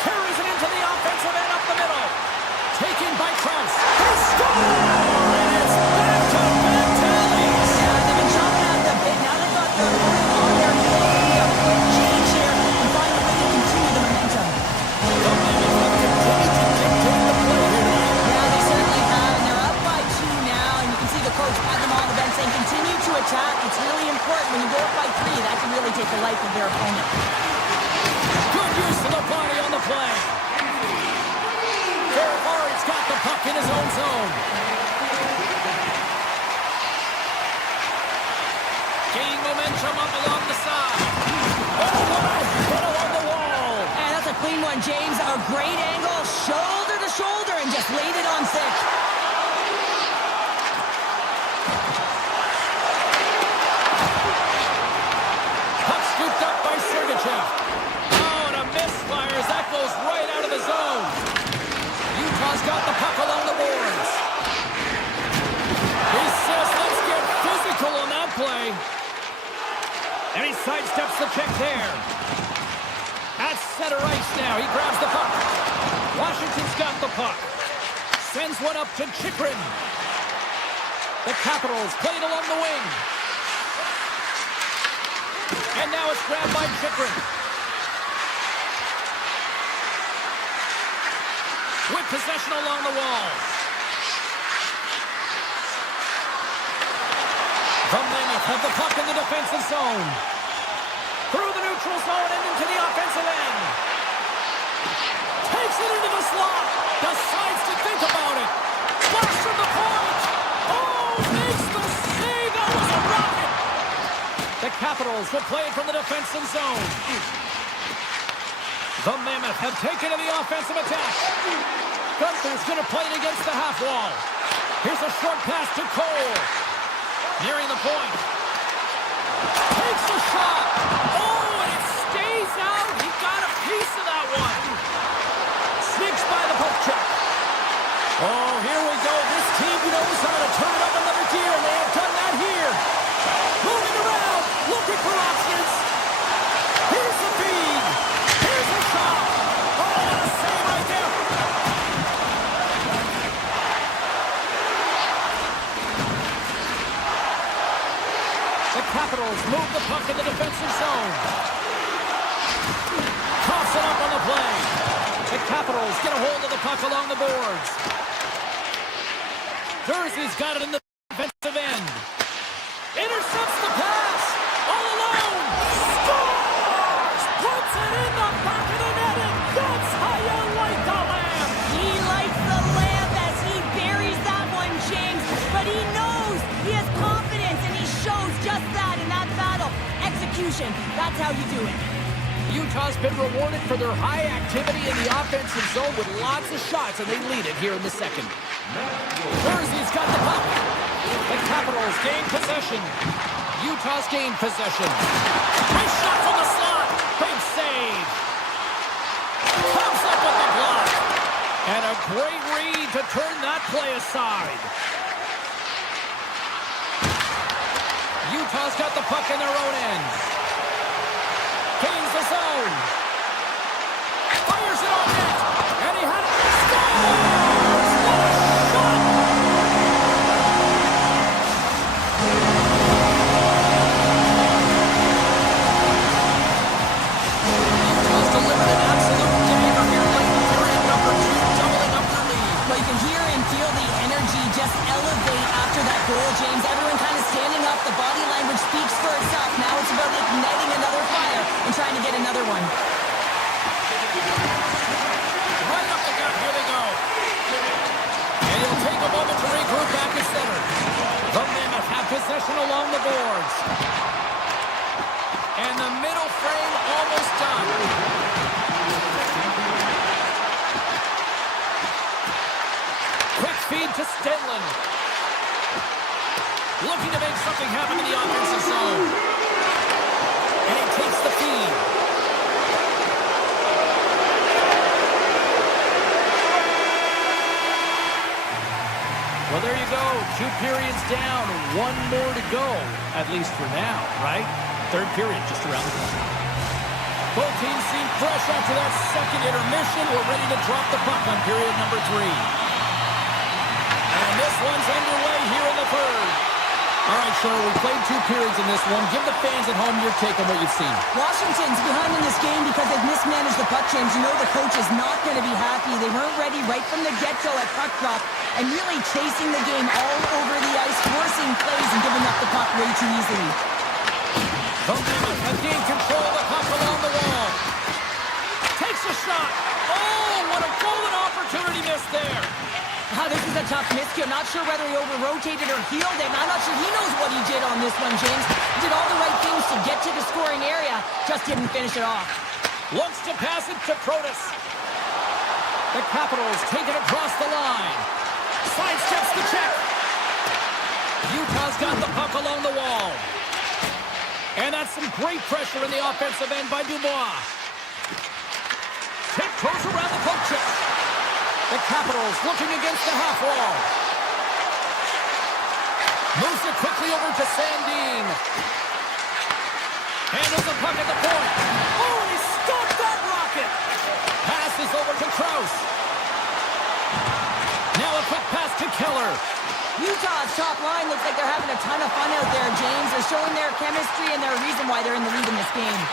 Carries it into the offensive end up the middle. Taken by Krause. They score! And it's back-to-back tallies. Yeah, they've been chopping at the bit. Now they've got their on their ability to quick change here and find a way to continue the momentum. The Mammoth have continued to dictate the play here tonight. Yeah, they certainly have, and they're up by 2 now, and you can see the coach had them on the bench saying continue to attack. It's really important. When you go up by 3, that can really take the life of their opponent. Good use of the body on the play. Ferrari's got the puck in his own zone. Gain momentum up along the side. Oh, what a hit along the wall. And that's a clean one, James. A great angle, shoulder to shoulder, and just laid it on thick. Puck scooped up by Sergachev. Oh, and a misfire as that goes right out of the zone. Utah's got the puck along the boards. He says, let's get physical on that play. And he sidesteps the check there. At center ice now. He grabs the puck. Washington's got the puck. Sends one up to Chikrin. The Capitals play it along the wing. And now it's grabbed by Chikrin. With possession along the wall. The Mammoth have the puck in the defensive zone. Through the neutral zone and into the offensive end. Takes it into the slot. Decides to think about it. Flash from the point. Oh, makes the save. That was a rocket. The Capitals will play it from the defensive zone. The Mammoth have taken to the offensive attack. Gunther's going to play it against the half wall. Here's a short pass to Cole. Nearing the point. Takes a shot. Oh, and it stays out. He got a piece of that one. Sneaks by the poke check. Oh, here we go. This team knows how to turn it up another gear, and they have done that here. Moving around, looking for options. Here's the feed. Here's the shot. Oh, what a save right there. The Capitals move the puck in the defensive zone. Toss it up on the play. The Capitals get a hold of the puck along the boards. Jersey's got it in the defensive end. Intercepts the pass. All alone. Scores! Puts it in the back of the net, and that's how you light the lamp. He lights the lamp as he buries that one, James. But he knows he has confidence, and he shows just that in that battle. Execution. That's how you do it. Utah's been rewarded for their high activity in the offensive zone with lots of shots, and they lead it here in the second. Jersey's got the puck. The Capitals gain possession. Utah's gained possession. Nice shot from the slot. Big save. Comes up with the block. And a great read to turn that play aside. Utah's got the puck in their own end. Gains the zone. Fires it on net. And he had it. Scores! What a shot! Utah's delivered an absolute dagger here late in period number 2, doubling up their lead. Well, you can hear and feel the energy just elevate after that goal, James. Everyone kind of standing up. The body language speaks for itself. Now it's about igniting another fire and trying to get another one. Right up the gut. Here they go. And he'll take a moment to regroup back at center. The Mammoth have possession along the boards. And the middle frame done. Quick feed to Stenlund. Looking to make something happen in the offensive zone. And he takes the feed. Well, there you go. 2 periods down. 1 more to go, at least for now, right? Third period just around the corner. Both teams seem fresh after that second intermission. We're ready to drop the puck on period number 3. And this one's underway here in the third. All right, Cheryl, we played 2 periods in this one. Give the fans at home your take on what you've seen. Washington's behind in this game because they've mismanaged the puck, James. You know the coach is not going to be happy. They weren't ready right from the get-go at puck drop and really chasing the game all over the ice, forcing plays and giving up the puck way too easily. The Mammoth have gained control of the puck along the wall. Takes a shot. Oh, what a golden opportunity missed there. This is a tough miscue. Not sure whether he over-rotated or healed it. I'm not sure he knows what he did on this one, James. He did all the right things to get to the scoring area, just didn't finish it off. Looks to pass it to Protas. The Capitals take it across the line. Sidesteps the check. Utah's got the puck along the wall. And that's some great pressure in the offensive end by Dubois. Tip goes around the poke check. The Capitals looking against the half wall. Moves it quickly over to Sandin. Handles the puck at the point. Oh, he stopped that rocket. Passes over to Krause. Now a quick pass to Keller. Utah's top line looks like they're having a ton of fun out there, James. They're showing their chemistry and their reason why they're in the lead in this game.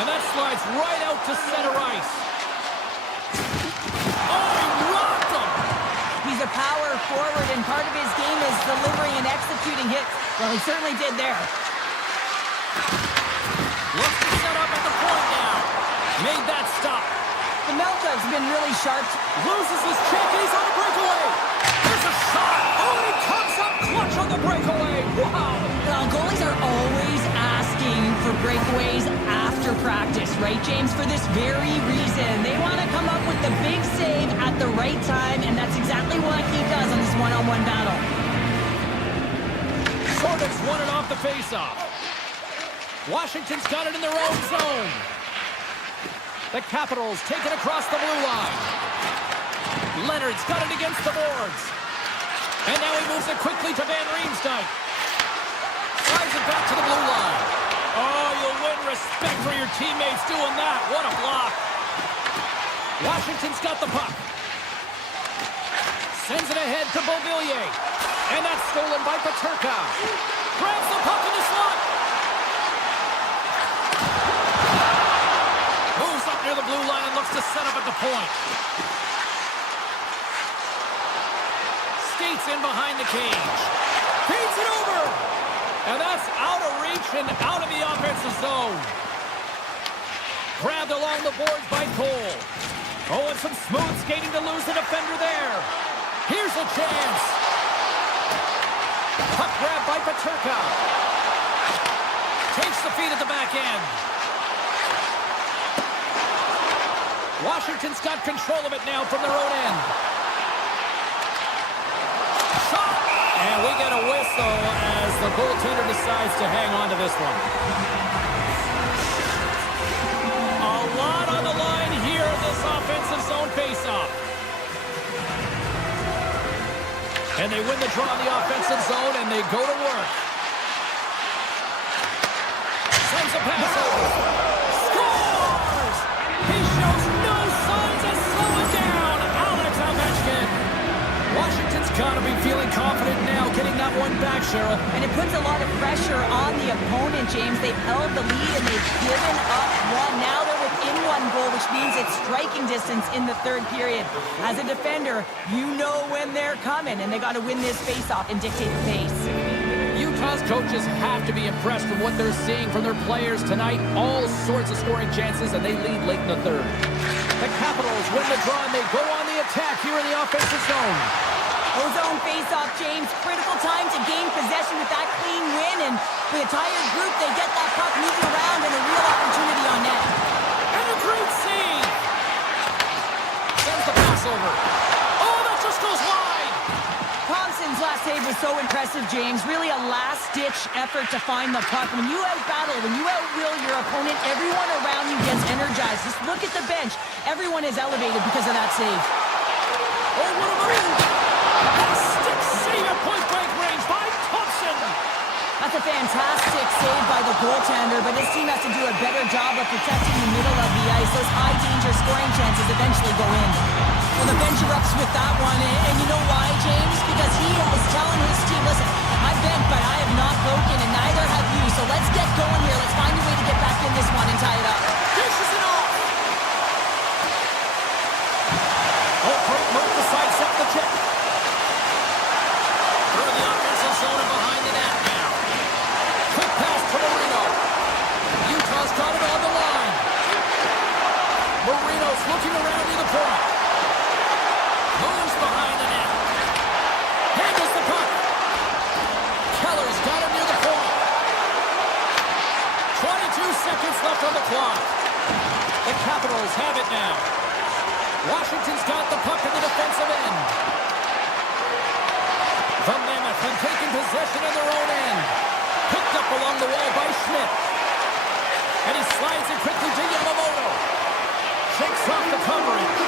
And that slides right out to center ice. Oh, he rocked him! He's a power forward, and part of his game is delivering and executing hits. Well, he certainly did there. Looks to set up at the point now. Made that stop. The Melka's been really sharp. Loses his check, and he's on a breakaway. There's a shot. Oh, and he comes up clutch on the breakaway. Wow. Goalies are always asking for breakaways after practice, right, James? For this very reason. They want to come up with the big save at the right time, and that's exactly what he does on this one-on-one battle. Sordas won it off the faceoff. Washington's got it in their own zone. The Capitals take it across the blue line. Leonard's got it against the boards. And now he moves it quickly to Van Riemsdyk. Slides it back to the blue line. Oh, you'll win respect for your teammates doing that. What a block. Washington's got the puck. Sends it ahead to Beauvillier. And that's stolen by Peterka. Grabs the puck in the slot. Moves up near the blue line and looks to set up at the point. Skates in behind the cage. Feeds it over. And that's out of reach and out of the offensive zone. Grabbed along the boards by Cole. Oh, and some smooth skating to lose the defender there. Here's a chance. Puck grab by Peterka. Takes the feed at the back end. Washington's got control of it now from their own end. Shot! And we get a whistle as the goaltender decides to hang on to this one. A lot on the line here in this offensive zone faceoff. And they win the draw in the offensive zone, and they go to work. Sends a pass over. Scores! He shows no signs of slowing down. Alex Ovechkin. Washington's got to be feeling confident now, getting that one back, Cheryl. And it puts a lot of pressure on the opponent, James. They've held the lead, and they've given up one. Now they're within one goal, which means it's striking distance in the third period. As a defender, you know when they're coming, and they got to win this face-off and dictate the pace. Utah's coaches have to be impressed with what they're seeing from their players tonight. All sorts of scoring chances, and they lead late in the third. The Capitals win the draw, and they go on the attack here in the offensive zone. Ozone face-off, James. Critical time to gain possession with that and the entire group, they get that puck moving around and a real opportunity on net. And a great save! Sends the pass over. Oh, that just goes wide! Thompson's last save was so impressive, James. Really a last-ditch effort to find the puck. When you out-battle, when you out-will your opponent, everyone around you gets energized. Just look at the bench. Everyone is elevated because of that save. Oh, what a move! A stick save at point-blank range by Thompson! That's a fantastic save by the goaltender, but his team has to do a better job of protecting the middle of the ice. Those high-danger scoring chances eventually go in. Well, the bench erupts with that one, and you know why, James? Because he is telling his team, listen, I've bent, but I have not broken, and neither have you, so let's get going here. Let's find a way to get back in this one and tie it up. Dishes it off! Oh, great move to sidestep the check. Through the offensive zone and behind the net now. Quick pass to Marino. Utah's got it on the line. Marino's looking around near the point. Moves behind the net. Handles the puck. Keller's got him near the point. 22 seconds left on the clock. The Capitals have it now. Washington's got the puck in the defensive end. The Mammoth have taken possession of their own end. Picked up along the wall by Schmidt. And he slides it quickly to Yamamoto. Shakes off the coverage.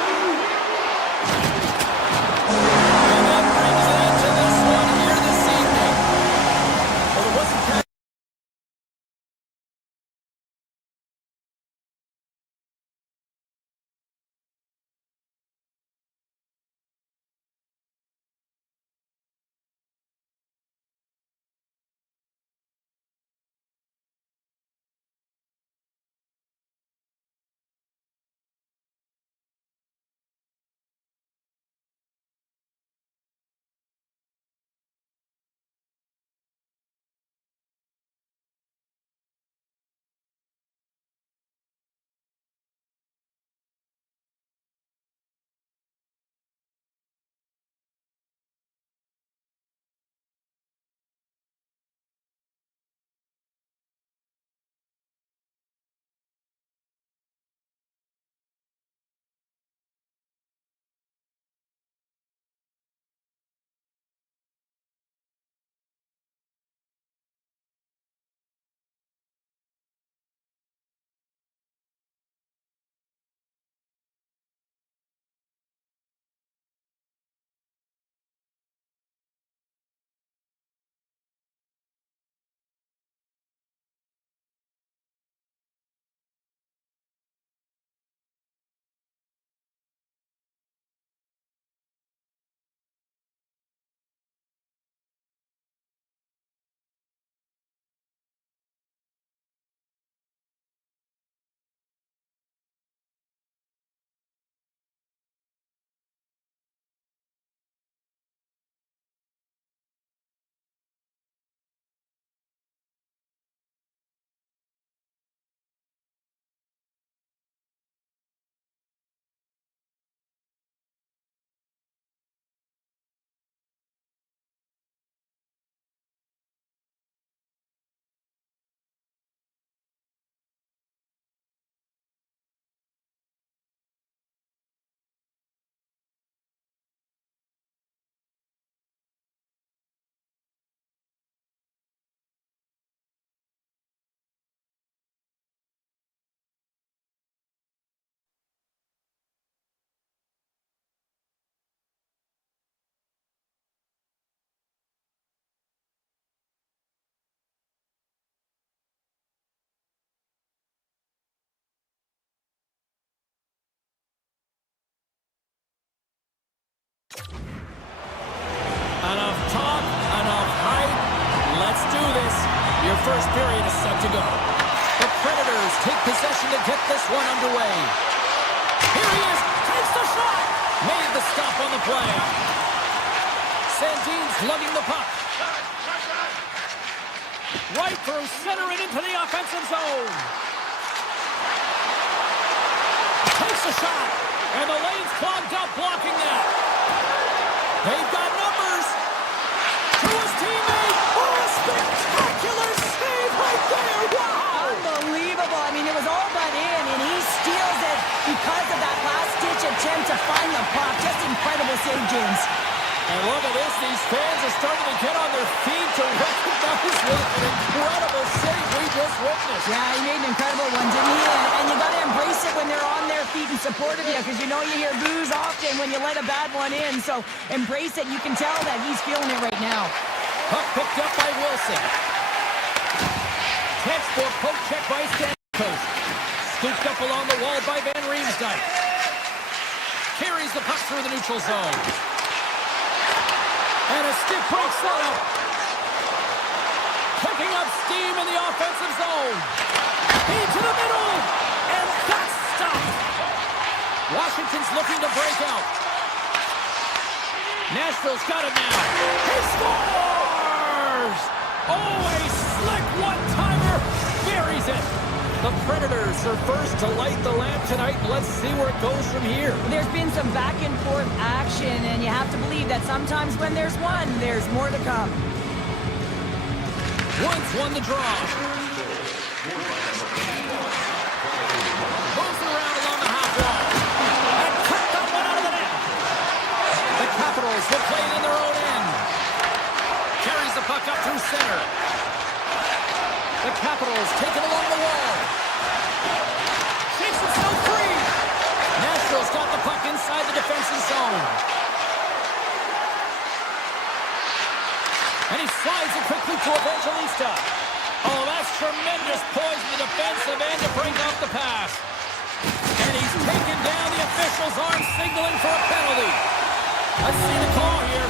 And that brings an end to this one here this evening. Well, it wasn't enough talk, enough hype. Let's do this. Your first period is set to go. The Predators take possession to get this one underway. Here he is, takes the shot. Made the stop on the play. Sandin's lugging the puck. Right through center and into the offensive zone. Takes a shot. And the lane's clogged up, blocking that. They've got numbers. To his teammate. Oh, a spectacular to find the puck. Just incredible save, James. And look at this, these fans are starting to get on their feet to recognize what an incredible save we just witnessed. Yeah, he made an incredible one, didn't he? And you got to embrace it when they're on their feet in support of you, because you know you hear boos often when you let a bad one in. So embrace it. You can tell that he's feeling it right now. Puck picked up by Wilson. Textbook poke check by Stamkos. Scooped up along the wall by Van Riemsdyk. Carries the puck through the neutral zone. And a stick break setup. Picking up steam in the offensive zone. Into the middle. And that's stopped. Washington's looking to break out. Nashville's got it now. He scores! Oh, a slick one-timer. Buries it. The Predators are first to light the lamp tonight. Let's see where it goes from here. There's been some back-and-forth action, and you have to believe that sometimes when there's one, there's more to come. Woods won the draw. Moves around along the half wall. And cut that one out of the net. The Capitals will play it in their own end. Carries the puck up through center. The Capitals take it along the wall. Shakes himself free. Nashville's got the puck inside the defensive zone. And he slides it quickly to Evangelista. Oh, that's tremendous poise in the defensive end to break off the pass. And he's taken down. The official's arm signaling for a penalty. Let's see the call here.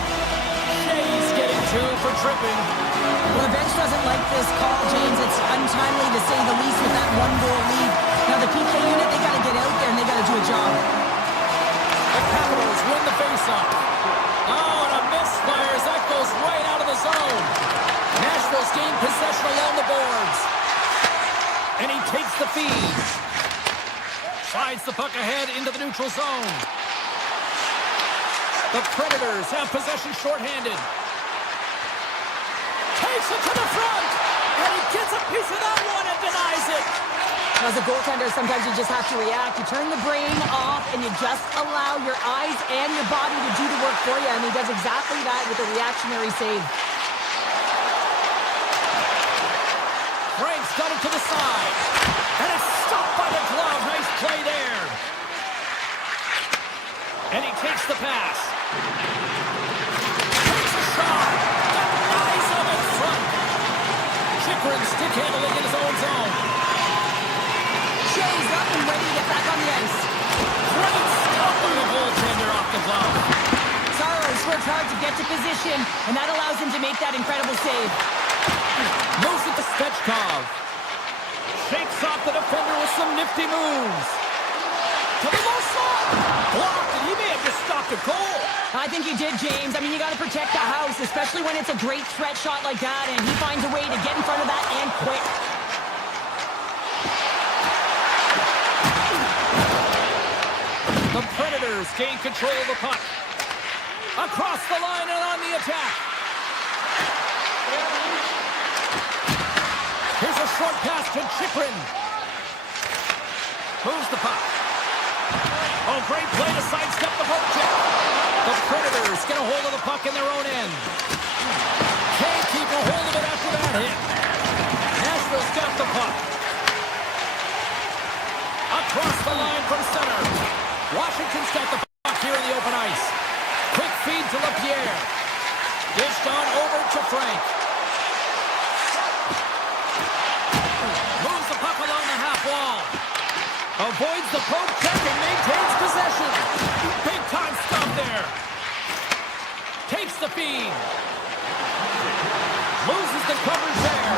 Shea's getting two for tripping. Well, the bench doesn't like this call, James. It's untimely to say the least with that one-goal lead. Now, the PK unit, they got to get out there and they got to do a job. The Capitals win the faceoff. Oh, and a misfire as that goes right out of the zone. Nashville's gained possession along the boards. And he takes the feed. Slides the puck ahead into the neutral zone. The Predators have possession shorthanded. Takes it to the front. And he gets a piece of that one and denies it. As a goaltender, sometimes you just have to react. You turn the brain off and you just allow your eyes and your body to do the work for you. And he does exactly that with a reactionary save. Frank's got it to the side. And it's stopped by the glove. Nice play there. And he takes the pass. Takes a shot. Denies him in front. Chikrin stick handling in his own zone. Shea's up and ready to get back on the ice. Great stop by the goaltender off the glove. Saros works hard to get to position, and that allows him to make that incredible save. Moves it to Svechkov. Shakes off the defender with some nifty moves. To the low slot. Blocked, and he may have just stopped a goal. I think he did, James. I mean, you got to protect the house, especially when it's a great threat shot like that, and he finds a way to get in front of that and quick. The Predators gain control of the puck. Across the line and on the attack. Here's a short pass to Chikrin. Moves the puck. Oh, great play to sidestep the poke check. The Predators get a hold of the puck in their own end. Can't keep a hold of it after that hit. Nashville's got the puck. Across the line from center. Washington's got the puck here in the open ice. Quick feed to LaPierre. Dished on over to Frank. Moves the puck along the half wall. Avoids the poke check and maintains possession. Big time stop there. Takes the feed. Loses the coverage there.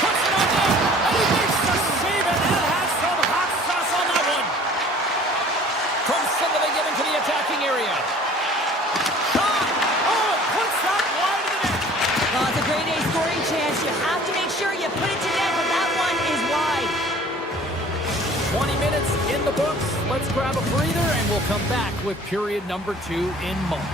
Puts it on net. And he makes the save, and that has some hot sauce on that one. From center they get into the attacking area. Shot! Oh, it puts that wide of the net. Well, it's a grade A scoring chance. You have to make sure you put it to net, but that one is wide. 20 minutes in the books. Let's grab a breather, and we'll come back with period number 2 in moments.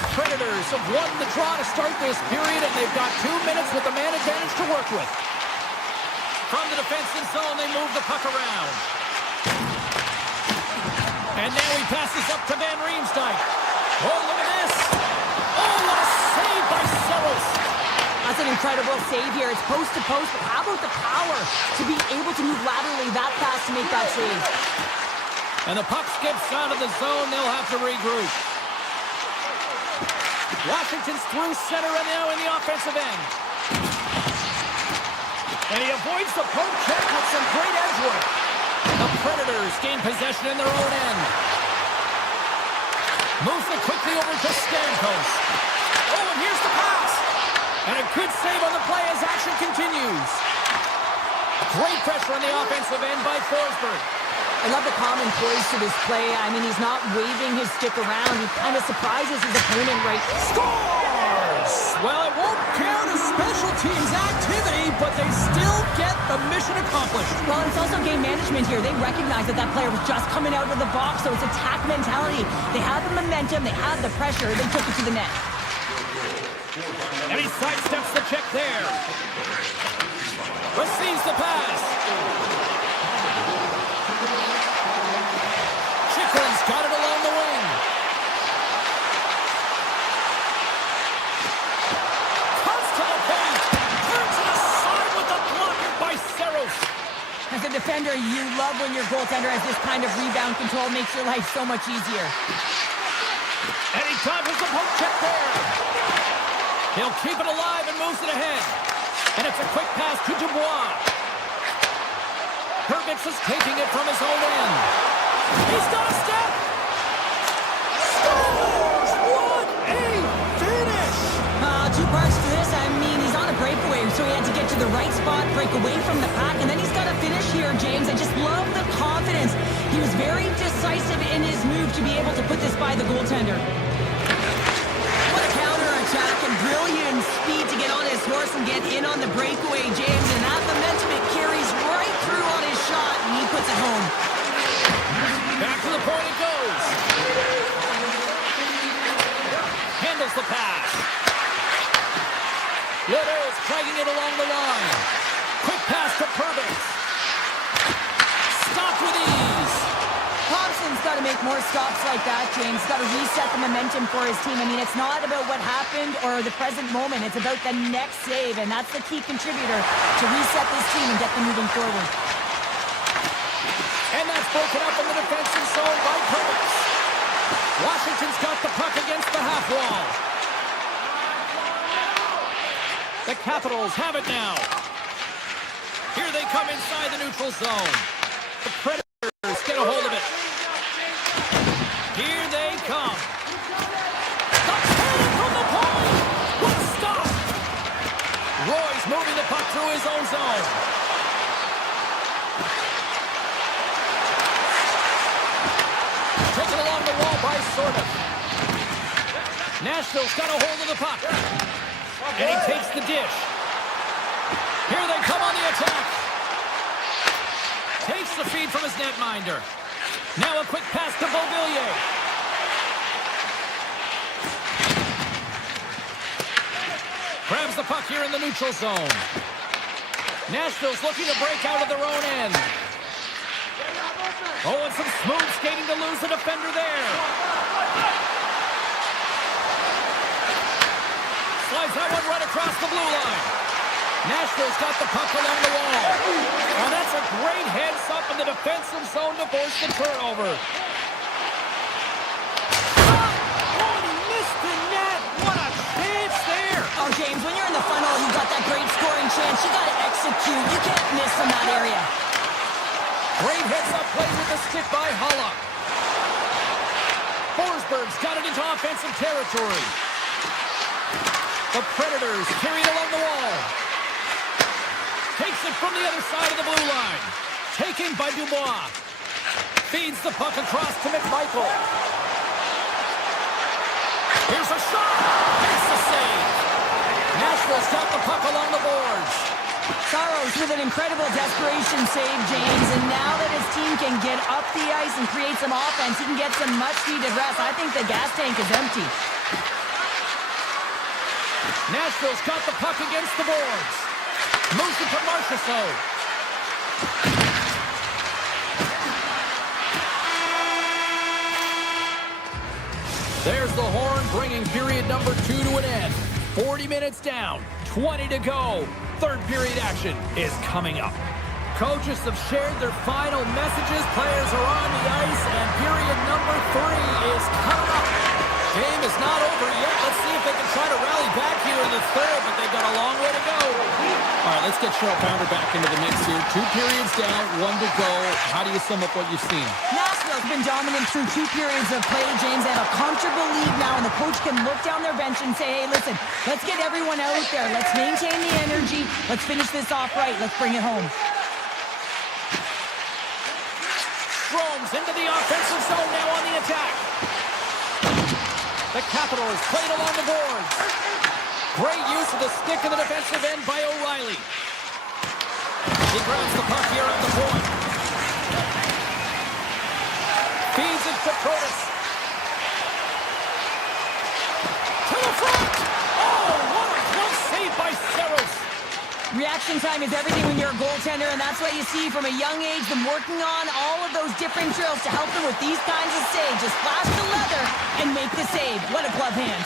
The Predators have won the draw to start this period, and they've got 2 minutes with the man advantage to work with. From the defensive zone, they move the puck around. And now he passes up to Van Riemsdyk. Oh, look at this. Oh, what a save by Saros. That's an incredible save here. It's post to post, but how about the power to be able to move laterally that fast to make that save? And the puck skips out of the zone. They'll have to regroup. Washington's through center and now in the offensive end. And he avoids the poke check with some great edge work. The Predators gain possession in their own end. Moves it quickly over to Stamkos. Oh, and here's the pass. And a good save on the play as action continues. Great pressure on the offensive end by Forsberg. I love the calm and poise to this play. I mean, he's not waving his stick around. He kind of surprises his opponent right. Scores! Well, it won't count as special teams activity, but they still get the mission accomplished. Well, it's also game management here. They recognize that that player was just coming out of the box, so it's attack mentality. They had the momentum, they had the pressure, they took it to the net. And he sidesteps the check there. Receives the pass. Chikrin's got it along the wing. Cuts to the paint. Turns it aside with the blocker by Saros. As a defender, you love when your goaltender has this kind of rebound control. Makes your life so much easier. And he covers the poke check there. He'll keep it alive and moves it ahead. And it's a quick pass to Dubois. Hervix is taking it from his own end. He's got a step. Scores! What a finish! Two parts to this. I mean, he's on a breakaway, so he had to get to the right spot, break away from the pack, and then he's got to finish here, James. I just love the confidence. He was very decisive in his move to be able to put this by the goaltender. What a counter-attack and brilliant speed to get on his horse and get in on the breakaway, James. And that momentum, it carries right through on his shot, and he puts it home. Back to the point it goes. Handles the pass. Ledo's dragging it along the line. Quick pass to Hervix. Stop with ease. Thompson's got to make more stops like that, James. Got to reset the momentum for his team. I mean, it's not about what happened or the present moment. It's about the next save, and that's the key contributor to reset this team and get them moving forward. And that's broken up in the defensive zone by Hervix. Washington's got the puck against the half wall. The Capitals have it now. Here they come inside the neutral zone. The Predators get a hold of it. Here they come. The cannon from the point. What a stop. Roy's moving the puck through his own zone. Taken along the wall by Sorda. Nashville's got a hold of the puck. And he takes the dish. Here they come on the attack. Takes the feed from his netminder. Now a quick pass to Beauvillier. Grabs the puck here in the neutral zone. Nashville's looking to break out of their own end. Oh, and some smooth skating to lose the defender there. Slides that one right across the blue line. Nashville's got the puck along the wall. Oh, that's a great heads up in the defensive zone to force the turnover. Oh, he missed the net. What a chance there. Oh, James, when you're in the funnel, you've got that great scoring chance. You got to execute. You can't miss from that area. Great heads-up play with the stick by Holla. Forsberg's got it into offensive territory. The Predators carry it along the wall. Takes it from the other side of the blue line. Taken by Dubois. Feeds the puck across to McMichael. Here's a shot. Makes the save. Nashville's got the puck along the boards. Saros with an incredible desperation save, James. And now that his team can get up the ice and create some offense, he can get some much-needed rest. I think the gas tank is empty. Nashville's got the puck against the boards. Moves it to Marchessault. There's the horn, bringing period number 2 to an end. 40 minutes down, 20 to go. Third period action is coming up. Coaches have shared their final messages. Players are on the ice, and period number 3 is coming up. Game is not over yet. Let's see if they can try to rally back here in the third, but they've got a long way to go. All right, let's get Cheryl Pounder back into the mix here. 2 periods down, 1 to go. How do you sum up what you've seen? Nashville's been dominant through 2 periods of play, James. They have a comfortable lead now, and the coach can look down their bench and say, hey, listen, let's get everyone out there. Let's maintain the energy. Let's finish this off right. Let's bring it home. Strome's into the offensive zone now on the attack. The Capitals played along the boards. Great use of the stick in the defensive end by O'Reilly. He grabs the puck here at the point. Feeds it to Protas. To the front! Oh, what a close save by Saros. Reaction time is everything when you're a goaltender, and that's what you see from a young age, them working on all of those different drills to help them with these kinds of saves. Just flash the leather and make the save. What a glove hand.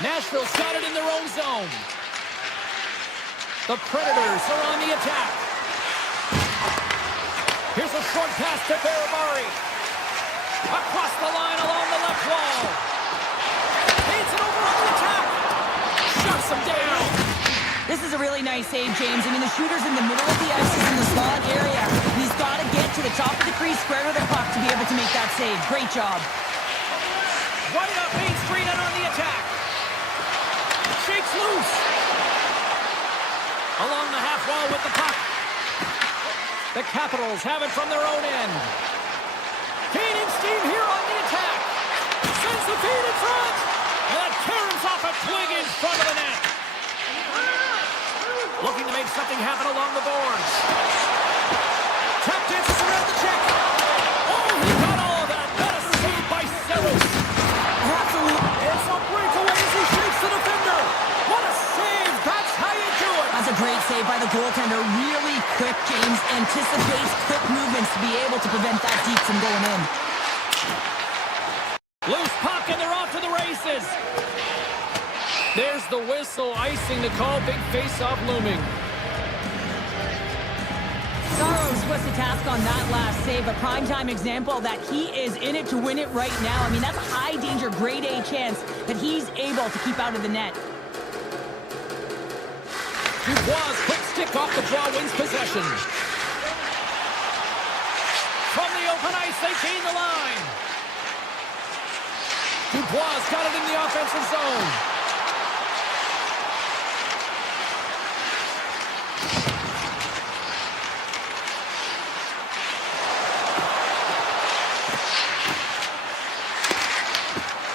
Nashville's got it in their own zone. The Predators are on the attack. Here's a short pass to Barabari. Across the line along the left wall. Feeds it over on the attack. Shuts him down. This is a really nice save, James. I mean, the shooter's in the middle of the ice, he's in the slot area. He's got to get to the top of the crease, square to the puck to be able to make that save. Great job. Right up Main Street and on the attack. Shakes loose. Along the half wall with the puck. The Capitals have it from their own end. Gaining steam here on the attack. Sends the feed in front. And that caroms off a twig in front of the net. Looking to make something happen along the boards. Tap dances around the check. Oh, he got all of that. What a save by Saros. Absolutely. It's a breakaway as he shakes the defender. What a save. That's how you do it. That's a great save by the goaltender. Really quick, James. Anticipates quick movements to be able to prevent that deep from going in. Loose puck, and they're off to the races. There's the whistle, icing the call, big face-off looming. Saros was the task on that last save, a primetime example that he is in it to win it right now. I mean, that's a high-danger, grade-A chance that he's able to keep out of the net. Dubois' quick stick off the draw wins possession. From the open ice, they gain the line. Dubois got it in the offensive zone.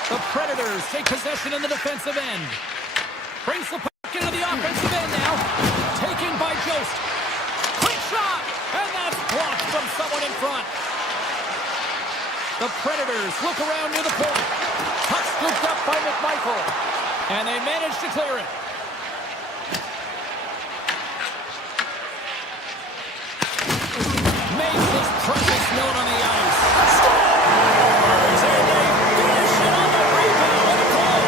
The Predators take possession in the defensive end. Brings the puck into the offensive end now. Taken by Jost. Quick shot! And that's blocked from someone in front. The Predators look around near the point. Puck scooped up by McMichael. And they manage to clear it. Makes his presence known on the ice. Scores! And they finish it on the rebound with a goal.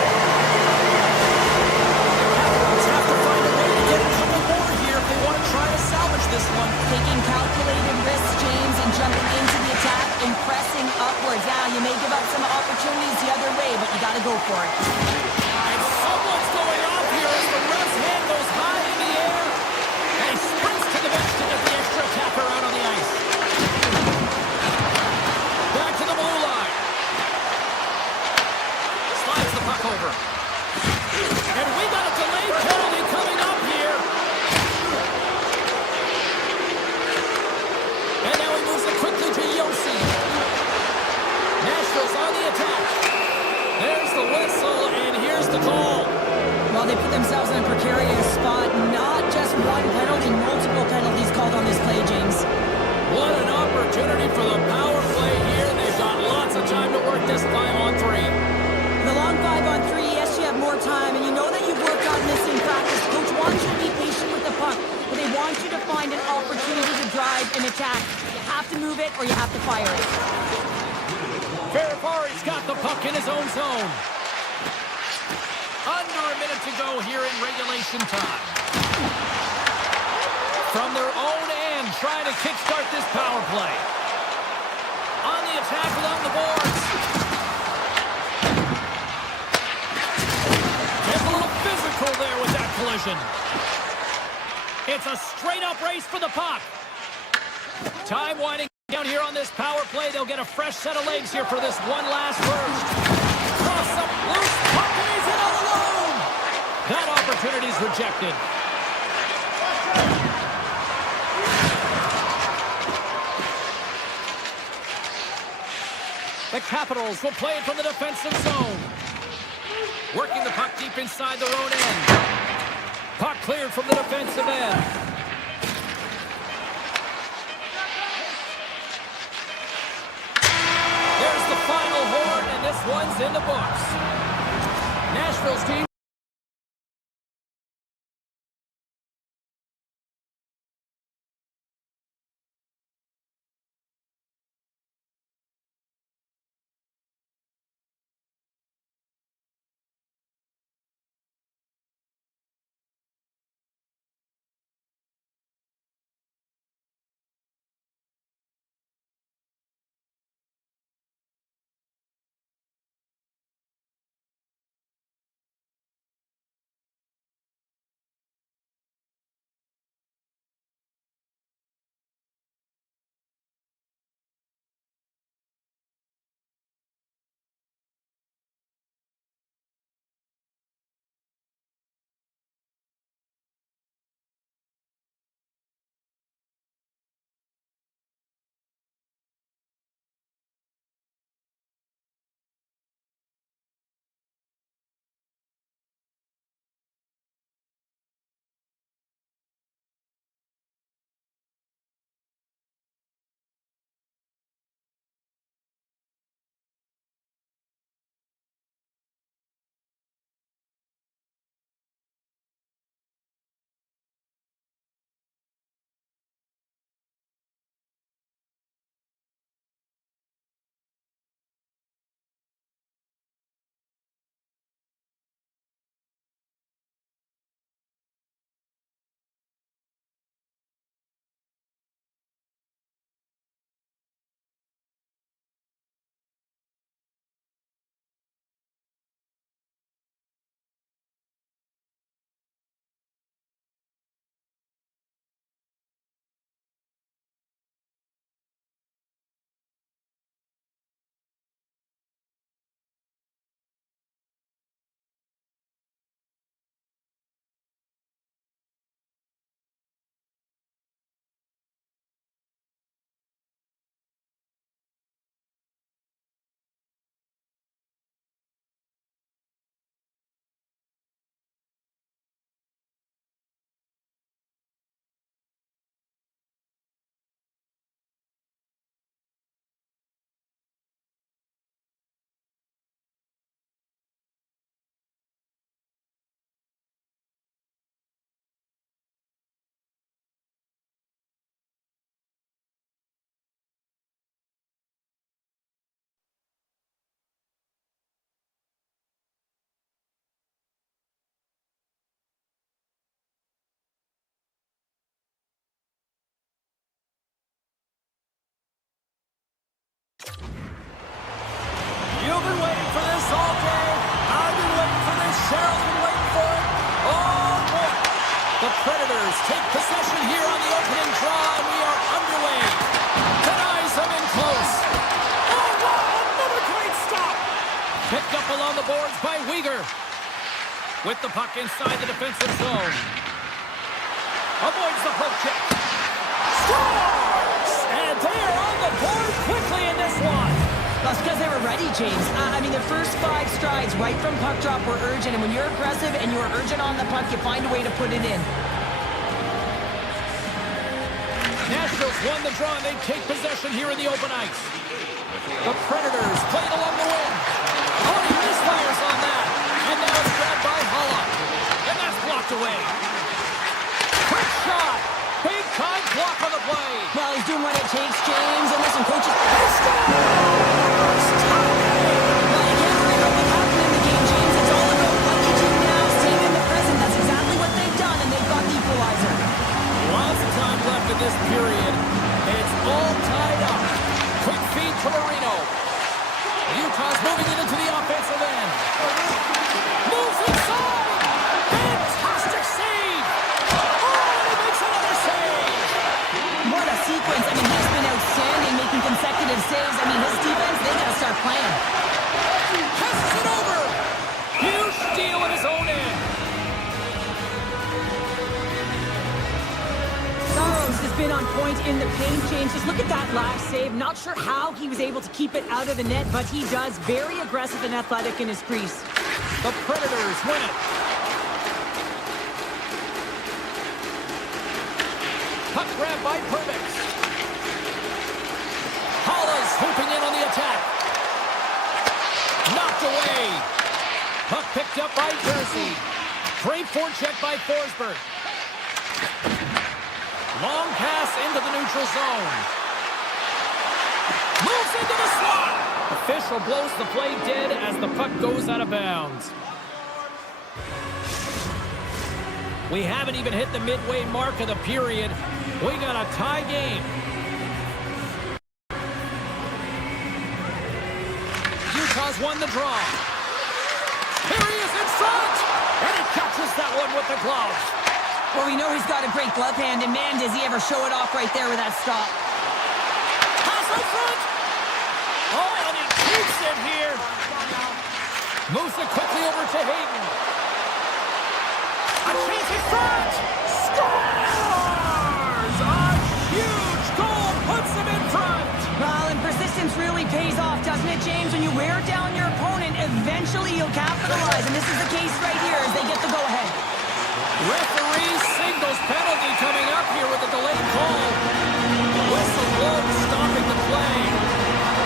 The Capitals have to find a way to get a couple more here if they want to try to salvage this one. Taking calculated risks, James, and jumping into the attack and pressing upwards. Now, you may give up some opportunities the other way, but you got to go for it. And someone's going off here as the ref's hand goes high in the air. And he sprints to the bench to get the extra attacker out on the ice. Back to the blue line. Slides the puck over. And we got a delayed penalty coming up here. And now he moves it quickly to Yossi. Nashville's on the attack. There's the whistle, and here's the call. Well, they put themselves in a precarious spot. Not just one penalty, multiple penalties called on this play, James. What an opportunity for the power play here. They've got lots of time to work this 5-on-3. The long 5-on-3, yes, you have more time, and you know that you've worked on this in practice. Coach wants you to be patient with the puck, but they want you to find an opportunity to drive and attack. You have to move it, or you have to fire it. Ferrari's got the puck in his own zone. Under a minute to go here in regulation time. From their own end, trying to kickstart this power play. On the attack along the boards. Getting a little physical there with that collision. It's a straight-up race for the puck. Time winding down here on this power play. They'll get a fresh set of legs here for this one last burst. Cross up, loose puck, and he's in all alone. That opportunity's rejected. The Capitals will play it from the defensive zone. Working the puck deep inside their own end. Puck cleared from the defensive end. There's the final horn, and this one's in the books. Nashville's team. You've been waiting for this all day. I've been waiting for this. Cheryl's been waiting for it. Oh, boy. The Predators take possession here on the opening draw, and we are underway. Denies them in close. Oh, wow. Another great stop. Picked up along the boards by Weegar. With the puck inside the defensive zone. Avoids the poke check. Scores! And they are on the board quickly in this one. That's because they were ready, James. I mean, their first 5 strides right from puck drop were urgent, and when you're aggressive and you're urgent on the puck, you find a way to put it in. Nashville's won the draw, and they take possession here in the open ice. The Predators played along the wing. Oh, he misfires on that. And now it's grabbed by Utah's moving it into the offensive end. Moves inside. Fantastic save. Oh, and he makes another save. What a sequence. I mean, he's been outstanding making consecutive saves. I mean, his defense, they got to start playing. Passes it over. Huge steal at his own end. Has been on point in the paint change. Just look at that last save. Not sure how he was able to keep it out of the net, but he does. Very aggressive and athletic in his crease. The Predators win it. Puck grab by Perbix. Hollis hooping in on the attack. Knocked away. Puck picked up by Jersey. Great forecheck by Forsberg. Long pass into the neutral zone. Moves into the slot. Official blows the play dead as the puck goes out of bounds. We haven't even hit the midway mark of the period. We got a tie game. Utah's won the draw. Here he is in front. And he catches that one with the glove. Well, we know he's got a great glove hand, and man, does he ever show it off right there with that stop. Pass in front. Oh, and he keeps it here. Moves it quickly over to Hayden. A chance in front. Scores! A huge goal puts him in front. Well, and persistence really pays off, doesn't it, James? When you wear down your opponent, eventually you'll capitalize, and this is the case right here as they get the go-ahead. Referee signals penalty coming up here with a delayed call. Whistle blows, stopping the play.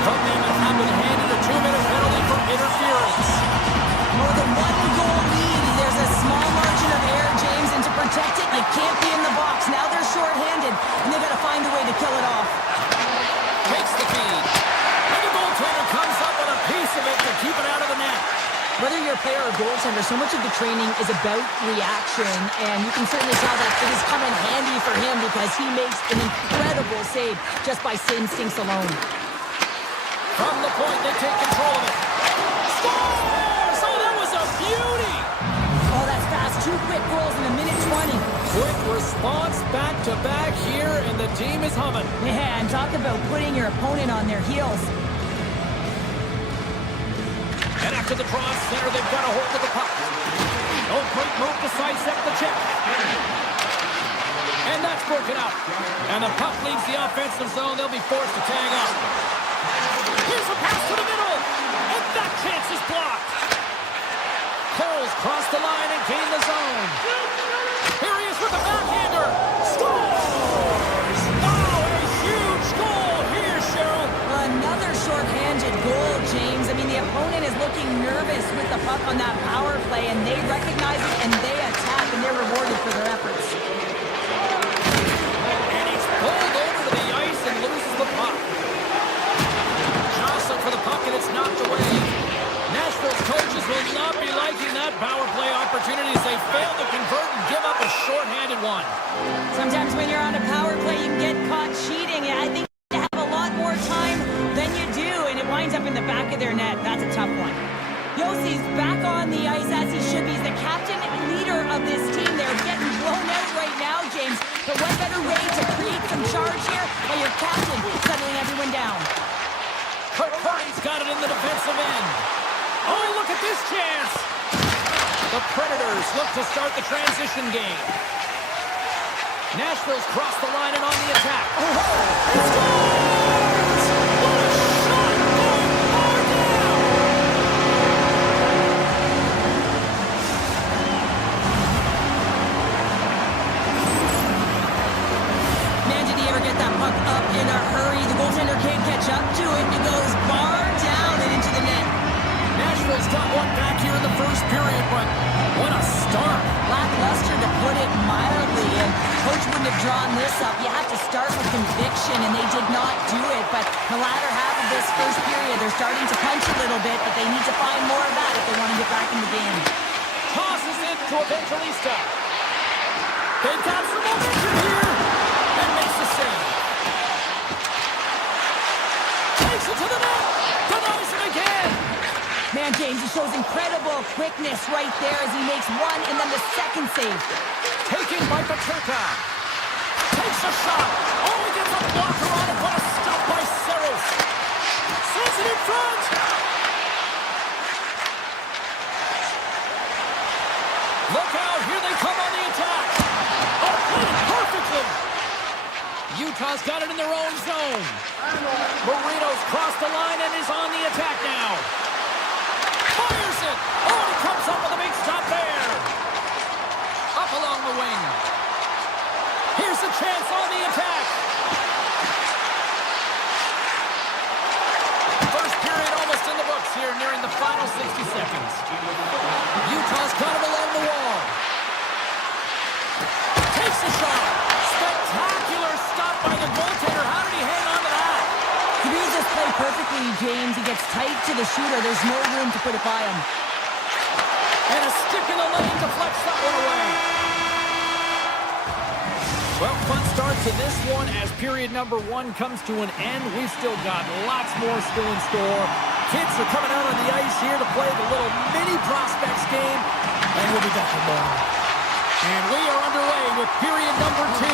From Mammoth have been handed a 2-minute penalty for interference. Oh, the one-goal lead. There's a small margin of error, James, and to protect it, you can't be in the box. Now they're shorthanded, and they've got to find a way to kill it off. Takes the feed. And the goaltender comes up with a piece of it to keep it out of the net. Whether you're a player or goaltender, so much of the training is about reaction, and you can certainly tell that it has come in handy for him because he makes an incredible save just by instincts alone. From the point, they take control of it. Scores! Oh, that was a beauty! Oh, that's fast. 2 quick goals in a minute 20. Quick response back-to-back here, and the team is humming. Yeah, and talk about putting your opponent on their heels. And after the draw center, they've got a hold of the puck. No great move to sidestep the check. And that's broken out. And the puck leaves the offensive zone. They'll be forced to tag up. Here's a pass to the middle. And that chance is blocked. Coles crossed the line and gained the zone. Here he is with the backhander. Scores! Oh, a huge goal here, Cheryl. Another short-handed goal, James. I mean, the opponent is looking nervous with the puck on that power play, and they recognize it, and they attack, and they're rewarded for their efforts. And he's pulled over to the ice and loses the puck. Jostling for the puck, and it's knocked away. Nashville's coaches will not be liking that power play opportunity as they fail to convert and give up a short-handed one. Sometimes when you're on a power play, you can get caught cheating, and I think you have a lot more time than you do, and it winds up in the back of their net. That's a tough one. Yossi's back on the ice as he should be. He's the captain and leader of this team. They're getting blown out right now, James. But what better way to create some charge here by your captain settling everyone down? Purdy's got it in the defensive end. Oh, look at this chance. The Predators look to start the transition game. Nashville's crossed the line and on the attack. Oh, it's scores! What a shot! Far down! Man, did he ever get that puck up in a hurry? The goaltender can't catch up to it. It goes bar down and into the net. Nashville's got one back here in the first period, but what a start. Lackluster to put it mildly, and coach wouldn't have drawn this up. You have to start with conviction, and they did not do it. But the latter half of this first period, they're starting to punch a little bit, but they need to find more of that if they want to get back in the game. Tosses it to Evangelista. They've got some momentum here, and makes the save. Takes it to the net, denies it again. Man, James, he shows incredible quickness right there as he makes one and then the second save. Taken by Paterka. Takes a shot. Oh, he gets a blocker on it, but a stop by Saros. Sends it in front. Look out, here they come on the attack. Oh, played it perfectly. Utah's got it in their own zone. Marino's crossed the line and is on the attack now. Fires it. Oh, and he comes up with a big stop there. Up along the wing. Here's a chance on the attack. First period almost in the books here, nearing the final 60 seconds. Utah's got it along the wall. Takes a shot. Spectacular stop by the goaltender. How did he hang on to that? He reads this play perfectly, James. He gets tight to the shooter. There's no room to put it by him. And a stick in the lane deflects that one away. Well, fun start to this one as period number 1 comes to an end. We've still got lots more still in store. Kids are coming out on the ice here to play the little mini prospects game, and we'll be back for more. And we are underway with period number 2.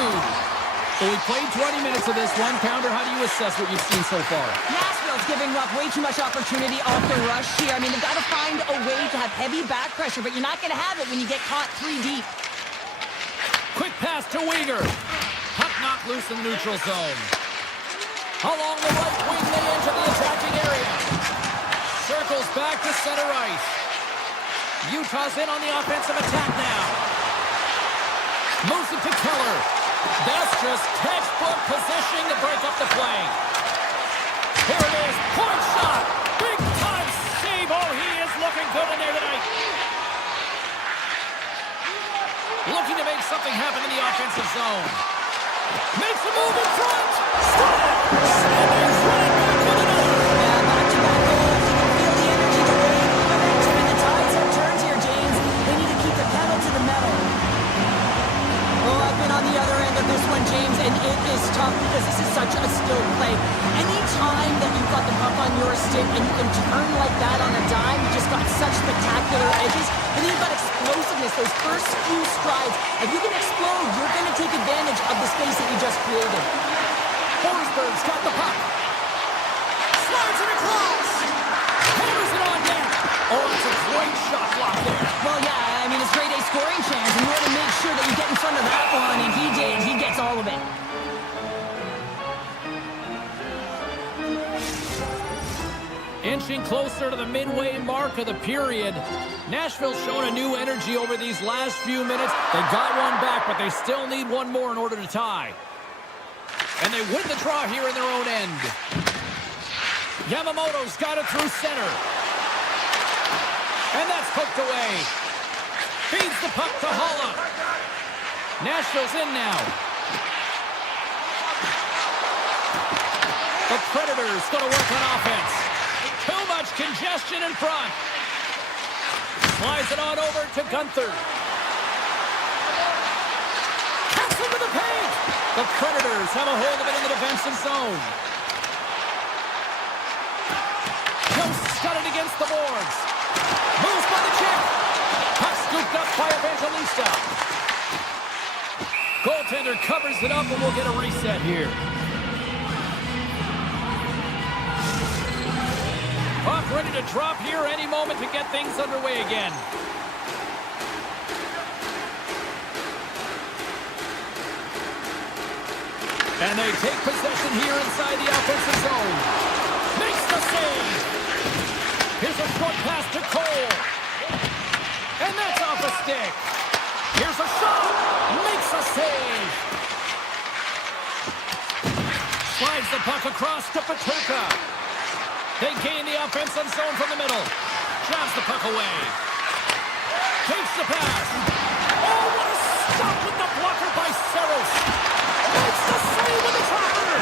So we played 20 minutes of this one. Pounder, how do you assess what you've seen so far? Nashville's giving up way too much opportunity off the rush here. I mean, they've got to find a way to have heavy back pressure, but you're not going to have it when you get caught 3 deep. Quick pass to Weegar. Puck knocked loose in the neutral zone. Along the right wing, they enter the attacking area. Circles back to center ice. Utah's in on the offensive attack now. Moves it to Keller. That's just textbook positioning to break up the play. Here it is. Point shot. Big time save. Oh, he is looking good in there tonight. Looking to make something happen in the offensive zone. Makes a move in front. Scores! And he's running back with another. Yeah, back-to-back goals. You can feel the energy, the wave, the momentum, and the tides have turned here, James. They need to keep the pedal to the metal. Oh, I've been on the other end of this one, James, and it is tough because this is such a still play. Any time that you've got the puck on your stick and you can turn like that on a dime, you just got such spectacular edges. And you've got explosiveness, those first few strides. If you can explode, you're going to take advantage of the space that you just created. Forsberg's got the puck. Slides it across. Hammers it on net. Oh, it's a great shot block there. Well, yeah, I mean, it's grade A scoring chance, and you want to make sure that you get in front of that one, and he did. He gets all of it. Inching closer to the midway mark of the period. Nashville's shown a new energy over these last few minutes. They got one back, but they still need one more in order to tie. And they win the draw here in their own end. Yamamoto's got it through center. And that's poked away. Feeds the puck to Holla. Nashville's in now. The Predators going to work on offense. Too much congestion in front. Slides it on over to Gunther. Cuts into the paint. The Predators have a hold of it in the defensive zone. Jost's got it against the boards. Moves by the check. Puck scooped up by Evangelista. Goaltender covers it up, and we'll get a reset here. Puck ready to drop here any moment to get things underway again. And they take possession here inside the offensive zone. Makes the save. Here's a short pass to Cole. And that's off a stick. Here's a shot. Makes a save. Slides the puck across to Paterka. They gain the offensive zone from the middle. Jabs the puck away. Takes the pass. Oh, what a stop with the blocker by Saros. Makes the save with the tracker.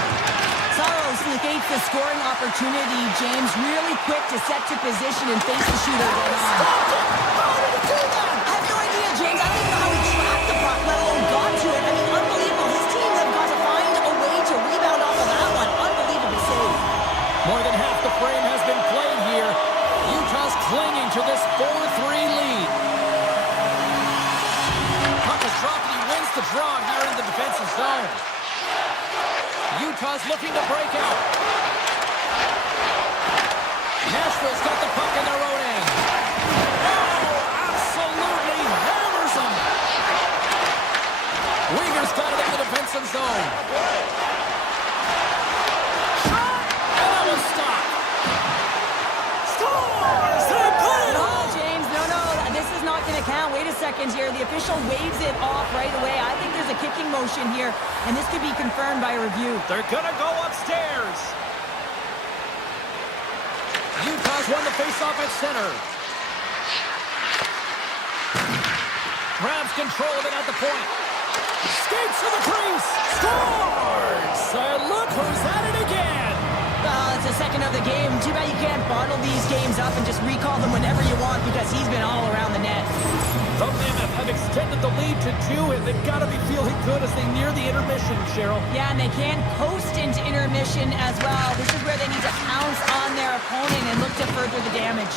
Saros negates the scoring opportunity, James. Really quick to set to position and face the shooter head on. Stopped it. How did he do that? I have no idea, James. I don't even know how he tracked the puck, let alone got to it. I mean, unbelievable. His team have got to find a way to rebound off of that one. Unbelievable save. More than half the frame has been played here. Utah's claim to this 4-3 lead. Puck is dropped and he wins the draw here in the defensive zone. Utah's looking to break out. Nashville's got the puck in their own end. Oh, absolutely hammers them. Uyghur's got it in the defensive zone. Shot! And that was stopped. Scores! They put it home! James, no, this is not going to count. Wait a second here. The official waves it off right away. I think there's a kicking motion here, and this could be confirmed by a review. They're going to go upstairs. Utah's won the faceoff at center. Grabs control of it at the point. Skates to the crease. Scores! And look who's at it again. It's the second of the game. Too bad you can't bottle these games up and just recall them whenever you want because he's been all around the net. The Mammoth have extended the lead to 2, and they've got to be feeling good as they near the intermission, Cheryl. Yeah, and they can't coast into intermission as well. This is where they need to pounce on their opponent and look to further the damage.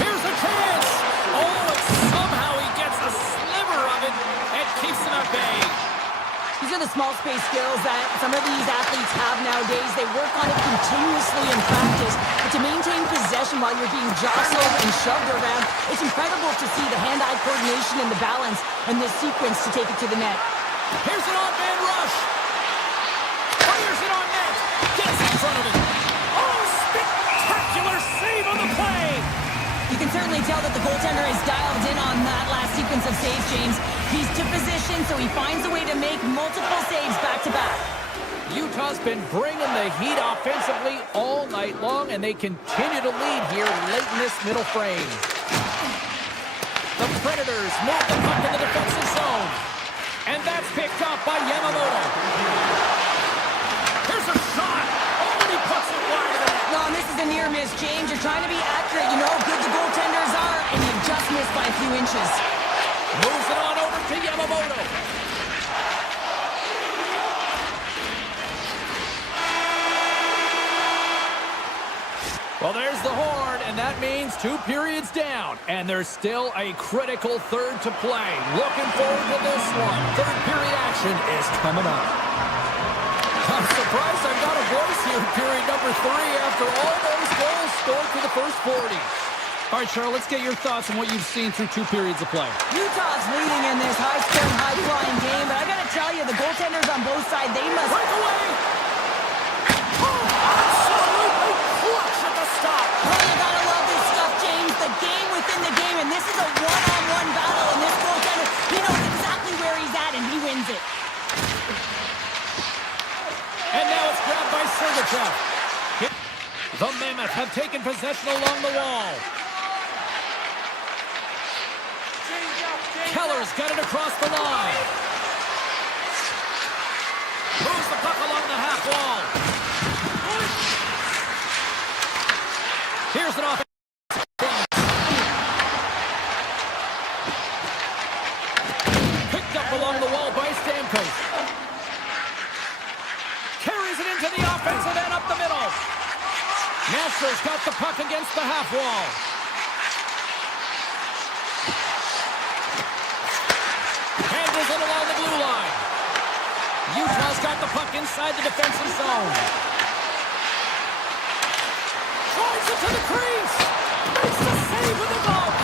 Here's a chance! Oh, and somehow he gets a sliver of it and keeps them at bay. These are the small space skills that some of these athletes have nowadays. They work on it continuously in practice. But to maintain possession while you're being jostled and shoved around, it's incredible to see the hand-eye coordination and the balance in this sequence to take it to the net. Here's an on-man rush. Fires it on net. Gets in front of it. Oh, spectacular save on the play. You can certainly tell that the goaltender is dialed in on that last sequence of saves, James. He's to position, so he finds a way to make multiple saves back-to-back. Utah's been bringing the heat offensively all night long, and they continue to lead here late in this middle frame. The Predators move the puck in the defensive zone. And that's picked up by Yamamoto. Here's a shot. Oh, and he puts it wide of the net. No, and this is a near miss, James. You're trying to be accurate. You know how good the goaltenders are, and you just missed by a few inches. Moves it on over to Yamamoto. Well, there's the horn, and that means 2 periods down. And there's still a critical third to play. Looking forward to this one. Third period action is coming up. I'm surprised I've got a voice here in period number 3 after all those goals scored for the first 40. All right, Cheryl, let's get your thoughts on what you've seen through 2 periods of play. Utah's leading in this high-scoring, high-flying game, but I got to tell you, the goaltenders on both sides, they must... Break away! Oh, absolutely clutch at the stop. Oh, you got to love this stuff, James. The game within the game, and this is a one-on-one battle, and this goaltender, he knows exactly where he's at, and he wins it. And now it's grabbed by Sergachev. The Mammoth have taken possession along the wall. Keller's got it across the line. Moves the puck along the half wall. Here's an offense. Picked up along the wall by Stamkos. Carries it into the offensive end up the middle. Nashville's got the puck against the half wall. Handles it along the blue line. Utah's got the puck inside the defensive zone. Drives it to the crease. Makes the save with the glove.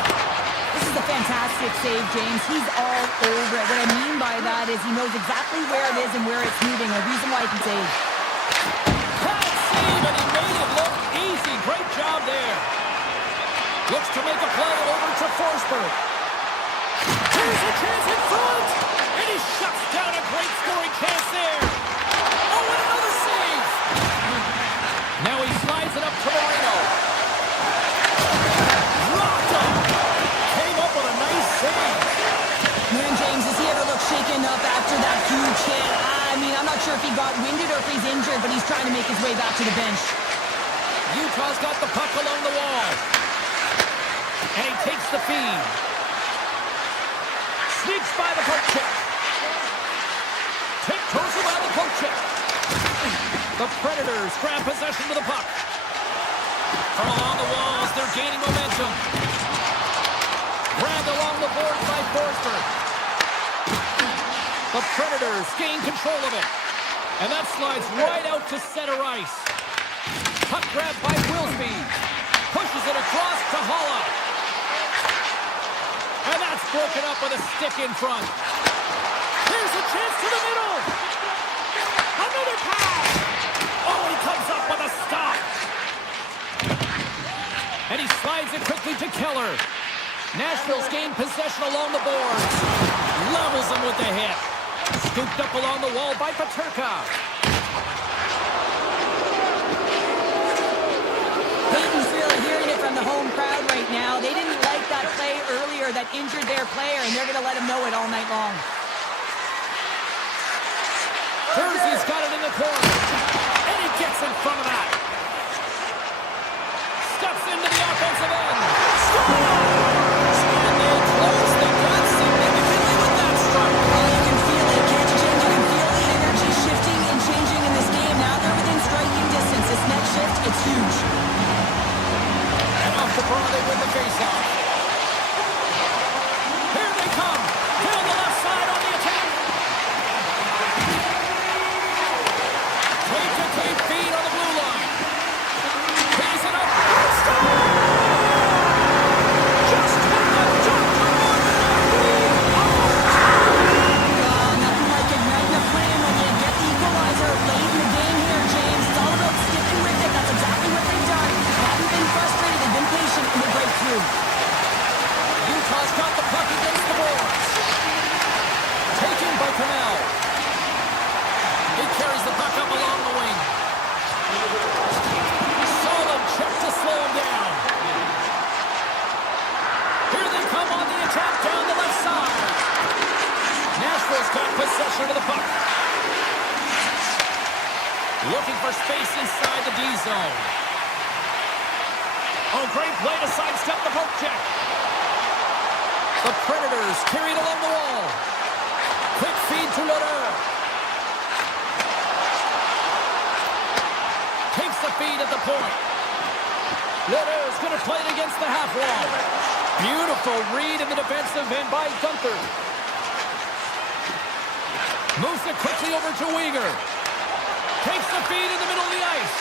This is a fantastic save, James. He's all over it. What I mean by that is he knows exactly where it is and where it's moving. A reason why he can save. Bad save, and he made it look easy. Great job there. Looks to make a play over to Forsberg. Here's a chance in front, and he shuts down a great scoring chance there. Oh, and another save. Now he slides it up to Moreno. Rocked him. Came up with a nice save. Man, James, does he ever look shaken up after that huge hit? I mean, I'm not sure if he got winded or if he's injured, but he's trying to make his way back to the bench. Utah's got the puck along the wall. And he takes the feed. Sneaks by the poke check. Tiptoes around the poke check. The Predators grab possession of the puck. From along the walls, they're gaining momentum. Grabbed along the board by Forsberg. The Predators gain control of it. And that slides right out to center ice. Puck grabbed by Wilsby. Pushes it across to Holla. And that's broken up with a stick in front. Here's a chance to the middle. Another pass. Oh, he comes up with a stop. And he slides it quickly to Keller. Nashville's gained possession along the boards. Levels him with the hit. Scooped up along the wall by Paterka. Peyton's really hearing it from the home crowd right now. They didn't like that play earlier that injured their player, and they're going to let him know it all night long. Jersey's got it in the corner. And he gets in front of that. Steps into the offensive end. Score! And they close the gap significantly with that strike. Oh, you can feel it, can't you, Jim? You can feel the energy shifting and changing in this game. Now they're within striking distance. This next shift, it's huge. And off the draw, they win the faceoff. Here they come. Hit on the left side on the attack. Tape feed on the blue line. Pays it up. Score! Just had the jump to one Nothing like igniting a flame when you get the equalizer late in the game here, James. It's all about sticking with it. That's exactly what they've done. They haven't been frustrated. They've been patient, and they break through. Utah's got the puck against the boards. Taken by Cannell. He carries the puck up along the wing. Solid chip to slow him down. Here they come on the attack down the left side. Nashville's got possession of the puck. Looking for space inside the D zone. Oh, great play to sidestep the poke check. The Predators carried along the wall. Quick feed to Lodeur. Takes the feed at the point. Lodeur's going to play it against the half wall. Beautiful read in the defensive end by Gunther. Moves it quickly over to Weegar. Takes the feed in the middle of the ice.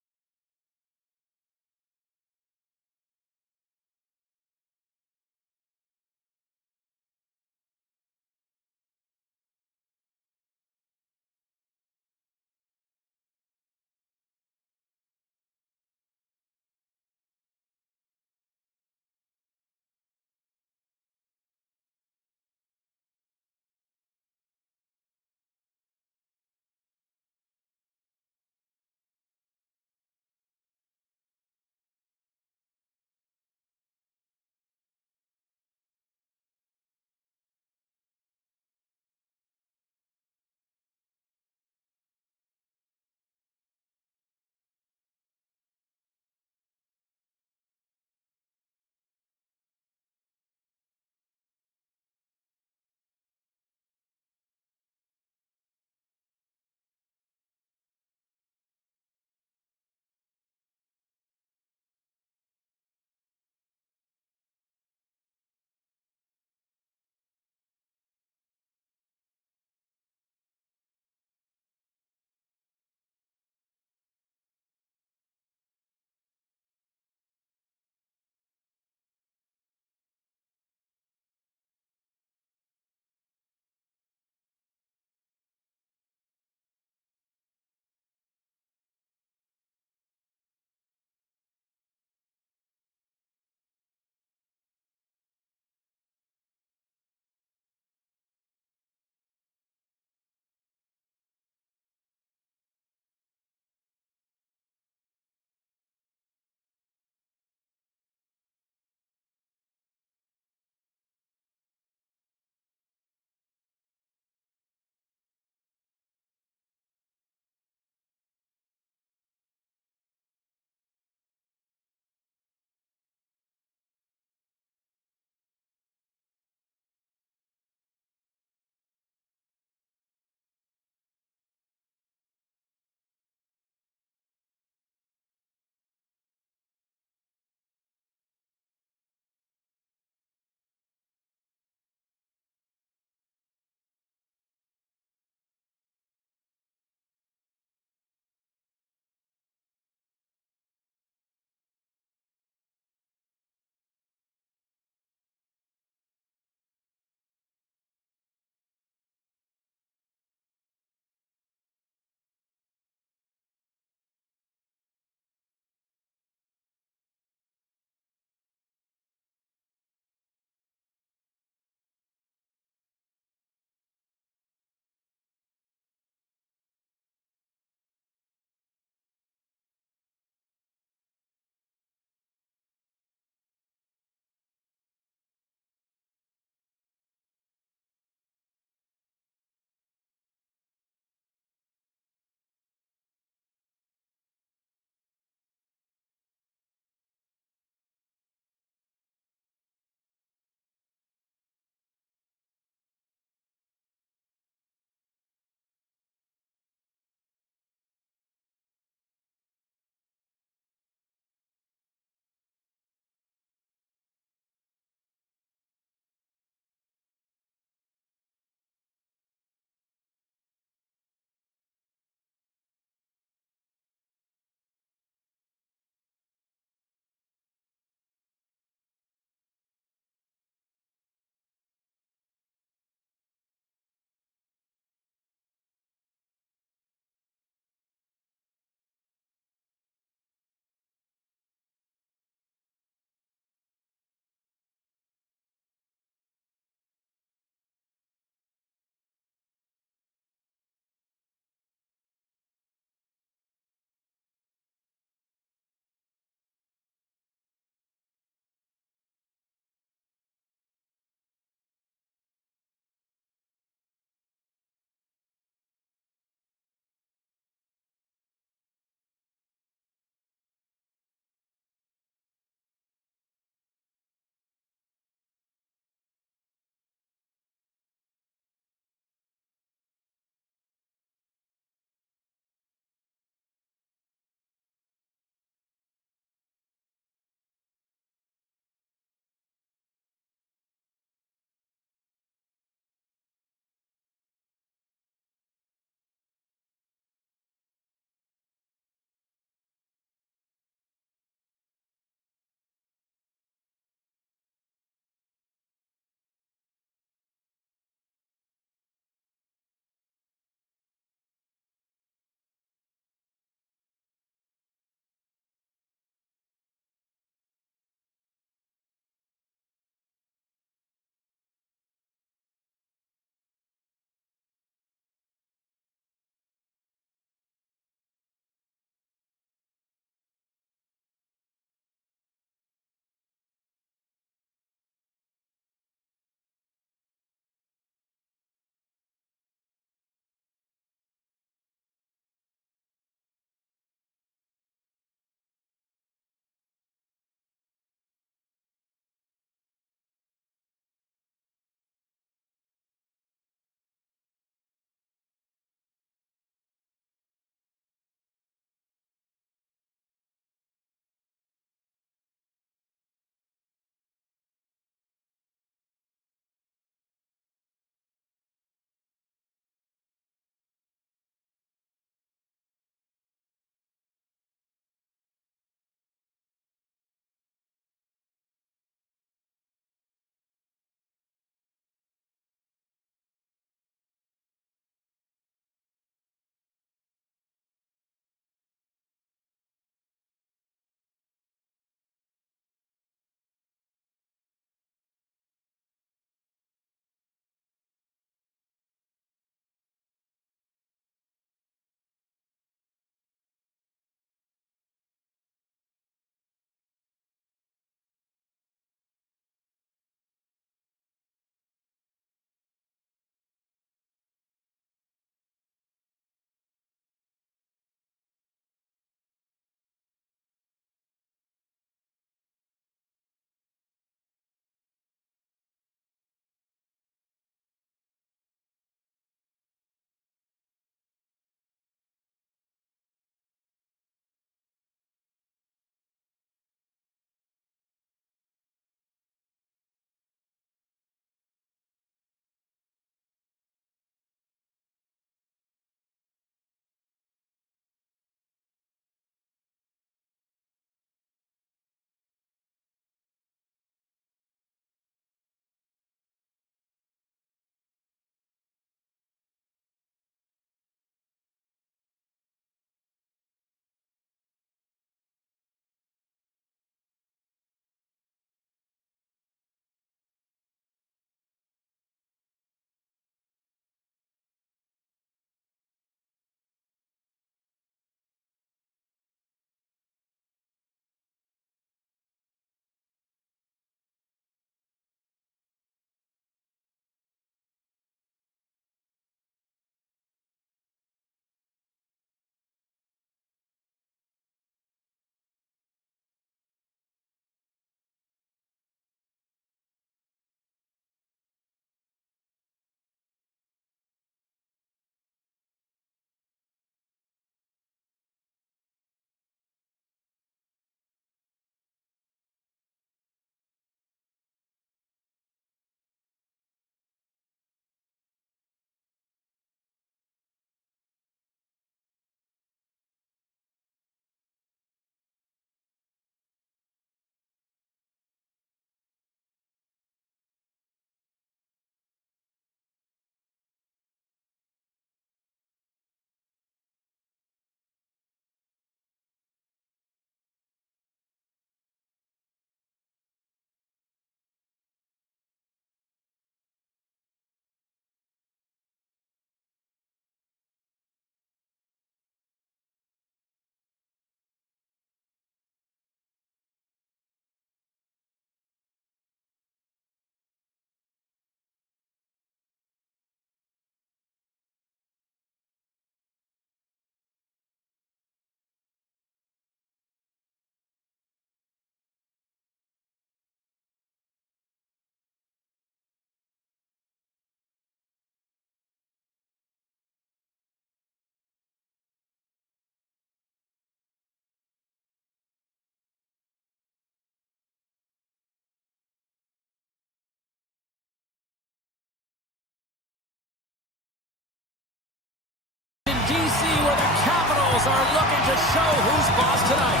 DC, where the Capitals are looking to show who's boss tonight.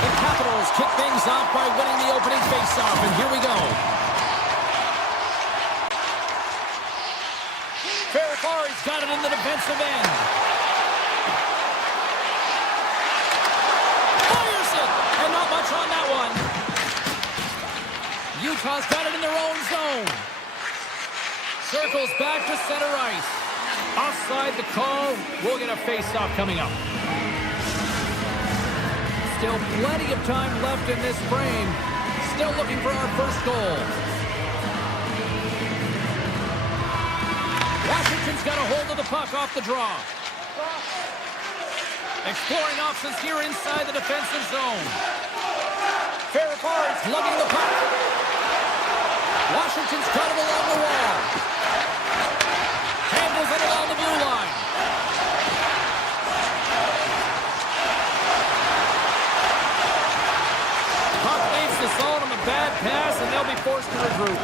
The Capitals kick things off by winning the opening faceoff, and here we go. Ferrari's got it in the defensive end. Fires it, and not much on that one. Utah's got it in their own zone. Circles back to center ice. Offside the call. We'll get a face-off coming up. Still plenty of time left in this frame. Still looking for our first goal. Washington's got a hold of the puck off the draw. Exploring options here inside the defensive zone. Ferrari's lugging the puck. Washington's got it along the wall. Handles it along the blue line. Puck leaves the zone on the bad pass, and they'll be forced to regroup.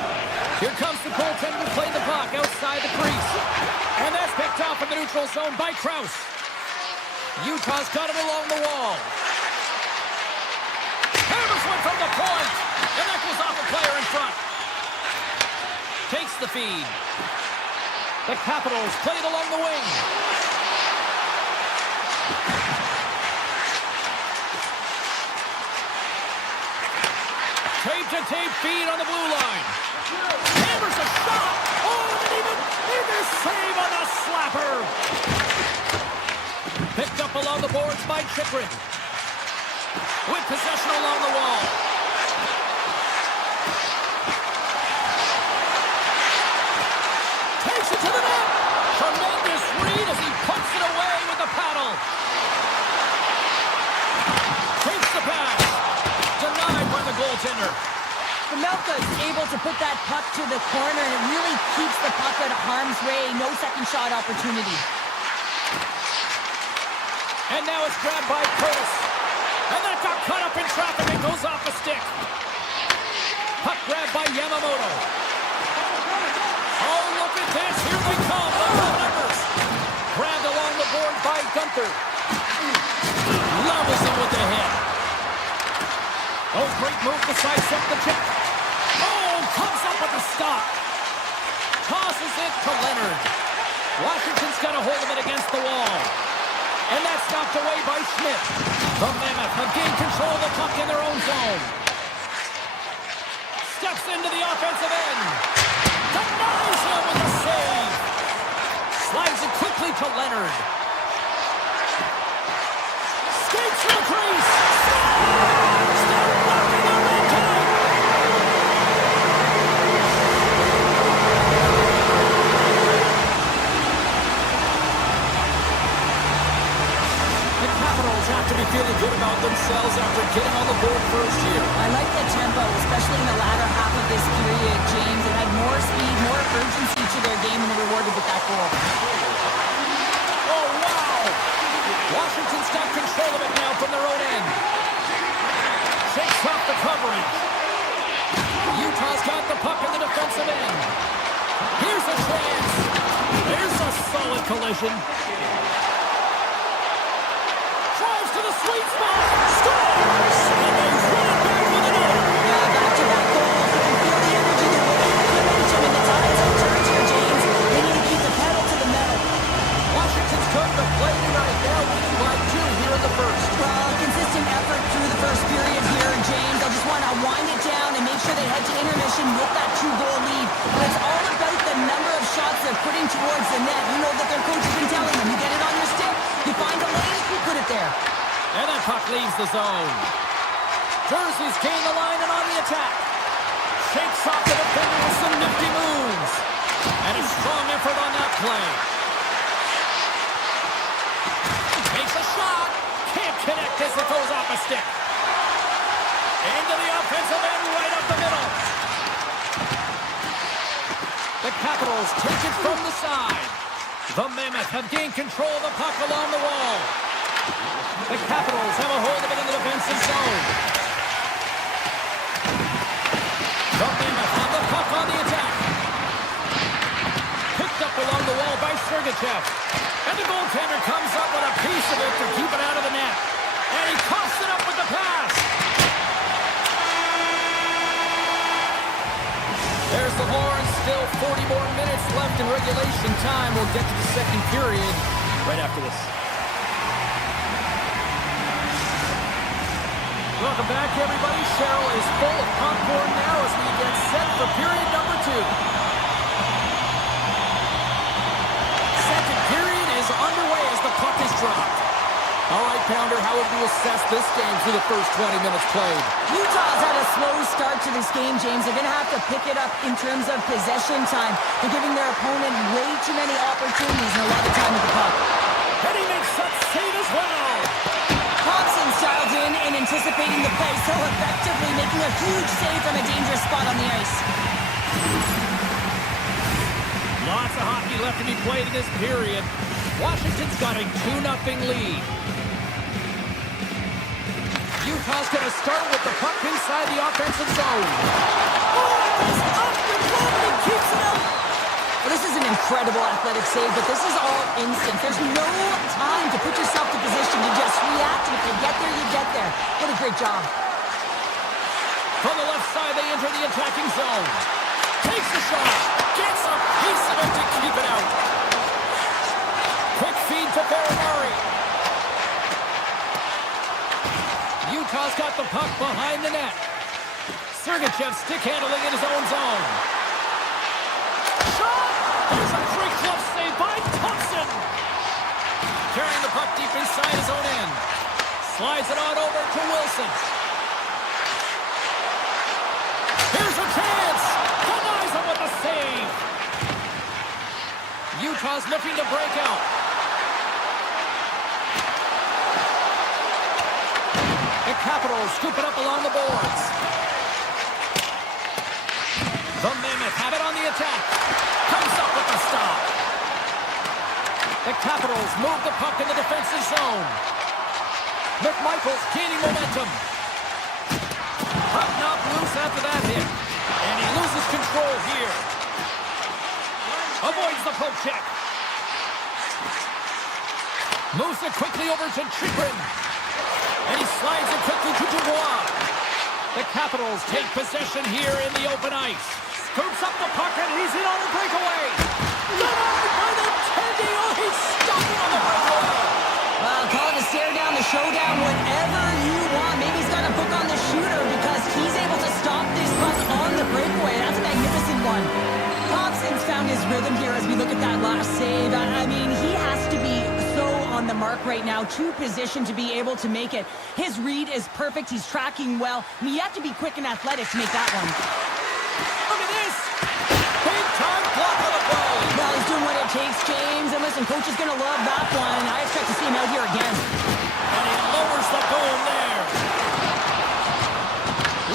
Here comes the goaltender to play the puck outside the crease. And that's picked off in the neutral zone by Krause. Utah's got it along the wall. Hammers one from the point. And that goes off a player in front. Takes the feed. The Capitals play it along the wing. Tape-to-tape feed on the blue line. Hammers a shot. Oh, and even a save on the slapper. Picked up along the boards by Chychrun. With possession along the wall. Takes it to the net. Tremendous read as he puts it away with the paddle. Takes the pass. Denied by the goaltender. Melka is able to put that puck to the corner, and it really keeps the puck out of harm's way. No second shot opportunity. And now it's grabbed by Curtis. And that got cut up in traffic and goes off the stick. Puck grabbed by Yamamoto. Oh, look at this. Here they come. The numbers. Grabbed along the board by Gunther. Levels him with the hit. Oh, great move to sidestep the check. Oh, comes up with the stop. Tosses it to Leonard. Washington's got a hold of it against the wall. And that's knocked away by Schmidt. The Mammoth have gained control of the puck in their own zone. Steps into the offensive end. Denies him with a save. Slides it quickly to Leonard. Skates to the crease. Still knocking on that time. The Capitals have to be feeling good about themselves after getting on the board first here. I like the tempo, especially in the latter half of this period, James. It had more speed, more urgency to their game, and they rewarded with that goal. Oh, wow! Washington's got control of it now from their own end. Shakes off the coverage. Utah's got the puck in the defensive end. Here's a chance. There's a solid collision. Drives to the sweet spot. Scores! And they run it back with another. Yeah, back-to-back goals. You can feel the energy, the momentum, and the tides have turned here, James. They need to keep the pedal to the metal. Washington's come to play tonight. They're leading by 2 here in the first. Well, consistent effort through the first period here, James. I just want to wind it down and make sure they head to intermission with that 2-goal lead. But it's all about the number of shots they're putting towards the net. You know that their coach has been telling them, you get it on your stick, you find a lane, you put it there. And that puck leaves the zone. Jersey's gained the line and on the attack. Shakes off the defender with some nifty moves. And a strong effort on that play. Takes a shot. Can't connect as it goes off a stick. Into the offensive end right up the middle. The Capitals take it from the side. The Mammoth have gained control of the puck along the wall. The Capitals have a hold of it in the defensive zone. The Mammoth have the puck on the attack. Sergachev. And the goaltender comes up with a piece of it to keep it out of the net. And he coughs it up with the pass. There's the horn. Still 40 more minutes left in regulation time. We'll get to the second period right after this. Welcome back, everybody. Cheryl is full of popcorn now as we get set for period number 2. Second period is underway as the puck is dropped. All right, Pounder, how would you assess this game through the first 20 minutes played? Utah's had a slow start to this game, James. They're going to have to pick it up in terms of possession time. They're giving their opponent way too many opportunities and a lot of time with the puck. And he makes that save as well. Thompson's dialed in and anticipating the play so effectively, making a huge save from a dangerous spot on the ice. Lots of hockey left to be played in this period. Washington's got a 2-0 lead. Utah's going to start with the puck inside the offensive zone. Oh, it's up the glove and he keeps it up. Well, this is an incredible athletic save, but this is all instinct. There's no time to put yourself to position. You just react, and if you get there, you get there. What a great job. From the left side, they enter the attacking zone. Takes the shot. Gets a piece of it to keep it out. Quick feed to Baranari. Utah's got the puck behind the net. Sergachev stick handling in his own zone. Shot! There's a great glove save by Thompson. Carrying the puck deep inside his own end. Slides it on over to Wilson. Here's a chance. Denies him with a save. Utah's looking to break out. The Capitals scoop it up along the boards. The Mammoth have it on the attack. Comes up with the stop. The Capitals move the puck in the defensive zone. McMichael's gaining momentum. Puck knocked loose after that hit. And he loses control here. Avoids the poke check. Moves it quickly over to Chikrin. And he slides it quickly to Dubois. The Capitals take possession here in the open ice. Scoops up the puck and he's in on a breakaway. Denied by the Teddy. Oh, he's stopping on the breakaway. Well, call it a stare down, the showdown, whatever you want. Maybe he's got a book on the shooter because he's able to stop this puck on the breakaway. That's a magnificent one. Thompson's found his rhythm here as we look at that last save. I mean, he has to be so on the mark right now, to position to be able to make it. His read is perfect. He's tracking well. I mean, you have to be quick and athletic to make that one. Look at this. Big time block on the play. Well, he's doing what it takes, James. And listen, coach is going to love that one. And I expect to see him out here again. And he lowers the boom there.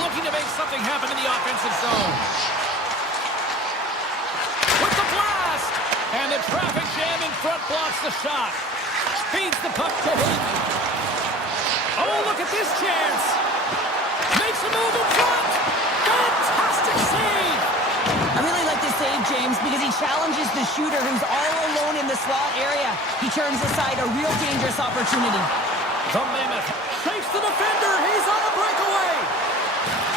Looking to make something happen in the offensive zone. With the blast. And the traffic jam in front blocks the shot. Feeds the puck to Hayden. Oh, look at this chance. Makes a move in front. Fantastic save. I really like this save, James, because he challenges the shooter who's all alone in the slot area. He turns aside a real dangerous opportunity. The Mammoth shakes the defender. He's on a breakaway.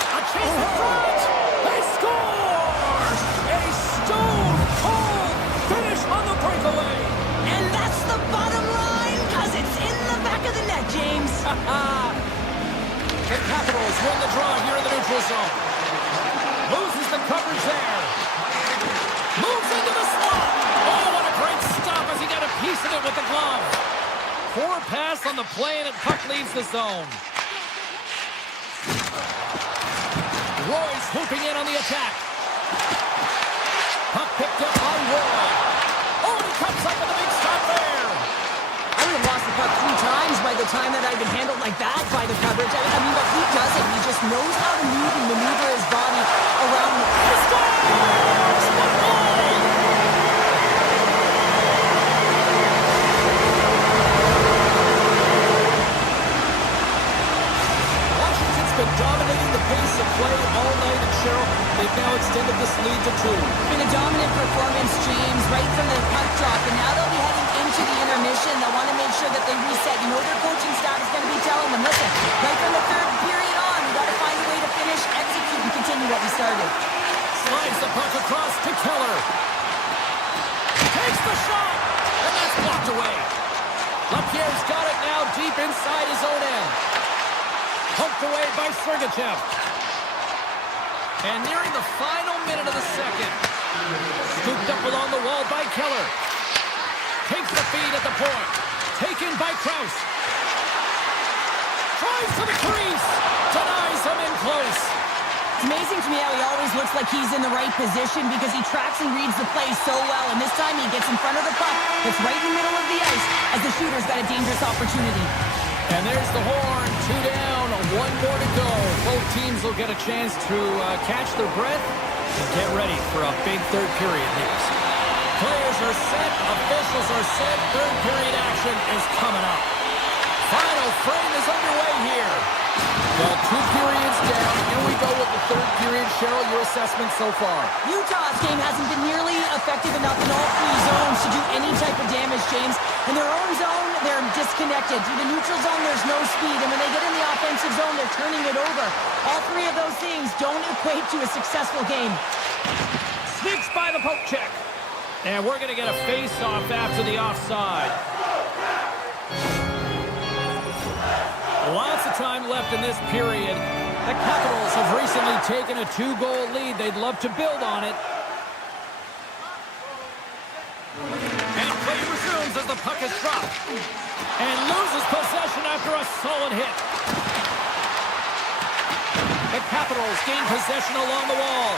A chase in front. They score. A stone-cold finish on the breakaway. And that's the bottom line, because it's in the back of the net, James. The Capitals win the draw here in the neutral zone. Loses the coverage there. Moves into the slot. Oh, what a great stop as he got a piece of it with the glove. Poor pass on the play, and the puck leaves the zone. Roy's swooping in on the attack. Puck picked up by Roy. Oh, and he comes up with a big stop there. I would have lost the puck 3 times by the time that I'd been handled like that by the coverage. I mean, but he doesn't. He just knows how to move and maneuver his body around the Washington's been dominating the pace of play all night, and Cheryl, they've now extended this lead to 2. Been a dominant performance, James, right from the puck drop, and now they'll be sure that they reset. You know their coaching staff is going to be telling them, listen, right from the third period on, we got to find a way to finish, execute, and continue what we started. Slides the puck across to Keller. Takes the shot, and that's blocked away. Lapierre's got it now deep inside his own end. Poked away by Sergachev. And nearing the final minute of the second. Scooped up along the wall by Keller. Takes the feed at the point. Taken by Krause. Tries to the crease. Denies him in close. It's amazing to me how he always looks like he's in the right position because he tracks and reads the play so well. And this time he gets in front of the puck. It's right in the middle of the ice as the shooter's got a dangerous opportunity. And there's the horn. 2 down. 1 more to go. Both teams will get a chance to catch their breath and get ready for a big third period here. Players are set. Officials are set. Third period action is coming up. Final frame is underway here. Well, 2 periods down. Here we go with the third period. Cheryl, your assessment so far? Utah's game hasn't been nearly effective enough in all 3 zones to do any type of damage, James. In their own zone, they're disconnected. In the neutral zone, there's no speed. And when they get in the offensive zone, they're turning it over. All 3 of those things don't equate to a successful game. Sneaks by the poke check. And we're going to get a face-off after the offside. Lots of time left in this period. The Capitals have recently taken a 2-goal lead. They'd love to build on it. And play resumes as the puck is dropped. And loses possession after a solid hit. The Capitals gain possession along the wall.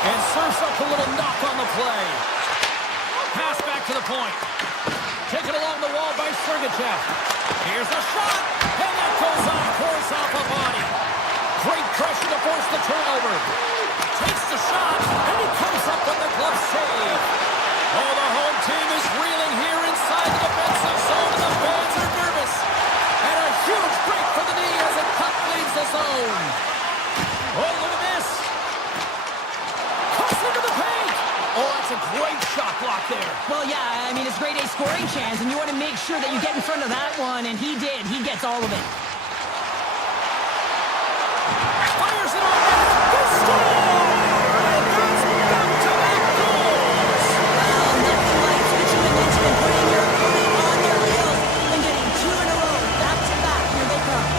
And serves up a little knock on the play. Pass back to the point. Taken along the wall by Sergachev. Here's a shot, and that goes off course off a body. Great pressure to force the turnover. Takes the shot, and he comes up with the glove save. Oh, the home team is reeling here inside the defensive zone, and the fans are nervous. And a huge break for the knee as the puck leaves the zone. Oh, look at this. Cuts into the paint. Oh, that's a great shot block there. Well, yeah, I mean, it's grade A scoring chance, and you want to make sure that you get in front of that one, and he did. He gets all of it. Fires it on net. The score! And that's back-to-back goals! Well, nothing like switching momentum and putting your opponent on their heels and getting 2 in a row, back-to-back. Here they come.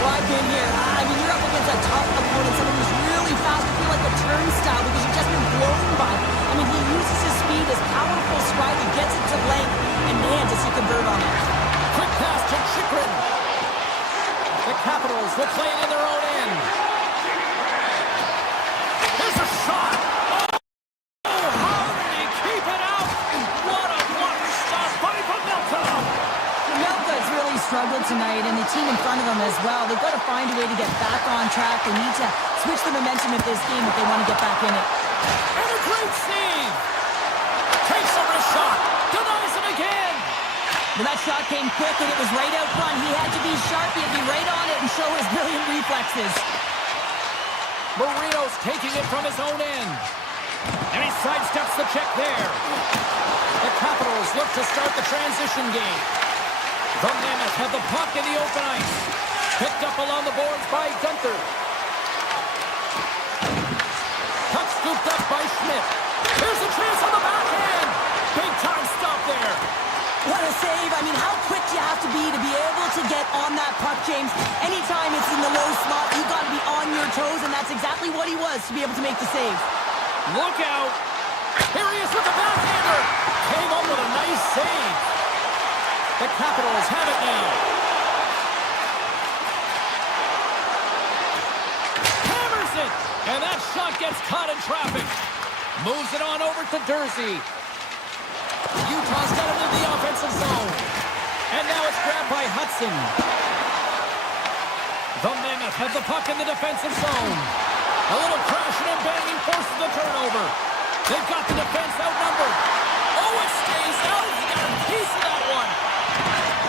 Well, I've been here. I mean, you're up against a tough opponent, someone who's really fast. You feel like a turnstile because you've just been blown by. I mean, he uses his speed, his powerful stride, he gets it to length, and man, does he convert on it. Quick pass to Chychrun. The Capitals will play it in their own end. There's a shot. Oh, how did he keep it out? What a blocker stop by Mammoth. Melka's really struggled tonight, and the team in front of them as well. They've got to find a way to get back on track. They need to switch the momentum of this game if they want to get back in it. And a great save. Takes a wrist shot. Denies him again. Well, that shot came quick, and it was right out front. He had to be sharp. He had to be right on it and show his brilliant reflexes. Marino's taking it from his own end. And he sidesteps the check there. The Capitals look to start the transition game. The Mammoth have the puck in the open ice. Picked up along the boards by Gunther. Puck scooped up by Schmidt. There's a chance on the backhand. Big time stop there. What a save. I mean, how quick do you have to be able to get on that puck, James? Anytime it's in the low slot, you've got to be on your toes, and that's exactly what he was to be able to make the save. Look out. Here he is with the backhander. Came up with a nice save. The Capitals have it now. Hammers it. And that shot gets caught in traffic. Moves it on over to Dursey. Utah's got it in the offensive zone. And now it's grabbed by Hudson. The Mammoth have the puck in the defensive zone. A little crashing and banging forces the turnover. They've got the defense outnumbered. Oh, it stays out. He got a piece of that one.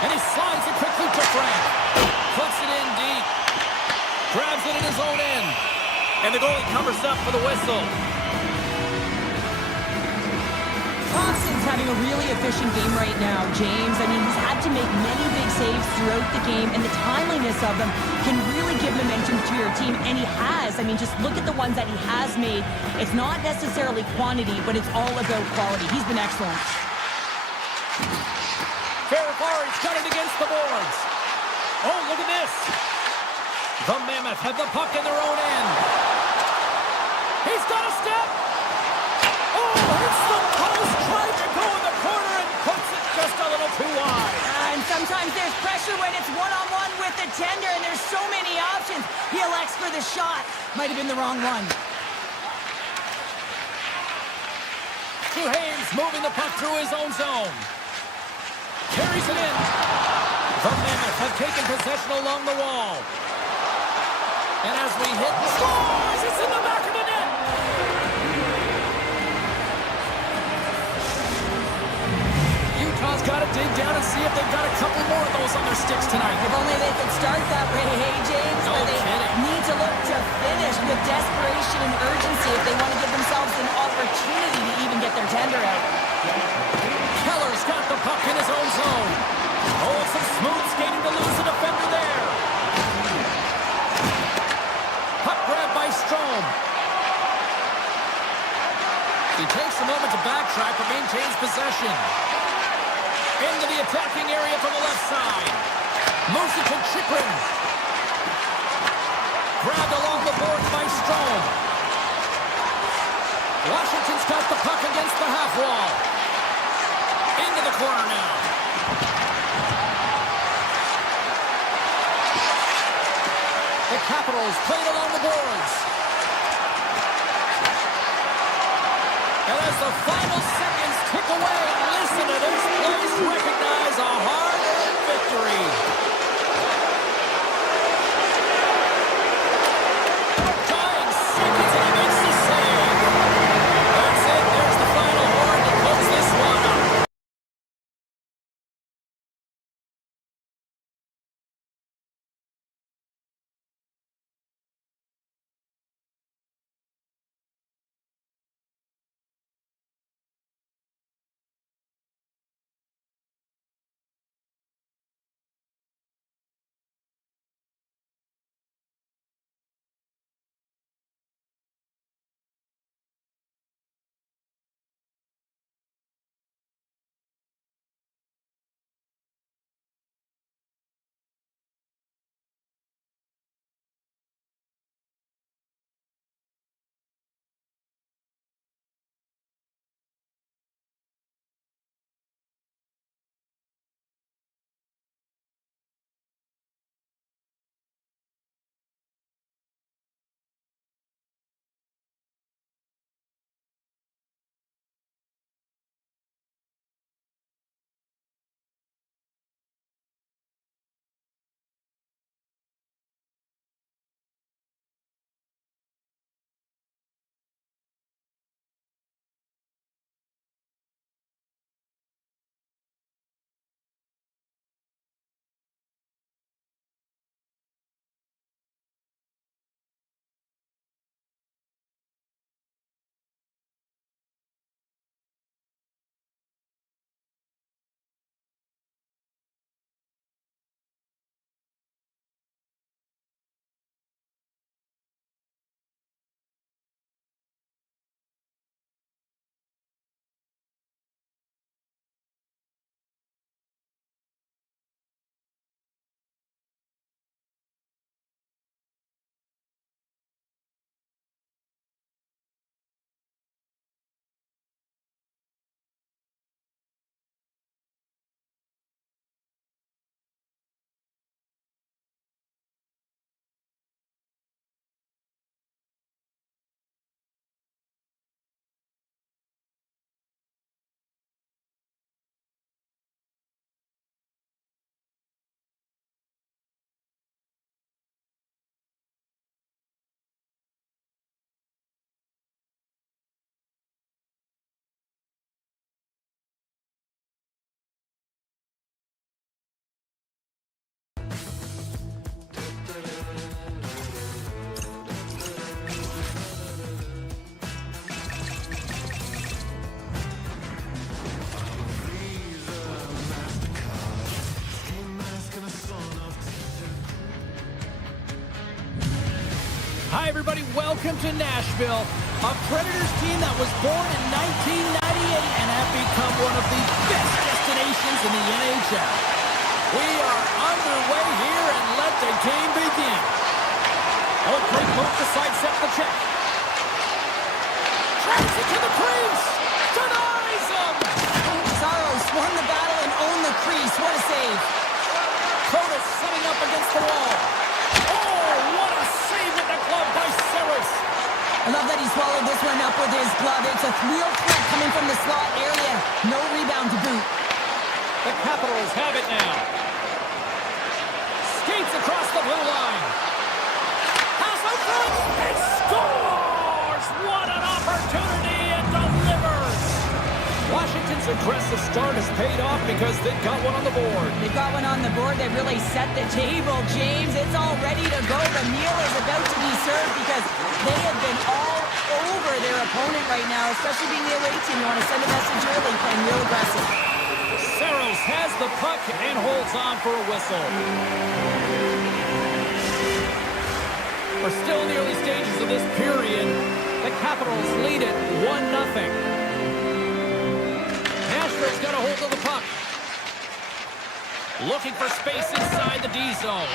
And he slides it quickly to Frank. Puts it in deep. Grabs it in his own end. And the goalie covers up for the whistle. Thompson's having a really efficient game right now, James. I mean, he's had to make many big saves throughout the game, and the timeliness of them can really give momentum to your team, and he has. I mean, just look at the ones that he has made. It's not necessarily quantity, but it's all about quality. He's been excellent. Ferrari's got it against the boards. Oh, look at this. The Mammoth have the puck in their own end. He's got a step. Oh, hits the post, tried to go in the corner and puts it just a little too wide. And sometimes there's pressure when it's one-on-one with the tender, and there's so many options. He elects for the shot. Might have been the wrong one. To Haynes, moving the puck through his own zone. Carries it in. The Mammoth have taken possession along the wall. And as we hit, scores! It's in the back of the net! Utah's got to dig down and see if they've got a couple more of those on their sticks tonight. If only they could start that way, hey, James. No but they kidding. need to look to finish with desperation and urgency if they want to give themselves an opportunity to even get their tender out. Keller's got the puck in his own zone. Oh, some smooth skating to lose a defender there. Puck grab by Strome. He takes a moment to backtrack but maintains possession. Into the attacking area from the left side. Moves it to Chikrin. Grabbed along the boards by Strome. Washington's got the puck against the half wall. Into the corner now. The Capitals played along the boards. And as the final seconds tick away, listen to this place recognize a hard-earned victory. everybody, welcome to Nashville, a Predators team that was born in 1998 and have become one of the best destinations in the NHL. We are underway here and let the game begin. Oh, great move to sidestep the check. Tries it to the crease. Denies him. Saros won the battle and owned the crease. What a save. Curtis setting up against the wall. Oh, what a save with the glove by Saros. I love that he swallowed this one up with his glove. It's a real threat coming from the slot area. No rebound to boot. The Capitals have it now. Skates across the blue line. Has a front and scores! What an opportunity and delivers! Washington's aggressive start has paid off because they've got one on the board. They've got one on the board. They really set the table, James. It's all ready to go. The meal is about to be served because they have been all over their opponent right now, especially being the away team. You want to send a message early, playing real aggressive. Saros has the puck and holds on for a whistle. We're still in the early stages of this period. The Capitals lead it 1-0. Nashville's got a hold of the puck. Looking for space inside the D zone.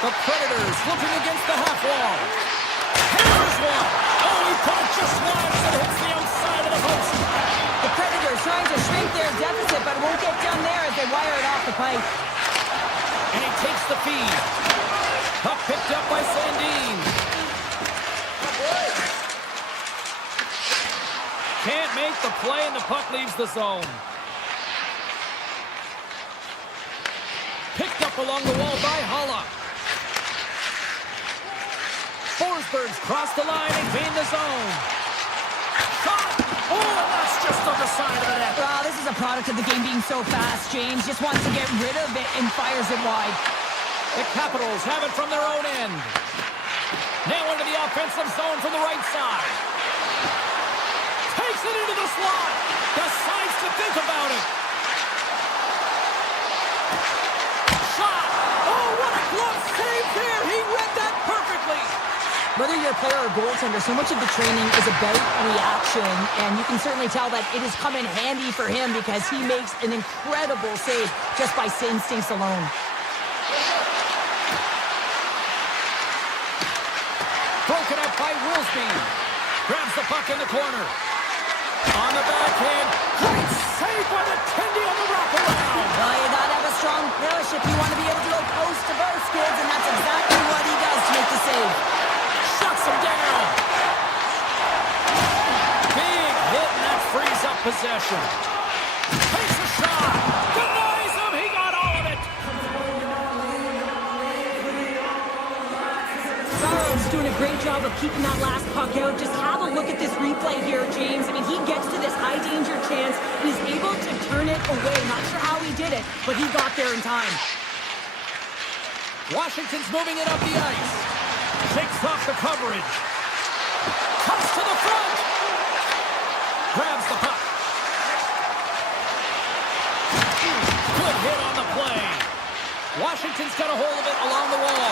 The Predators looking against the half wall. Here's one. Oh, he put it just wide as it hits the outside of the post. The Predators trying to shrink their deficit, but won't get done there as they wire it off the pipe. And he takes the feed. Puck picked up by Sandin. Can't make the play, and the puck leaves the zone. Picked up along the wall by Holla. Forsberg's crossed the line and gained the zone. Shot! Oh, and that's just on the side of the net. Wow, this is a product of the game being so fast. James just wants to get rid of it and fires it wide. The Capitals have it from their own end. Now into the offensive zone from the right side. Takes it into the slot. Decides to think about it. Shot. Oh, what a glove save there. He read that perfectly. Whether you're a player or goaltender, so much of the training is about reaction, and you can certainly tell that it has come in handy for him because he makes an incredible save just by instincts alone. Broken up by Wilsby. Grabs the puck in the corner. On the backhand. Great save by the Tendy on the wraparound. Well, you gotta have a strong push if you want to be able to go post to both, kids, and that's exactly what he does to make the save. Shuts him down. Big hit, and that frees up possession. Takes a shot. Denies him. He got all of it. Saros doing a great job of keeping that last puck out. Just have a look at this replay here, James. I mean, he gets to this high-danger chance, and he's able to turn it away. Not sure how he did it, but he got there in time. Washington's moving it up the ice. Takes off the coverage. Comes to the front. Grabs the puck. Good hit on the play. Washington's got a hold of it along the wall.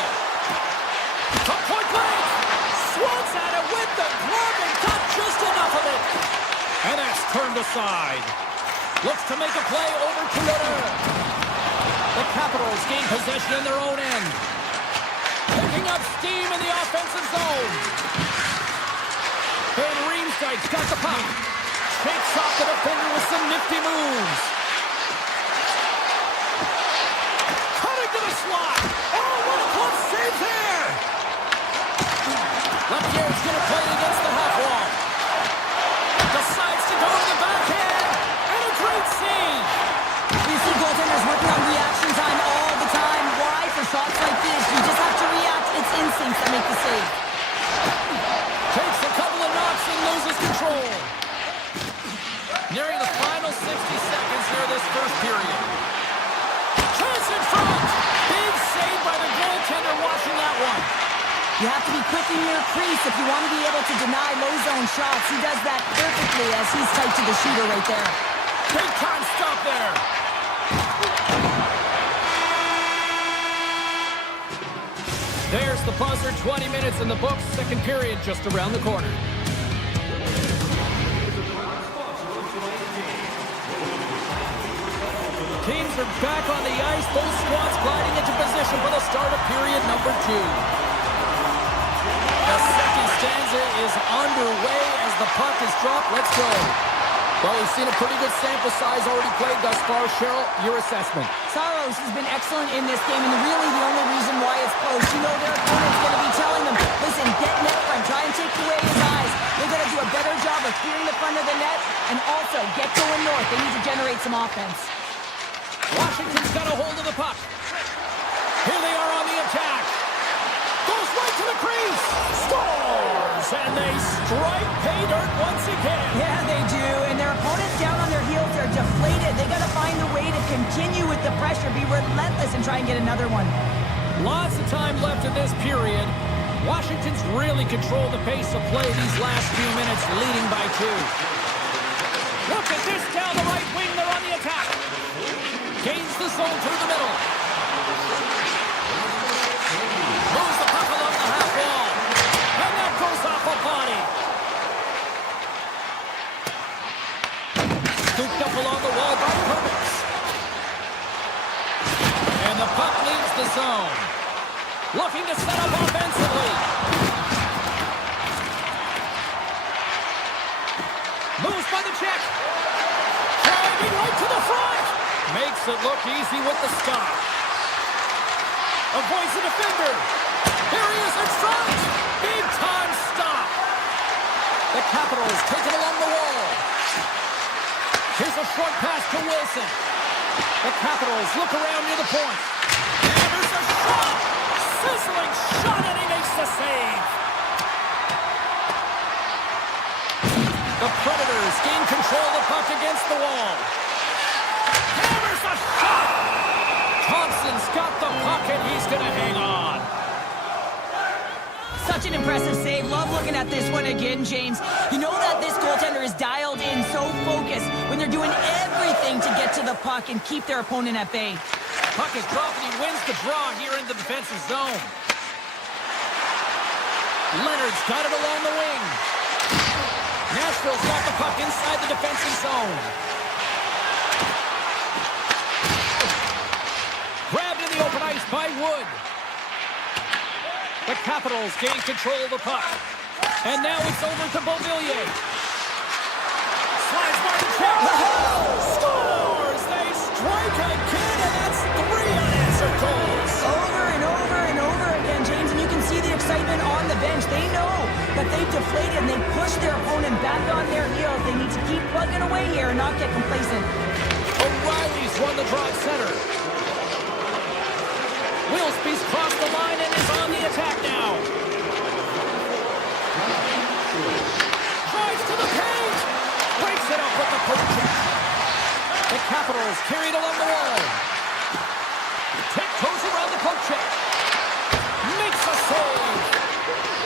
From point blank. Swats at it with the glove and got just enough of it. And that's turned aside. Looks to make a play over to Ritter. The Capitals gain possession in their own end. Picking up steam in the offensive zone. Van Riemsdyk's got the puck. Shakes off the defender with some nifty moves. Cutting to the slot. Oh, what a close save there. Lapierre's going to play against the half wall. Decides to go to the backhand. And a great save. You see goaltenders working on reaction time all the time. Why? For shots like this, you just have to react. It's instincts that make the save. Takes a couple of knocks and loses control. Nearing the final 60 seconds here this first period. Chance in front. Big save by the goaltender watching that one. You have to be quick in your crease if you want to be able to deny low zone shots. He does that perfectly as he's tight to the shooter right there. Big time stop there. There's the buzzer, 20 minutes in the books, second period just around the corner. Teams are back on the ice, both squads gliding into position for the start of period number 2. The second stanza is underway as the puck is dropped. Let's go. Well, we've seen a pretty good sample size already played thus far. Cheryl, your assessment. Saros has been excellent in this game, and really the only reason why it's close, you know their opponent's going to be telling them, listen, get net front, try and take away his eyes. They're going to do a better job of clearing the front of the net, and also get going north. They need to generate some offense. Washington's got a hold of the puck. Here they are on the attack. Goes right to the crease. Scores! And they strike pay dirt once again. Yeah, they do. And their opponents down on their heels are deflated. They got to find a way to continue with the pressure, be relentless, and try and get another one. Lots of time left in this period. Washington's really controlled the pace of play these last few minutes, leading by 2. Look at this down the right wing. They're on the attack. Gains the zone through the middle. Moves the puck along the half wall. And that goes off a body. Scooped up along the wall by Curtis. And the puck leaves the zone. Looking to set up offensively. Moves by the check. Driving right to the front. Makes it look easy with the stop. Avoids the defender. Here he is in front. Big time stop. The Capitals take it along the wall. Here's a short pass to Wilson. The Capitals look around near the point. And there's a shot. Sizzling shot, and he makes the save. The Predators gain control of the puck against the wall. Hammers a shot! Thompson's got the puck, and he's going to hang on. Such an impressive save. Love looking at this one again, James. You know that this goaltender is dialed in, so focused when they're doing everything to get to the puck and keep their opponent at bay. Puck is dropped, and he wins the draw here in the defensive zone. Leonard's got it along the wing. Nashville's got the puck inside the defensive zone. Grabbed in the open ice by Wood. The Capitals gain control of the puck. And now it's over to Beauvillier. Slides by the check. Scores! They strike again, and that's 3 unanswered goals. Over and over and over again, James, and you can see the excitement on the bench. They know that they've deflated and they push their opponent back on their heels. They need to keep plugging away here and not get complacent. O'Reilly's won the draw at center. Wilsby's crossed the line and is on the attack now. Drives to the paint. Breaks it up with the poke check. The Capitals carried along the wall. Tiptoes around the poke check. Makes a save.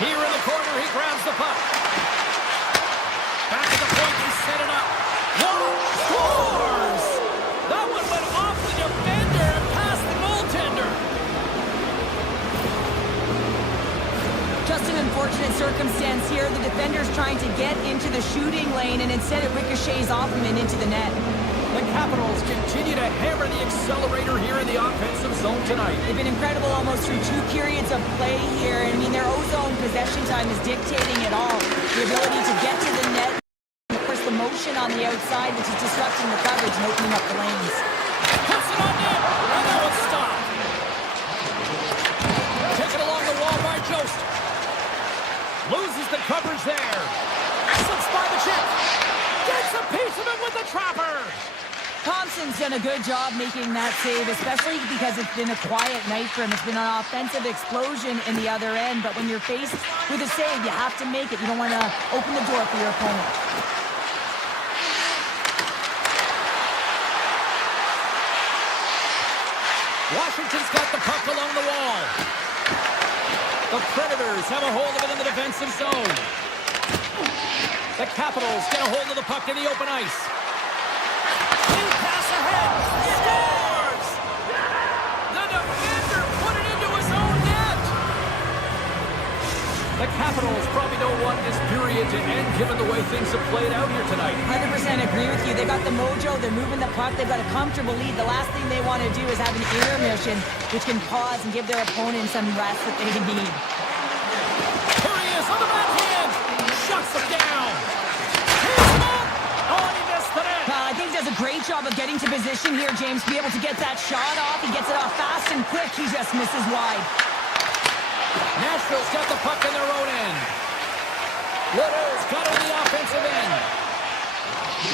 Here in the corner, he grabs the puck. Back at the point, he set it up. Scores! That one went off the defender and past the goaltender. Just an unfortunate circumstance here. The defender's trying to get into the shooting lane, and instead it ricochets off him and into the net. The Capitals continue to hammer the accelerator here in the offensive zone tonight. They've been incredible almost through 2 periods of play here. I mean, their O-zone possession time is dictating it all. The ability to get to the net. Of course, the motion on the outside, which is disrupting the coverage and opening up the lanes. Puts it on net, and now it's stopped. Taken along the wall by Jost. Loses the coverage there. Slips by the check. Gets a piece of it with the trapper. Thompson's done a good job making that save, especially because it's been a quiet night for him. It's been an offensive explosion in the other end, but when you're faced with a save, you have to make it. You don't want to open the door for your opponent. Washington's got the puck along the wall. The Predators have a hold of it in the defensive zone. The Capitals get a hold of the puck in the open ice. Pass ahead. Scores! The defender put it into his own net. The Capitals probably don't want this period to end given the way things have played out here tonight. 100% agree with you. They got the mojo. They're moving the puck. They've got a comfortable lead. The last thing they want to do is have an intermission, which can pause and give their opponent some rest that they need. Here he is on the backhand. Shuts him down. Here's him up. Oh, and he missed the net. I think he does a great job of getting to position here, James, to be able to get that shot off. He gets it off fast and quick. He just misses wide. Nashville's got the puck in their own end. Wooders got it in the offensive end.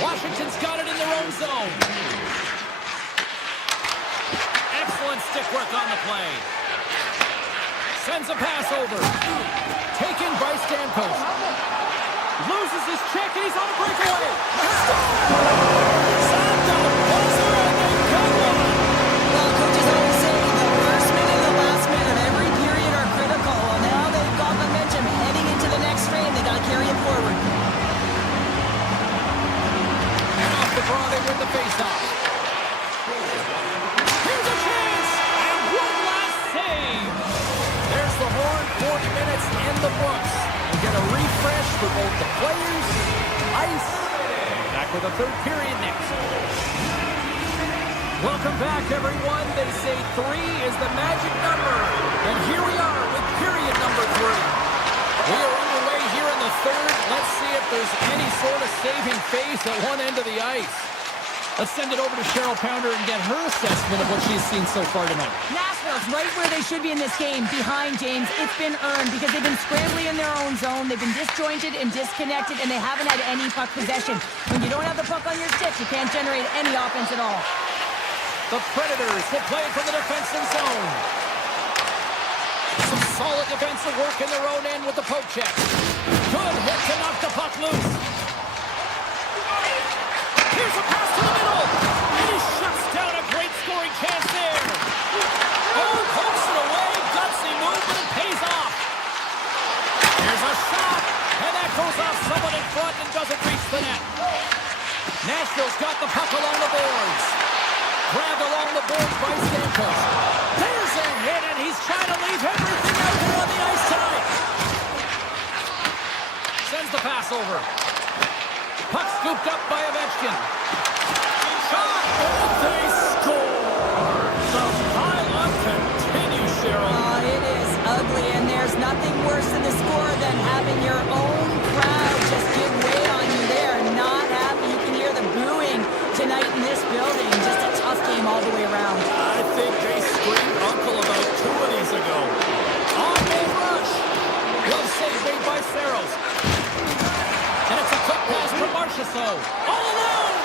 Washington's got it in their own zone. Excellent stick work on the play. Sends a pass over. Taken by Stamkos. Loses his check and he's on a breakaway. Santo buzzer and they got one. Well, coaches always say the first minute and the last minute of every period are critical. Well, now they've got momentum heading into the next frame. They got to carry it forward. And off the draw, they win the faceoff. Here's a chance, and one last save. There's the horn. 40 minutes in the books. We get a refresh for both the players, ice. Back with a third period next. Welcome back, everyone. They say 3 is the magic number. And here we are with period number 3. We are underway here in the third. Let's see if there's any sort of saving face at one end of the ice. Let's send it over to Cheryl Pounder and get her assessment of what she's seen so far tonight. Nashville's right where they should be in this game, behind James. It's been earned because they've been scrambling in their own zone. They've been disjointed and disconnected, and they haven't had any puck possession. When you don't have the puck on your stick, you can't generate any offense at all. The Predators will play from the defensive zone. Some solid defensive work in their own end with the poke check. Good hit to knock the puck loose. Here's a pass to the middle. And he shuts down a great scoring chance there. Oh, pokes it away. Gutsy move, but it pays off. Here's a shot. And that goes off someone in front and doesn't reach the net. Nashville's got the puck along the boards. Grabbed along the boards by Stamkos. There's a hit, and he's trying to leave everything out here on the ice tonight. Sends the pass over. Puck scooped up by Ovechkin. Shot! And they score! The pile-up continues, Cheryl. Oh, it is ugly, and there's nothing worse in the score than having your own crowd just give way on you. They are not happy. You can hear the booing tonight in this building. Just a tough game all the way around. I think they screamed uncle about 2 of these ago. On a rush. Glove save made by Saros. And it's a quick pass from Marchessault. All alone!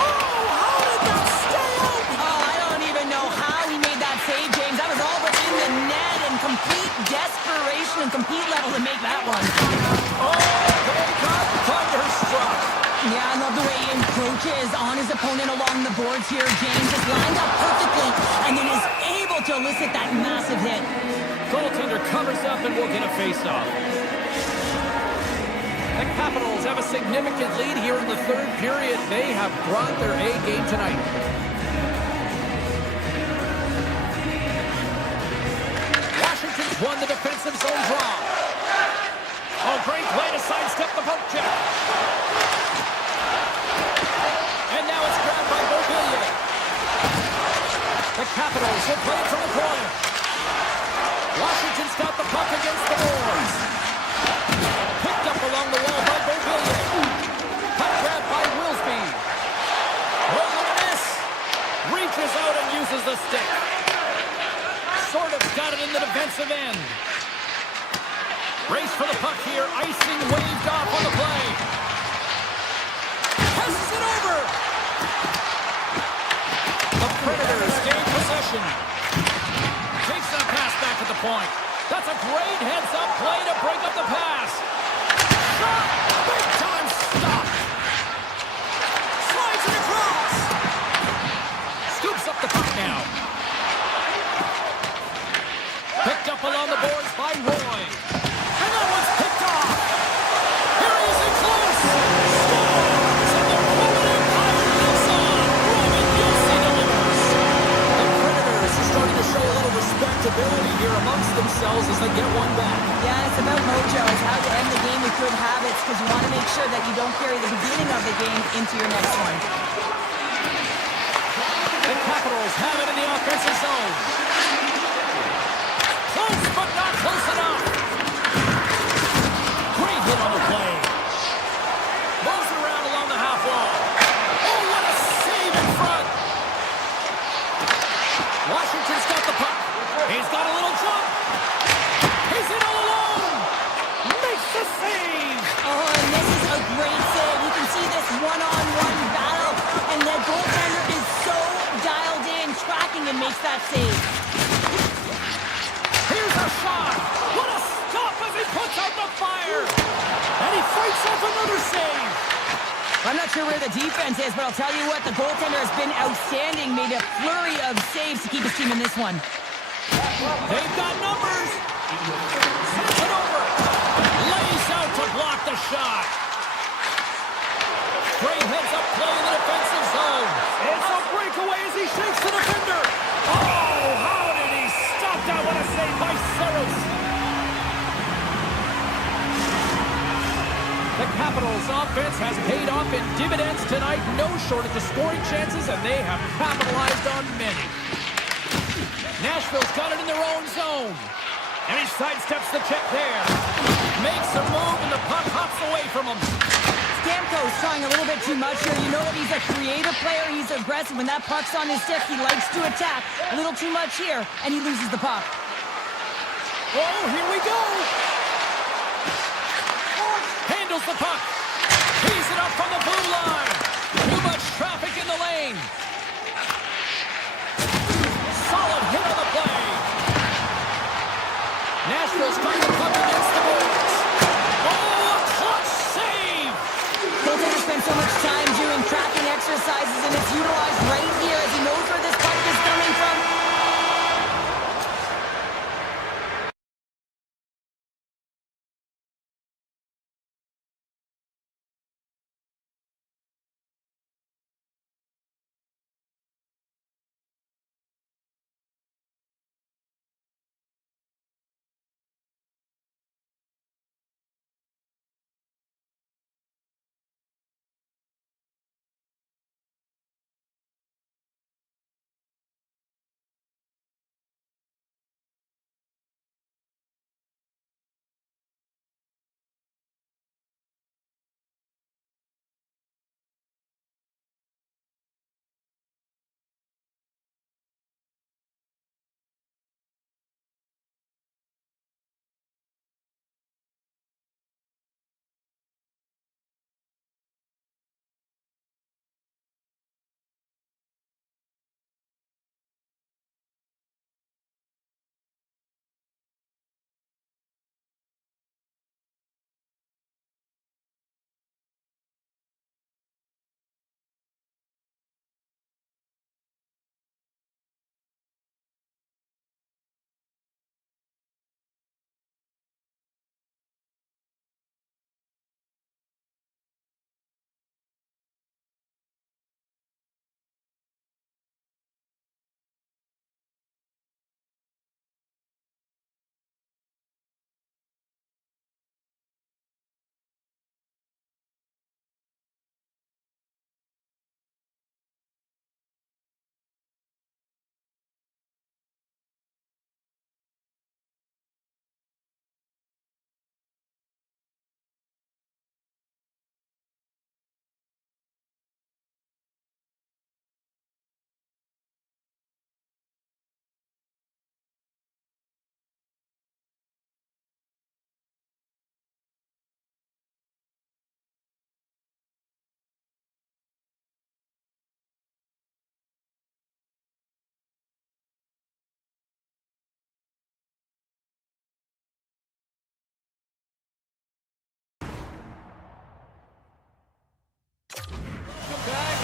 Oh, how did that stay out? Oh, I don't even know how he made that save, James. That was all but in the net and complete desperation and complete level to make that one. Oh, they got thunderstruck. Yeah, I love the way he encroaches on his opponent along the boards here. James just lined up perfectly and then is able to elicit that massive hit. Goaltender covers up and will get a face-off. The Capitals have a significant lead here in the third period. They have brought their A game tonight. Washington's won the defensive zone draw. Oh, great play to sidestep the poke check. And now it's grabbed by Beauvillier. The Capitals will play it from the corner. Washington's got the puck against the boards. Picked up along the wall by Beauvillier. Puck grab by Wilsby. Will the miss. Reaches out and uses the stick. Sort of got it in the defensive end. Race for the puck here. Icing waved off on the play. Passes it over. The Predators gain possession. Takes that pass back at the point. That's a great heads-up play to break up the pass. Shot! Big-time stop! Slides it across! Scoops up the puck now. Picked up along the boards by Roy. And that one's picked off! Here he is in close! Scores! And the Roman Empire lives on! Roman Yossi delivers! The Predators are starting to show a little respectability here amongst themselves as they get one back. Yeah, it's a good habits because you want to make sure that you don't carry the beginning of the game into your next one. The Capitals have it in the offensive zone. Close, but not close enough. Great hit on the play. Moves it around along the half wall. Oh, what a save in front. Washington's got the puck. He's got a little jump. He's in all alone. Makes the save. Oh, and this is a great save. You can see this one-on-one battle, and the goaltender is so dialed in, tracking, and makes that save. Here's a shot. What a stop as he puts out the fire. And he fights off another save. I'm not sure where the defense is, but I'll tell you what, the goaltender has been outstanding, made a flurry of saves to keep his team in this one. They've got numbers. Sends it over. Lays out to block the shot. Great heads-up play in the defensive zone. It's a breakaway as he shakes the defender. Oh, how did he stop that? What a save by Saros. The Capitals' offense has paid off in dividends tonight. No shortage of scoring chances, and they have capitalized on many. Nashville's got it in their own zone. And he sidesteps the check there. Makes a move, and the puck hops away from him. Stamkos trying a little bit too much here. You know that he's a creative player. He's aggressive. When that puck's on his stick, he likes to attack. A little too much here, and he loses the puck. Oh, here we go. Handles the puck. Tees it up from the blue line. Too much traffic in the lane. Solid hit on the play. Nashville's trying to puck against the boards. Oh, a clutch save. Goaltender spends so much time doing tracking exercises, and it's utilized right here as he knows where this puck is coming from.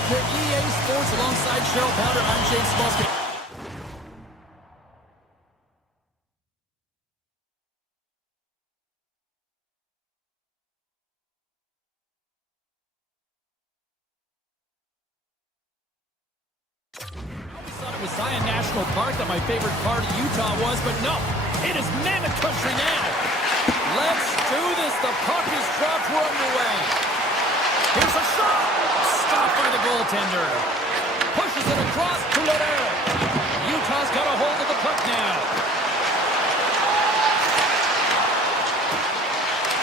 For EA Sports alongside Cheryl Powder, I'm Shane Smolsky. I always thought it was Zion National Park that my favorite part of Utah was, but no, it is Mammoth country now. Let's do this. The puck is dropped. We're underway. Here's a shot. Stopped by the goaltender. Pushes it across to Lodero. Utah's got a hold of the puck now.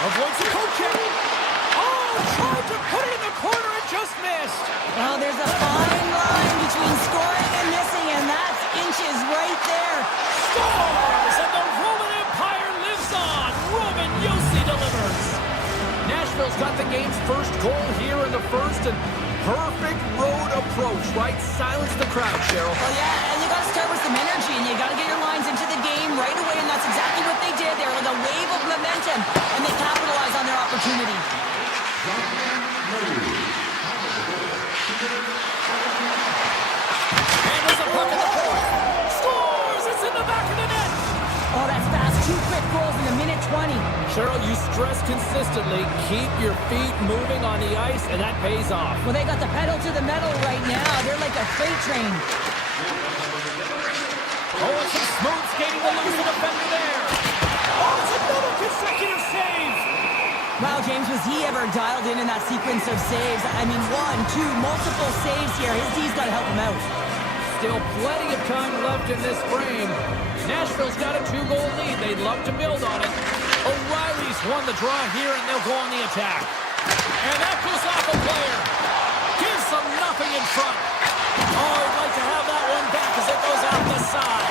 Avoids the coach check. Oh, tried to put it in the corner and just missed. Well, there's a fine line between scoring and missing, and that's inches right there. Scores! And the Roman Empire lives on. Roman Josi delivers. Nashville's got the game's first goal here in the first, and perfect road approach, right? Silence the crowd, Cheryl. Well, yeah, and you got to start with some energy, and you got to get your lines into the game right away, and that's exactly what they did. They were like a wave of momentum, and they capitalized on their opportunity. Handles the puck in the corner. Scores! It's in the back of the net. Oh, that's fast. 2 quick goals in a minute 20. Cheryl, you stress consistently, keep your feet moving on the ice, and that pays off. Well, they got the pedal to the metal right now. They're like a freight train. Oh, it's some smooth skating to lose the defender there. Oh, it's another consecutive save. Wow, James, was he ever dialed in that sequence of saves? I mean, 1, 2, multiple saves here. His D's got to help him out. Still plenty of time left in this frame. Nashville's got a 2-goal lead. They'd love to build on it. O'Reilly's won the draw here, and they'll go on the attack. And that goes off a player. Gives them nothing in front. Oh, I'd like to have that one back as it goes out the side.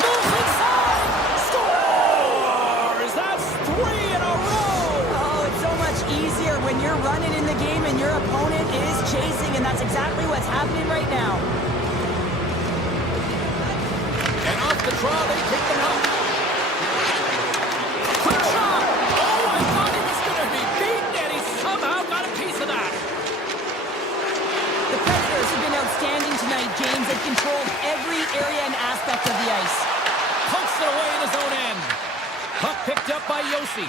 Moves inside. Scores! That's 3 in a row. Oh, it's so much easier when you're running in the game and your opponent is chasing, and that's exactly what's happening right now. And off the draw, they pick them up. Quick shot! Oh, I thought he was going to be beaten, and he somehow got a piece of that. The Predators have been outstanding tonight, James. They've controlled every area and aspect of the ice. Punks it away in his own end. Puck picked up by Josi.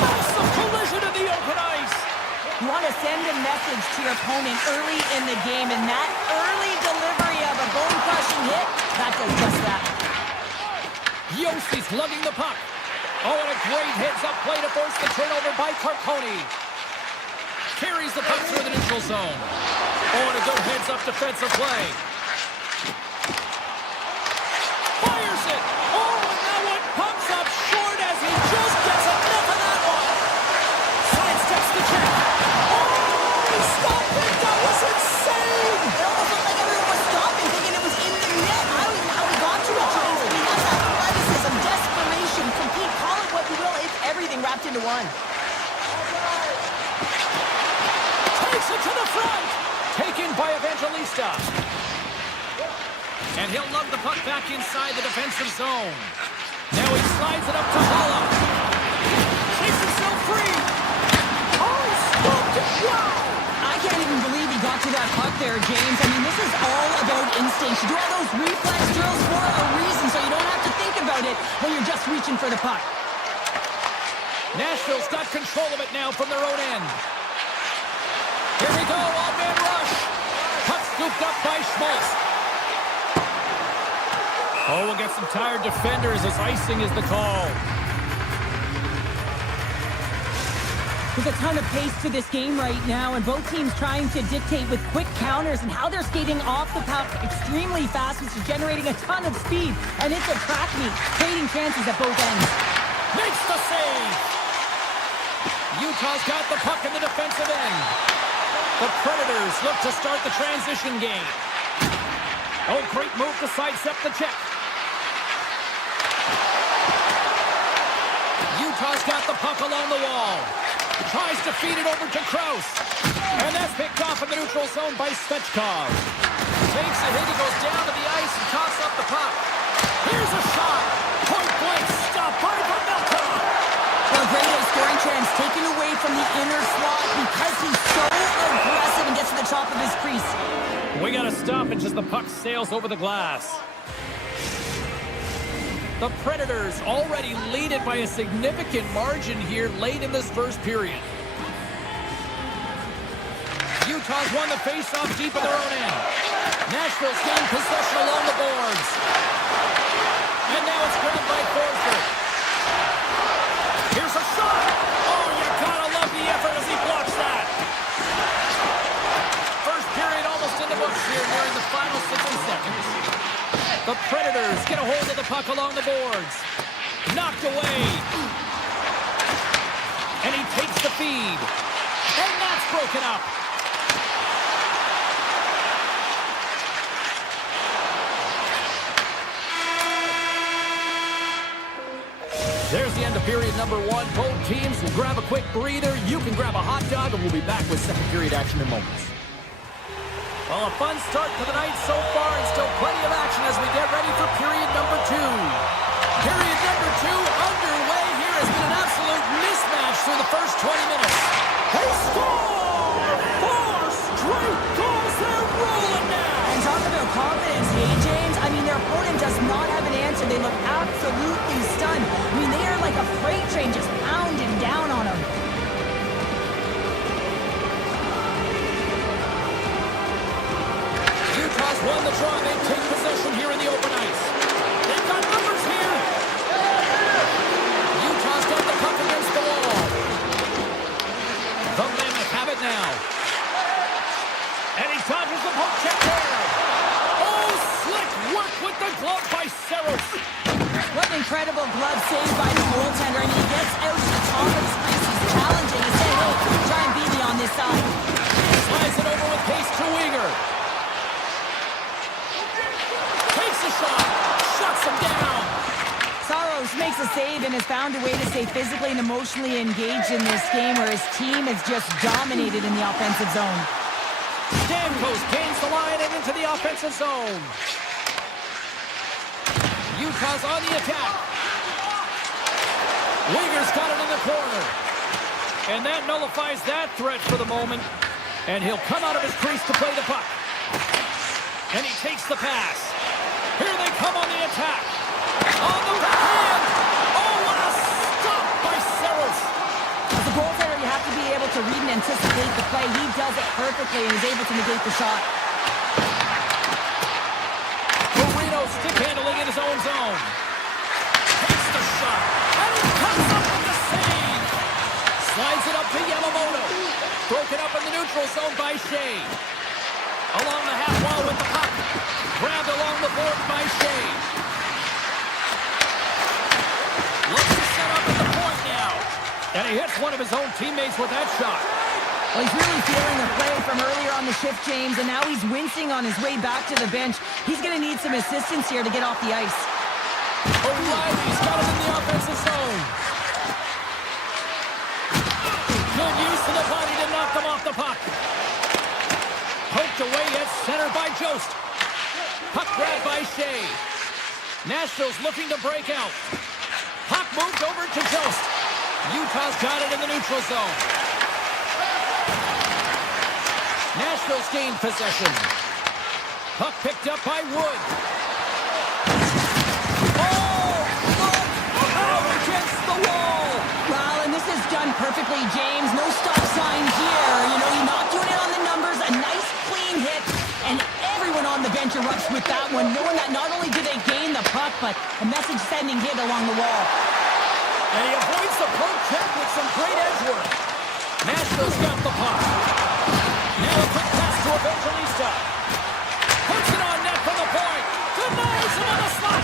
Massive collision in the open ice. You want to send a message to your opponent early in the game, and that early delivery of a bone-crushing hit, that does just that. Josi's lugging the puck. Oh, and a great heads-up play to force the turnover by Carconi. Carries the puck through the neutral zone. Oh, and a good heads-up defensive play. Fires it. Oh, and that one pumps up short as he just gets enough of that one. Sidesteps the check. Oh, he stopped it. That was insane. It almost looked like everyone was stopping, thinking it was in the net. How he got to it, James. I mean, that's athleticism, desperation, compete, call it what you will. It's everything wrapped into one. Takes it to the front. Taken by Evangelista. And he'll lug the puck back inside the defensive zone. Now he slides it up to Holla. Shakes himself free. Oh, he stopped it. Wow. I can't even believe he got to that puck there, James. I mean, this is all about instinct. You do all those reflex drills for a reason, so you don't have to think about it when you're just reaching for the puck. Nashville's got control of it now from their own end. Here we go, all-man rush. Puck scooped up by Schmaltz. Oh, we'll get some tired defenders as icing is the call. There's a ton of pace to this game right now, and both teams trying to dictate with quick counters and how they're skating off the puck extremely fast, which is generating a ton of speed. And it's a track meet, creating chances at both ends. Makes the save. Utah's got the puck in the defensive end. The Predators look to start the transition game. Oh, great move to sidestep the check. Utah's got the puck along the wall. Tries to feed it over to Kraus. And that's picked off in the neutral zone by Svechkov. Takes a hit, he goes down to the ice and tosses up the puck. Here's a shot. Point blank stop by Pavelka. Well, great scoring chance taken away from the inner slot because he's so aggressive and gets to the top of his crease. We got to stop it as the puck sails over the glass. The Predators already lead it by a significant margin here late in this first period. Utah's won the face-off deep in their own end. Nashville's gained possession along the boards. And now it's grabbed by Forsberg. Here's a shot. Oh, you gotta love the effort as he blocks that. First period almost in the books here, nearing the final 60 seconds. The Predators get a hold of the puck along the boards. Knocked away. And he takes the feed. And that's broken up. There's the end of period number one. Both teams will grab a quick breather. You can grab a hot dog, and we'll be back with second period action in moments. Well, a fun start to the night so far, and still plenty of action as we get ready for period number two. Period number two underway here has been an absolute mismatch through the first 20 minutes. They score! 4 straight goals. They're rolling now. And talk about confidence, hey, James? I mean, their opponent does not have an answer. They look absolutely stunned. I mean, they are like a freight train just pounding down on them. Utah's won the draw. They take possession here in the open ice. They've got numbers here. Utah's got the puck against the wall. The Mammoth have it now. And he dodges the poke check there. Oh, slick work with the glove by Saros. What an incredible glove save by the goaltender. I mean, he gets out to the top of his crease. He's challenging. He's saying, hey, try and beat me on this side. Slides it over with pace to Weegar. Takes a shot. Shuts him down. Saros makes a save and has found a way to stay physically and emotionally engaged in this game where his team has just dominated in the offensive zone. Stamkos gains the line and into the offensive zone. Utah's on the attack. Weegar's got it in the corner. And that nullifies that threat for the moment. And he'll come out of his crease to play the puck. And he takes the pass. Here they come on the attack. On the backhand. Oh, what a stop by Saros. As a goaltender, you have to be able to read and anticipate the play. He does it perfectly and is able to negate the shot. Marino stick handling in his own zone. Takes the shot. And he comes up with the save. Slides it up to Yamamoto. Broken up in the neutral zone by Shea. Along the half wall with the puck. Grabbed along the board by Shea. Looks to set up at the point now. And he hits one of his own teammates with that shot. Well, he's really feeling the play from earlier on the shift, James, and now he's wincing on his way back to the bench. He's going to need some assistance here to get off the ice. O'Reilly's got him in the offensive zone. Good use of the body to knock him off the puck. Poked away at center by Jost. Puck grab by Shea. Nashville's looking to break out. Puck moved over to Jost. Utah's got it in the neutral zone. Nashville's gained possession. Puck picked up by Wood. Oh, look! Out against the wall! Well, and this is done perfectly, James. No stop sign here. You know, you're not doing it on the numbers. A nice, clean hit. And everyone on the bench erupts with that one, knowing that not only do they gain the puck, but a message-sending hit along the wall. And he avoids the poke check with some great edge work. Nashville's got the puck. Now a quick pass to Evangelista. Puts it on net from the point. Denies him on the slot.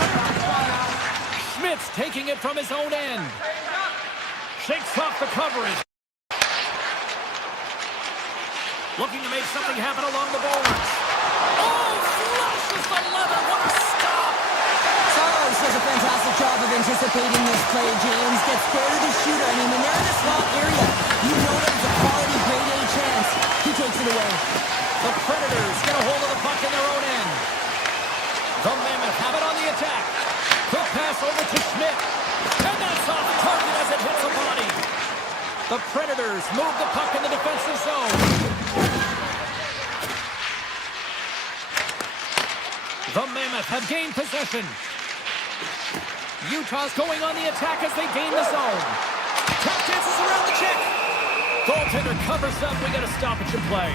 Schmidt's taking it from his own end. Shakes off the coverage. Looking to make something happen along the boards. Oh, flushes the leather. What a stop. Saros does a fantastic job of anticipating this play, James. Gets square to the shooter. I mean, when they're in the slot area, you know there's a quality grade A chance. He takes it away. The Predators get a hold of the puck in their own end. The Mammoth have it on the attack. Quick pass over to Schmidt. And that's off target as it hits a body. The Predators move the puck in the defensive zone. The Mammoth have gained possession. Utah's going on the attack as they gain the zone. Tap dances around the check. Goaltender covers up. We got a stoppage in play.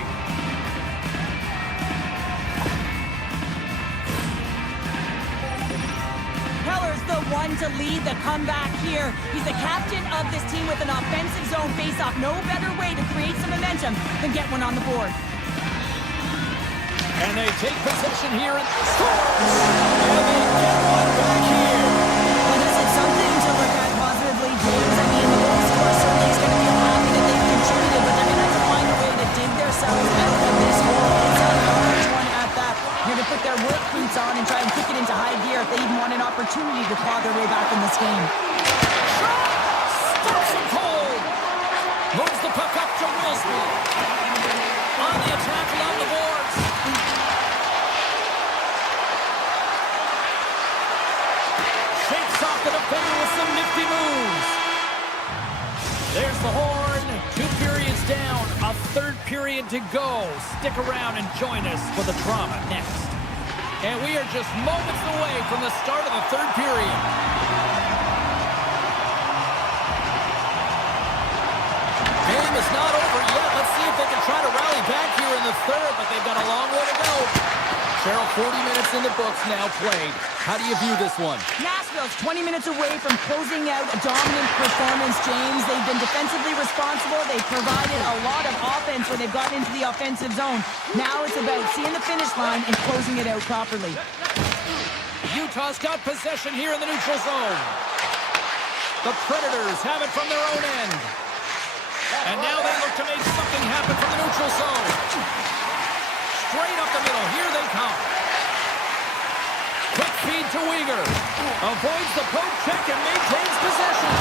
Keller's the one to lead the comeback here. He's the captain of this team with an offensive zone face-off. No better way to create some momentum than get one on the board. And they take possession here and scores! And they get one back here. Well, this is something to look at positively, James. I mean, the goal scorer certainly is going to feel happy that they've contributed, but they're going to have to find a way to dig themselves out of this hole. It's a large one at that. They're going to put their work boots on and try and kick it into high gear if they even want an opportunity to claw their way back in this game. Stops him cold. Moves the puck up to Wilsby. On the attack along the boards. Shakes off the defender with some nifty moves. There's the horn. 2 periods down. A third period to go. Stick around and join us for the drama next. And we are just moments away from the start of the third period. Game is not over yet. Let's see if they can try to rally back here in the third, but they've got a long way to go. Cheryl, 40 minutes in the books now played. How do you view this one? Nashville's 20 minutes away from closing out a dominant performance, James. They've been defensively responsible. They've provided a lot of offense when they've gotten into the offensive zone. Now it's about seeing the finish line and closing it out properly. Utah's got possession here in the neutral zone. The Predators have it from their own end. And now they look to make something happen from the neutral zone. Straight up the middle. Here they come. Quick feed to Uyghur. Avoids the poke check and maintains possession.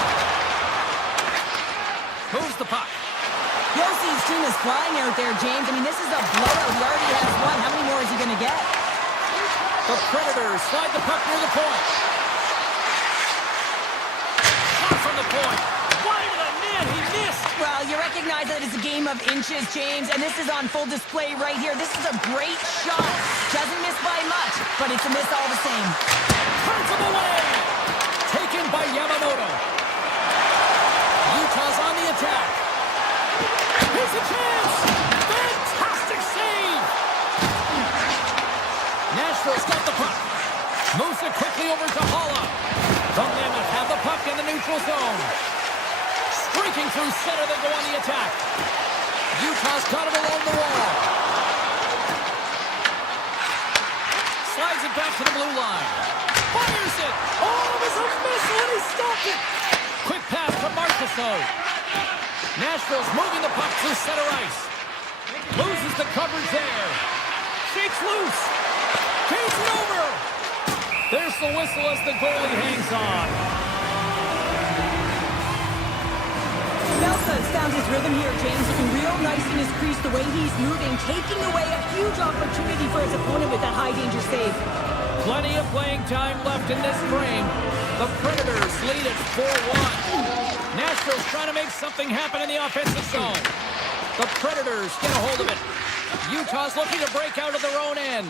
Moves the puck. Yossi's team is flying out there, James. I mean, this is a blowout. He already has one. How many more is he going to get? The Predators slide the puck near the point. Shot from the point. Wide of the net. He missed. Well, you recognize that it's a game of inches, James, and this is on full display right here. This is a great shot. Doesn't miss by much, but it's a miss all the same. Turns him away. Taken by Yamamoto. Utah's on the attack. Here's a chance. Fantastic save. Nashville's got the puck. Moves it quickly over to Holla. The Mammoth have the puck in the neutral zone. Streaking through center, they go on the attack. Utah's got it along the wall. Slides it back to the blue line. Fires it. Oh, it was a miss, and he stopped it. Quick pass to Marchessault. Nashville's moving the puck through center ice. Loses the coverage there. Shakes loose. Takes it over. There's the whistle as the goalie hangs on. Nelson found his rhythm here, James. Looking real nice in his crease, the way he's moving, taking away a huge opportunity for his opponent with that high-danger save. Plenty of playing time left in this frame. The Predators lead it 4-1. Nashville's trying to make something happen in the offensive zone. The Predators get a hold of it. Utah's looking to break out of their own end.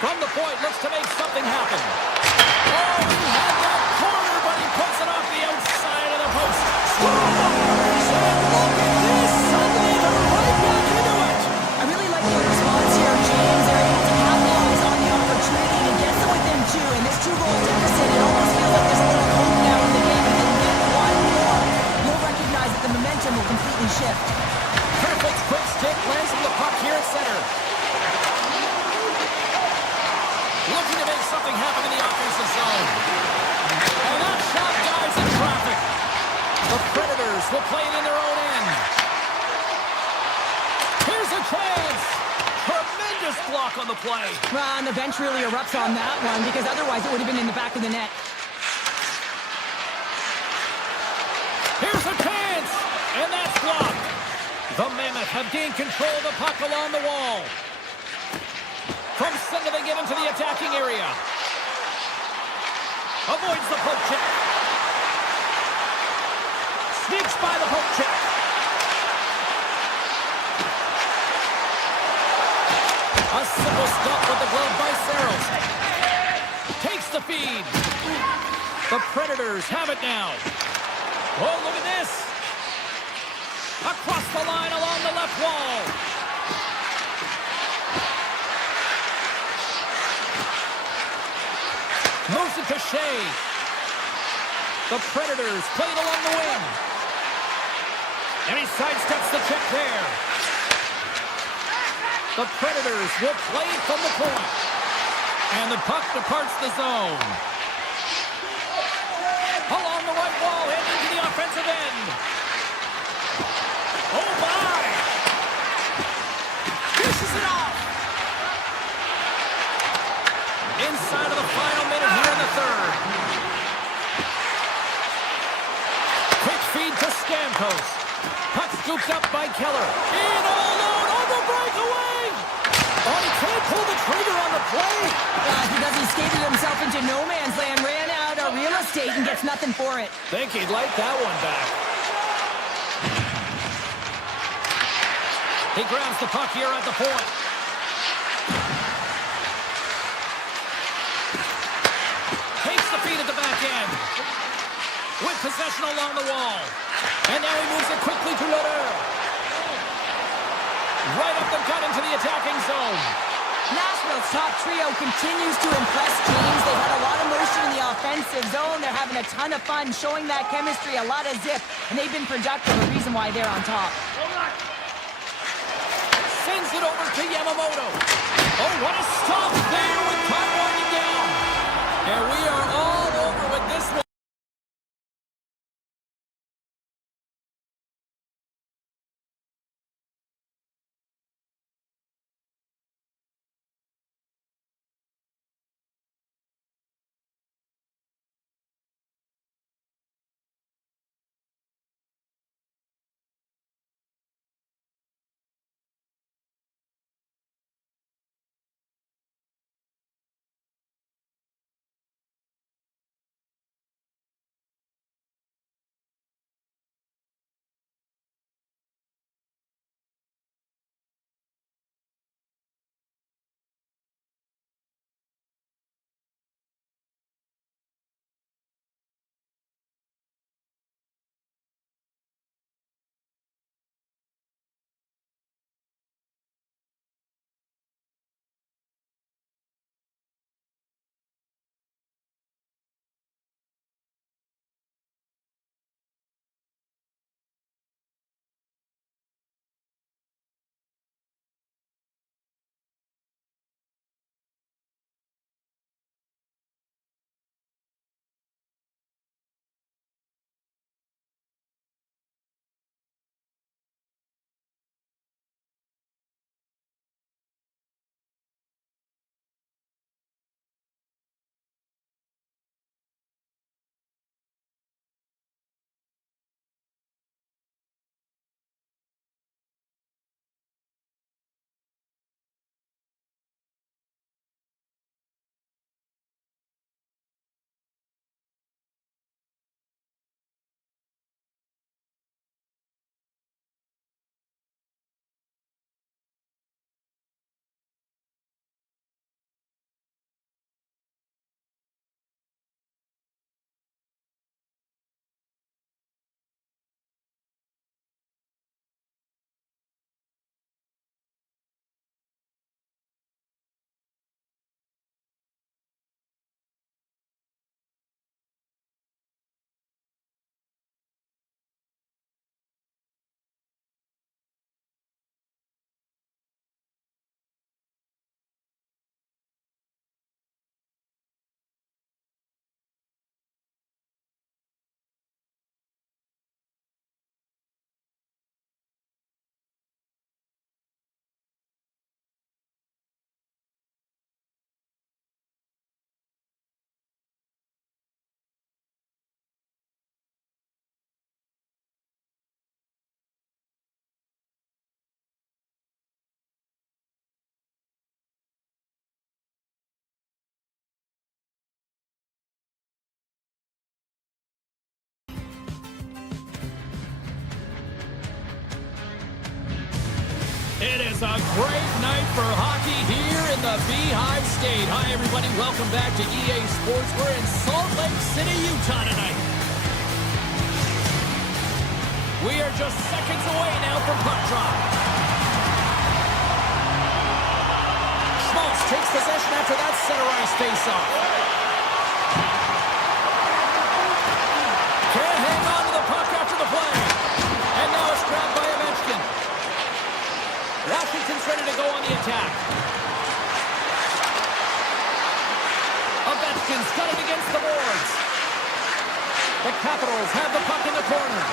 From the point, looks to make something happen. Oh, he had that corner, but he puts it off the outside of the post. Scores! And look at this! Suddenly they're right back into it! I really like the response here, James. They're able to capitalize on the opportunity to get them within two. And this two-goal deficit, it almost feels like there's a little hope now in the game. If they can get one more, you'll recognize that the momentum will completely shift. Perfect quick stick lands on the puck here at center. Looking to make something happen in the offensive zone. And that shot dives in traffic. The Predators will play it in their own end. Here's a chance. Tremendous block on the play. Well, and the bench really erupts on that one because otherwise it would have been in the back of the net. Here's a chance. And that's blocked. The Mammoth have gained control of the puck along the wall. From center, they get into the attacking area. Avoids the poke check. Sneaks by the poke check. A simple stop with the glove by Saros. Takes the feed. The Predators have it now. Oh, look at this. Across the line along the left wall. Moves it to Shea. The Predators play it along the wing. And he sidesteps the check there. The Predators will play it from the point. And the puck departs the zone. Along the right wall and into the offensive end. Oh, my! Dishes it off. Inside of the final minute here in the third. Quick feed to Stamkos. Puck scooped up by Keller. In all alone on the breakaway. Oh, he can't pull the trigger on the play. Because he skated himself into no man's land, ran out of real estate, and gets nothing for it. Think he'd like that one back. He grabs the puck here at the point. Takes the feed at the back end. With possession along the wall. And now he moves it quickly to Lodeur. Right up the gut into the attacking zone. Nashville's top trio continues to impress teams. They've had a lot of motion in the offensive zone. They're having a ton of fun, showing that chemistry, a lot of zip, and they've been productive, a reason why they're on top. Sends it over to Yamamoto. Oh, what a stop there with time winding down. And we are all over with this one. It is a great night for hockey here in the Beehive State. Hi, everybody. Welcome back to EA Sports. We're in Salt Lake City, Utah tonight. We are just seconds away now from puck drop. Schmaltz takes possession after that center ice face-off. attack. Ovechkin's got it against the boards. The Capitals have the puck in the corner.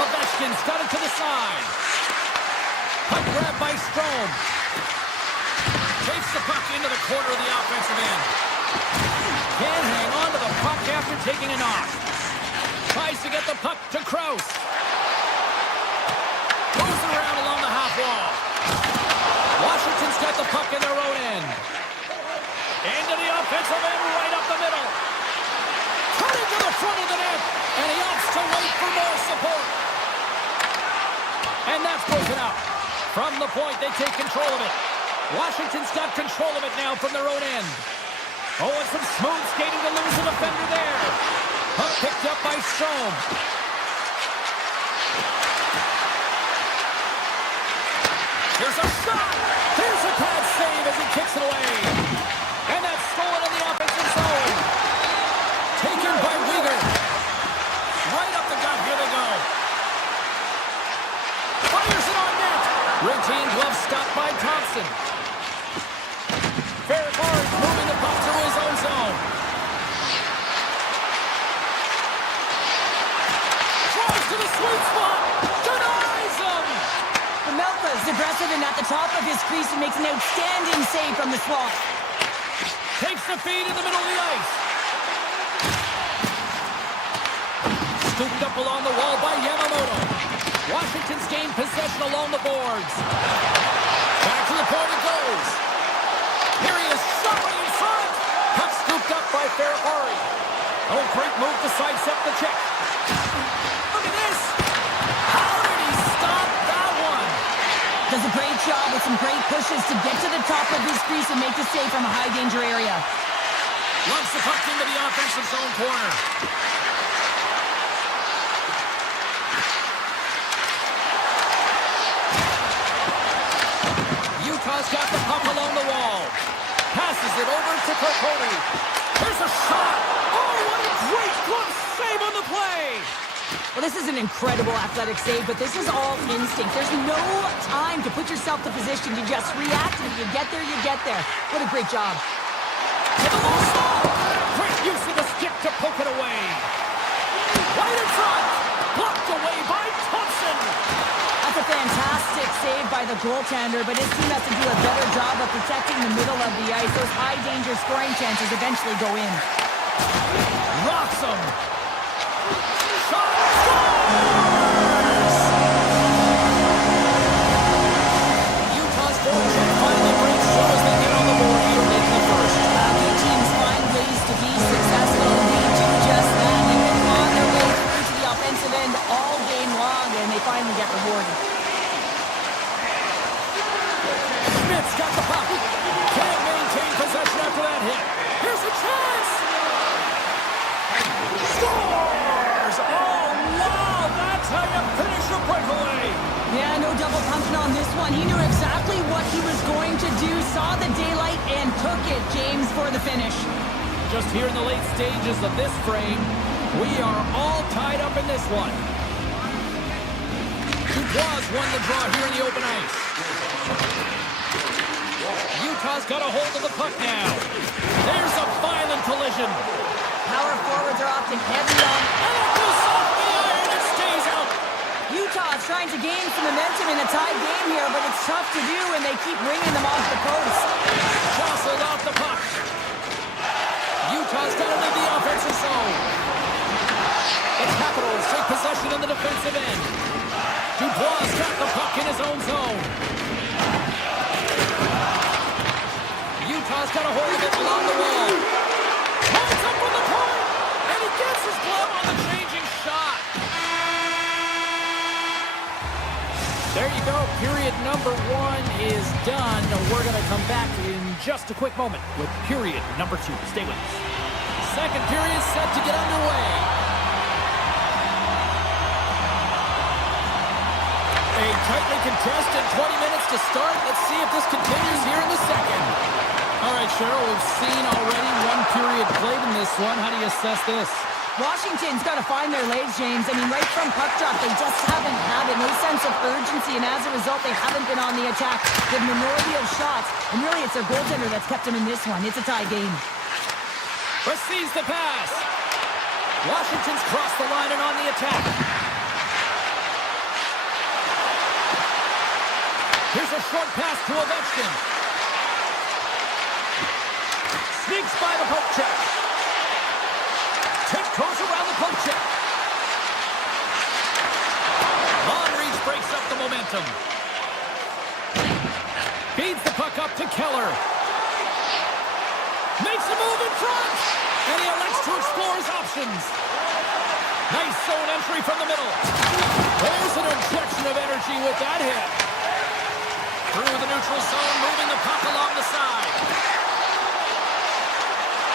Ovechkin's got it to the side. Puck grab by Strome. Takes the puck into the corner of the offensive end. Can't hang on to the puck after taking a knock. Tries to get the puck to Krause. Goes around along the half wall. Washington's got the puck in their own end. Into the offensive end, right up the middle. Cutting to the front of the net. And he opts to wait for more support. And that's broken up. From the point, they take control of it. Washington's got control of it now from their own end. Oh, and some smooth skating to lose a defender there. Puck picked up by Strome. Here's a shot. Here's a pad save as he kicks it away. And that's stolen in the offensive zone. Taken by Weegar. Right up the gut. Here they go. Fires it on net. Routine glove stopped by Thompson. Fairhard moving the puck to his own zone. Tries to the sweet spot. Denies him. The Melka's aggressive and at the top of his crease and makes an outstanding save from the slot. Takes the feed in the middle of the ice. Scooped up along the wall by Yamamoto. Washington's gained possession along the boards. Back to the point it goes. Here he is, shot right in front. Puck scooped up by Ferrari. Oh, great move to sidestep the check. Look at this. How did he stop that one? Does a great job with some great pushes to get to the top of his crease and make the save from a high-danger area. Lumps the puck into the offensive zone corner. Utah's got the puck along the wall. Passes it over to Kokoni. Here's a shot. Oh, what a great glove save on the play. Well, this is an incredible athletic save, but this is all instinct. There's no time to put yourself to position. You just react, and if you get there, you get there. What a great job. To the low slot. Great use of the stick to poke it away. Right in front. Blocked away by Thompson. That's a fantastic save by the goaltender, but his team has to do a better job of protecting the middle of the ice. Those high-danger scoring chances eventually go in. Rocks him. Shot. Scores! Utah's forward finally breaks through as they get on the board here late in the first. Good teams find ways to be successful, and they do just that. They've been on their way through to the offensive end all game long, and they finally get rewarded. Schmidt's got the puck. Can't maintain possession after that hit. Here's a chance. Scores! Oh, wow! That's how you finish a breakaway. Yeah, no double pumping on this one. He knew exactly what he was going to do, saw the daylight, and took it, James, for the finish. Just here in the late stages of this frame, we are all tied up in this one. Dubois won the draw here in the open ice. Utah's got a hold of the puck now. There's a violent collision. Power forwards are often heavy on. And it goes off the iron and stays out. Utah's trying to gain some momentum in a tied game here, but it's tough to do, and they keep ringing them off the post. Jostled off the puck. Utah's got it in the offensive zone. The Capitals take possession in the defensive end. Dubois got the puck in his own zone. Utah's got a hold of it along the wall. Holds up from the point, and he gets his glove on the changing shot. There you go. Period number 1 is done. We're going to come back in just a quick moment with period number 2. Stay with us. Second period set to get underway. A tightly contested 20 minutes to start. Let's see if this continues here in the second. All right, Cheryl, we've seen already one period played in this one. How do you assess this? Washington's got to find their legs, James. I mean, right from puck drop, they just haven't had it. No sense of urgency, and as a result, they haven't been on the attack. The minority of shots, and really it's their goaltender that's kept them in this one. It's a tie game. Receives the pass. Washington's crossed the line and on the attack. Here's a short pass to Ovechkin. Sneaks by the poke check. Tiptoes around the poke check. Long reach breaks up the momentum. Feeds the puck up to Keller. Makes a move in front. And he elects to explore his options. Nice zone entry from the middle. There's an injection of energy with that hit. Through the neutral zone, moving the puck along the side.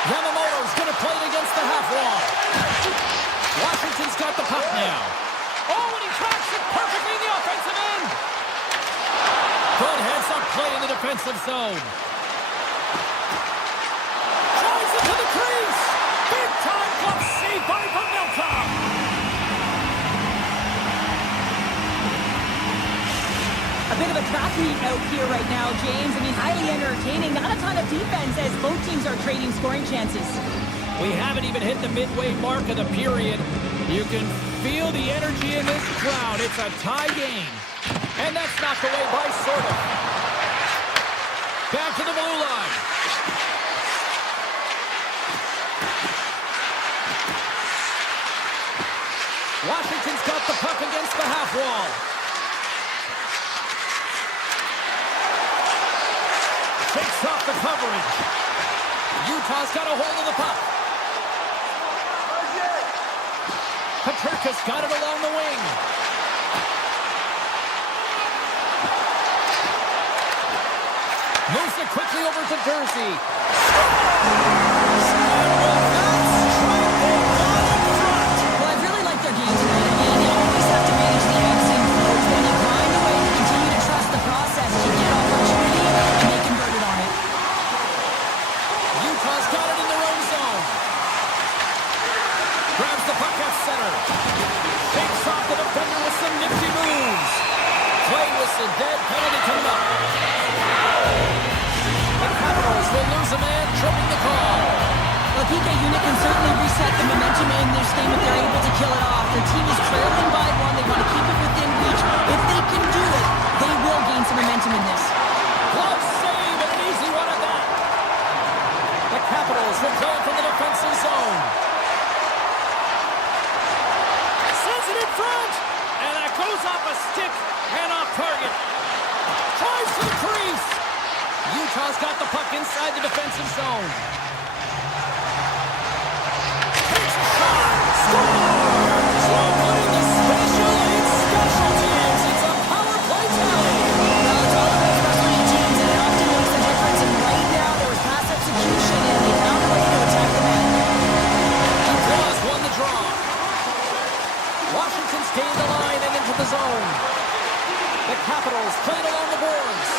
Yamamoto's going to play it against the half wall. Washington's got the puck now. Oh, and he tracks it perfectly in the offensive end. Good heads-up play in the defensive zone. Drives it to the crease. Big-time glove save by Mammoth. A bit of a track meet out here right now, James. I mean, highly entertaining. Not a ton of defense as both teams are trading scoring chances. We haven't even hit the midway mark of the period. You can feel the energy in this crowd. It's a tie game. And that's knocked away by Sorta. Back to the blue line. Washington's got the puck against the half wall. Takes off the coverage. Utah's got a hold of the puck. Paterka's got it along the wing. Moves it quickly over to Jersey. Well, I really like their game tonight. I mean, you always have to manage the ebbs and flows. Then you find a way to continue to trust the process. You get opportunity, and they converted on it. Utah's got it in their own zone. Grabs the puck at center. Takes off the defender with some nifty moves. Play whistle dead, penalty coming up. The Capitals will lose a man, tripping the call. Well, PK unit can certainly reset the momentum in this game if they're able to kill it off. Their team is trailing by one. They want to keep it within reach. If they can do it, they will gain some momentum in this. Glove save and an easy one at that. The Capitals will play from the defensive zone. Sends it in front. And that goes off a stick and off target. Tries to the crease. Utah's got the puck inside the defensive zone. Takes a shot. Scores! So putting the special in special teams. It's a power play tally. Well, it's all about specialty teams, and it often makes the difference. And right now, there was pass execution, and they found a way to attack the net. Utah's won the draw. Washington's gained the line and into the zone. The Capitals played along the boards.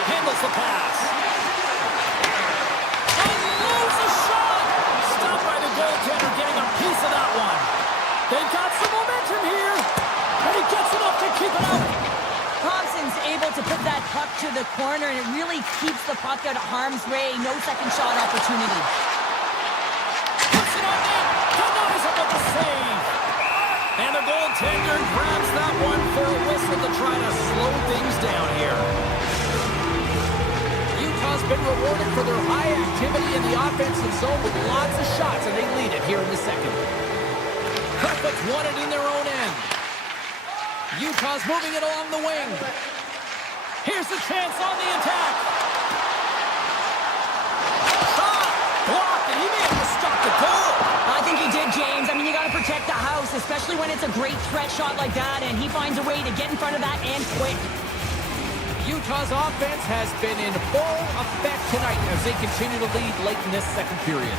Handles the pass. Unloads a shot. Stopped by the goaltender, getting a piece of that one. They've got some momentum here. And he gets enough to keep it out. Thompson's able to put that puck to the corner, and it really keeps the puck out of harm's way. No second shot opportunity. Puts it on net. Denies him with the save. And the goaltender grabs that one for a whistle to try to slow things down here. Utah's been rewarded for their high activity in the offensive zone with lots of shots, and they lead it here in the second. Kerfoot's won it in their own end. Utah's moving it along the wing. Here's the chance on the attack. Shot! Blocked, and he may have just stopped the goal. I think he did, James. I mean, you got to protect the house, especially when it's a great threat shot like that, and he finds a way to get in front of that and quick. Utah's offense has been in full effect tonight as they continue to lead late in this second period.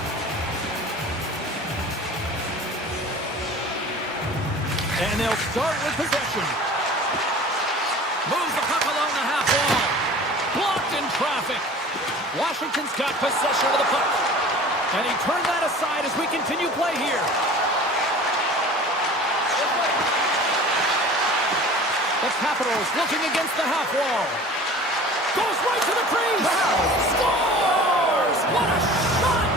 And they'll start with possession. Moves the puck along the half wall. Blocked in traffic. Washington's got possession of the puck. And he turned that aside as we continue play here. The Capitals looking against the half wall. Goes right to the crease. Wow. Scores! What a shot!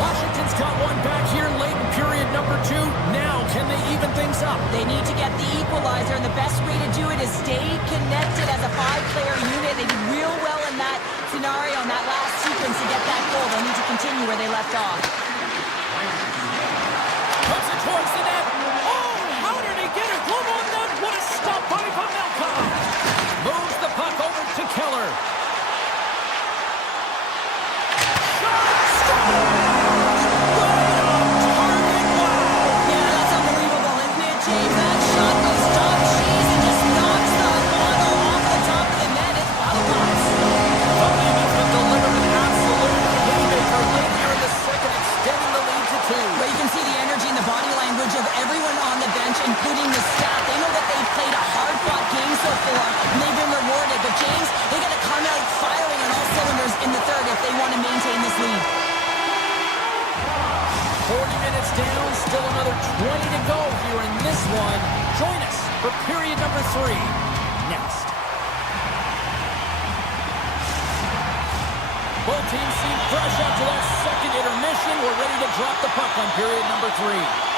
Washington's got one back here late in period number 2. Now, can they even things up? They need to get the equalizer, and the best way to do it is stay connected as a 5-player unit. They did real well in that scenario, in that last sequence to get that goal. They need to continue where they left off. Puts it towards the net. Oh, how did he get it? Glove on net. What a stop by Pavelka. Moves the puck over to Keller. Including the staff. They know that they've played a hard-fought game so far, and they've been rewarded. But James, they got to come out firing on all cylinders in the third if they want to maintain this lead. 40 minutes down, still another 20 to go here in this one. Join us for period number 3 next. Both teams seem fresh after that second intermission. We're ready to drop the puck on period number 3.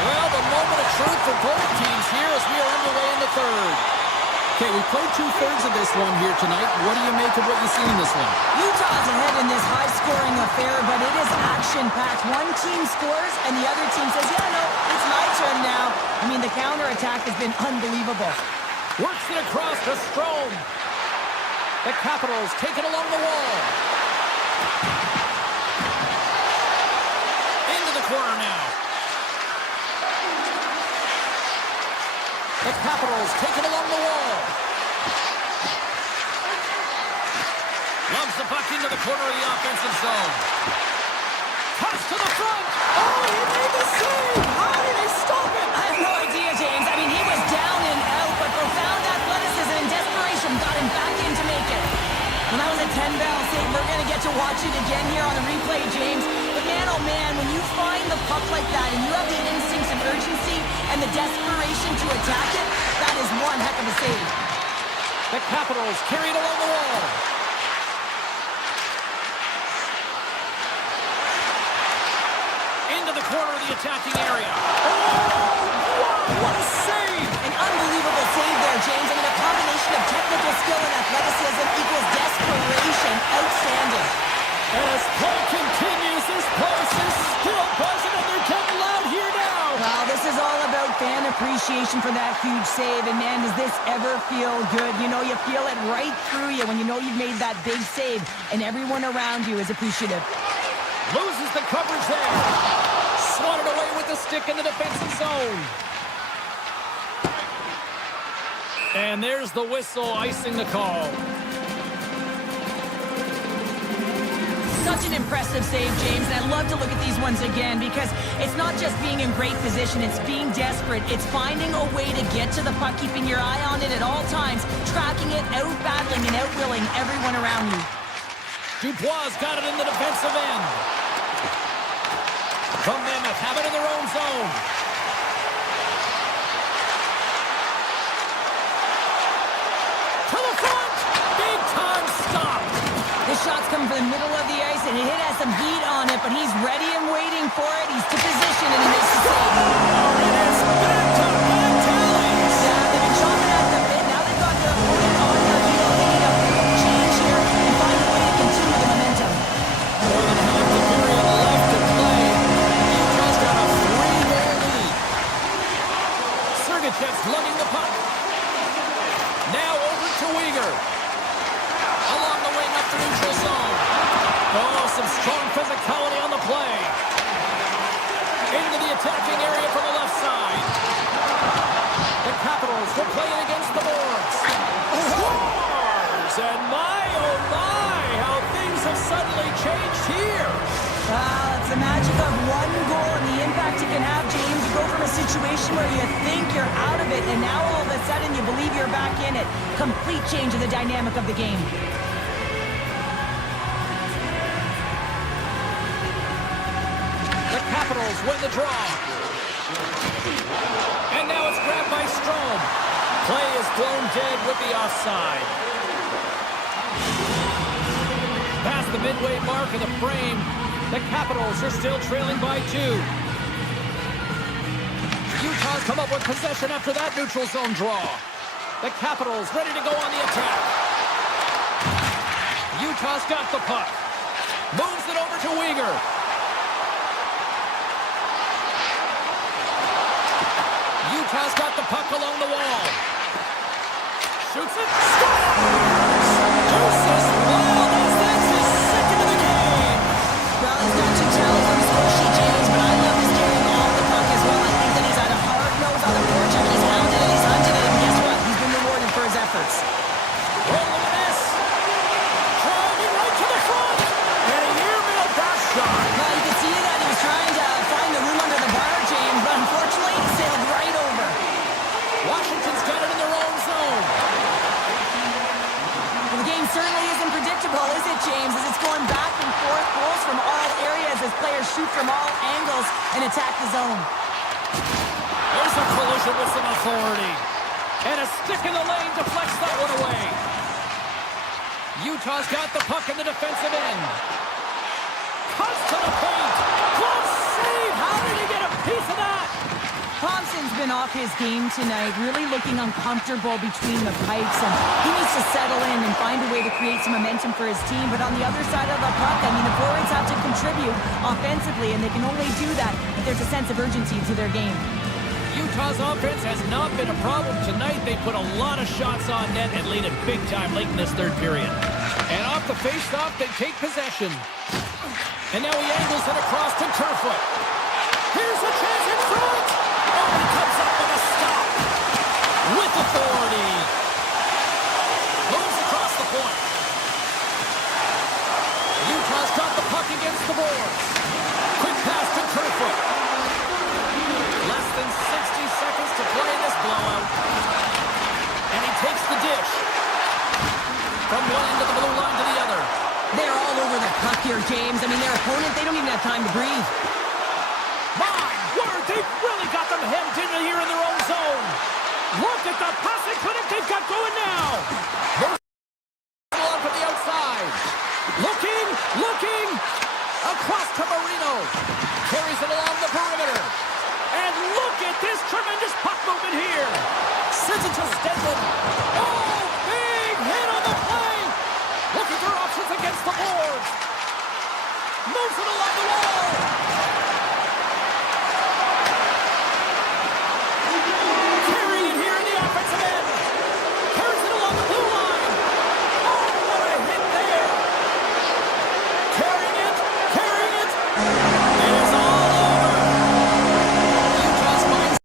Well, the moment of truth for both teams here as we are underway in the third. Okay, we played 2/3 of this one here tonight. What do you make of what you see in this one? Utah's ahead in this high-scoring affair, but it is action-packed. One team scores, and the other team says, yeah, no, it's my turn now. I mean, the counterattack has been unbelievable. Works it across to Strome. The Capitals take it along the wall. Into the corner now. The Capitals take it along the wall. Loves the puck into the corner of the offensive zone. Toss to the front. Oh, he made the save. How did he stop it? I have no idea, James. I mean, he was down and out, but profound athleticism and desperation got him back in to make it. Well, that was a 10-barrel save. We're going to get to watch it again here on the replay, James. But man, oh man, when you find the puck like that and you have the instincts and urgency and the desperation to attack it, that is one heck of a save. The Capitals carried along the wall. Into the corner of the attacking area. Oh, wow, what a save! An unbelievable save there, James. I mean, a combination of technical skill and athleticism equals desperation. Outstanding. As play continues, this place is still buzzing and they're getting loud here now. Well, this is all about fan appreciation for that huge save. And man, does this ever feel good. You know, you feel it right through you when you know you've made that big save and everyone around you is appreciative. Loses the coverage there. Swatted away with the stick in the defensive zone. And there's the whistle icing the call. Such an impressive save, James, and I love to look at these ones again because it's not just being in great position, it's being desperate. It's finding a way to get to the puck, keeping your eye on it at all times, tracking it, out-battling and out-willing everyone around you. Dubois got it in the defensive end. The Mammoth have it in their own zone. To the front! Big time stop! This shot's coming from the middle of the ice, and it has some heat on it, but he's ready and waiting for it. He's to position, and he makes the save. It is back to back tallies! Yeah, they've been chomping at the bit. Now they've got their opponent on their heel. They need a quick change here and find a way to continue the momentum. More than half the period left to play. Utah's got a 3-goal lead. Sergachev's lugging the puck. Now over to Weegar. Along the wing up the neutral zone. Oh, some strong physicality on the play. Into the attacking area from the left side. The Capitals will play it against the boards. Scores! And my, oh my, how things have suddenly changed here. Wow, it's the magic of one goal and the impact it can have, James. You go from a situation where you think you're out of it, and now all of a sudden you believe you're back in it. Complete change of the dynamic of the game. Capitals win the draw. And now it's grabbed by Strome. Play is blown dead with the offside. Past the midway mark of the frame, the Capitals are still trailing by 2. Utah's come up with possession after that neutral zone draw. The Capitals ready to go on the attack. Utah's got the puck. Moves it over to Weegar. Utah's got the puck along the wall. Shoots it. Scores! Deuces wild as that's his second of the game. Well, it's not too talented from Scotia James, but I love his carrying off the puck as well. I think that he's had a hard nose on the forecheck. He's hounded it, he's hunted it, and guess what? He's been rewarded for his efforts. Rolling with this. Driving right to the front. And a near-middle pass shot. Well, you can see that he was trying to find the room under the bar, James, but unfortunately, it sailed right over. Washington's got it in their own zone. Well, the game certainly isn't predictable, is it, James? As it's going back and forth, goals from all areas as players shoot from all angles and attack the zone. There's a collision with some authority. And a stick in the lane deflects that one away. Utah's got the puck in the defensive end. Cuts to the paint. Close save. How did he get a piece of that? Thompson's been off his game tonight, really looking uncomfortable between the pipes, and he needs to settle in and find a way to create some momentum for his team. But on the other side of the puck, I mean, the forwards have to contribute offensively, and they can only do that if there's a sense of urgency to their game. Utah's offense has not been a problem tonight. They put a lot of shots on net and lead it big time late in this third period. And off the face-off, they take possession. And now he angles it across to Kerfoot. Here's a chance in front. Oh, he comes up with a stop. With authority. Moves across the point. Utah's got the puck against the boards. Quick pass to Kerfoot. Less than 60 seconds to play in this blowout. And he takes the dish. From one end of the blue line to the other. They're all over the puck here, James. I mean, their opponent, they don't even have time to breathe. My word, they've really got them hemmed in here in their own zone. Look at the passing clinic they've got going now. On from the outside. Looking. Across to Marino. Carries it along the perimeter. And look at this tremendous puck movement here. Sends it to Stenson. Oh, big hit on the play. Looking for options against the boards. Moves it along the wall. Carrying it here in the offensive end. Carries it along the blue line. Oh, what a hit there. Carrying it. It is all over. Utah's finds.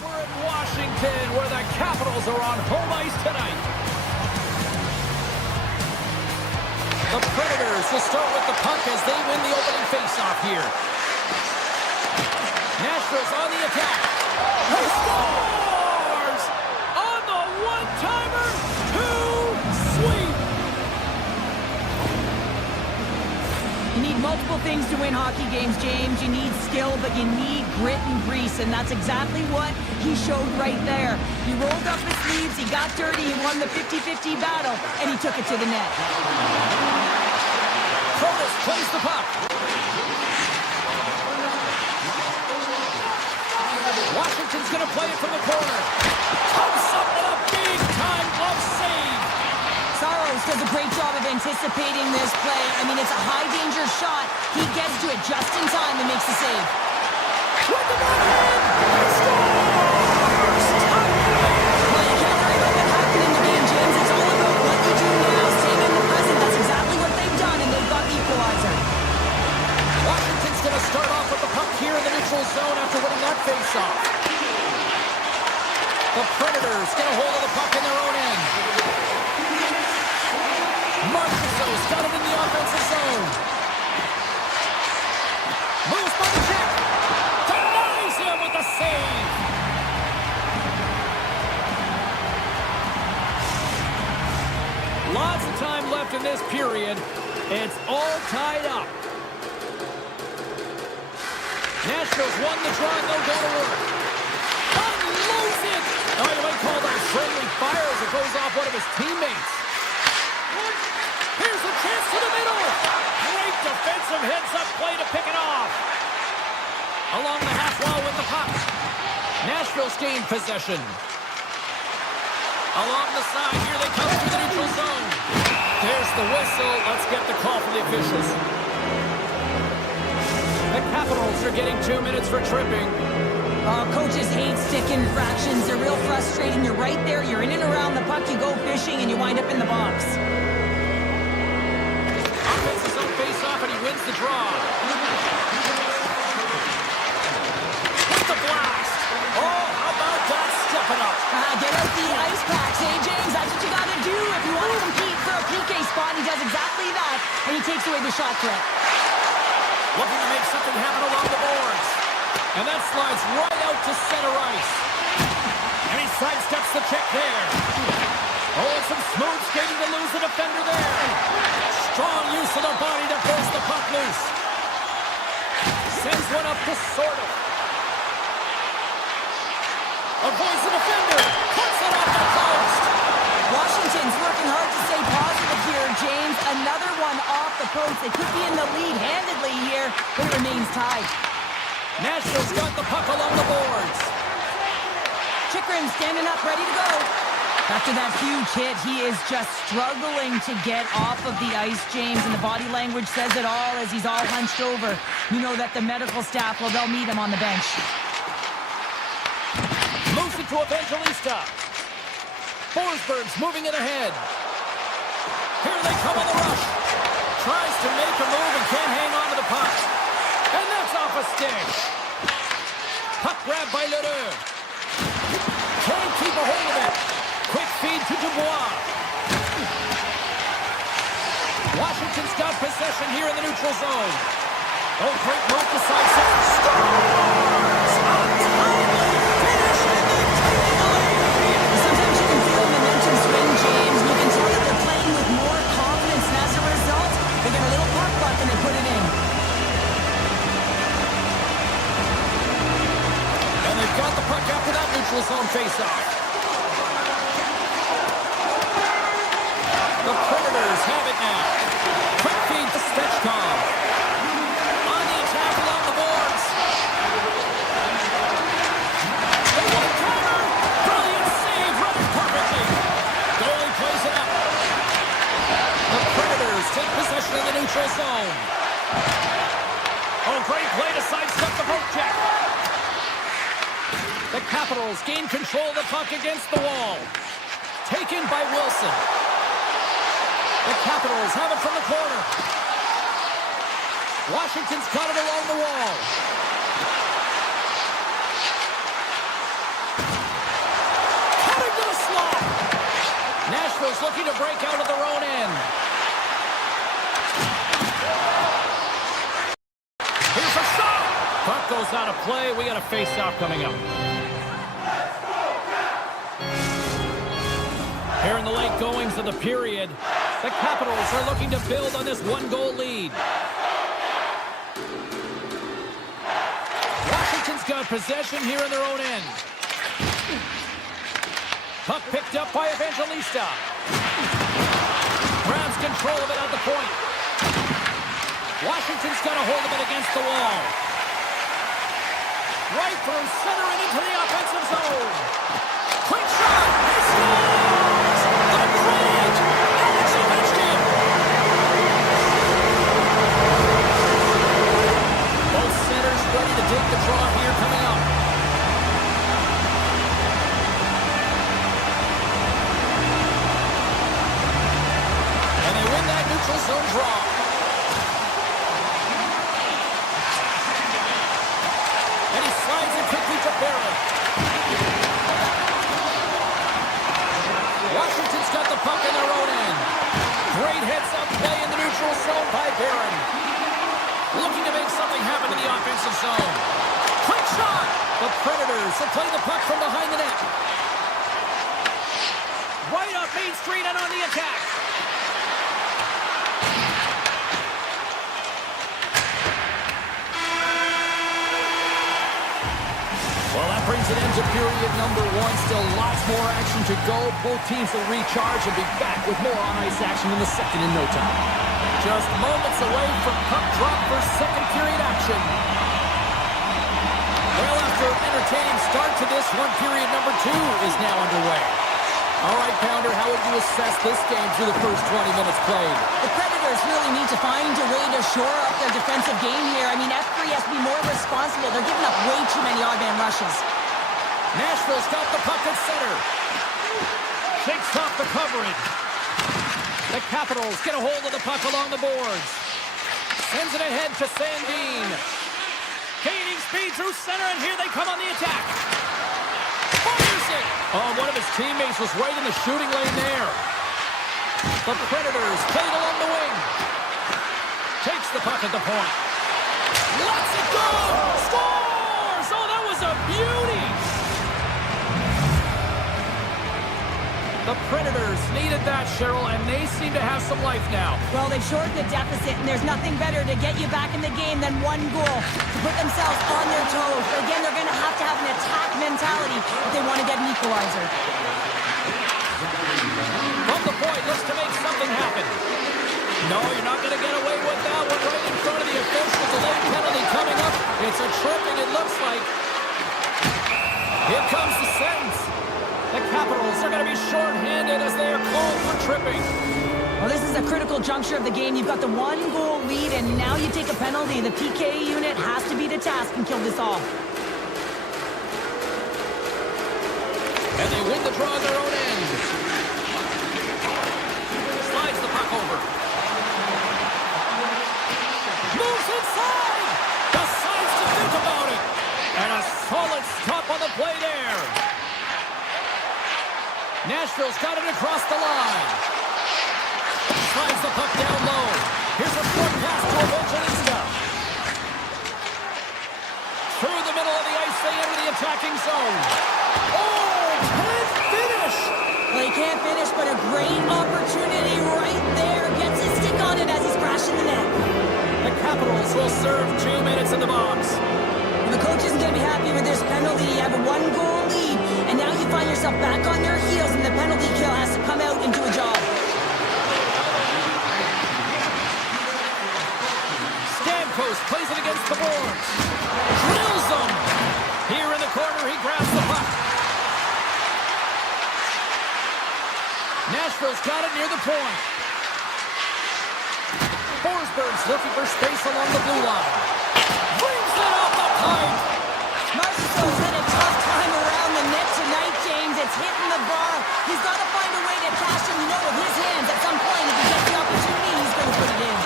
We're in Washington, where the Capitals are on home ice tonight. will start with the puck as they win the opening faceoff here. Nashville's on the attack. He scores! On the one-timer, sweep! You need multiple things to win hockey games, James. You need skill, but you need grit and grease, and that's exactly what he showed right there. He rolled up his sleeves, he got dirty, he won the 50-50 battle, and he took it to the net. Protas plays the puck. Washington's going to play it from the corner. Comes up with a big-time glove save. Saros does a great job of anticipating this play. I mean, it's a high-danger shot. He gets to it just in time and makes the save. With the backhand, he scores! Well, you can't worry about what happened in the game, James. It's all about what you do now, staying in the present. That's exactly what they've done, and they've got the equalizer. Washington's going to start off with the puck here in the neutral zone after winning that faceoff. The Predators get a hold of the puck in their own end. Marchessault's got it in the offensive zone. Moves by the check. Denies him with the save. Lots of time left in this period. It's all tied up. Nashville's won the draw and they'll go to work. Unloads it! Oh, you might call that friendly fire as it goes off one of his teammates. Here's a chance to the middle. Great defensive heads-up play to pick it off. Along the half wall with the puck. Nashville's gained possession. Along the side, here they come through the neutral zone. There's the whistle. Let's get the call from the officials. The Capitals are getting 2 minutes for tripping. Coaches hate stick infractions. They're real frustrating. You're right there. You're in and around the puck. You go fishing, and you wind up in the box. Offenses on face-off, and he wins the draw. With the blast. Oh, how about that stepping up? Get out the ice packs, hey, James? That's what you got to do if you want to compete for a PK spot. He does exactly that, and he takes away the shot threat. Looking to make something happen along the boards. And that slides right out to center ice. And he sidesteps the check there. Oh, and some smooth skating to lose the defender there. Strong use of the body to force the puck loose. Sends one up to Sordo. Avoids the defender. Puts it off the post. Washington's working hard to stay positive here, James. Another one off the post. They could be in the lead handedly here, but it remains tied. Nashville's got the puck along the boards. Chychrun standing up, ready to go. After that huge hit, he is just struggling to get off of the ice, James, and the body language says it all as he's all hunched over. You know that the medical staff, well, they'll meet him on the bench. Moves it to Evangelista. Forsberg's moving it ahead. Here they come on the rush. Tries to make a move and can't hang on to the puck. And that's off a stick. Puck grab by Leroux. Can't keep a hold of it. Quick feed to Dubois. Washington's got possession here in the neutral zone. Oh, great move to side set. Scores! Untitled finish and they take the lead. Sometimes you can feel momentum swing, James. You can tell that they're playing with more confidence, and as a result, they get a little puck buck and they put it in. And they've got the puck after that neutral zone faceoff. The Predators have it now. Quick feed to Stechkov. On the attack along the boards. The one-timer. Brilliant save, running perfectly. Goalie plays it up. The Predators take possession of the neutral zone. Oh, great play to sidestep the poke check. The Capitals gain control of the puck against the wall. Taken by Wilson. The Capitals have it from the corner. Washington's got it along the wall. Cutting to the slot. Nashville's looking to break out of their own end. goes out of play. We got a face-off coming up. Here in the late goings of the period, the Capitals are looking to build on this one-goal lead. Washington's got possession here in their own end. Puck picked up by Evangelista. Grabs control of it at the point. Washington's got a hold of it against the wall. Right through center and into the offensive zone. Quick shot! He scores! The great Alex Ovechkin! Both centers ready to take the draw here coming up. And they win that neutral zone draw. Slides it quickly to Barron. Washington's got the puck in their own end. Great heads-up play in the neutral zone by Barron. Looking to make something happen in the offensive zone. Quick shot! The Predators will play the puck from behind the net. Right up Main Street and on the attack. Well, that brings an end to period number one. Still lots more action to go. Both teams will recharge and be back with more on-ice action in the second in no time. Just moments away from puck drop for second period action. Well, after an entertaining start to this one, period number two is now underway. All right, Pounder, how would you assess this game through the first 20 minutes played? The Predators really need to find a way to shore up their defensive game here. I mean, F3 has to be more responsible. They're giving up way too many odd man rushes. Nashville's got the puck at center. Shakes off the coverage. The Capitals get a hold of the puck along the boards. Sends it ahead to Sandin. Gaining speed through center, and here they come on the attack. Fires it! Oh, one of his teammates was right in the shooting lane there. The Predators played along the wing. Takes the puck at the point. Lets it go! Scores! Oh, that was a beauty! The Predators needed that, Cheryl, and they seem to have some life now. Well, they've shortened the deficit, and there's nothing better to get you back in the game than one goal to put themselves on their toes. But again, they're going to have an attack mentality if they want to get an equalizer. From the point, looks to make something happen. No, you're not going to get away with that one right in front of the official. Delayed penalty coming up. It's a tripping, it looks like. Here comes the sentence. The Capitals are going to be short-handed as they are called for tripping. Well, this is a critical juncture of the game. You've got the one-goal lead, and now you take a penalty. The PK unit has to be the task and kill this off. And they win the draw on their own end. Slides the puck over. Moves inside! Decides to think about it. And a solid stop on the play there. Nashville's got it across the line. Slides the puck down low. Here's a short pass to Evangelista. Through the middle of the ice, they enter the attacking zone. Oh, can't finish! Well, he can't finish, but a great opportunity right there. Gets his stick on it as he's crashing the net. The Capitals will serve 2 minutes in the box. The coach isn't going to be happy with this penalty. You have a one-goal lead, and now you find yourself back on your heels, and the penalty kill has to come out and do a job. Stamkos plays it against the boards. Drills him. Here in the corner, he grabs the puck. Nashville's got it near the point. Forsberg's looking for space along the blue line. Brings it off the pipe. Marchessault's had a tough time around the net tonight, James. It's hitting the bar. He's got to find a way to cash in, with his hands at some point. If he gets the opportunity, he's going to put it in.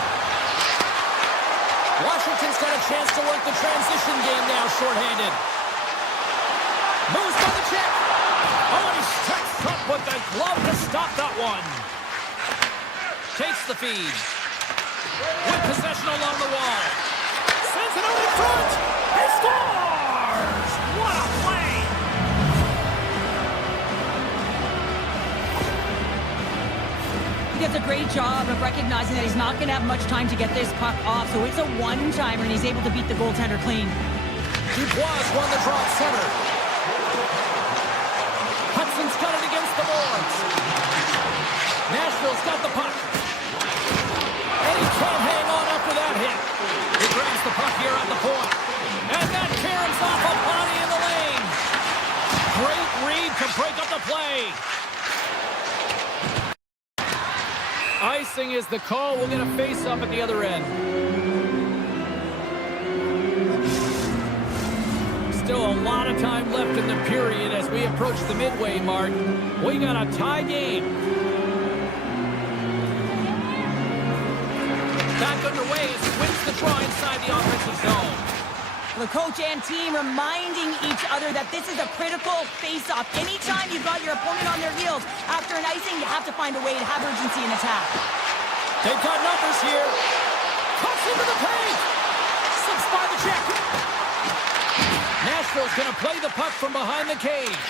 Washington's got a chance to work the transition game now, shorthanded. Moves by the check. Oh, he steps up with the glove to stop that one. Takes the feed. With possession along the wall. Sends it out in front. He Scores! What a play! He does a great job of recognizing that he's not going to have much time to get this puck off, so it's a one-timer, and he's able to beat the goaltender clean. Dubois won the draw at center. Hudson's got it against the boards. Nashville's got the puck. And he can't hang on after that hit. He grabs the puck here at the point. And that caroms off a body in the lane. Great read to break up the play. Icing is the call. We'll get a face-up at the other end. Still a lot of time left in the period as we approach the midway mark. We got a tie game. Back underway as he wins the draw inside the offensive zone. The coach and team reminding each other that this is a critical face-off. Anytime you've got your opponent on their heels after an icing, you have to find a way to have urgency in attack. They've got numbers here. Cuts into the paint. Slips by the check. Nashville's going to play the puck from behind the cage.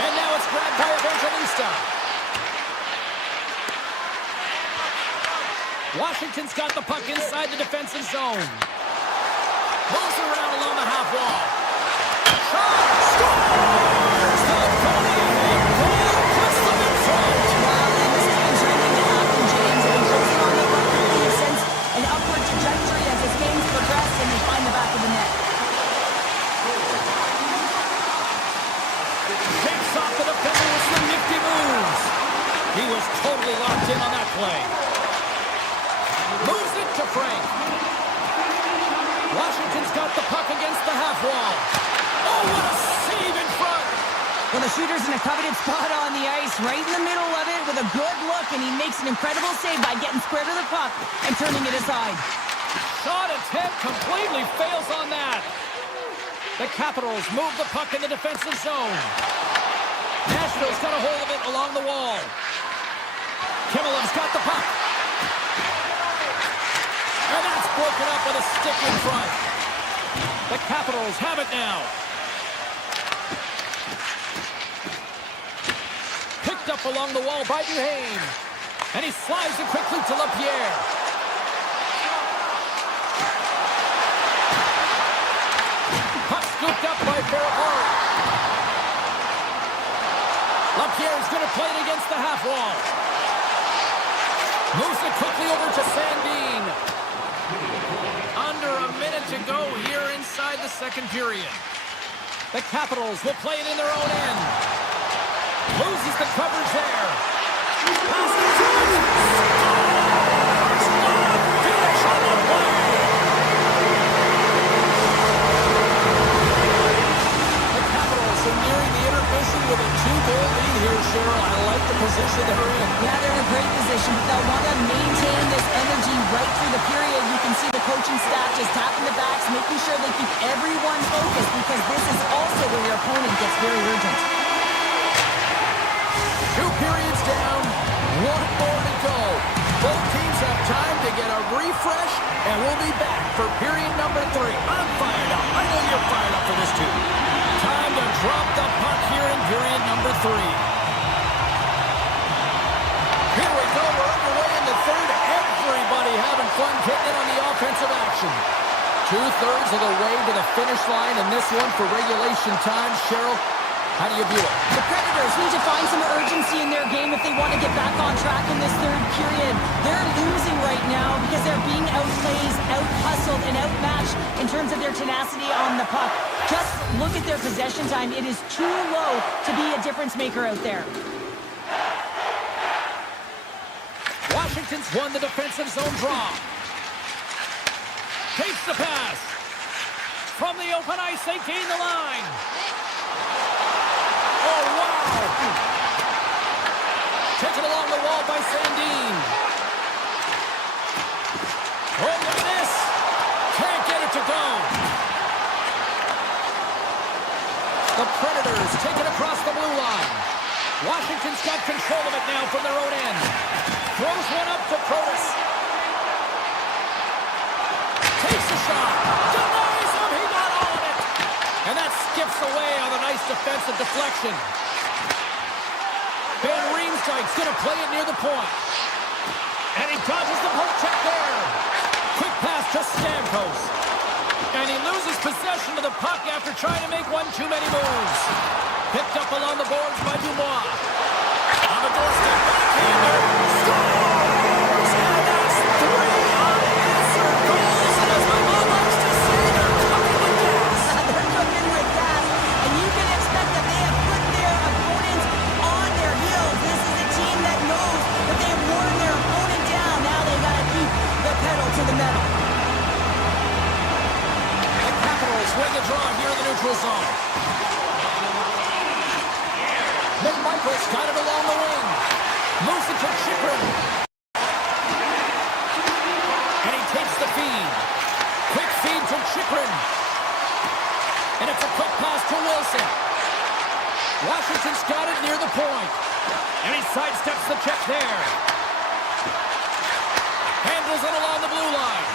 And now it's grabbed by Evangelista. Washington's got the puck inside the defensive zone. Moves around along the half wall. Shot! Scores! The goalie and goal puts them in front. Well, and this has been starting to happen, James. They've been closing on the puck quickly since an upward trajectory as this game's progressed, and they find the back of the net. Takes off the defender with some nifty moves. He was totally locked in on that play. Moves it to Frank. Washington's got the puck against the half wall. Oh, what a save in front. Well, the shooter's in a coveted spot on the ice, right in the middle of it with a good look, and he makes an incredible save by getting square to the puck and turning it aside. Shot attempt completely fails on that. The Capitals move the puck in the defensive zone. Nashville's got a hold of it along the wall. Kimmelov's got the puck. And that's broken up with a stick in front. The Capitals have it now. Picked up along the wall by Duhaime. And he slides it quickly to LaPierre. Puck scooped up by Ferrari. LaPierre's going to play it against the half wall. Moves it quickly over to Sandin. Under a minute to go here inside the second period. The Capitals will play it in their own end. Loses the coverage there. Pass it to him. Scores! What a finish on the play! The Capitals are nearing the intermission with a 2-goal lead here, Cheryl. I like the position they're in. Yeah, they're in a great position, but they'll want to maintain this energy right through the period. You can see the coaching staff just tapping the backs, making sure they keep everyone focused, because this is also where your opponent gets very urgent. 2 periods down, 1 more to go. Both teams have time to get a refresh, and we'll be back for period number 3. I'm fired up. I know you're fired up for this too. Time to drop the puck here in period number 3. Here we go. We're underway in the third. Everybody having fun getting in on the offensive action. 2/3 of the way to the finish line in this one for regulation time. Cheryl, how do you view it? The Predators need to find some urgency in their game if they want to get back on track in this third period. They're losing right now because they're being outplayed, out-hustled, and outmatched in terms of their tenacity on the puck. Just look at their possession time. It is too low to be a difference maker out there. Washington's won the defensive zone draw. Takes the pass. From the open ice, they gain the line. Oh, wow. Taken along the wall by Sandin. Oh, look at this. Can't get it to go. The Predators take it across the blue line. Washington's got control of it now from their own end. Throws one up to Protas. Takes a shot. Denies him. He got all of defensive deflection. Van Riemsdyk's going to play it near the point. And he dodges the poke check there. Quick pass to Stamkos. And he loses possession of the puck after trying to make one too many moves. Picked up along the boards by Dubois. On the doorstep, backhander. Scores! And that's 3 unanswered goals. And as my mom likes to say, they're cooking with gas. They're cooking with gas. And you can expect that they have put their opponents on their heels. This is a team that knows that they have worn their opponent down. Now they got to keep the pedal to the metal. The Capitals win the draw here in the neutral zone. McMichael's got it along the wing. Moves it to Chychrun. And he takes the feed. Quick feed to Chychrun. And it's a quick pass to Wilson. Washington's got it near the point. And he sidesteps the check there. Handles it along the blue line.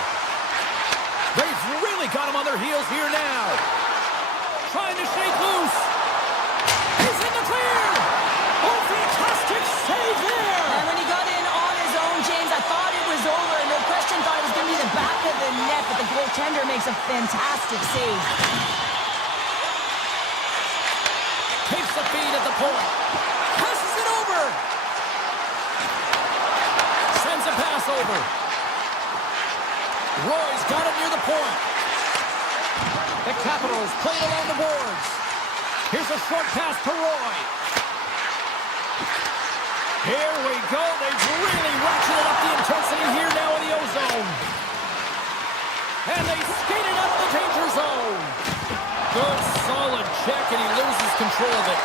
They've really got him on their heels here now. Trying to shake loose. He's in the clear. Oh, fantastic save there. And when he got in on his own, James, I thought it was over. No question, thought it was going to be the back of the net, but the goaltender makes a fantastic save. Takes the feed at the point. Passes it over. Sends a pass over. Roy's got it near the point. The Capitals play it along the boards. Here's a short pass to Roy. Here we go. They've really ratcheted up the intensity here now in the O-zone. And they skated out of the danger zone. Good, solid check, and he loses control of it.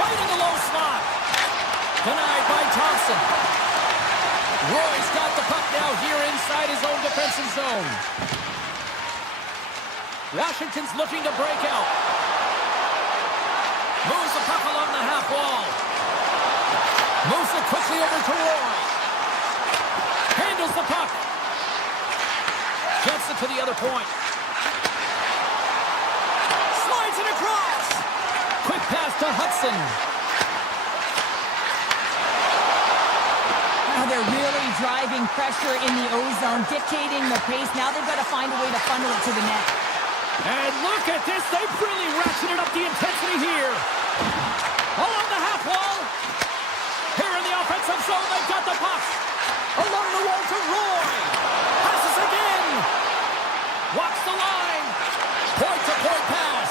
Right in the low slot. Denied by Thompson. Roy's got the puck now here inside his own defensive zone. Washington's looking to break out. Moves the puck along the half wall. Moves it quickly over to Roy. Handles the puck. Gets it to the other point. Slides it across. Quick pass to Hudson. Now they're really driving pressure in the O-zone, dictating the pace. Now they've got to find a way to funnel it to the net. And look at this. They've really ratcheted up the intensity here. Along the half wall. Here in the offensive zone, they've got the puck. Along the wall to Roy. Passes again. Walks the line. Point-to-point pass.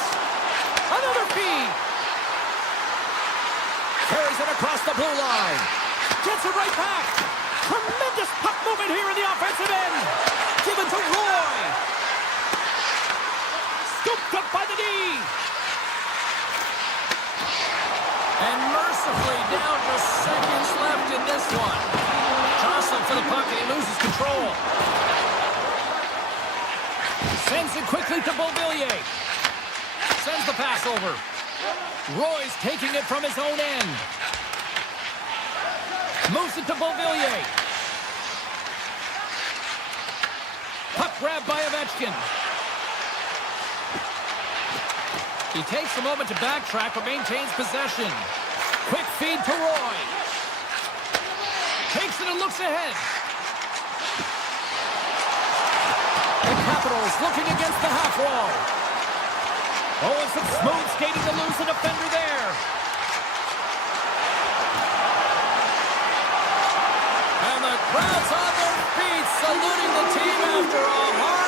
Another feed. Carries it across the blue line. Gets it right back. Tremendous puck movement here in the offensive end. Given to Roy. Scooped up by the D. And mercifully down to seconds left in this one. Jostling for the puck and he loses control. Sends it quickly to Beauvillier. Sends the pass over. Roy's taking it from his own end. Moves it to Beauvillier. Puck grab by Ovechkin. He takes a moment to backtrack but maintains possession. Quick feed to Roy. Takes it and looks ahead. The Capitals looking against the half wall. Oh, and some smooth skating to lose the defender there. And the crowd's on their feet saluting the team after a hard